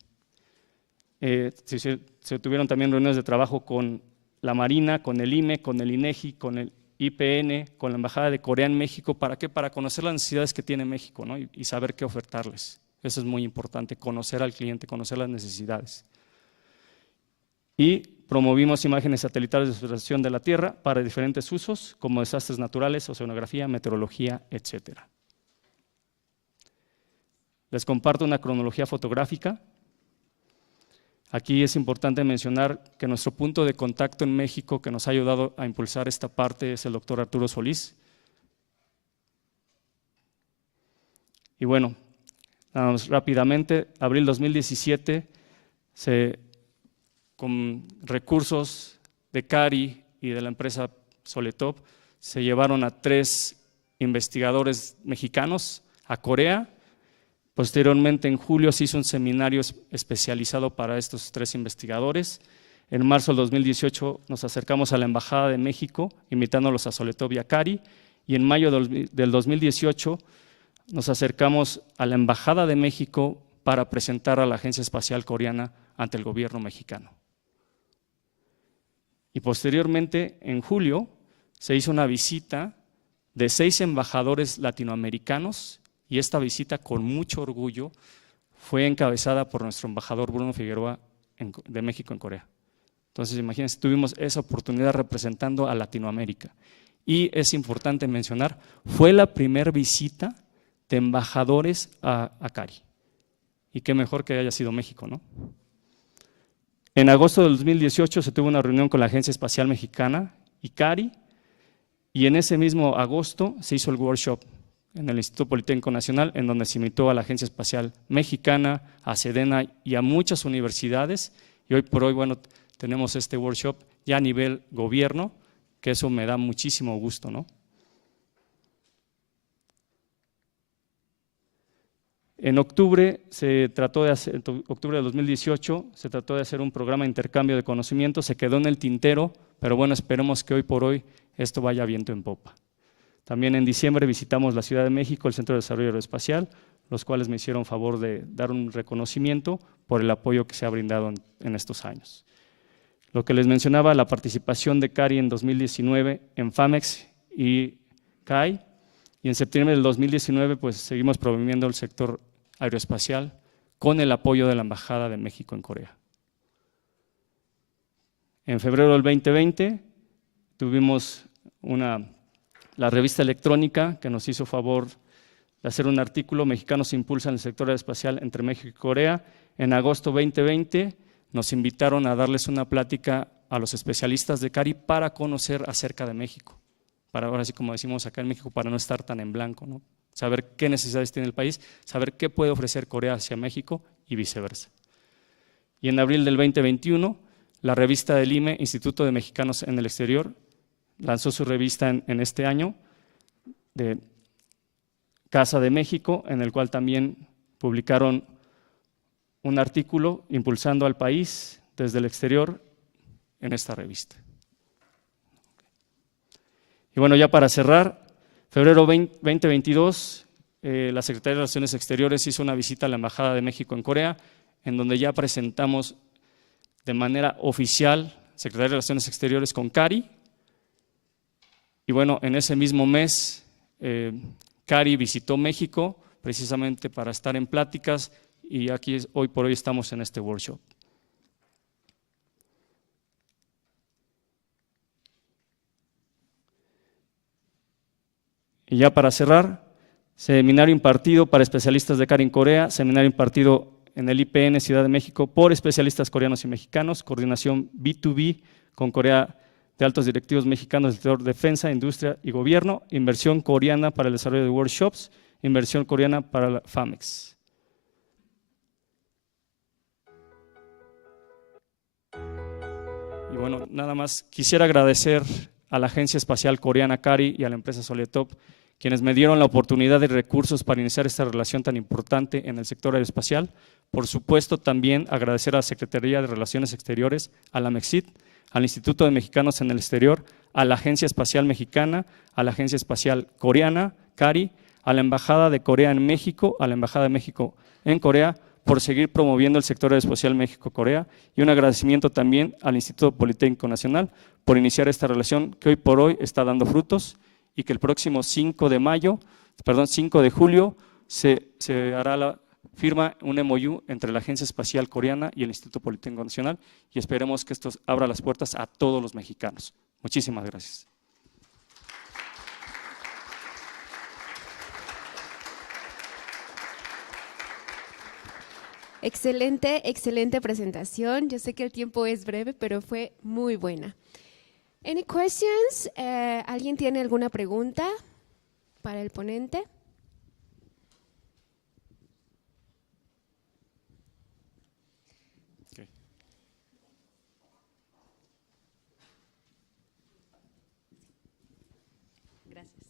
Se tuvieron también reuniones de trabajo con la Marina, con el IME, con el INEGI, con el IPN, con la Embajada de Corea en México. ¿Para qué? Para conocer las necesidades que tiene México, ¿no? y saber qué ofertarles. Eso es muy importante, conocer al cliente, conocer las necesidades. Y promovimos imágenes satelitales de observación de la Tierra para diferentes usos, como desastres naturales, oceanografía, meteorología, etc. Les comparto una cronología fotográfica. Aquí es importante mencionar que nuestro punto de contacto en México que nos ha ayudado a impulsar esta parte es el doctor Arturo Solís. Y bueno, rápidamente, abril 2017, con recursos de CARI y de la empresa Soletop, se llevaron a 3 investigadores mexicanos a Corea. Posteriormente, en julio, se hizo un seminario especializado para estos 3 investigadores. En marzo del 2018 nos acercamos a la Embajada de México, invitándolos a Soletop y a CARI, y en mayo del 2018 nos acercamos a la Embajada de México para presentar a la Agencia Espacial Coreana ante el gobierno mexicano. Y posteriormente, en julio, se hizo una visita de 6 embajadores latinoamericanos, y esta visita, con mucho orgullo, fue encabezada por nuestro embajador Bruno Figueroa de México en Corea. Entonces, imagínense, tuvimos esa oportunidad representando a Latinoamérica. Y es importante mencionar, fue la primera visita de embajadores a CARI. Y qué mejor que haya sido México, ¿no? En agosto del 2018 se tuvo una reunión con la Agencia Espacial Mexicana y CARI, y en ese mismo agosto se hizo el workshop en el Instituto Politécnico Nacional, en donde se invitó a la Agencia Espacial Mexicana, a Sedena y a muchas universidades, y hoy por hoy, bueno, tenemos este workshop ya a nivel gobierno, que eso me da muchísimo gusto, ¿no? En octubre de 2018 se trató de hacer un programa de intercambio de conocimiento, se quedó en el tintero, pero bueno, esperemos que hoy por hoy esto vaya viento en popa. También en diciembre visitamos la Ciudad de México, el Centro de Desarrollo Aeroespacial, los cuales me hicieron favor de dar un reconocimiento por el apoyo que se ha brindado en estos años. Lo que les mencionaba, la participación de CARI en 2019 en FAMEX y CAI, y en septiembre del 2019 pues seguimos promoviendo el sector aeroespacial con el apoyo de la Embajada de México en Corea. En febrero del 2020 tuvimos la revista electrónica que nos hizo favor de hacer un artículo, Mexicanos impulsan el sector aeroespacial entre México y Corea. En agosto 2020 nos invitaron a darles una plática a los especialistas de CARI para conocer acerca de México, para ahora sí como decimos acá en México, para no estar tan en blanco, ¿no? Saber qué necesidades tiene el país, saber qué puede ofrecer Corea hacia México y viceversa. Y en abril del 2021, la revista del IME, Instituto de Mexicanos en el Exterior, lanzó su revista en este año de Casa de México, en el cual también publicaron un artículo impulsando al país desde el exterior en esta revista. Y bueno, ya para cerrar, febrero 2022, la Secretaría de Relaciones Exteriores hizo una visita a la Embajada de México en Corea, en donde ya presentamos de manera oficial Secretaría de Relaciones Exteriores con CARI. Y bueno, en ese mismo mes, CARI visitó México precisamente para estar en pláticas y aquí hoy por hoy estamos en este workshop. Y ya para cerrar, seminario impartido para especialistas de CARI en Corea, seminario impartido en el IPN Ciudad de México por especialistas coreanos y mexicanos, coordinación B2B con Corea de altos directivos mexicanos del sector defensa, industria y gobierno, inversión coreana para el desarrollo de workshops, inversión coreana para la FAMEX. Y bueno, nada más quisiera agradecer a la Agencia Espacial Coreana CARI y a la empresa Soletop, quienes me dieron la oportunidad y recursos para iniciar esta relación tan importante en el sector aeroespacial. Por supuesto, también agradecer a la Secretaría de Relaciones Exteriores, a la MEXIT, al Instituto de Mexicanos en el Exterior, a la Agencia Espacial Mexicana, a la Agencia Espacial Coreana, CARI, a la Embajada de Corea en México, a la Embajada de México en Corea, por seguir promoviendo el sector aeroespacial México-Corea, y un agradecimiento también al Instituto Politécnico Nacional por iniciar esta relación que hoy por hoy está dando frutos y que el próximo 5 de julio se hará la firma un MOU entre la Agencia Espacial Coreana y el Instituto Politécnico Nacional y esperemos que esto abra las puertas a todos los mexicanos. Muchísimas gracias. Excelente, excelente presentación. Yo sé que el tiempo es breve, pero fue muy buena. Any questions? ¿Alguien tiene alguna pregunta para el ponente? Okay. Gracias.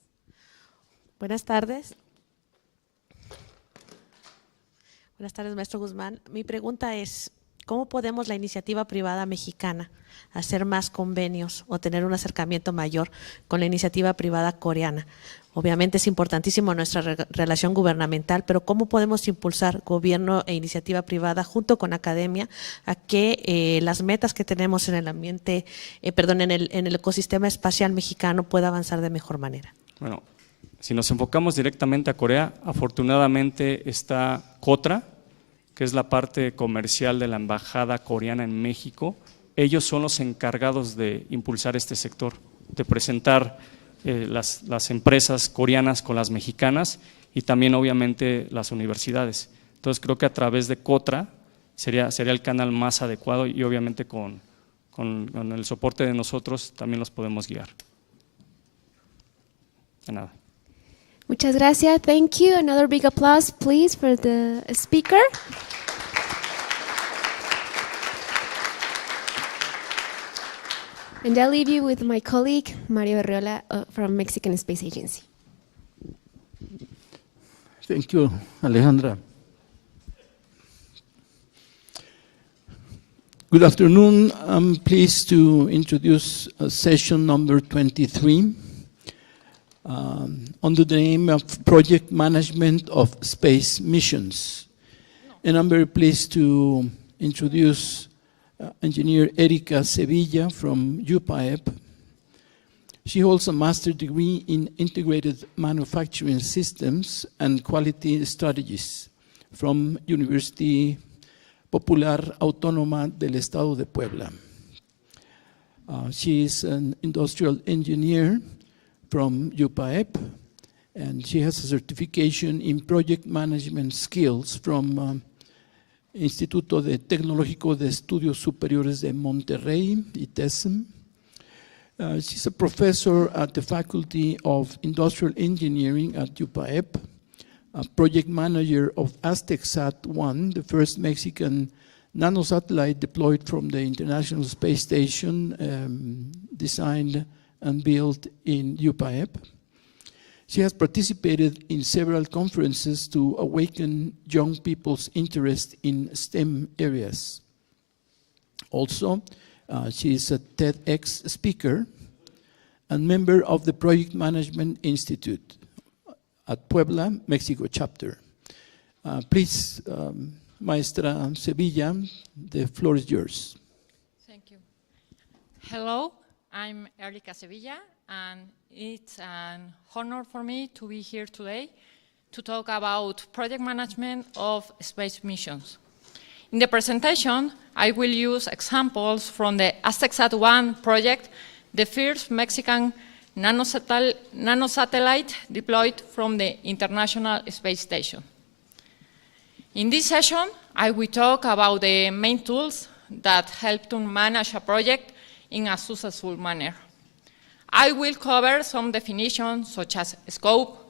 Buenas tardes. Buenas tardes, maestro Guzmán. Mi pregunta es, ¿cómo podemos la iniciativa privada mexicana hacer más convenios o tener un acercamiento mayor con la iniciativa privada coreana? Obviamente es importantísimo nuestra relación gubernamental, pero ¿cómo podemos impulsar gobierno e iniciativa privada junto con academia a que las metas que tenemos en el ambiente, en el ecosistema espacial mexicano pueda avanzar de mejor manera? Bueno, si nos enfocamos directamente a Corea, afortunadamente está COTRA, que es la parte comercial de la Embajada Coreana en México. Ellos son los encargados de impulsar este sector, de presentar las empresas coreanas con las mexicanas y también obviamente las universidades. Entonces creo que a través de COTRA sería el canal más adecuado y obviamente con el soporte de nosotros también los podemos guiar. De nada. Muchas gracias. Thank you. Another big applause, please, for the speaker. And I'll leave you with my colleague, Mario Arreola, from Mexican Space Agency. Thank you, Alejandra. Good afternoon. I'm pleased to introduce session number 23. under the name of Project Management of Space Missions. And I'm very pleased to introduce engineer Erika Sevilla from UPAEP. She holds a master's degree in integrated manufacturing systems and quality strategies from University Popular Autónoma del Estado de Puebla. She is an industrial engineer from UPAEP, and she has a certification in project management skills from Instituto Tecnológico de Estudios Superiores de Monterrey, ITESM. She's a professor at the Faculty of Industrial Engineering at UPAEP, a project manager of Aztecsat-1, the first Mexican nanosatellite deployed from the International Space Station, designed and built in UPAEP. She has participated in several conferences to awaken young people's interest in STEM areas. Also, she is a TEDx speaker and member of the Project Management Institute at Puebla, Mexico chapter. Please, Maestra Sevilla, the floor is yours. Thank you. Hello, I'm Erika Sevilla, and it's an honor for me to be here today to talk about project management of space missions. In the presentation, I will use examples from the Aztecsat-1 project, the first Mexican nanosatellite deployed from the International Space Station. In this session, I will talk about the main tools that help to manage a project in a successful manner. I will cover some definitions such as scope,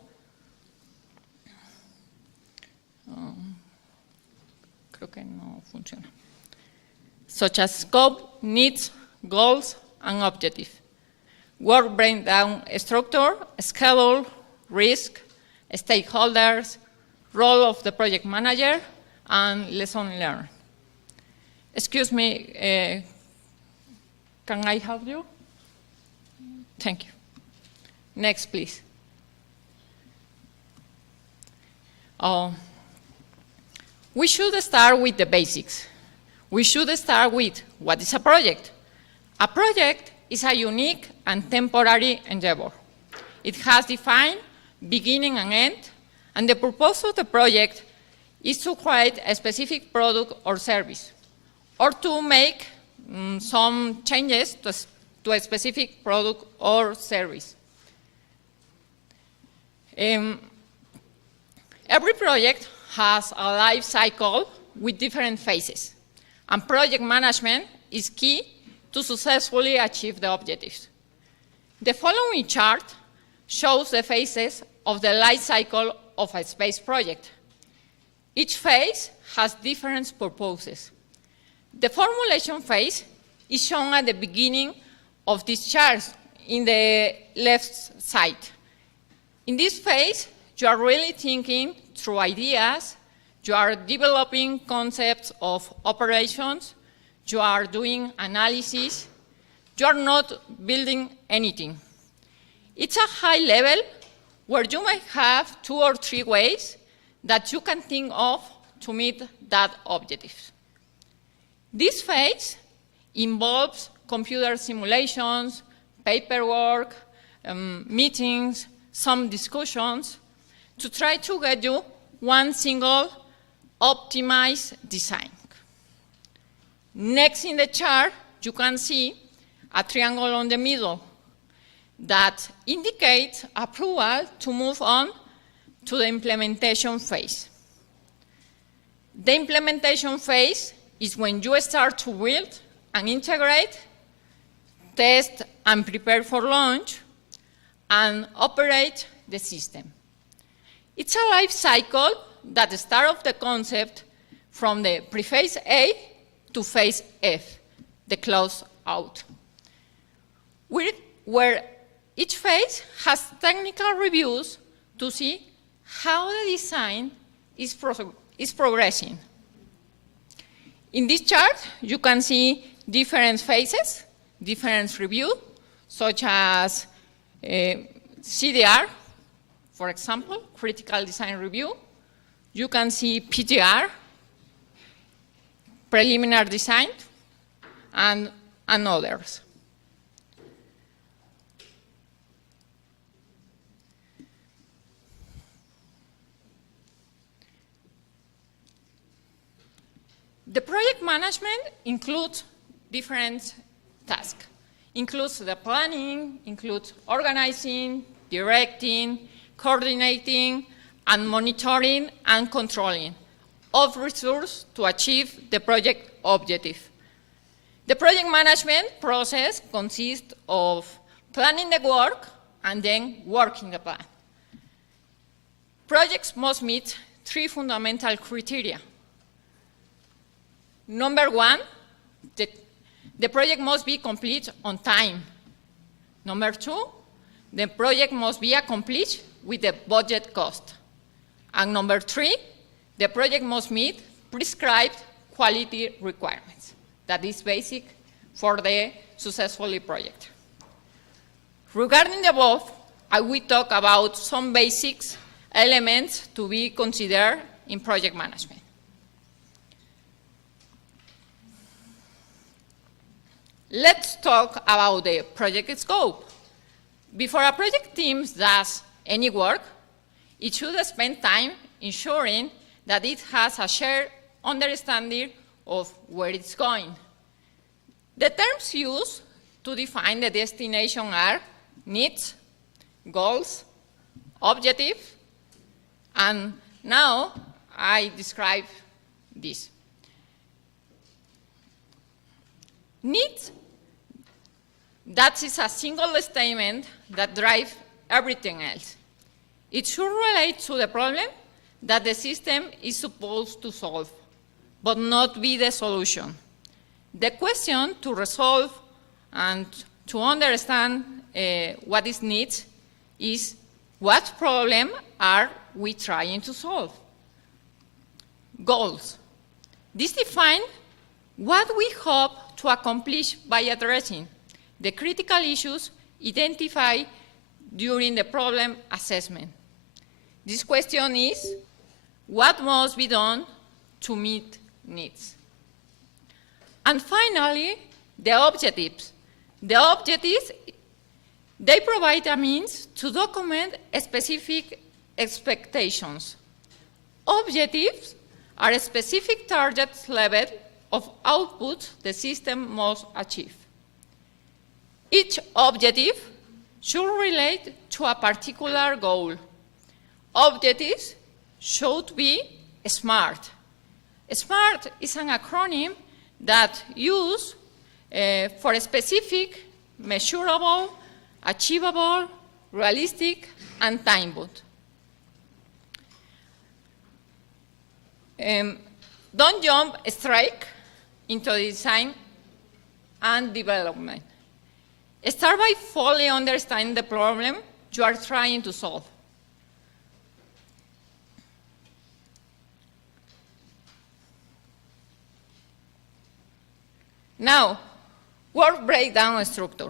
such as scope, needs, goals, and objective, work breakdown structure, schedule, risk, stakeholders, role of the project manager, and lesson learned. Excuse me, can I help you? Thank you. Next, please. We should start with the basics. We should start with what is a project. A project is a unique and temporary endeavor. It has defined beginning and end, and the purpose of the project is to create a specific product or service, or to make some changes to a specific product or service. Every project has a life cycle with different phases, and project management is key to successfully achieve the objectives. The following chart shows the phases of the life cycle of a space project. Each phase has different purposes. The formulation phase is shown at the beginning of this chart in the left side. In this phase, you are really thinking through ideas, you are developing concepts of operations, you are doing analysis, you are not building anything. It's a high level where you might have 2 or 3 ways that you can think of to meet that objective. This phase involves computer simulations, paperwork, meetings, some discussions to try to get you one single optimized design. Next in the chart, you can see a triangle on the middle that indicates approval to move on to the implementation phase. The implementation phase is when you start to build and integrate, test and prepare for launch, and operate the system. It's a life cycle that starts of the concept from the pre-phase A to phase F, the close out, where each phase has technical reviews to see how the design is progressing. In this chart, you can see different phases, different reviews, such as CDR, for example, critical design review. You can see PGR, preliminary design, and others. The project management includes different tasks. Includes the planning, includes organizing, directing, coordinating, and monitoring and controlling of resources to achieve the project objective. The project management process consists of planning the work and then working the plan. Projects must meet 3 fundamental criteria. Number 1, the project must be complete on time. Number 2, the project must be accomplished with the budget cost. And number 3, the project must meet prescribed quality requirements. That is basic for the successful project. Regarding the above, I will talk about some basics elements to be considered in project management. Let's talk about the project scope. Before a project team does any work, it should spend time ensuring that it has a shared understanding of where it's going. The terms used to define the destination are needs, goals, objectives, and now I describe this. Needs, that is a single statement that drives everything else. It should relate to the problem that the system is supposed to solve, but not be the solution. The question to resolve and to understand what is needed is what problem are we trying to solve? Goals. This defines what we hope to accomplish by addressing the critical issues identified during the problem assessment. This question is, what must be done to meet needs? And finally, the objectives. The objectives, they provide a means to document specific expectations. Objectives are a specific target level of output the system must achieve. Each objective should relate to a particular goal. Objectives should be SMART. SMART is an acronym that used for a specific, measurable, achievable, realistic, and time-bound. Don't jump straight into design and development. Start by fully understanding the problem you are trying to solve. Now, work breakdown structure.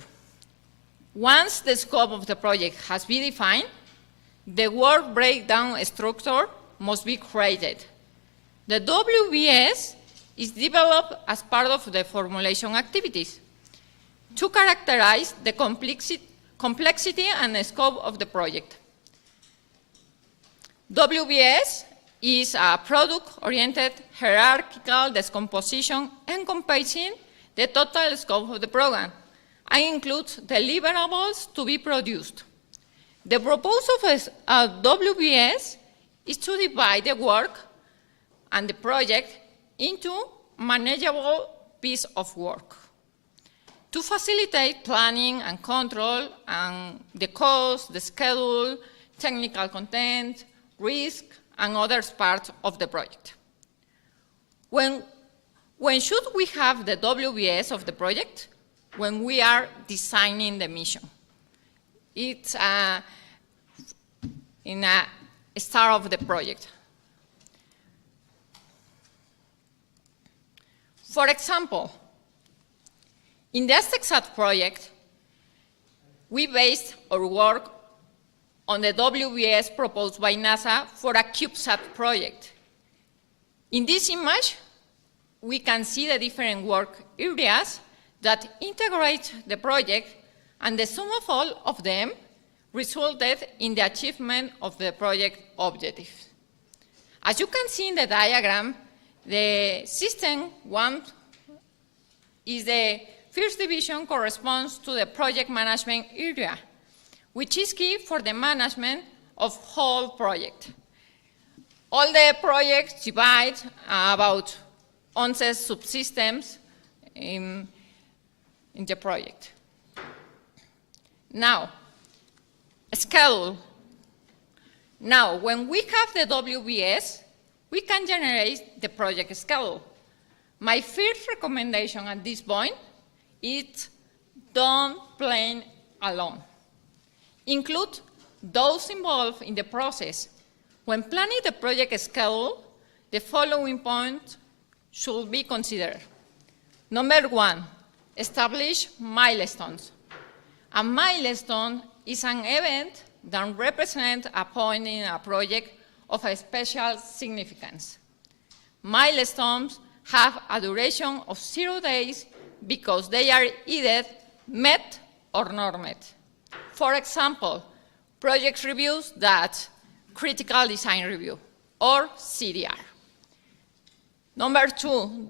Once the scope of the project has been defined, the work breakdown structure must be created. The WBS is developed as part of the formulation activities to characterize the complexity and the scope of the project. WBS is a product-oriented hierarchical decomposition encompassing the total scope of the program and includes deliverables to be produced. The purpose of a WBS is to divide the work and the project into manageable pieces of work to facilitate planning and control and the cost, the schedule, technical content, risk, and other parts of the project. When should we have the WBS of the project? When we are designing the mission. It's in a start of the project. For example, in the Este project, we based our work on the WBS proposed by NASA for a CubeSat project. In this image, we can see the different work areas that integrate the project, and the sum of all of them resulted in the achievement of the project objectives. As you can see in the diagram, the system 1 is the first division corresponds to the project management area, which is key for the management of whole project. All the projects divide about 11 subsystems in the project. Now, schedule. Now, when we have the WBS, we can generate the project schedule. My first recommendation at this point is don't plan alone. Include those involved in the process. When planning the project schedule, the following points should be considered. Number 1, establish milestones. A milestone is an event that represents a point in a project of a special significance. Milestones have a duration of 0 days because they are either met or not met. For example, project reviews that critical design review, or CDR. Number 2,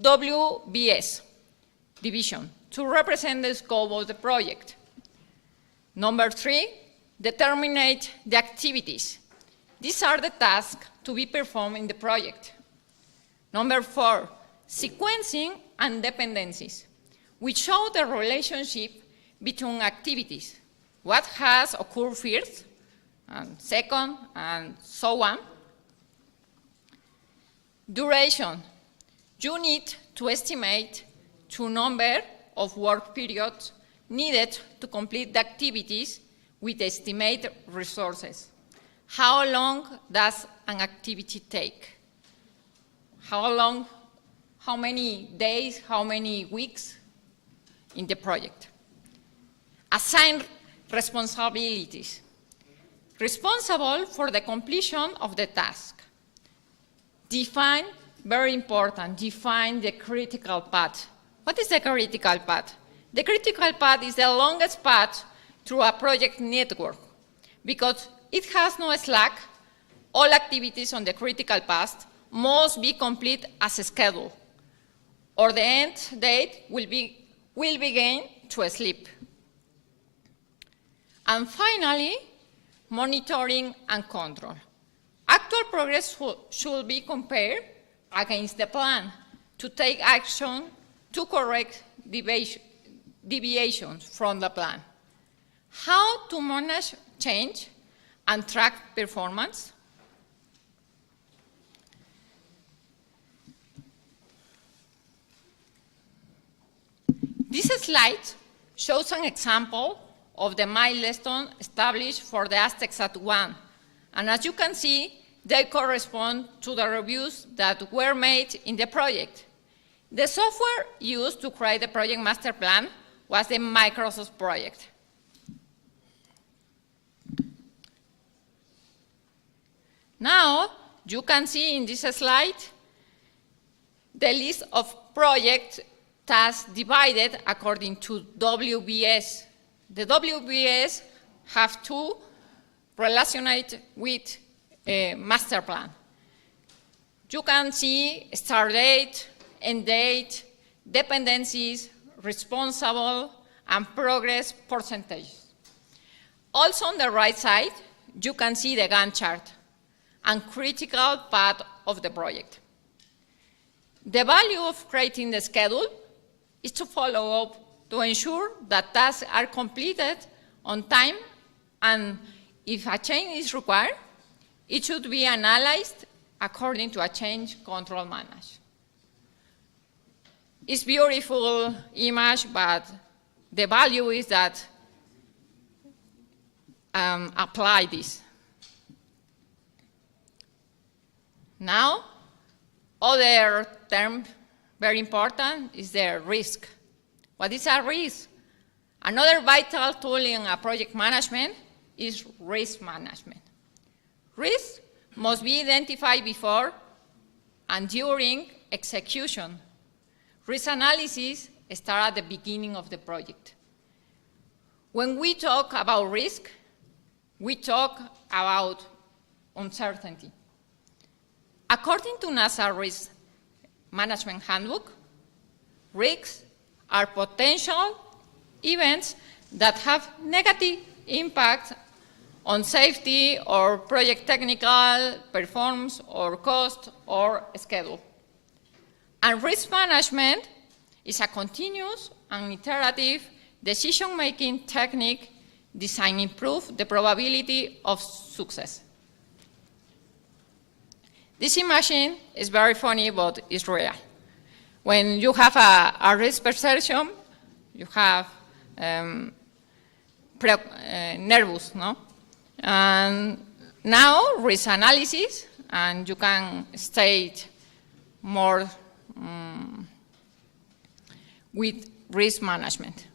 WBS, division, to represent the scope of the project. Number 3, determine the activities. These are the tasks to be performed in the project. Number 4, sequencing and dependencies, which show the relationship between activities. What has occurred first, and second, and so on. Duration. You need to estimate the number of work periods needed to complete the activities with estimated resources. How long does an activity take? How long, how many days, how many weeks in the project? Assign responsibilities. Responsible for the completion of the task. Define, very important, define the critical path. What is the critical path? The critical path is the longest path through a project network. Because it has no slack, all activities on the critical path must be complete as scheduled, or the end date will begin to slip. And finally, monitoring and control. Actual progress should be compared against the plan to take action to correct deviations from the plan. How to manage change and track performance? This slide shows an example of the milestone established for the ASTEXAT-1. And as you can see, they correspond to the reviews that were made in the project. The software used to create the project master plan was the Microsoft project. Now, you can see in this slide the list of project tasks divided according to WBS. The WBS have to relationate with a master plan. You can see start date, end date, dependencies, responsible, and progress percentages. Also on the right side, you can see the Gantt chart and critical path of the project. The value of creating the schedule is to follow up to ensure that tasks are completed on time, and if a change is required, it should be analyzed according to a change control management. It's a beautiful image, but the value is that apply this. Now, other term very important is the risk. What is a risk? Another vital tool in project management is risk management. Risk must be identified before and during execution. Risk analysis starts at the beginning of the project. When we talk about risk, we talk about uncertainty. According to NASA Risk Management Handbook, risks are potential events that have negative impact on safety or project technical performance or cost or schedule. And risk management is a continuous and iterative decision-making technique designed to improve the probability of success. This imagine is very funny, but it's real. When you have a risk perception, you have nervous, no? And now risk analysis, and you can state more with risk management.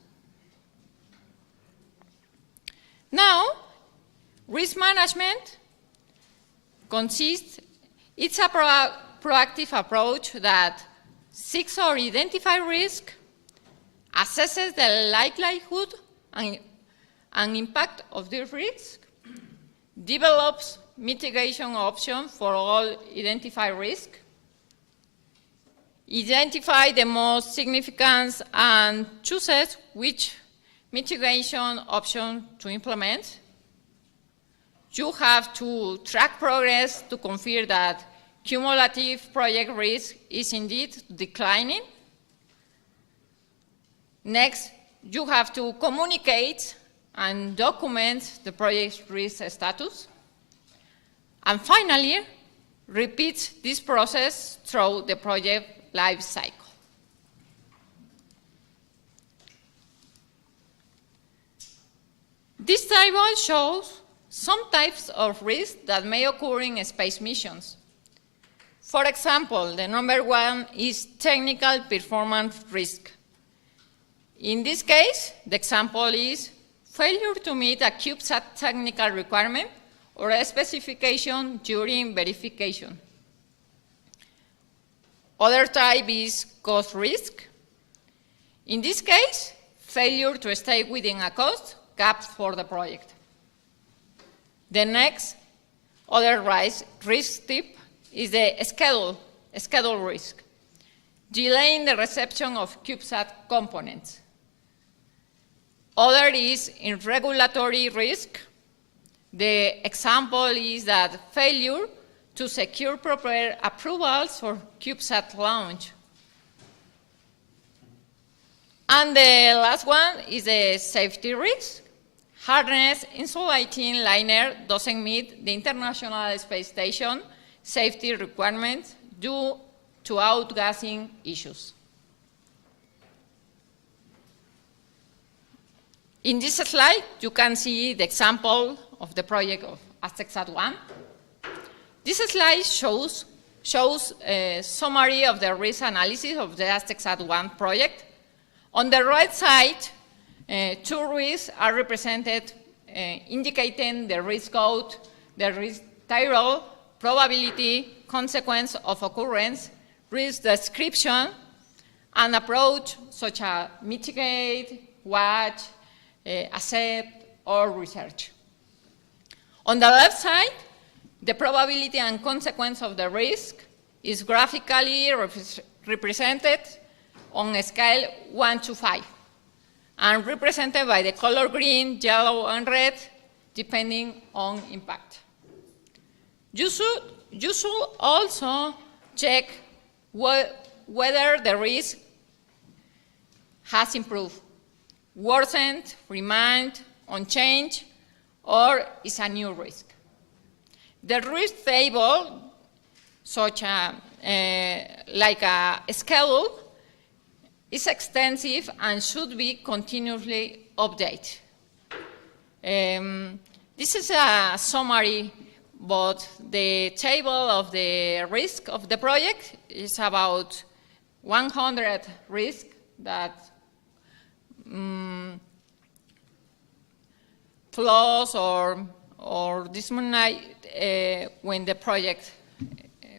Now, risk management it's a proactive approach that seeks or identifies risk, assesses the likelihood and impact of the risk, develops mitigation options for all identified risks, identify the most significant and chooses which mitigation option to implement. You have to track progress to confirm that cumulative project risk is indeed declining. Next, you have to communicate and document the project risk status. And finally, repeat this process through the project life cycle. This table shows some types of risks that may occur in space missions. For example, the number one is technical performance risk. In this case, the example is failure to meet a CubeSat technical requirement or a specification during verification. Other type is cost risk. In this case, failure to stay within a cost cap for the project. The next other risk type is the schedule risk, delaying the reception of CubeSat components. Other is in regulatory risk. The example is that failure to secure proper approvals for CubeSat launch. And the last one is the safety risk. Harness insulating liner doesn't meet the International Space Station safety requirements due to outgassing issues. In this slide, you can see the example of the project of ASTECSAT-1. This slide shows a summary of the risk analysis of the ASTECSAT-1 project. On the right side, two risks are represented indicating the risk code, the risk table, probability, consequence of occurrence, risk description, and approach such as mitigate, watch, accept, or research. On the left side, the probability and consequence of the risk is graphically represented on a scale 1 to 5, and represented by the color green, yellow, and red, depending on impact. You should also check whether the risk has improved, worsened, remained unchanged, or is a new risk. The risk table, such like a schedule, is extensive and should be continuously updated. This is a summary, but the table of the risk of the project is about 100 risks that flaws or disseminate when the project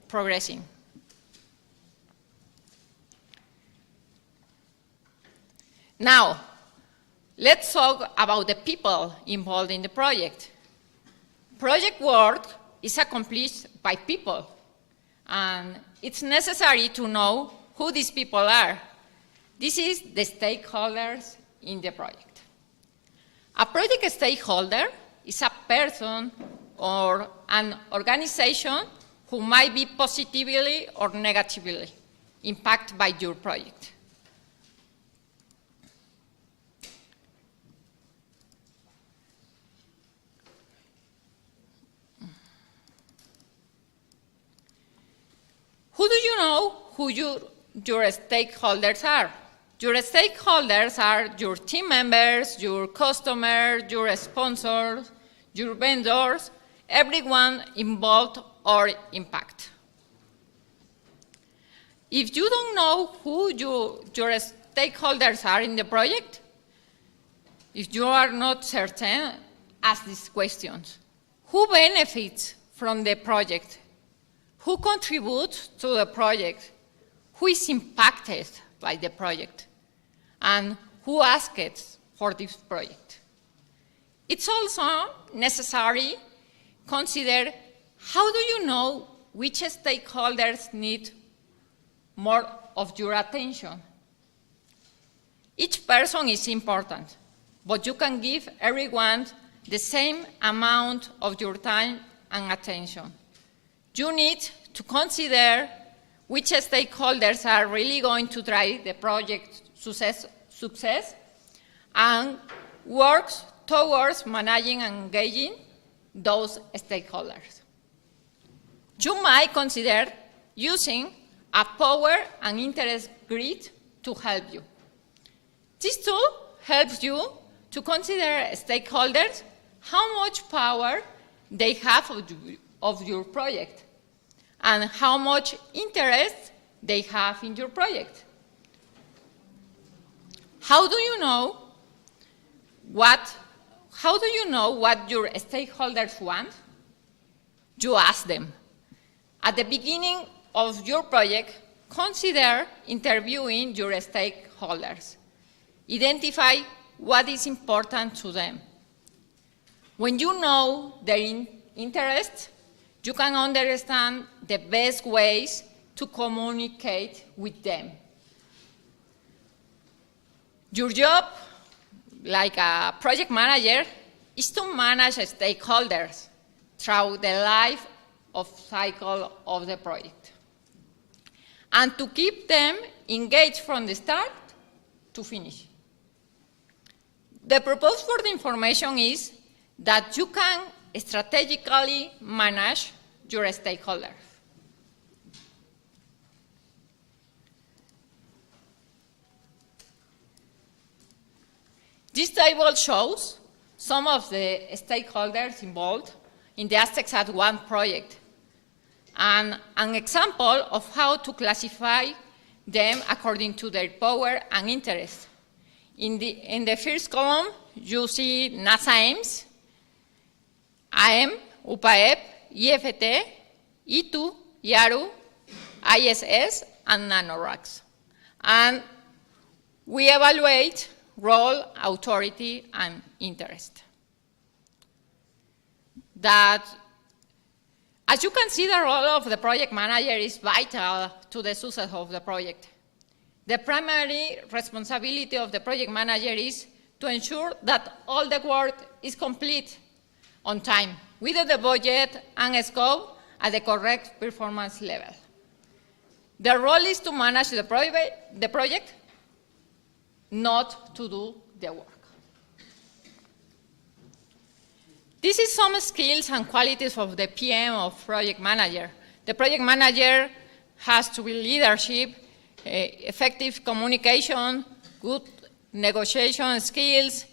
progressing. Now, let's talk about the people involved in the project. Project work is accomplished by people, and it's necessary to know who these people are. This is the stakeholders in the project. A project stakeholder is a person or an organization who might be positively or negatively impacted by your project. Who do you know who your stakeholders are? Your stakeholders are your team members, your customers, your sponsors, your vendors, everyone involved or impacted. If you don't know who your stakeholders are in the project, if you are not certain, ask these questions. Who benefits from the project? Who contributes to the project? Who is impacted by the project? And who asks for this project? It's also necessary to consider how do you know which stakeholders need more of your attention. Each person is important, but you can give everyone the same amount of your time and attention. You need to consider which stakeholders are really going to drive the project success and work towards managing and engaging those stakeholders. You might consider using a power and interest grid to help you. This tool helps you to consider stakeholders, how much power they have of your project, and how much interest they have in your project. How do you know what your stakeholders want? You ask them. At the beginning of your project, consider interviewing your stakeholders. Identify what is important to them. When you know their interests, you can understand the best ways to communicate with them. Your job, like a project manager, is to manage stakeholders throughout the life cycle of the project, and to keep them engaged from the start to finish. The purpose for the information is that you can strategically manage your stakeholders. This table shows some of the stakeholders involved in the Aztec-One project, and an example of how to classify them according to their power and interest. In the first column, you see NASA Ames, AM, UPAEP, IFT, I2, IARU, ISS, and NanoRacks. And we evaluate role, authority, and interest. That, as you can see, the role of the project manager is vital to the success of the project. The primary responsibility of the project manager is to ensure that all the work is complete on time, within the budget and scope at the correct performance level. The role is to manage the project, not to do the work. This is some skills and qualities of the PM of project manager. The project manager has to be leadership, effective communication, good negotiation skills,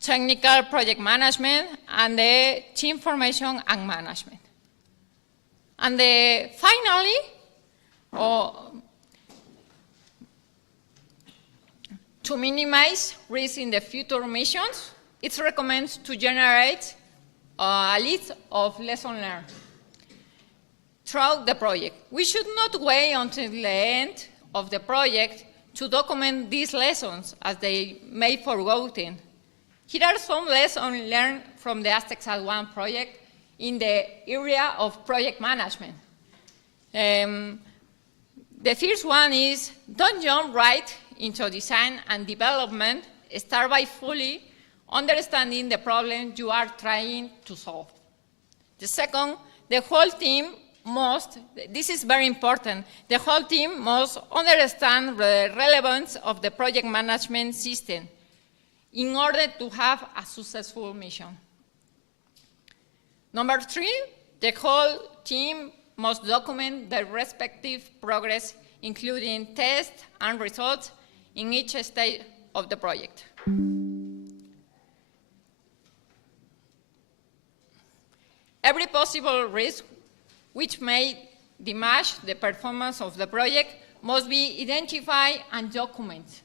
technical project management, and the team formation and management. And finally, to minimize risk in the future missions, it recommends to generate a list of lessons learned throughout the project. We should not wait until the end of the project to document these lessons, as they may be forgotten. Here are some lessons learned from the ASTEXAD1 project in the area of project management. The first one is, don't jump right into design and development. Start by fully understanding the problem you are trying to solve. The second, the whole team must, this is very important, the whole team must understand the relevance of the project management system in order to have a successful mission. Number 3, the whole team must document their respective progress, including tests and results in each stage of the project. Every possible risk which may damage the performance of the project must be identified and documented.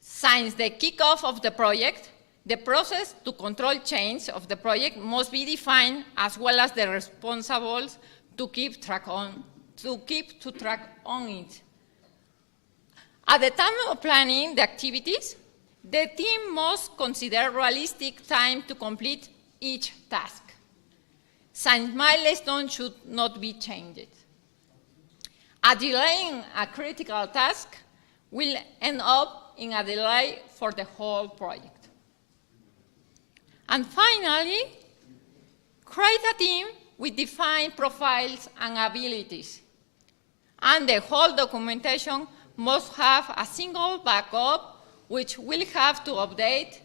Since the kickoff of the project, the process to control change of the project must be defined, as well as the responsibles to keep track on it. At the time of planning the activities, the team must consider realistic time to complete each task, since milestones should not be changed. A delay in a critical task will end up in a delay for the whole project. And finally, create a team with defined profiles and abilities. And the whole documentation must have a single backup, which will have to update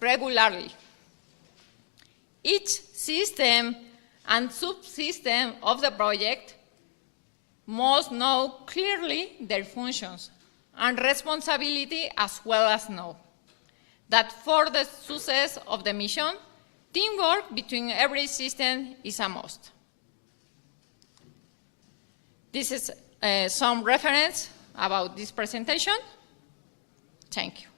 regularly. Each system and subsystem of the project must know clearly their functions and responsibility, as well as know that for the success of the mission, teamwork between every system is a must. This is some reference about this presentation. Thank you.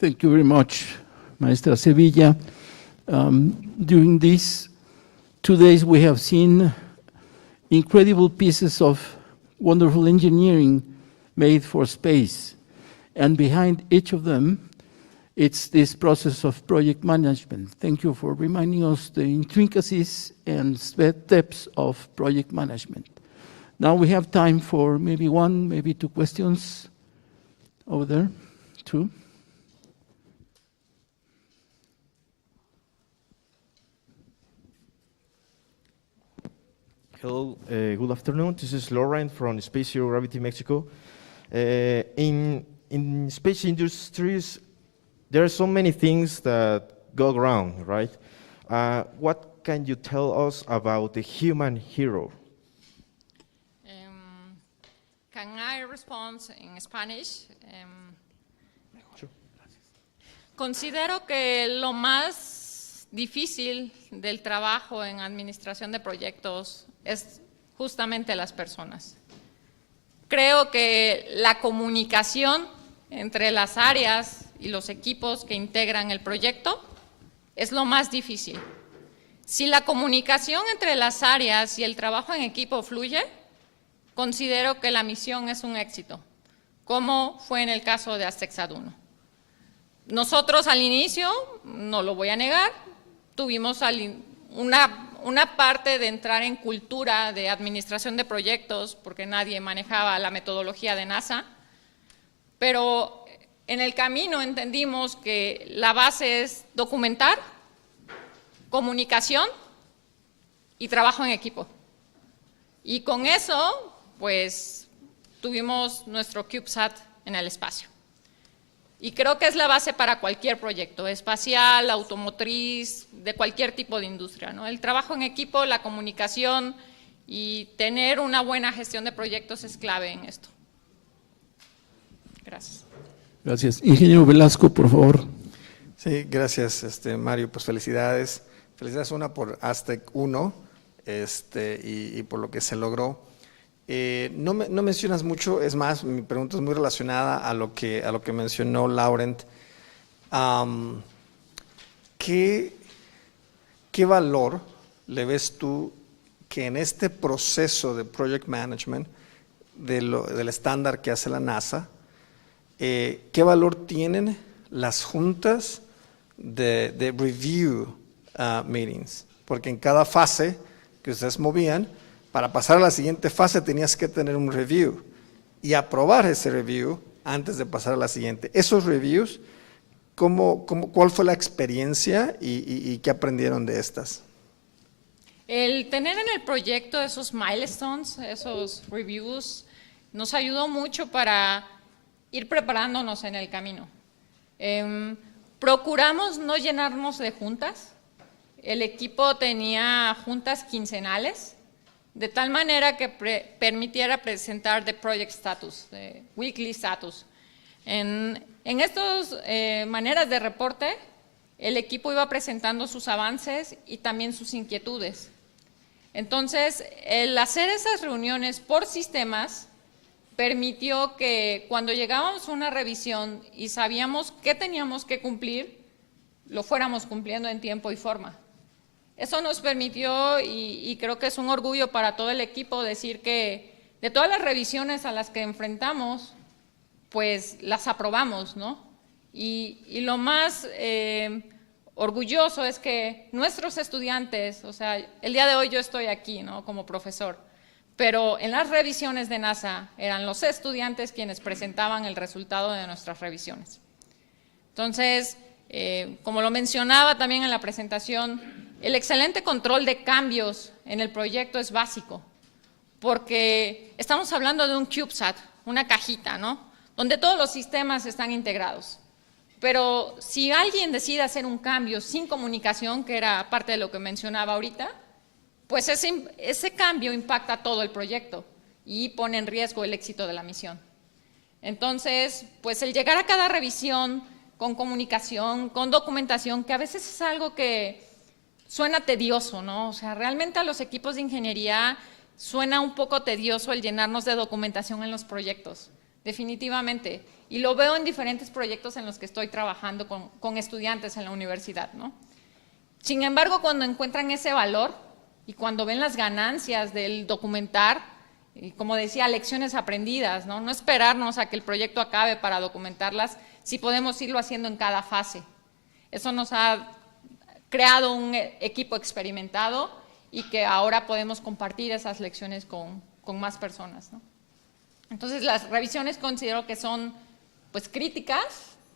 Thank you very much, Maestra Sevilla. During these 2 days, we have seen incredible pieces of wonderful engineering made for space. And behind each of them, it's this process of project management. Thank you for reminding us the intricacies and steps of project management. Now we have time for maybe 1, maybe 2 questions. Over there, 2. Hello, good afternoon. This is Lauren from Space Gravity Mexico. In space industries, there are so many things that go wrong, right? What can you tell us about the human hero? Can I respond in Spanish? Sure. Considero que lo más difícil del trabajo en administración de proyectos es justamente las personas. Creo que la comunicación entre las áreas y los equipos que integran el proyecto es lo más difícil. Si la comunicación entre las áreas y el trabajo en equipo fluye, considero que la misión es un éxito, como fue en el caso de ASTEXAD1. Nosotros al inicio, no lo voy a negar, tuvimos una parte de entrar en cultura de administración de proyectos, porque nadie manejaba la metodología de NASA, pero en el camino entendimos que la base es documentar, comunicación y trabajo en equipo. Y con eso, pues, tuvimos nuestro CubeSat en el espacio. Y creo que es la base para cualquier proyecto, espacial, automotriz, de cualquier tipo de industria, ¿no? El trabajo en equipo, la comunicación y tener una buena gestión de proyectos es clave en esto. Gracias. Gracias. Ingeniero Velasco, por favor. Sí, gracias, Mario. Pues felicidades. Felicidades, una por ASTEC 1 y por lo que se logró. No mencionas mucho, es más, mi pregunta es muy relacionada a lo que mencionó Laurent. ¿Qué valor le ves tú que en este proceso de project management, del estándar que hace la NASA, qué valor tienen las juntas de review meetings? Porque en cada fase que ustedes movían, para pasar a la siguiente fase tenías que tener un review y aprobar ese review antes de pasar a la siguiente. Esos reviews, ¿cuál fue la experiencia y qué aprendieron de estas? El tener en el proyecto esos milestones, esos reviews, nos ayudó mucho para ir preparándonos en el camino. Procuramos no llenarnos de juntas. El equipo tenía juntas quincenales, de tal manera que permitiera presentar the project status, the weekly status. En estas maneras de reporte, el equipo iba presentando sus avances y también sus inquietudes. Entonces, el hacer esas reuniones por sistemas permitió que cuando llegábamos a una revisión y sabíamos qué teníamos que cumplir, lo fuéramos cumpliendo en tiempo y forma. Eso nos permitió, y creo que es un orgullo para todo el equipo, decir que de todas las revisiones a las que enfrentamos, pues las aprobamos, ¿no? Y lo más orgulloso es que nuestros estudiantes, o sea, el día de hoy yo estoy aquí, ¿no?, como profesor, pero en las revisiones de NASA eran los estudiantes quienes presentaban el resultado de nuestras revisiones. Entonces, como lo mencionaba también en la presentación, el excelente control de cambios en el proyecto es básico, porque estamos hablando de un CubeSat, una cajita, ¿no?, donde todos los sistemas están integrados. Pero si alguien decide hacer un cambio sin comunicación, que era parte de lo que mencionaba ahorita, pues ese cambio impacta todo el proyecto y pone en riesgo el éxito de la misión. Entonces, pues el llegar a cada revisión con comunicación, con documentación, que a veces es algo que suena tedioso, ¿no? O sea, realmente a los equipos de ingeniería suena un poco tedioso el llenarnos de documentación en los proyectos, definitivamente. Y lo veo en diferentes proyectos en los que estoy trabajando con estudiantes en la universidad, ¿no? Sin embargo, cuando encuentran ese valor y cuando ven las ganancias del documentar, y como decía, lecciones aprendidas, ¿no? No esperarnos a que el proyecto acabe para documentarlas, si podemos irlo haciendo en cada fase. Eso nos ha creado un equipo experimentado y que ahora podemos compartir esas lecciones con más personas, ¿no? Entonces, las revisiones considero que son pues críticas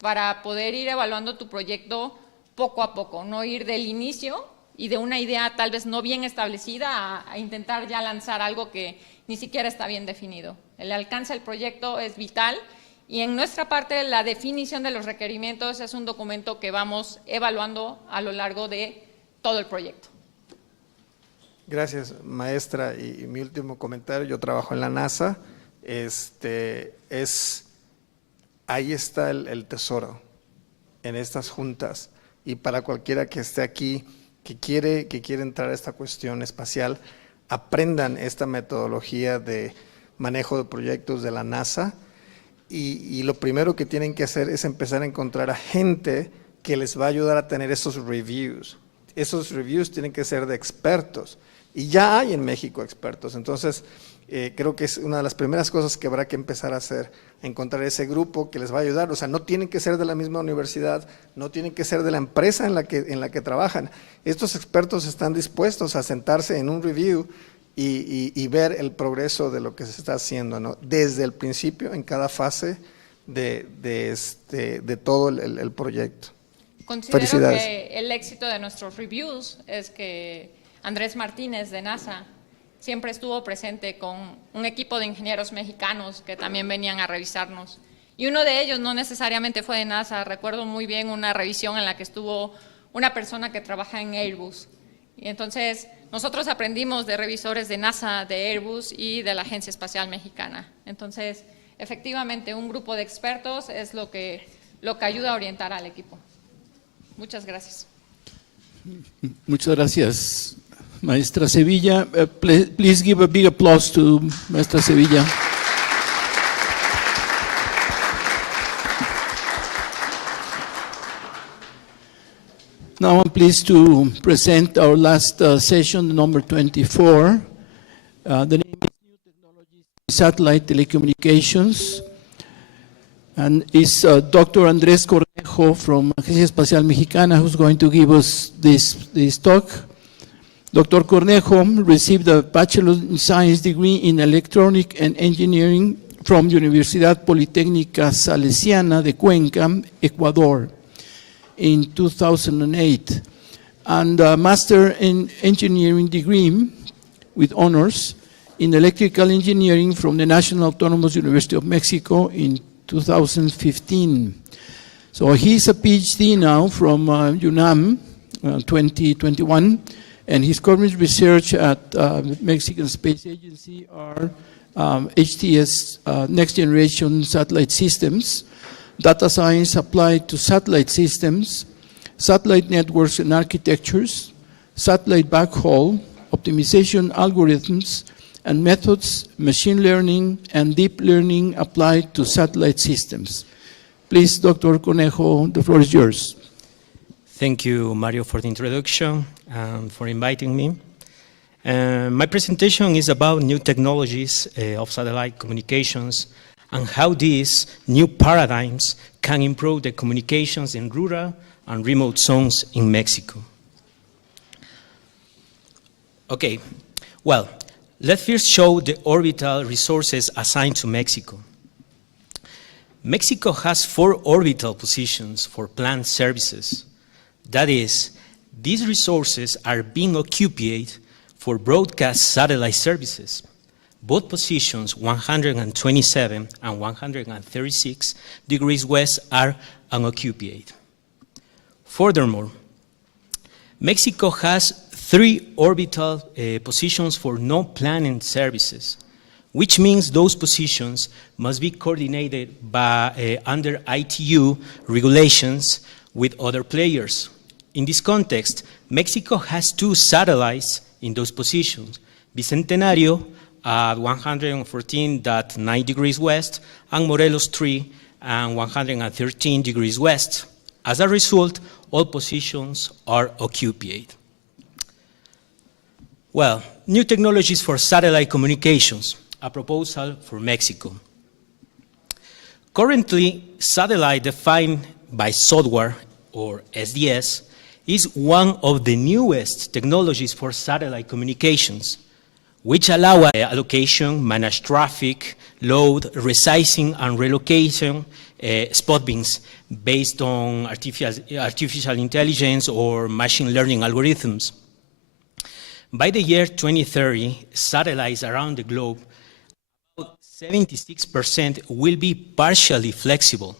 para poder ir evaluando tu proyecto poco a poco, no ir del inicio y de una idea tal vez no bien establecida a intentar ya lanzar algo que ni siquiera está bien definido. El alcance del proyecto es vital y en nuestra parte la definición de los requerimientos es un documento que vamos evaluando a lo largo de todo el proyecto. Gracias, maestra. Y mi último comentario, yo trabajo en la NASA, ahí está el tesoro, en estas juntas. Y para cualquiera que esté aquí, que quiere entrar a esta cuestión espacial, aprendan esta metodología de manejo de proyectos de la NASA. Y lo primero que tienen que hacer es empezar a encontrar a gente que les va a ayudar a tener esos reviews. Esos reviews tienen que ser de expertos. Y ya hay en México expertos. Entonces, creo que es una de las primeras cosas que habrá que empezar a hacer, encontrar ese grupo que les va a ayudar. O sea, no tienen que ser de la misma universidad, no tienen que ser de la empresa en la que trabajan. Estos expertos están dispuestos a sentarse en un review y ver el progreso de lo que se está haciendo, ¿no? Desde el principio, en cada fase de todo el proyecto. Considero que el éxito de nuestros reviews es que Andrés Martínez de NASA siempre estuvo presente con un equipo de ingenieros mexicanos que también venían a revisarnos. Y uno de ellos no necesariamente fue de NASA. Recuerdo muy bien una revisión en la que estuvo una persona que trabaja en Airbus. Y entonces nosotros aprendimos de revisores de NASA, de Airbus y de la Agencia Espacial Mexicana. Entonces, efectivamente, un grupo de expertos es lo que ayuda a orientar al equipo. Muchas gracias. Muchas gracias, Maestra Sevilla. Please give a big applause to Maestra Sevilla. Now I'm pleased to present our last session, number 24. The name is New Technologies in Satellite Telecommunications, and it's Dr. Andrés Cornejo from Agencia Espacial Mexicana who's going to give us this talk. Dr. Cornejo received a Bachelor in Science degree in Electronic and Engineering from Universidad Politécnica Salesiana de Cuenca, Ecuador, in 2008, and a Master in Engineering degree with honors in Electrical Engineering from the National Autonomous University of Mexico in 2015. So he's a PhD now from UNAM 2021, and his current research at Mexican Space Agency are HTS, Next Generation Satellite Systems, data science applied to satellite systems, satellite networks and architectures, satellite backhaul, optimization algorithms, and methods, machine learning and deep learning applied to satellite systems. Please, Dr. Cornejo, the floor is yours. Thank you, Mario, for the introduction and for inviting me. My presentation is about new technologies of satellite communications and how these new paradigms can improve the communications in rural and remote zones in Mexico. Okay, well, let's first show the orbital resources assigned to Mexico. Mexico has 4 orbital positions for planned services. That is, these resources are being occupied for broadcast satellite services. Both positions, 127 and 136 degrees west, are unoccupied. Furthermore, Mexico has 3 orbital positions for non-planned services, which means those positions must be coordinated by under ITU regulations with other players. In this context, Mexico has 2 satellites in those positions, Bicentenario at 114.9 degrees west, and Morelos 3 and 113 degrees west. As a result, all positions are occupied. Well, new technologies for satellite communications, a proposal for Mexico. Currently, satellite defined by software, or SDS, is one of the newest technologies for satellite communications, which allow allocation, manage traffic, load, resizing, and relocation spot beams based on artificial intelligence or machine learning algorithms. By the year 2030, satellites around the globe, about 76% will be partially flexible,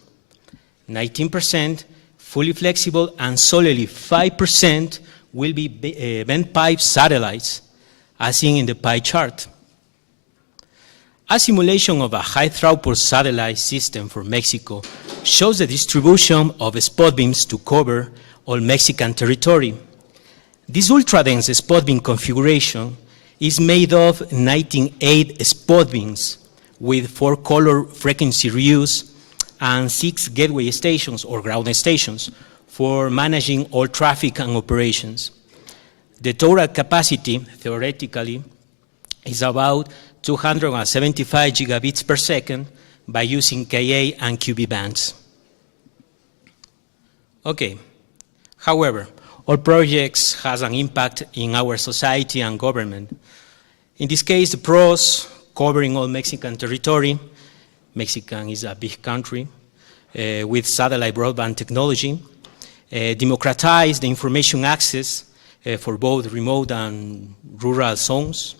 19% fully flexible, and solely 5% will be bent pipe satellites, as seen in the pie chart. A simulation of a high-throughput satellite system for Mexico shows the distribution of spot beams to cover all Mexican territory. This ultra-dense spot beam configuration is made of 98 spot beams with 4 color frequency reuse and 6 gateway stations or ground stations for managing all traffic and operations. The total capacity, theoretically, is about 275 gigabits per second by using Ka and Qb bands. Okay, however, all projects has an impact in our society and government. In this case, the pros, covering all Mexican territory. Mexican is a big country with satellite broadband technology. Democratize the information access for both remote and rural zones.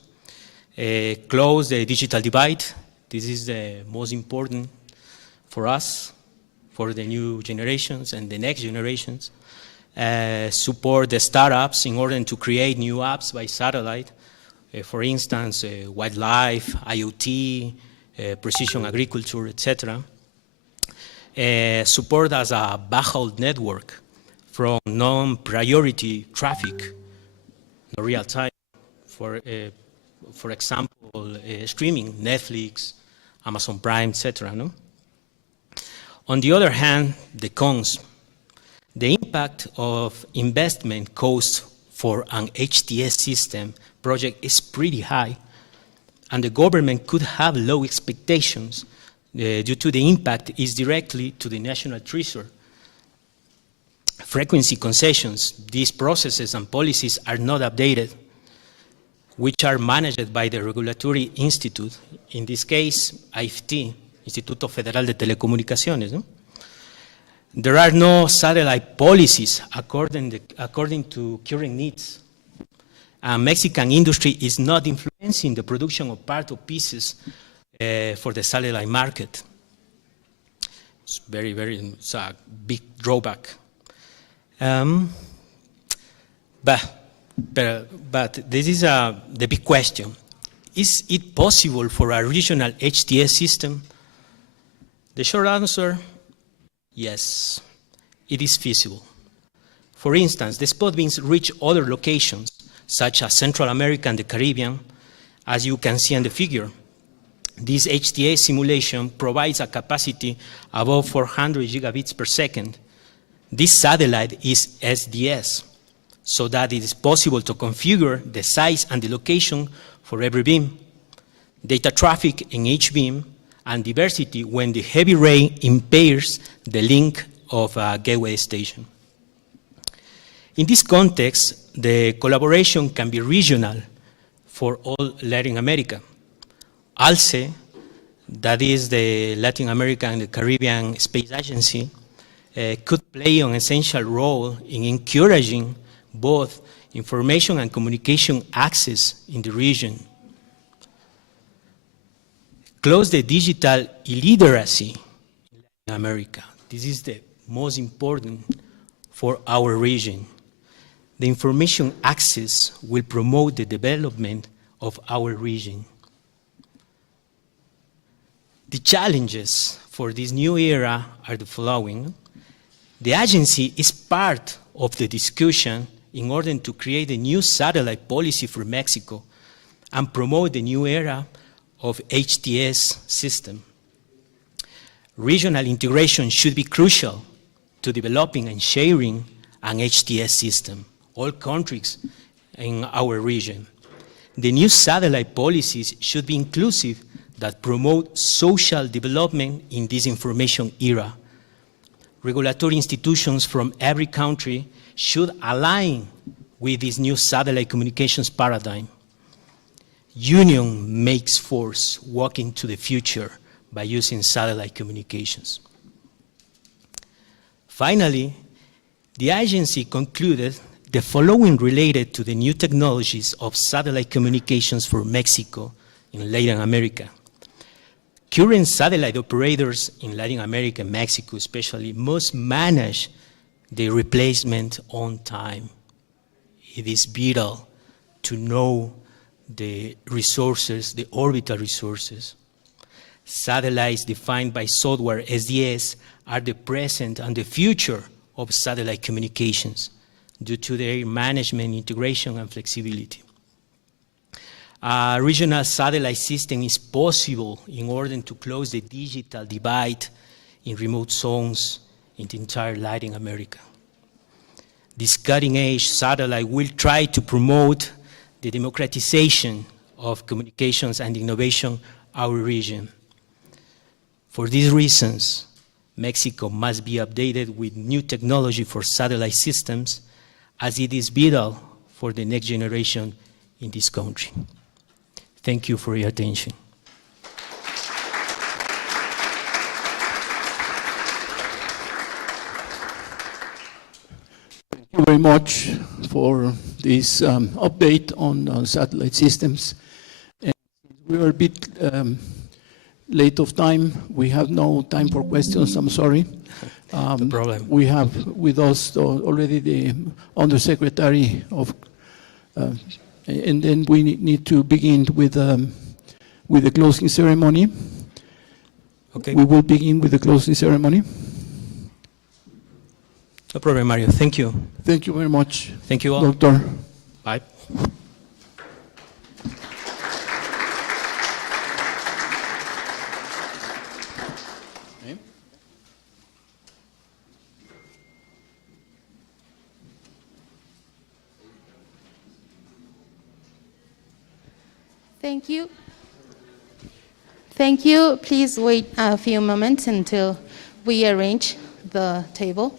Close the digital divide. This is the most important for us, for the new generations and the next generations. Support the startups in order to create new apps by satellite. For instance, wildlife, IoT, precision agriculture, etc. Support as a backhaul network from non-priority traffic, real time, for example, streaming, Netflix, Amazon Prime, etc. No? On the other hand, the cons. The impact of investment cost for an HTS system project is pretty high, and the government could have low expectations due to the impact is directly to the national treasury. Frequency concessions, these processes and policies are not updated, which are managed by the regulatory institute, in this case, IFT, Instituto Federal de Telecomunicaciones. No? There are no satellite policies according to current needs. Mexican industry is not influencing the production of part of pieces for the satellite market. It's it's a big drawback. But this is the big question. Is it possible for a regional HTS system? The short answer, yes, it is feasible. For instance, the spot beams reach other locations, such as Central America and the Caribbean, as you can see in the figure. This HTS simulation provides a capacity above 400 gigabits per second. This satellite is SDS, so that it is possible to configure the size and the location for every beam, data traffic in each beam, and diversity when the heavy rain impairs the link of a gateway station. In this context, the collaboration can be regional for all Latin America. ALCE, that is the Latin American and the Caribbean Space Agency, could play an essential role in encouraging both information and communication access in the region. Close the digital illiteracy in Latin America. This is the most important for our region. The information access will promote the development of our region. The challenges for this new era are the following. The agency is part of the discussion in order to create a new satellite policy for Mexico and promote the new era of HTS system. Regional integration should be crucial to developing and sharing an HTS system, all countries in our region. The new satellite policies should be inclusive that promote social development in this information era. Regulatory institutions from every country should align with this new satellite communications paradigm. Union makes force walking to the future by using satellite communications. Finally, the agency concluded the following related to the new technologies of satellite communications for Mexico in Latin America. Current satellite operators in Latin America and Mexico especially must manage the replacement on time. It is vital to know the resources, the orbital resources. Satellites defined by software SDS are the present and the future of satellite communications due to their management, integration, and flexibility. A regional satellite system is possible in order to close the digital divide in remote zones in the entire Latin America. This cutting-edge satellite will try to promote the democratization of communications and innovation in our region. For these reasons, Mexico must be updated with new technology for satellite systems, as it is vital for the next generation in this country. Thank you for your attention. Thank you very much for this update on satellite systems. And we are a bit late of time. We have no time for questions, I'm sorry. No problem. We have with us already the Undersecretary of, and then we need to begin with the closing ceremony. Okay. We will begin with the closing ceremony. No problem, Mario. Thank you. Thank you very much. Thank you all. Doctor. Bye. Thank you. Thank you. Please wait a few moments until we arrange the table.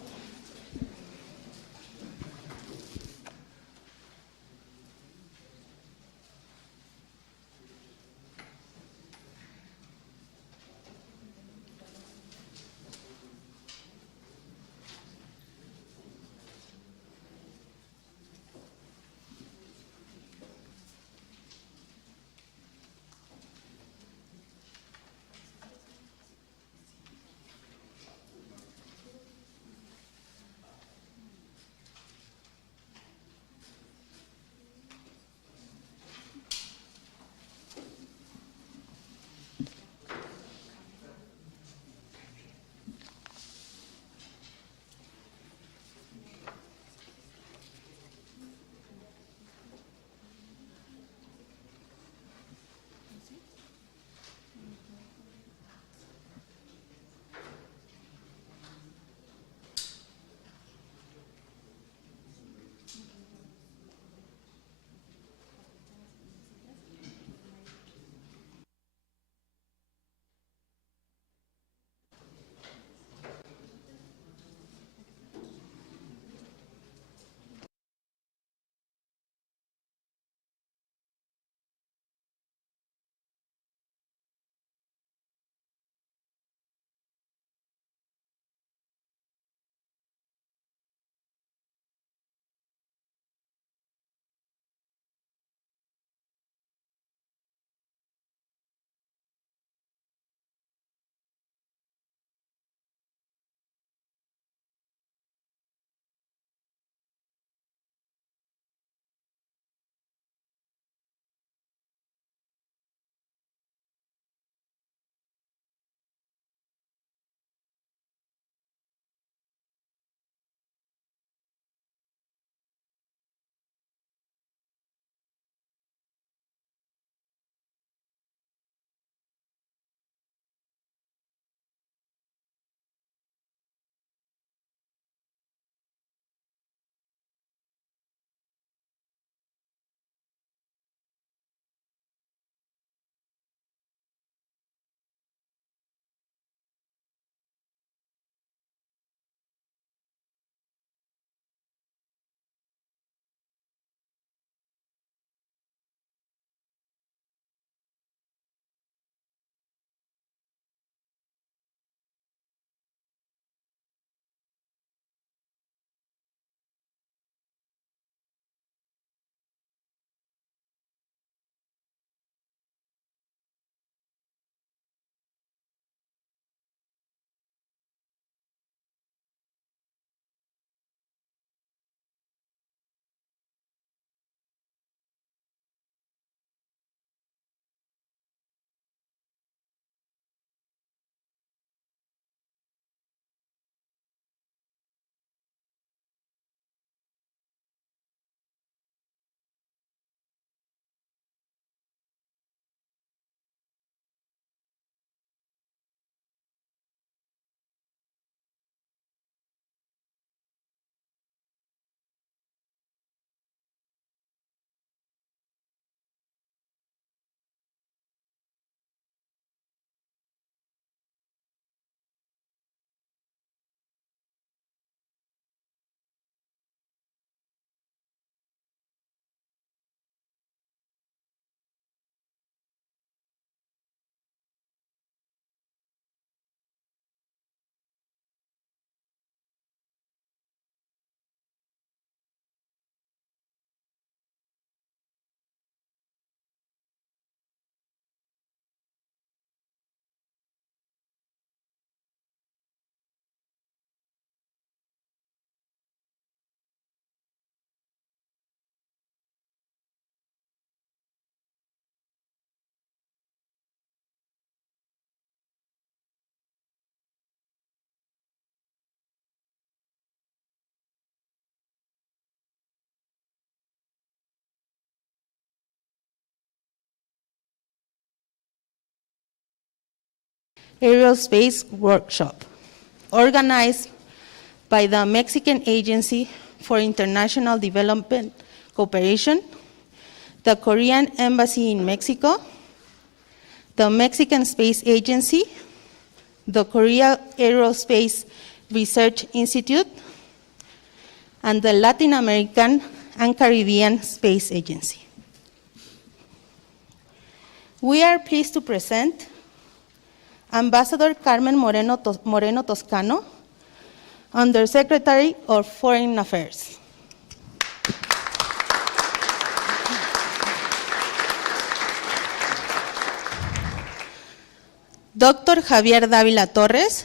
Aerospace Workshop, organized by the Mexican Agency for International Development Cooperation, the Korean Embassy in Mexico, the Mexican Space Agency, the Korea Aerospace Research Institute, and the Latin American and Caribbean Space Agency. We are pleased to present Ambassador Carmen Moreno Toscano, Undersecretary of Foreign Affairs. Dr. Javier Dávila Torres,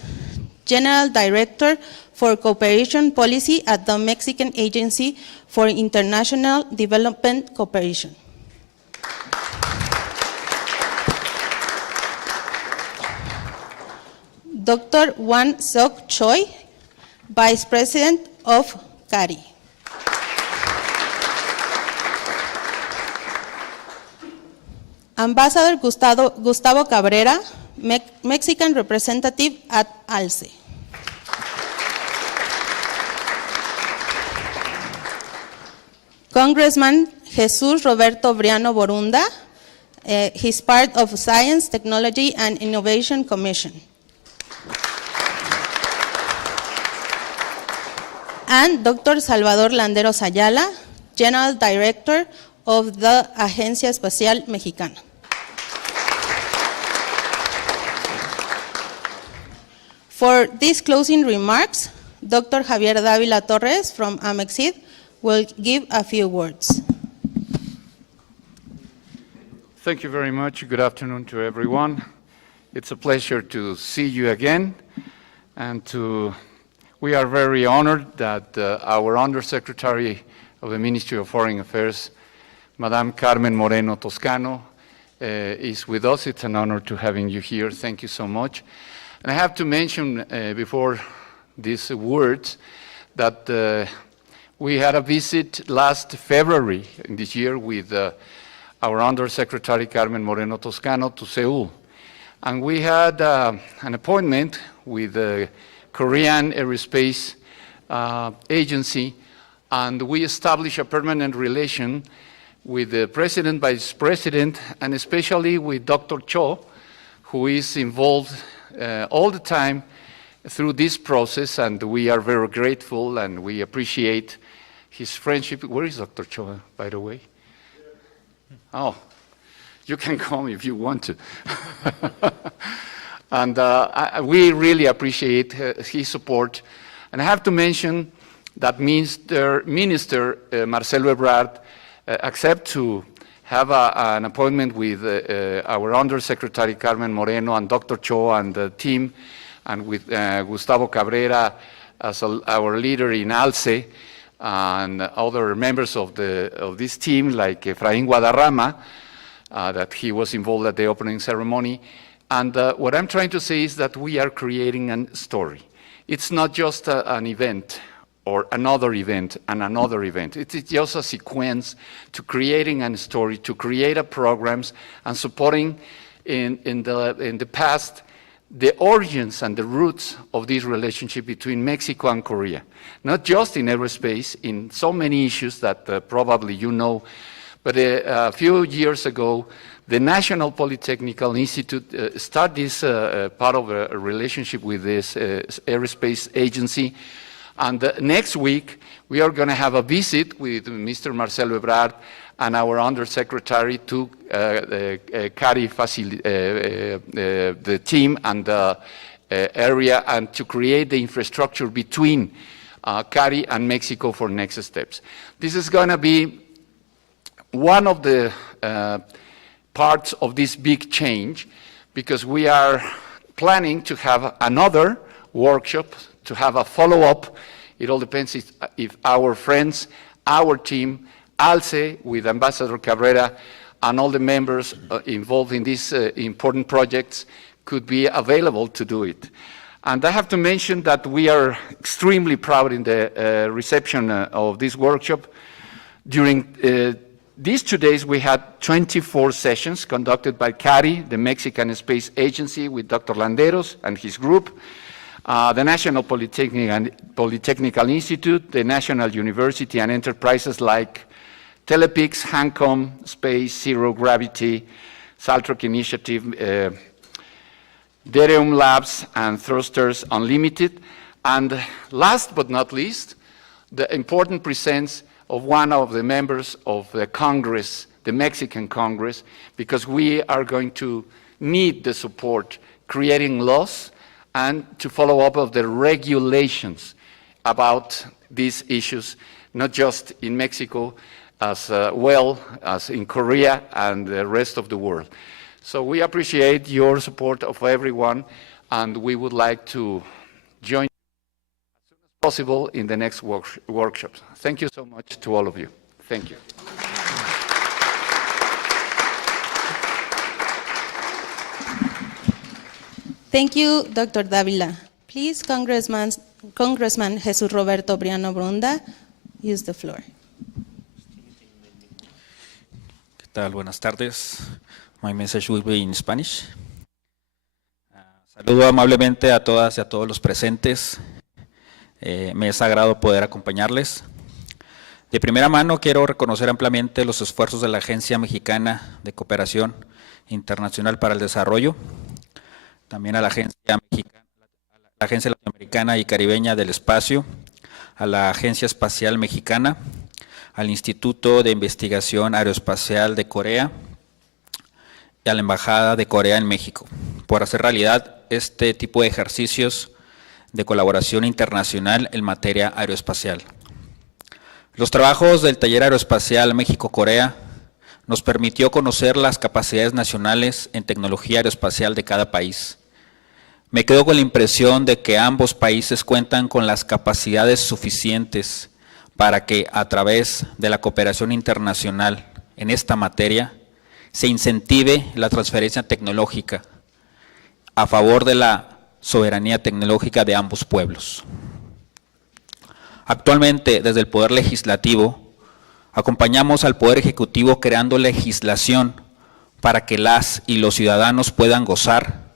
General Director for Cooperation Policy at the Mexican Agency for International Development Cooperation. Dr. Wan Sok Choi, Vice President of CARI. Ambassador Gustavo Cabrera, Mexican representative at ALCE. Congressman Jesus Roberto Briano Borunda, he's part of Science, Technology, and Innovation Commission. And Dr. Salvador Landeros Ayala, General Director of the Agencia Espacial Mexicana. For these closing remarks, Dr. Javier Dávila Torres from Amexid will give a few words. Thank you very much. Good afternoon to everyone. It's a pleasure to see you again, and we are very honored that our Undersecretary of the Ministry of Foreign Affairs, Madame Carmen Moreno Toscano, is with us. It's an honor to having you here. Thank you so much. And I have to mention before these words that we had a visit last February in this year with our Undersecretary Carmen Moreno Toscano to Seoul. And we had an appointment with the Korean Aerospace Agency, and we established a permanent relation with the President, Vice President, and especially with Dr. Cho, who is involved all the time through this process, and we are very grateful and we appreciate his friendship. Where is Dr. Cho, by the way? Oh, you can come if you want to. And we really appreciate his support. And I have to mention that Minister Marcelo Ebrard accepted to have an appointment with our Undersecretary Carmen Moreno and Dr. Cho and the team, and with Gustavo Cabrera as our leader in ALCE, and other members of this team, like Efraín Guadarrama, that he was involved at the opening ceremony. And what I'm trying to say is that we are creating a story. It's not just an event or another event and another event. It's just a sequence to creating a story, to create a programs and supporting in the past the origins and the roots of this relationship between Mexico and Korea. Not just in aerospace, in so many issues that probably you know, but a few years ago, the National Polytechnical Institute started this part of a relationship with this aerospace agency. And next week, we are going to have a visit with Mr. Marcelo Ebrard and our Undersecretary to CARI the team and the area, and to create the infrastructure between CARI and Mexico for next steps. This is going to be one of the parts of this big change, because we are planning to have another workshop, to have a follow-up. It all depends if our friends, our team, ALCE, with Ambassador Cabrera, and all the members involved in these important projects could be available to do it. And I have to mention that we are extremely proud in the reception of this workshop. During these 2 days, we had 24 sessions conducted by CARI, the Mexican Space Agency, with Dr. Landeros and his group, the National Polytechnical Institute, the National University, and enterprises like Telepix, Hancom, Space, Zero Gravity, Saltrock Initiative, Dereum Labs, and Thrusters Unlimited. And last but not least, the important presence of one of the members of the Congress, the Mexican Congress, because we are going to need the support creating laws and to follow up of the regulations about these issues, not just in Mexico, as well as in Korea and the rest of the world. So we appreciate your support of everyone, and we would like to join as soon as possible in the next workshops. Thank you so much to all of you. Thank you. Thank you, Dr. Davila. Please, Congressman Jesus Roberto Briano Brunda, use the floor. ¿Qué tal? Buenas tardes. My message will be in Spanish. Saludo amablemente a todas y a todos los presentes. Me es sagrado poder acompañarles. De primera mano quiero reconocer ampliamente los esfuerzos de la Agencia Mexicana de Cooperación Internacional para el Desarrollo, también a la Agencia Latinoamericana y Caribeña del Espacio, a la Agencia Espacial Mexicana, al Instituto de Investigación Aeroespacial de Corea y a la Embajada de Corea en México, por hacer realidad este tipo de ejercicios de colaboración internacional en materia aeroespacial. Los trabajos del Taller Aeroespacial México-Corea nos permitió conocer las capacidades nacionales en tecnología aeroespacial de cada país. Me quedo con la impresión de que ambos países cuentan con las capacidades suficientes para que, a través de la cooperación internacional en esta materia, se incentive la transferencia tecnológica a favor de la soberanía tecnológica de ambos pueblos. Actualmente, desde el Poder Legislativo, acompañamos al Poder Ejecutivo creando legislación para que las y los ciudadanos puedan gozar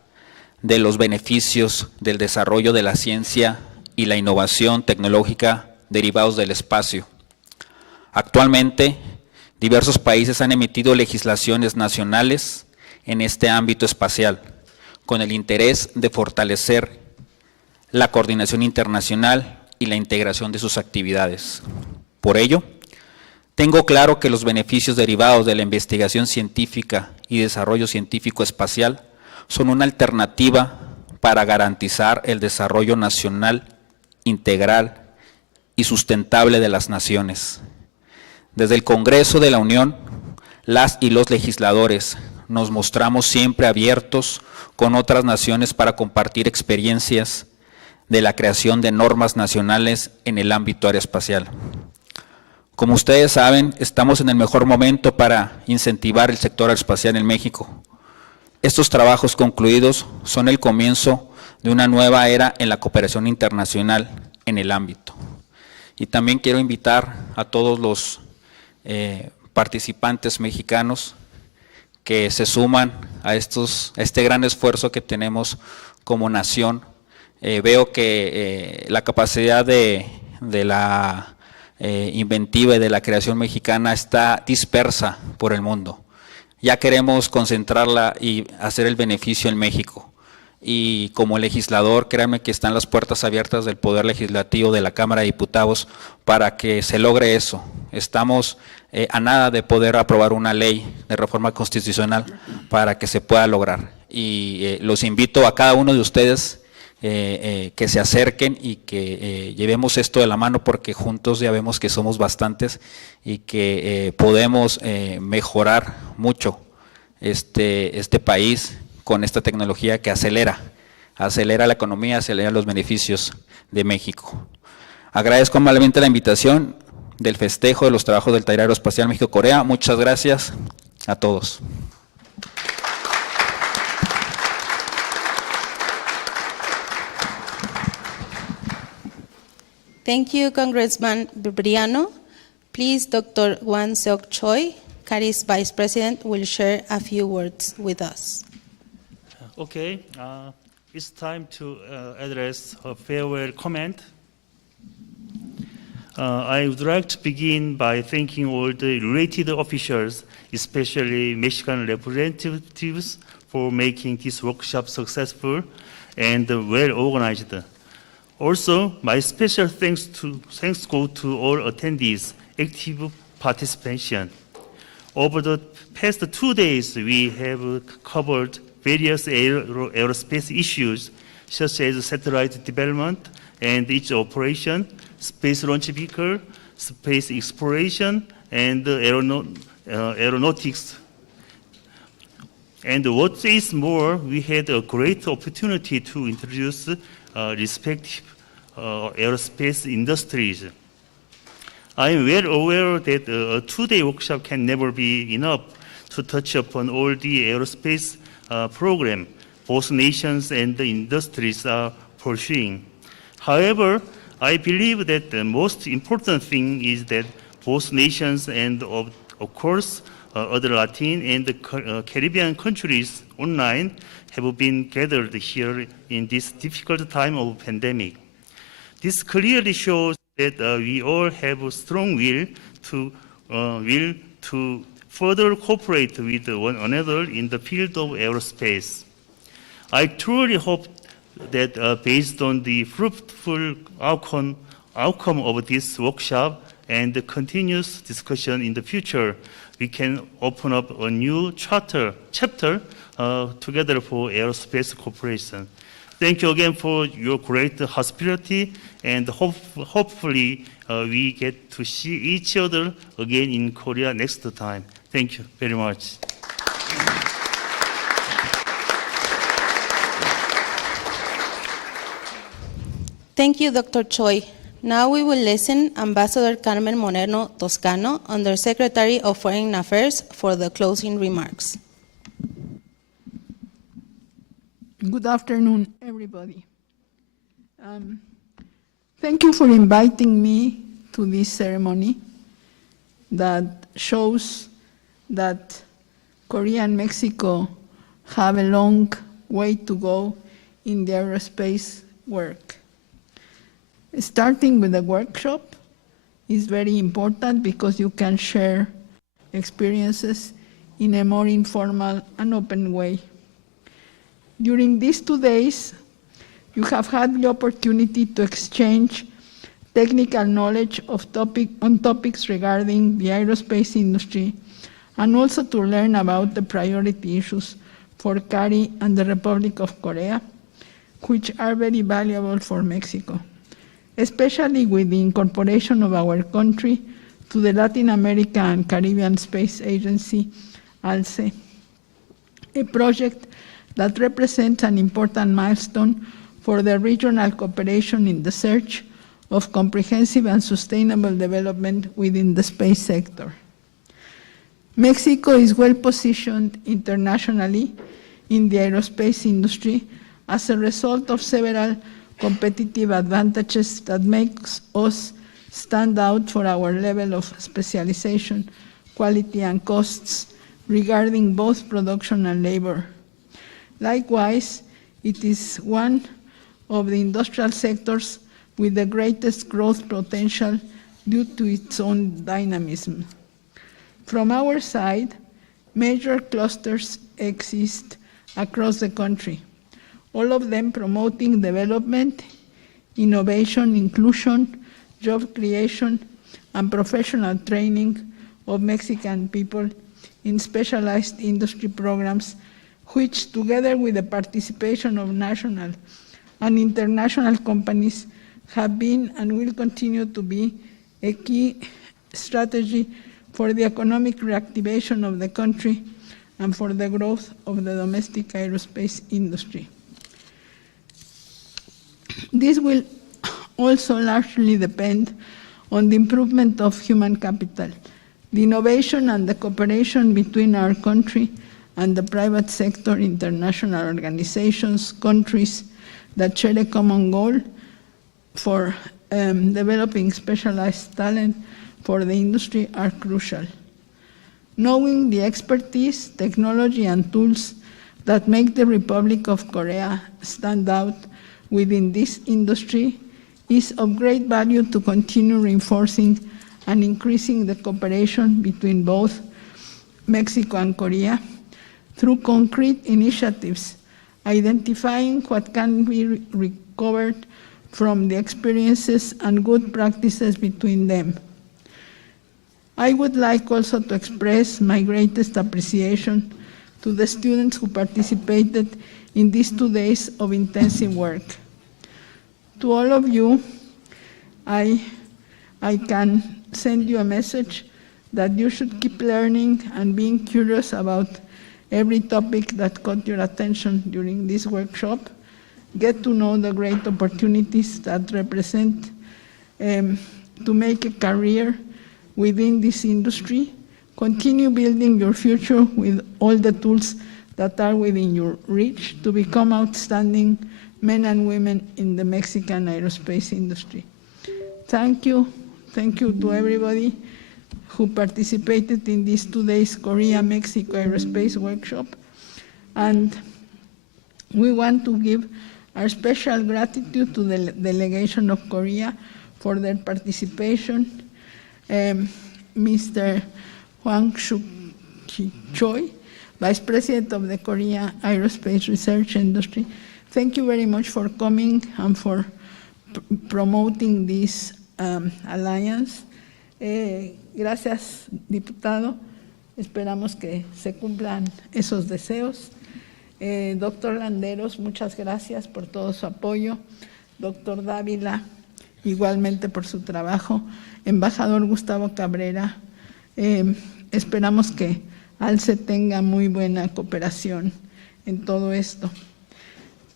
de los beneficios del desarrollo de la ciencia y la innovación tecnológica derivados del espacio. Actualmente, diversos países han emitido legislaciones nacionales en este ámbito espacial, con el interés de fortalecer la coordinación internacional y la integración de sus actividades. Por ello, tengo claro que los beneficios derivados de la investigación científica y desarrollo científico espacial son una alternativa para garantizar el desarrollo nacional, integral y sustentable de las naciones. Desde el Congreso de la Unión, las y los legisladores nos mostramos siempre abiertos con otras naciones para compartir experiencias de la creación de normas nacionales en el ámbito aeroespacial. Como ustedes saben, estamos en el mejor momento para incentivar el sector aeroespacial en México. Estos trabajos concluidos son el comienzo de una nueva era en la cooperación internacional en el ámbito. Y también quiero invitar a todos los participantes mexicanos que se suman a este gran esfuerzo que tenemos como nación. Veo que la capacidad de la inventiva y de la creación mexicana está dispersa por el mundo. Ya queremos concentrarla y hacer el beneficio en México. Y como legislador, créanme que están las puertas abiertas del Poder Legislativo de la Cámara de Diputados para que se logre eso. Estamos a nada de poder aprobar una ley de reforma constitucional para que se pueda lograr. Y los invito a cada uno de ustedes que se acerquen y que llevemos esto de la mano, porque juntos ya vemos que somos bastantes y que podemos mejorar mucho este país con esta tecnología que acelera la economía, acelera los beneficios de México. Agradezco amablemente la invitación del festejo de los trabajos del Taller Aeroespacial México-Corea. Muchas gracias a todos. Thank you, Congressman Briano. Please, Dr. Won Seok Choi, CARI's Vice President, will share a few words with us. Okay, it's time to address a farewell comment. I would like to begin by thanking all the related officials, especially Mexican representatives, for making this workshop successful and well organized. Also, my special thanks go to all attendees' active participation. Over the past 2 days, we have covered various aerospace issues, such as satellite development and its operation, space launch vehicle, space exploration, and aeronautics. And what is more, we had a great opportunity to introduce respective aerospace industries. I am well aware that a 2-day workshop can never be enough to touch upon all the aerospace program both nations and the industries are pursuing. However, I believe that the most important thing is that both nations and, of course, other Latin and Caribbean countries online have been gathered here in this difficult time of pandemic. This clearly shows that we all have a strong will to further cooperate with one another in the field of aerospace. I truly hope that based on the fruitful outcome of this workshop and the continuous discussion in the future, we can open up a new chapter together for aerospace cooperation. Thank you again for your great hospitality, and hopefully we get to see each other again in Korea next time. Thank you very much. Thank you, Dr. Choi. Now we will listen Ambassador Carmen Moreno Toscano, Undersecretary of Foreign Affairs, for the closing remarks. Good afternoon, everybody. Thank you for inviting me to this ceremony that shows that Korea and Mexico have a long way to go in the aerospace work. Starting with the workshop is very important because you can share experiences in a more informal and open way. During these 2 days, you have had the opportunity to exchange technical knowledge on topics regarding the aerospace industry, and also to learn about the priority issues for CARI and the Republic of Korea, which are very valuable for Mexico, especially with the incorporation of our country to the Latin America and Caribbean Space Agency, ALCE, a project that represents an important milestone for the regional cooperation in the search of comprehensive and sustainable development within the space sector. Mexico is well positioned internationally in the aerospace industry as a result of several competitive advantages that makes us stand out for our level of specialization, quality, and costs regarding both production and labor. Likewise, it is one of the industrial sectors with the greatest growth potential due to its own dynamism. From our side, major clusters exist across the country, all of them promoting development, innovation, inclusion, job creation, and professional training of Mexican people in specialized industry programs, which, together with the participation of national and international companies, have been and will continue to be a key strategy for the economic reactivation of the country and for the growth of the domestic aerospace industry. This will also largely depend on the improvement of human capital, the innovation and the cooperation between our country and the private sector, international organizations, countries that share a common goal for developing specialized talent for the industry are crucial. Knowing the expertise, technology, and tools that make the Republic of Korea stand out within this industry is of great value to continue reinforcing and increasing the cooperation between both Mexico and Korea through concrete initiatives, identifying what can be recovered from the experiences and good practices between them. I would like also to express my greatest appreciation to the students who participated in these 2 days of intensive work. To all of you, I can send you a message that you should keep learning and being curious about every topic that caught your attention during this workshop. Get to know the great opportunities that represent to make a career within this industry. Continue building your future with all the tools that are within your reach to become outstanding men and women in the Mexican aerospace industry. Thank you. Thank you to everybody who participated in this 2 days Korea-Mexico Aerospace Workshop. And we want to give our special gratitude to the delegation of Korea for their participation. Mr. Hwang Suk Choi, Vice President of the Korea Aerospace Research Industry. Thank you very much for coming and for promoting this alliance. Gracias, diputado. Esperamos que se cumplan esos deseos. Doctor Landeros, muchas gracias por todo su apoyo. Doctor Dávila, igualmente por su trabajo. Embajador Gustavo Cabrera, esperamos que ALCE tenga muy buena cooperación en todo esto.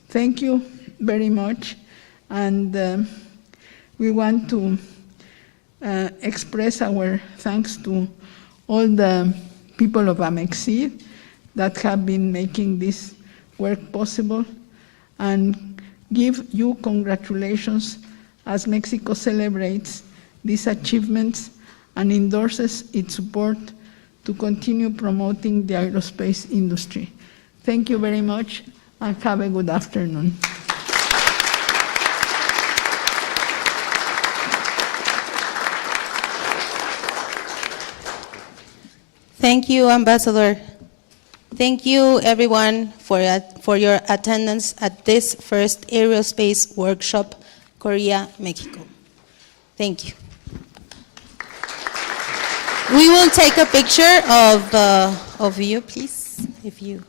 Thank you very much, and we want to express our thanks to all the people of Amexid that have been making this work possible, and give you congratulations as Mexico celebrates these achievements and endorses its support to continue promoting the aerospace industry. Thank you very much, and have a good afternoon. Thank you, Ambassador. Thank you, everyone, for your attendance at this first Aerospace Workshop, Korea, Mexico. Thank you. We will take a picture of you, please, if you...